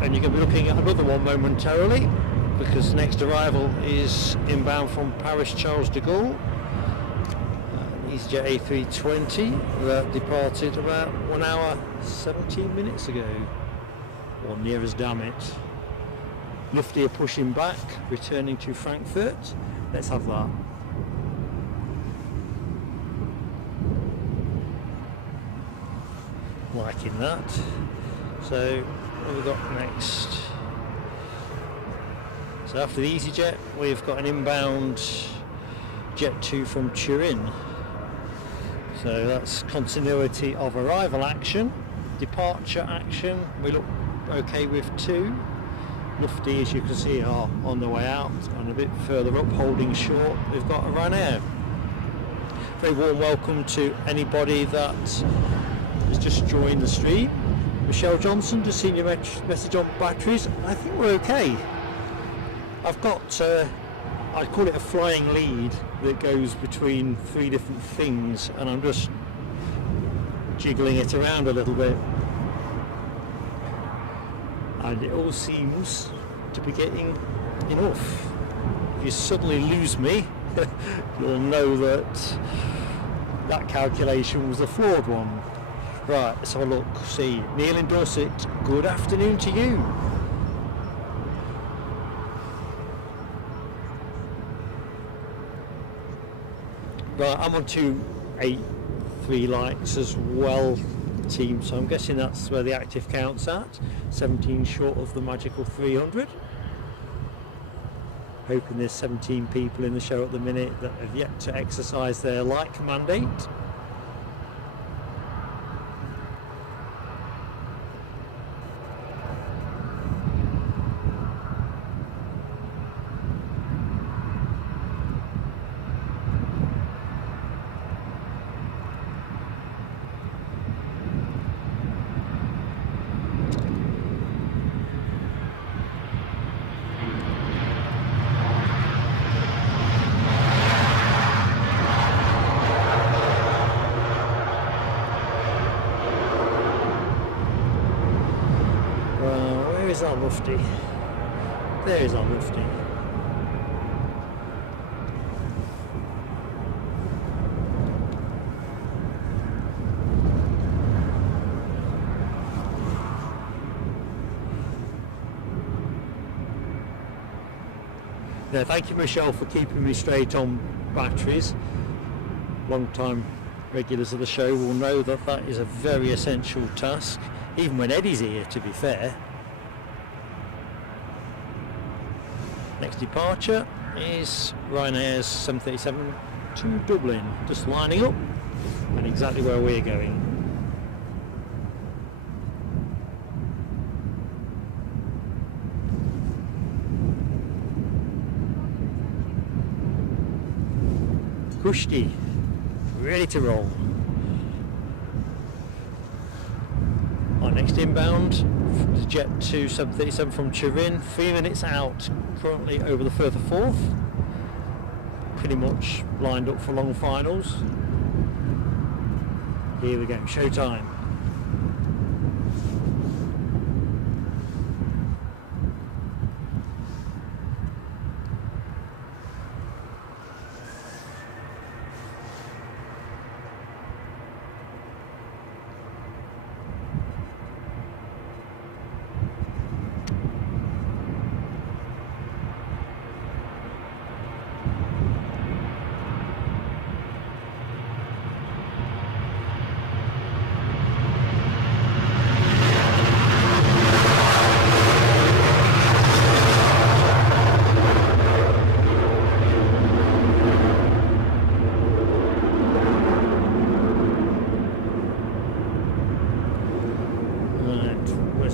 and you're going to be looking at another one momentarily because the next arrival is inbound from Paris Charles de Gaulle. EasyJet A320 that departed about 1 hour 17 minutes ago, or near as damn it. Lufty are pushing back, returning to Frankfurt. Let's have that. Liking that. So what have we got next? So after the EasyJet we've got an inbound Jet 2 from Turin. So that's continuity of arrival action, departure action. We look okay with 2. Lufty, as you can see, are on the way out, and a bit further up holding short we've got a Ryanair. Very warm welcome to anybody that has just joined the stream. Michelle Johnson, just seen your message on batteries. I think we're okay. I've got, I call it a flying lead that goes between 3 different things, and I'm just jiggling it around a little bit. And it all seems to be getting enough. If you suddenly lose me, you'll know that that calculation was a flawed one. Right, let's have a look. See, Neil in Dorset, good afternoon to you. Right, I'm on 283 likes as well, team, so I'm guessing that's where the active count's at. 17 short of the magical 300. Hoping there's 17 people in the show at the minute that have yet to exercise their light mandate. Where is our mufti? There is our mufti. Yeah, thank you, Michelle, for keeping me straight on batteries. Long-time regulars of the show will know that that is a very essential task, even when Eddie's here, to be fair. Next departure is Ryanair's 737 to Dublin, just lining up and exactly where we're going. Kushti, ready to roll. Our next inbound, the Jet 2 737 from Turin, 3 minutes out, currently over the Firth of Forth. Pretty much lined up for long finals. Here we go, showtime.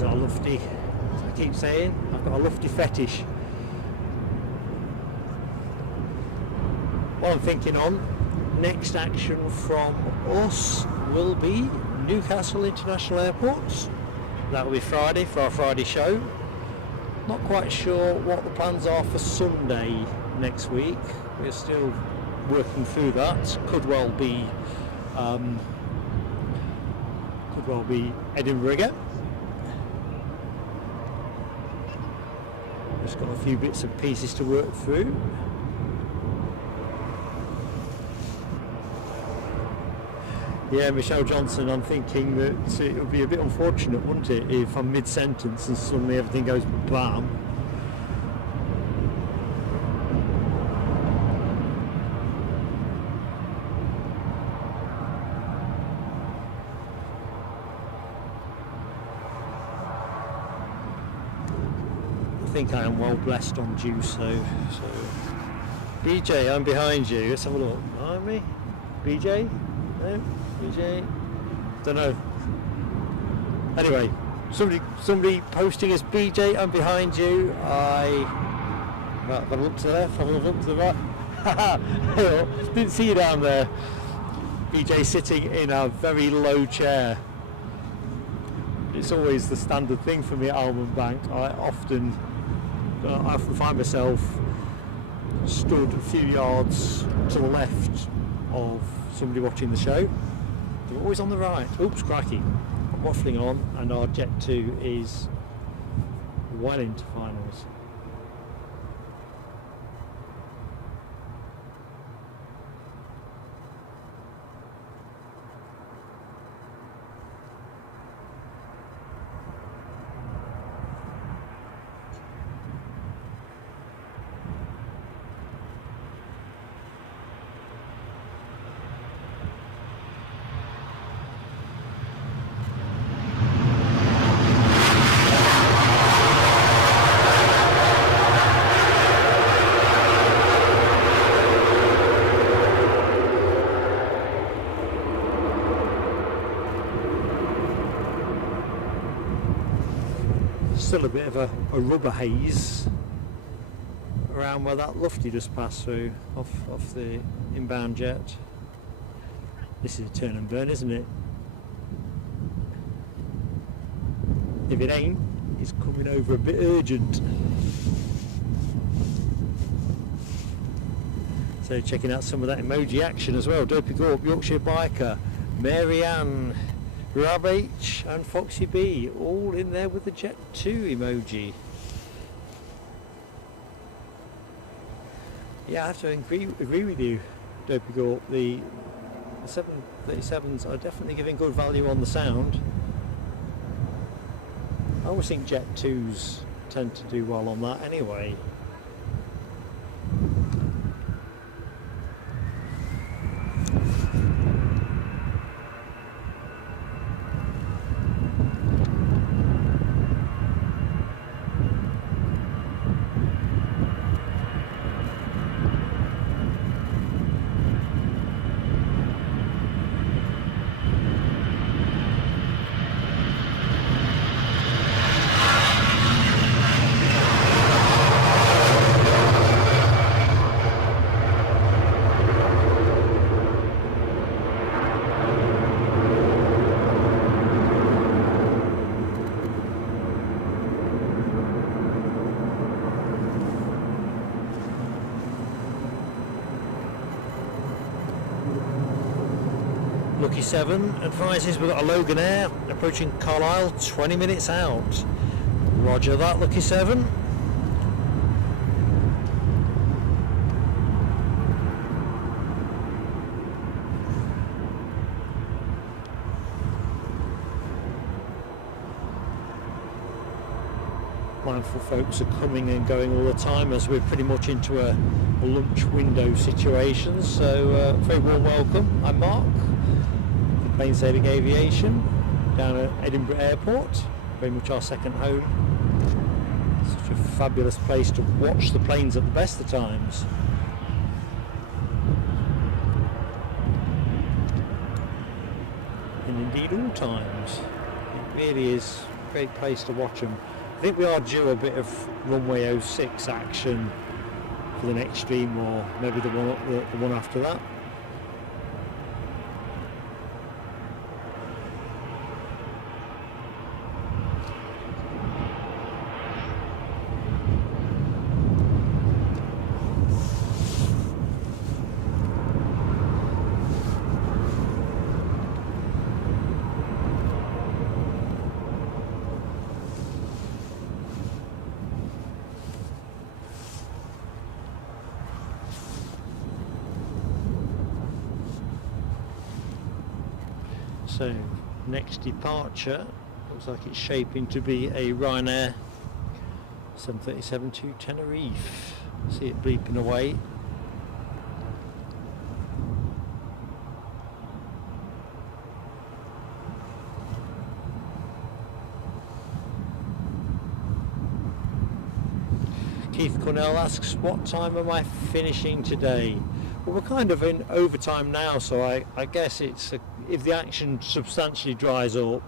Our lofty, I keep saying, I've got a lofty fetish. What I'm thinking on, next action from us will be Newcastle International Airport. That will be Friday for our Friday show. Not quite sure what the plans are for Sunday next week. We're still working through that. Could well be Edinburgh. Just got a few bits and pieces to work through. Yeah, Michelle Johnson, I'm thinking that it would be a bit unfortunate, wouldn't it, if I'm mid-sentence and suddenly everything goes bam. I think I am well blessed on juice though. So BJ, I'm behind you. Let's have a look. Behind me? BJ? No? BJ? Don't know. Anyway, somebody posting as BJ, I'm behind you. Have a look to the left, have a look to the right. Didn't see you down there. BJ sitting in a very low chair. It's always the standard thing for me at Almond Bank. I often find myself stood a few yards to the left of somebody watching the show. They're always on the right. Oops, crikey. I'm waffling on, and our Jet 2 is well into finals. still a bit of a rubber haze around where that lufty just passed through off the inbound jet. This is a turn and burn, isn't it? If it ain't, it's coming over a bit urgent. So checking out some of that emoji action as well. Dopey Gorp, Yorkshire Biker, Mary Ann, Rob H and Foxy B, all in there with the Jet 2 emoji. Yeah, I have to agree with you, Dopey Gorp. The 737s are definitely giving good value on the sound. I always think Jet 2s tend to do well on that anyway. Lucky 7 advises we've got a Loganair approaching Carlisle 20 minutes out. Roger that, Lucky 7. Mindful folks are coming and going all the time as we're pretty much into a lunch window situation, so very warm welcome. I'm Mark, Plain Sailing Aviation, down at Edinburgh Airport, very much our second home. Such a fabulous place to watch the planes at the best of times. And indeed all times. It really is a great place to watch them. I think we are due a bit of runway 06 action for the next stream, or maybe the one after that. So next departure looks like it's shaping to be a Ryanair 737 to Tenerife. See it bleeping away. Keith Cornell asks, what time am I finishing today? Well, we're kind of in overtime now, so I guess it's if the action substantially dries up,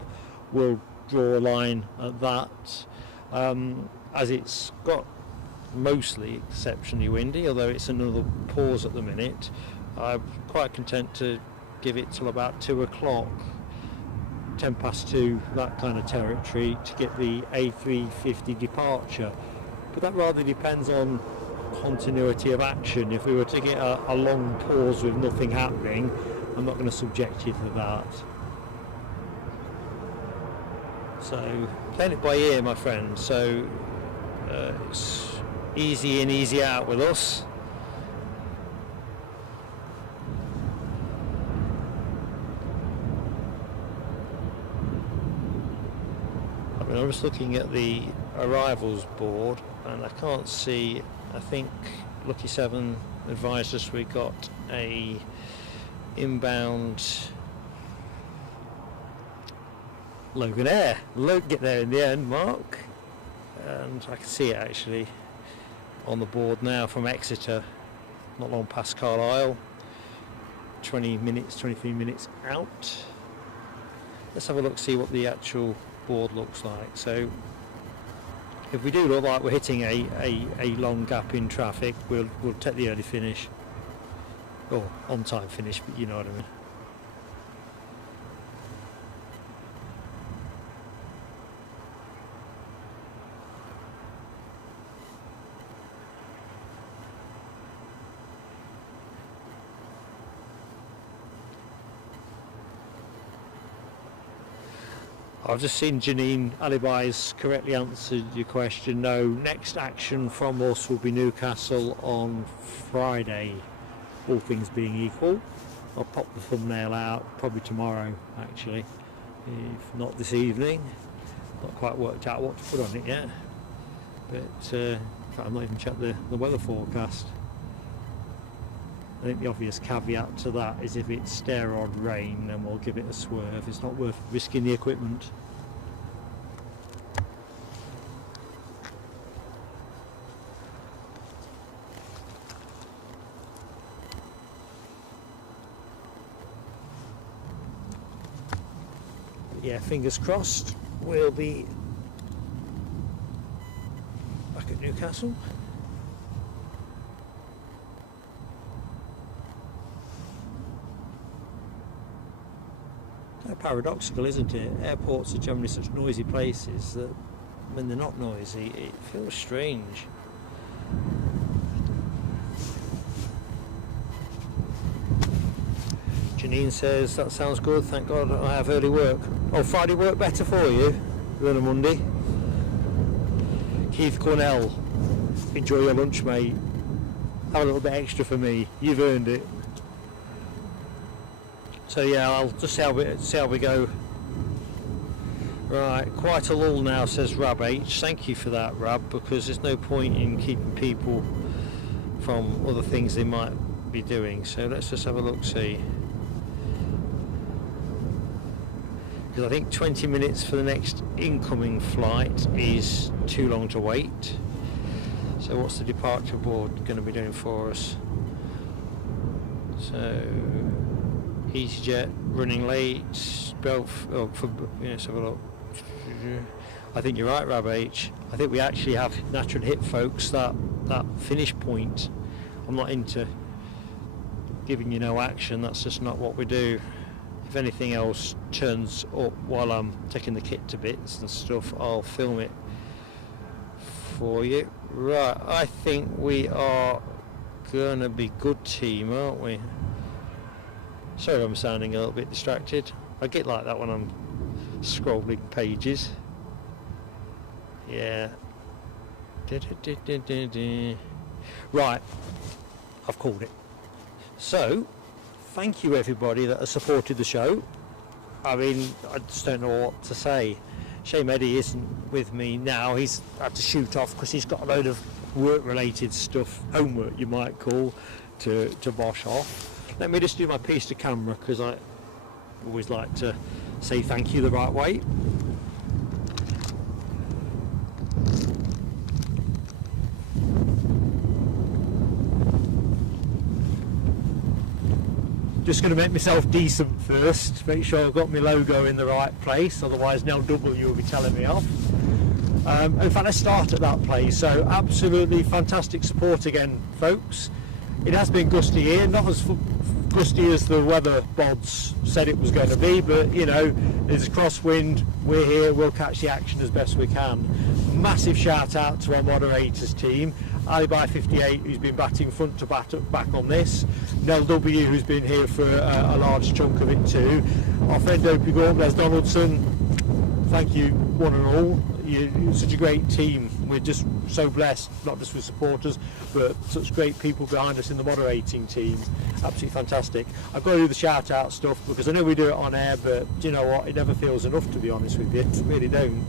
we'll draw a line at that. As it's got mostly exceptionally windy, although it's another pause at the minute, I'm quite content to give it till about 2 o'clock, 10 past 2, that kind of territory, to get the A350 departure. But that rather depends on continuity of action. If we were to get a long pause with nothing happening, I'm not going to subject you to that. So playing it by ear, my friend. So it's easy in, easy out with us. I mean, I was looking at the arrivals board and I can't see. I think Lucky 7 advised us we got a inbound Loganair. Get there in the end, Mark. And I can see it actually on the board now from Exeter, not long past Carlisle. 20 minutes, 23 minutes out. Let's have a look, see what the actual board looks like. So If we do look like we're hitting a long gap in traffic, we'll take the early finish, or on time finish, but you know what I mean. I've just seen Janine Alibi's correctly answered your question. No, next action from us will be Newcastle on Friday, all things being equal. I'll pop the thumbnail out probably tomorrow, actually, if not this evening. Not quite worked out what to put on it yet, but in fact, I've not even checked the weather forecast. I think the obvious caveat to that is if it's stare-on rain, then we'll give it a swerve. It's not worth risking the equipment. But yeah, fingers crossed, we'll be back at Newcastle. Paradoxical, isn't it? Airports are generally such noisy places that when they're not noisy, it feels strange. Janine says, that sounds good, thank God I have early work. Oh, Friday work better for you than a Monday? Keith Cornell, enjoy your lunch, mate. Have a little bit extra for me, you've earned it. So yeah, I'll just see how we go. Right, quite a lull now, says Rab H. Thank you for that, Rab, because there's no point in keeping people from other things they might be doing. So let's just have a look, see. Because I think 20 minutes for the next incoming flight is too long to wait. So what's the departure board going to be doing for us? So EasyJet running late, let's have a look. I think you're right, Rab H. I think we actually have naturally hit, folks, that finish point. I'm not into giving you no action, that's just not what we do. If anything else turns up while I'm taking the kit to bits and stuff, I'll film it for you. Right, I think we are gonna be good team, aren't we? Sorry I'm sounding a little bit distracted. I get like that when I'm scrolling pages. Yeah. Right, I've called it. So, thank you everybody that has supported the show. I mean, I just don't know what to say. Shame Eddie isn't with me now. He's had to shoot off because he's got a load of work-related stuff, homework you might call, to bosh off. Let me just do my piece to camera because I always like to say thank you the right way. Just going to make myself decent first, make sure I've got my logo in the right place, otherwise Nell W will be telling me off. In fact, let's start at that place. So absolutely fantastic support again, folks. It has been gusty here, not as gusty as the weather bods said it was going to be, but you know, there's a crosswind, we're here, we'll catch the action as best we can. Massive shout out to our moderators team, A350 who's been batting front to back on this, Nell W who's been here for a large chunk of it too, our friend Opie Gorm, Les Donaldson, thank you one and all. You're such a great team. We're just so blessed, not just with supporters, but such great people behind us in the moderating team. Absolutely fantastic. I've got to do the shout out stuff because I know we do it on air, but do you know what? It never feels enough, to be honest with you. It really don't.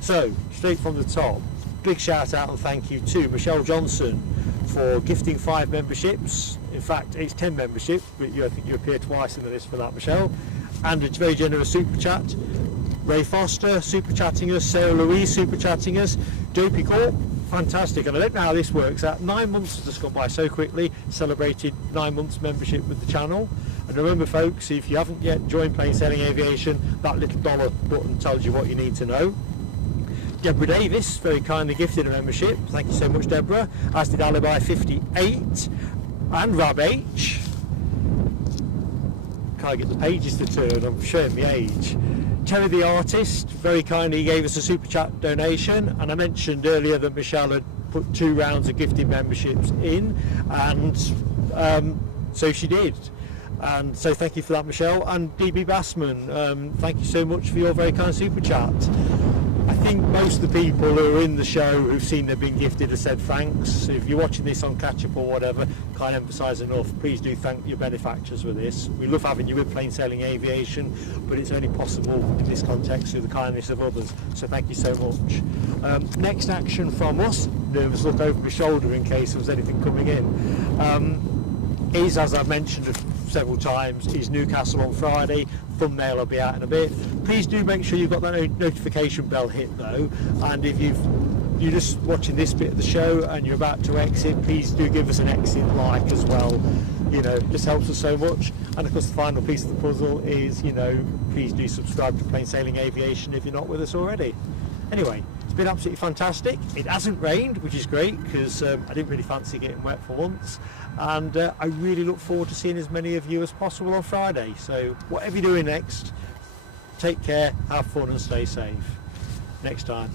So, straight from the top, big shout out and thank you to Michelle Johnson for gifting 5 memberships. In fact, it's 10 memberships, but I think you appear twice in the list for that, Michelle. And a very generous super chat. Ray Foster super chatting us, Sarah Louise super chatting us, Dopey Corp, fantastic. And I don't know how this works out. 9 months has just gone by so quickly, celebrated 9 months membership with the channel. And remember folks, if you haven't yet joined Plain Sailing Aviation, that little dollar button tells you what you need to know. Deborah Davis very kindly gifted a membership. Thank you so much, Deborah. As did Alibi 58 and Rob H. Can't get the pages to turn, I'm showing my age. Terry the Artist very kindly gave us a super chat donation, and I mentioned earlier that Michelle had put 2 rounds of gifted memberships in, and so she did. And so thank you for that, Michelle. And DB Bassman, thank you so much for your very kind super chat. I think most of the people who are in the show who've seen they've been gifted have said thanks. If you're watching this on catch up or whatever, can't emphasise enough, please do thank your benefactors with this. We love having you with Plain Sailing Aviation, but it's only possible in this context through the kindness of others, so thank you so much. Next action from us, nervous look over my shoulder in case there was anything coming in, is, as I've mentioned several times, is Newcastle on Friday. Thumbnail will be out in a bit. Please do make sure you've got that notification bell hit though, and if you're just watching this bit of the show and you're about to exit, please do give us an exit like as well. You know, it just helps us so much. And of course the final piece of the puzzle is, you know, please do subscribe to Plain Sailing Aviation if you're not with us already. Anyway, it's been absolutely fantastic. It hasn't rained, which is great, because I didn't really fancy getting wet for once, and I really look forward to seeing as many of you as possible on Friday. So whatever you're doing next, take care, have fun and stay safe. Next time.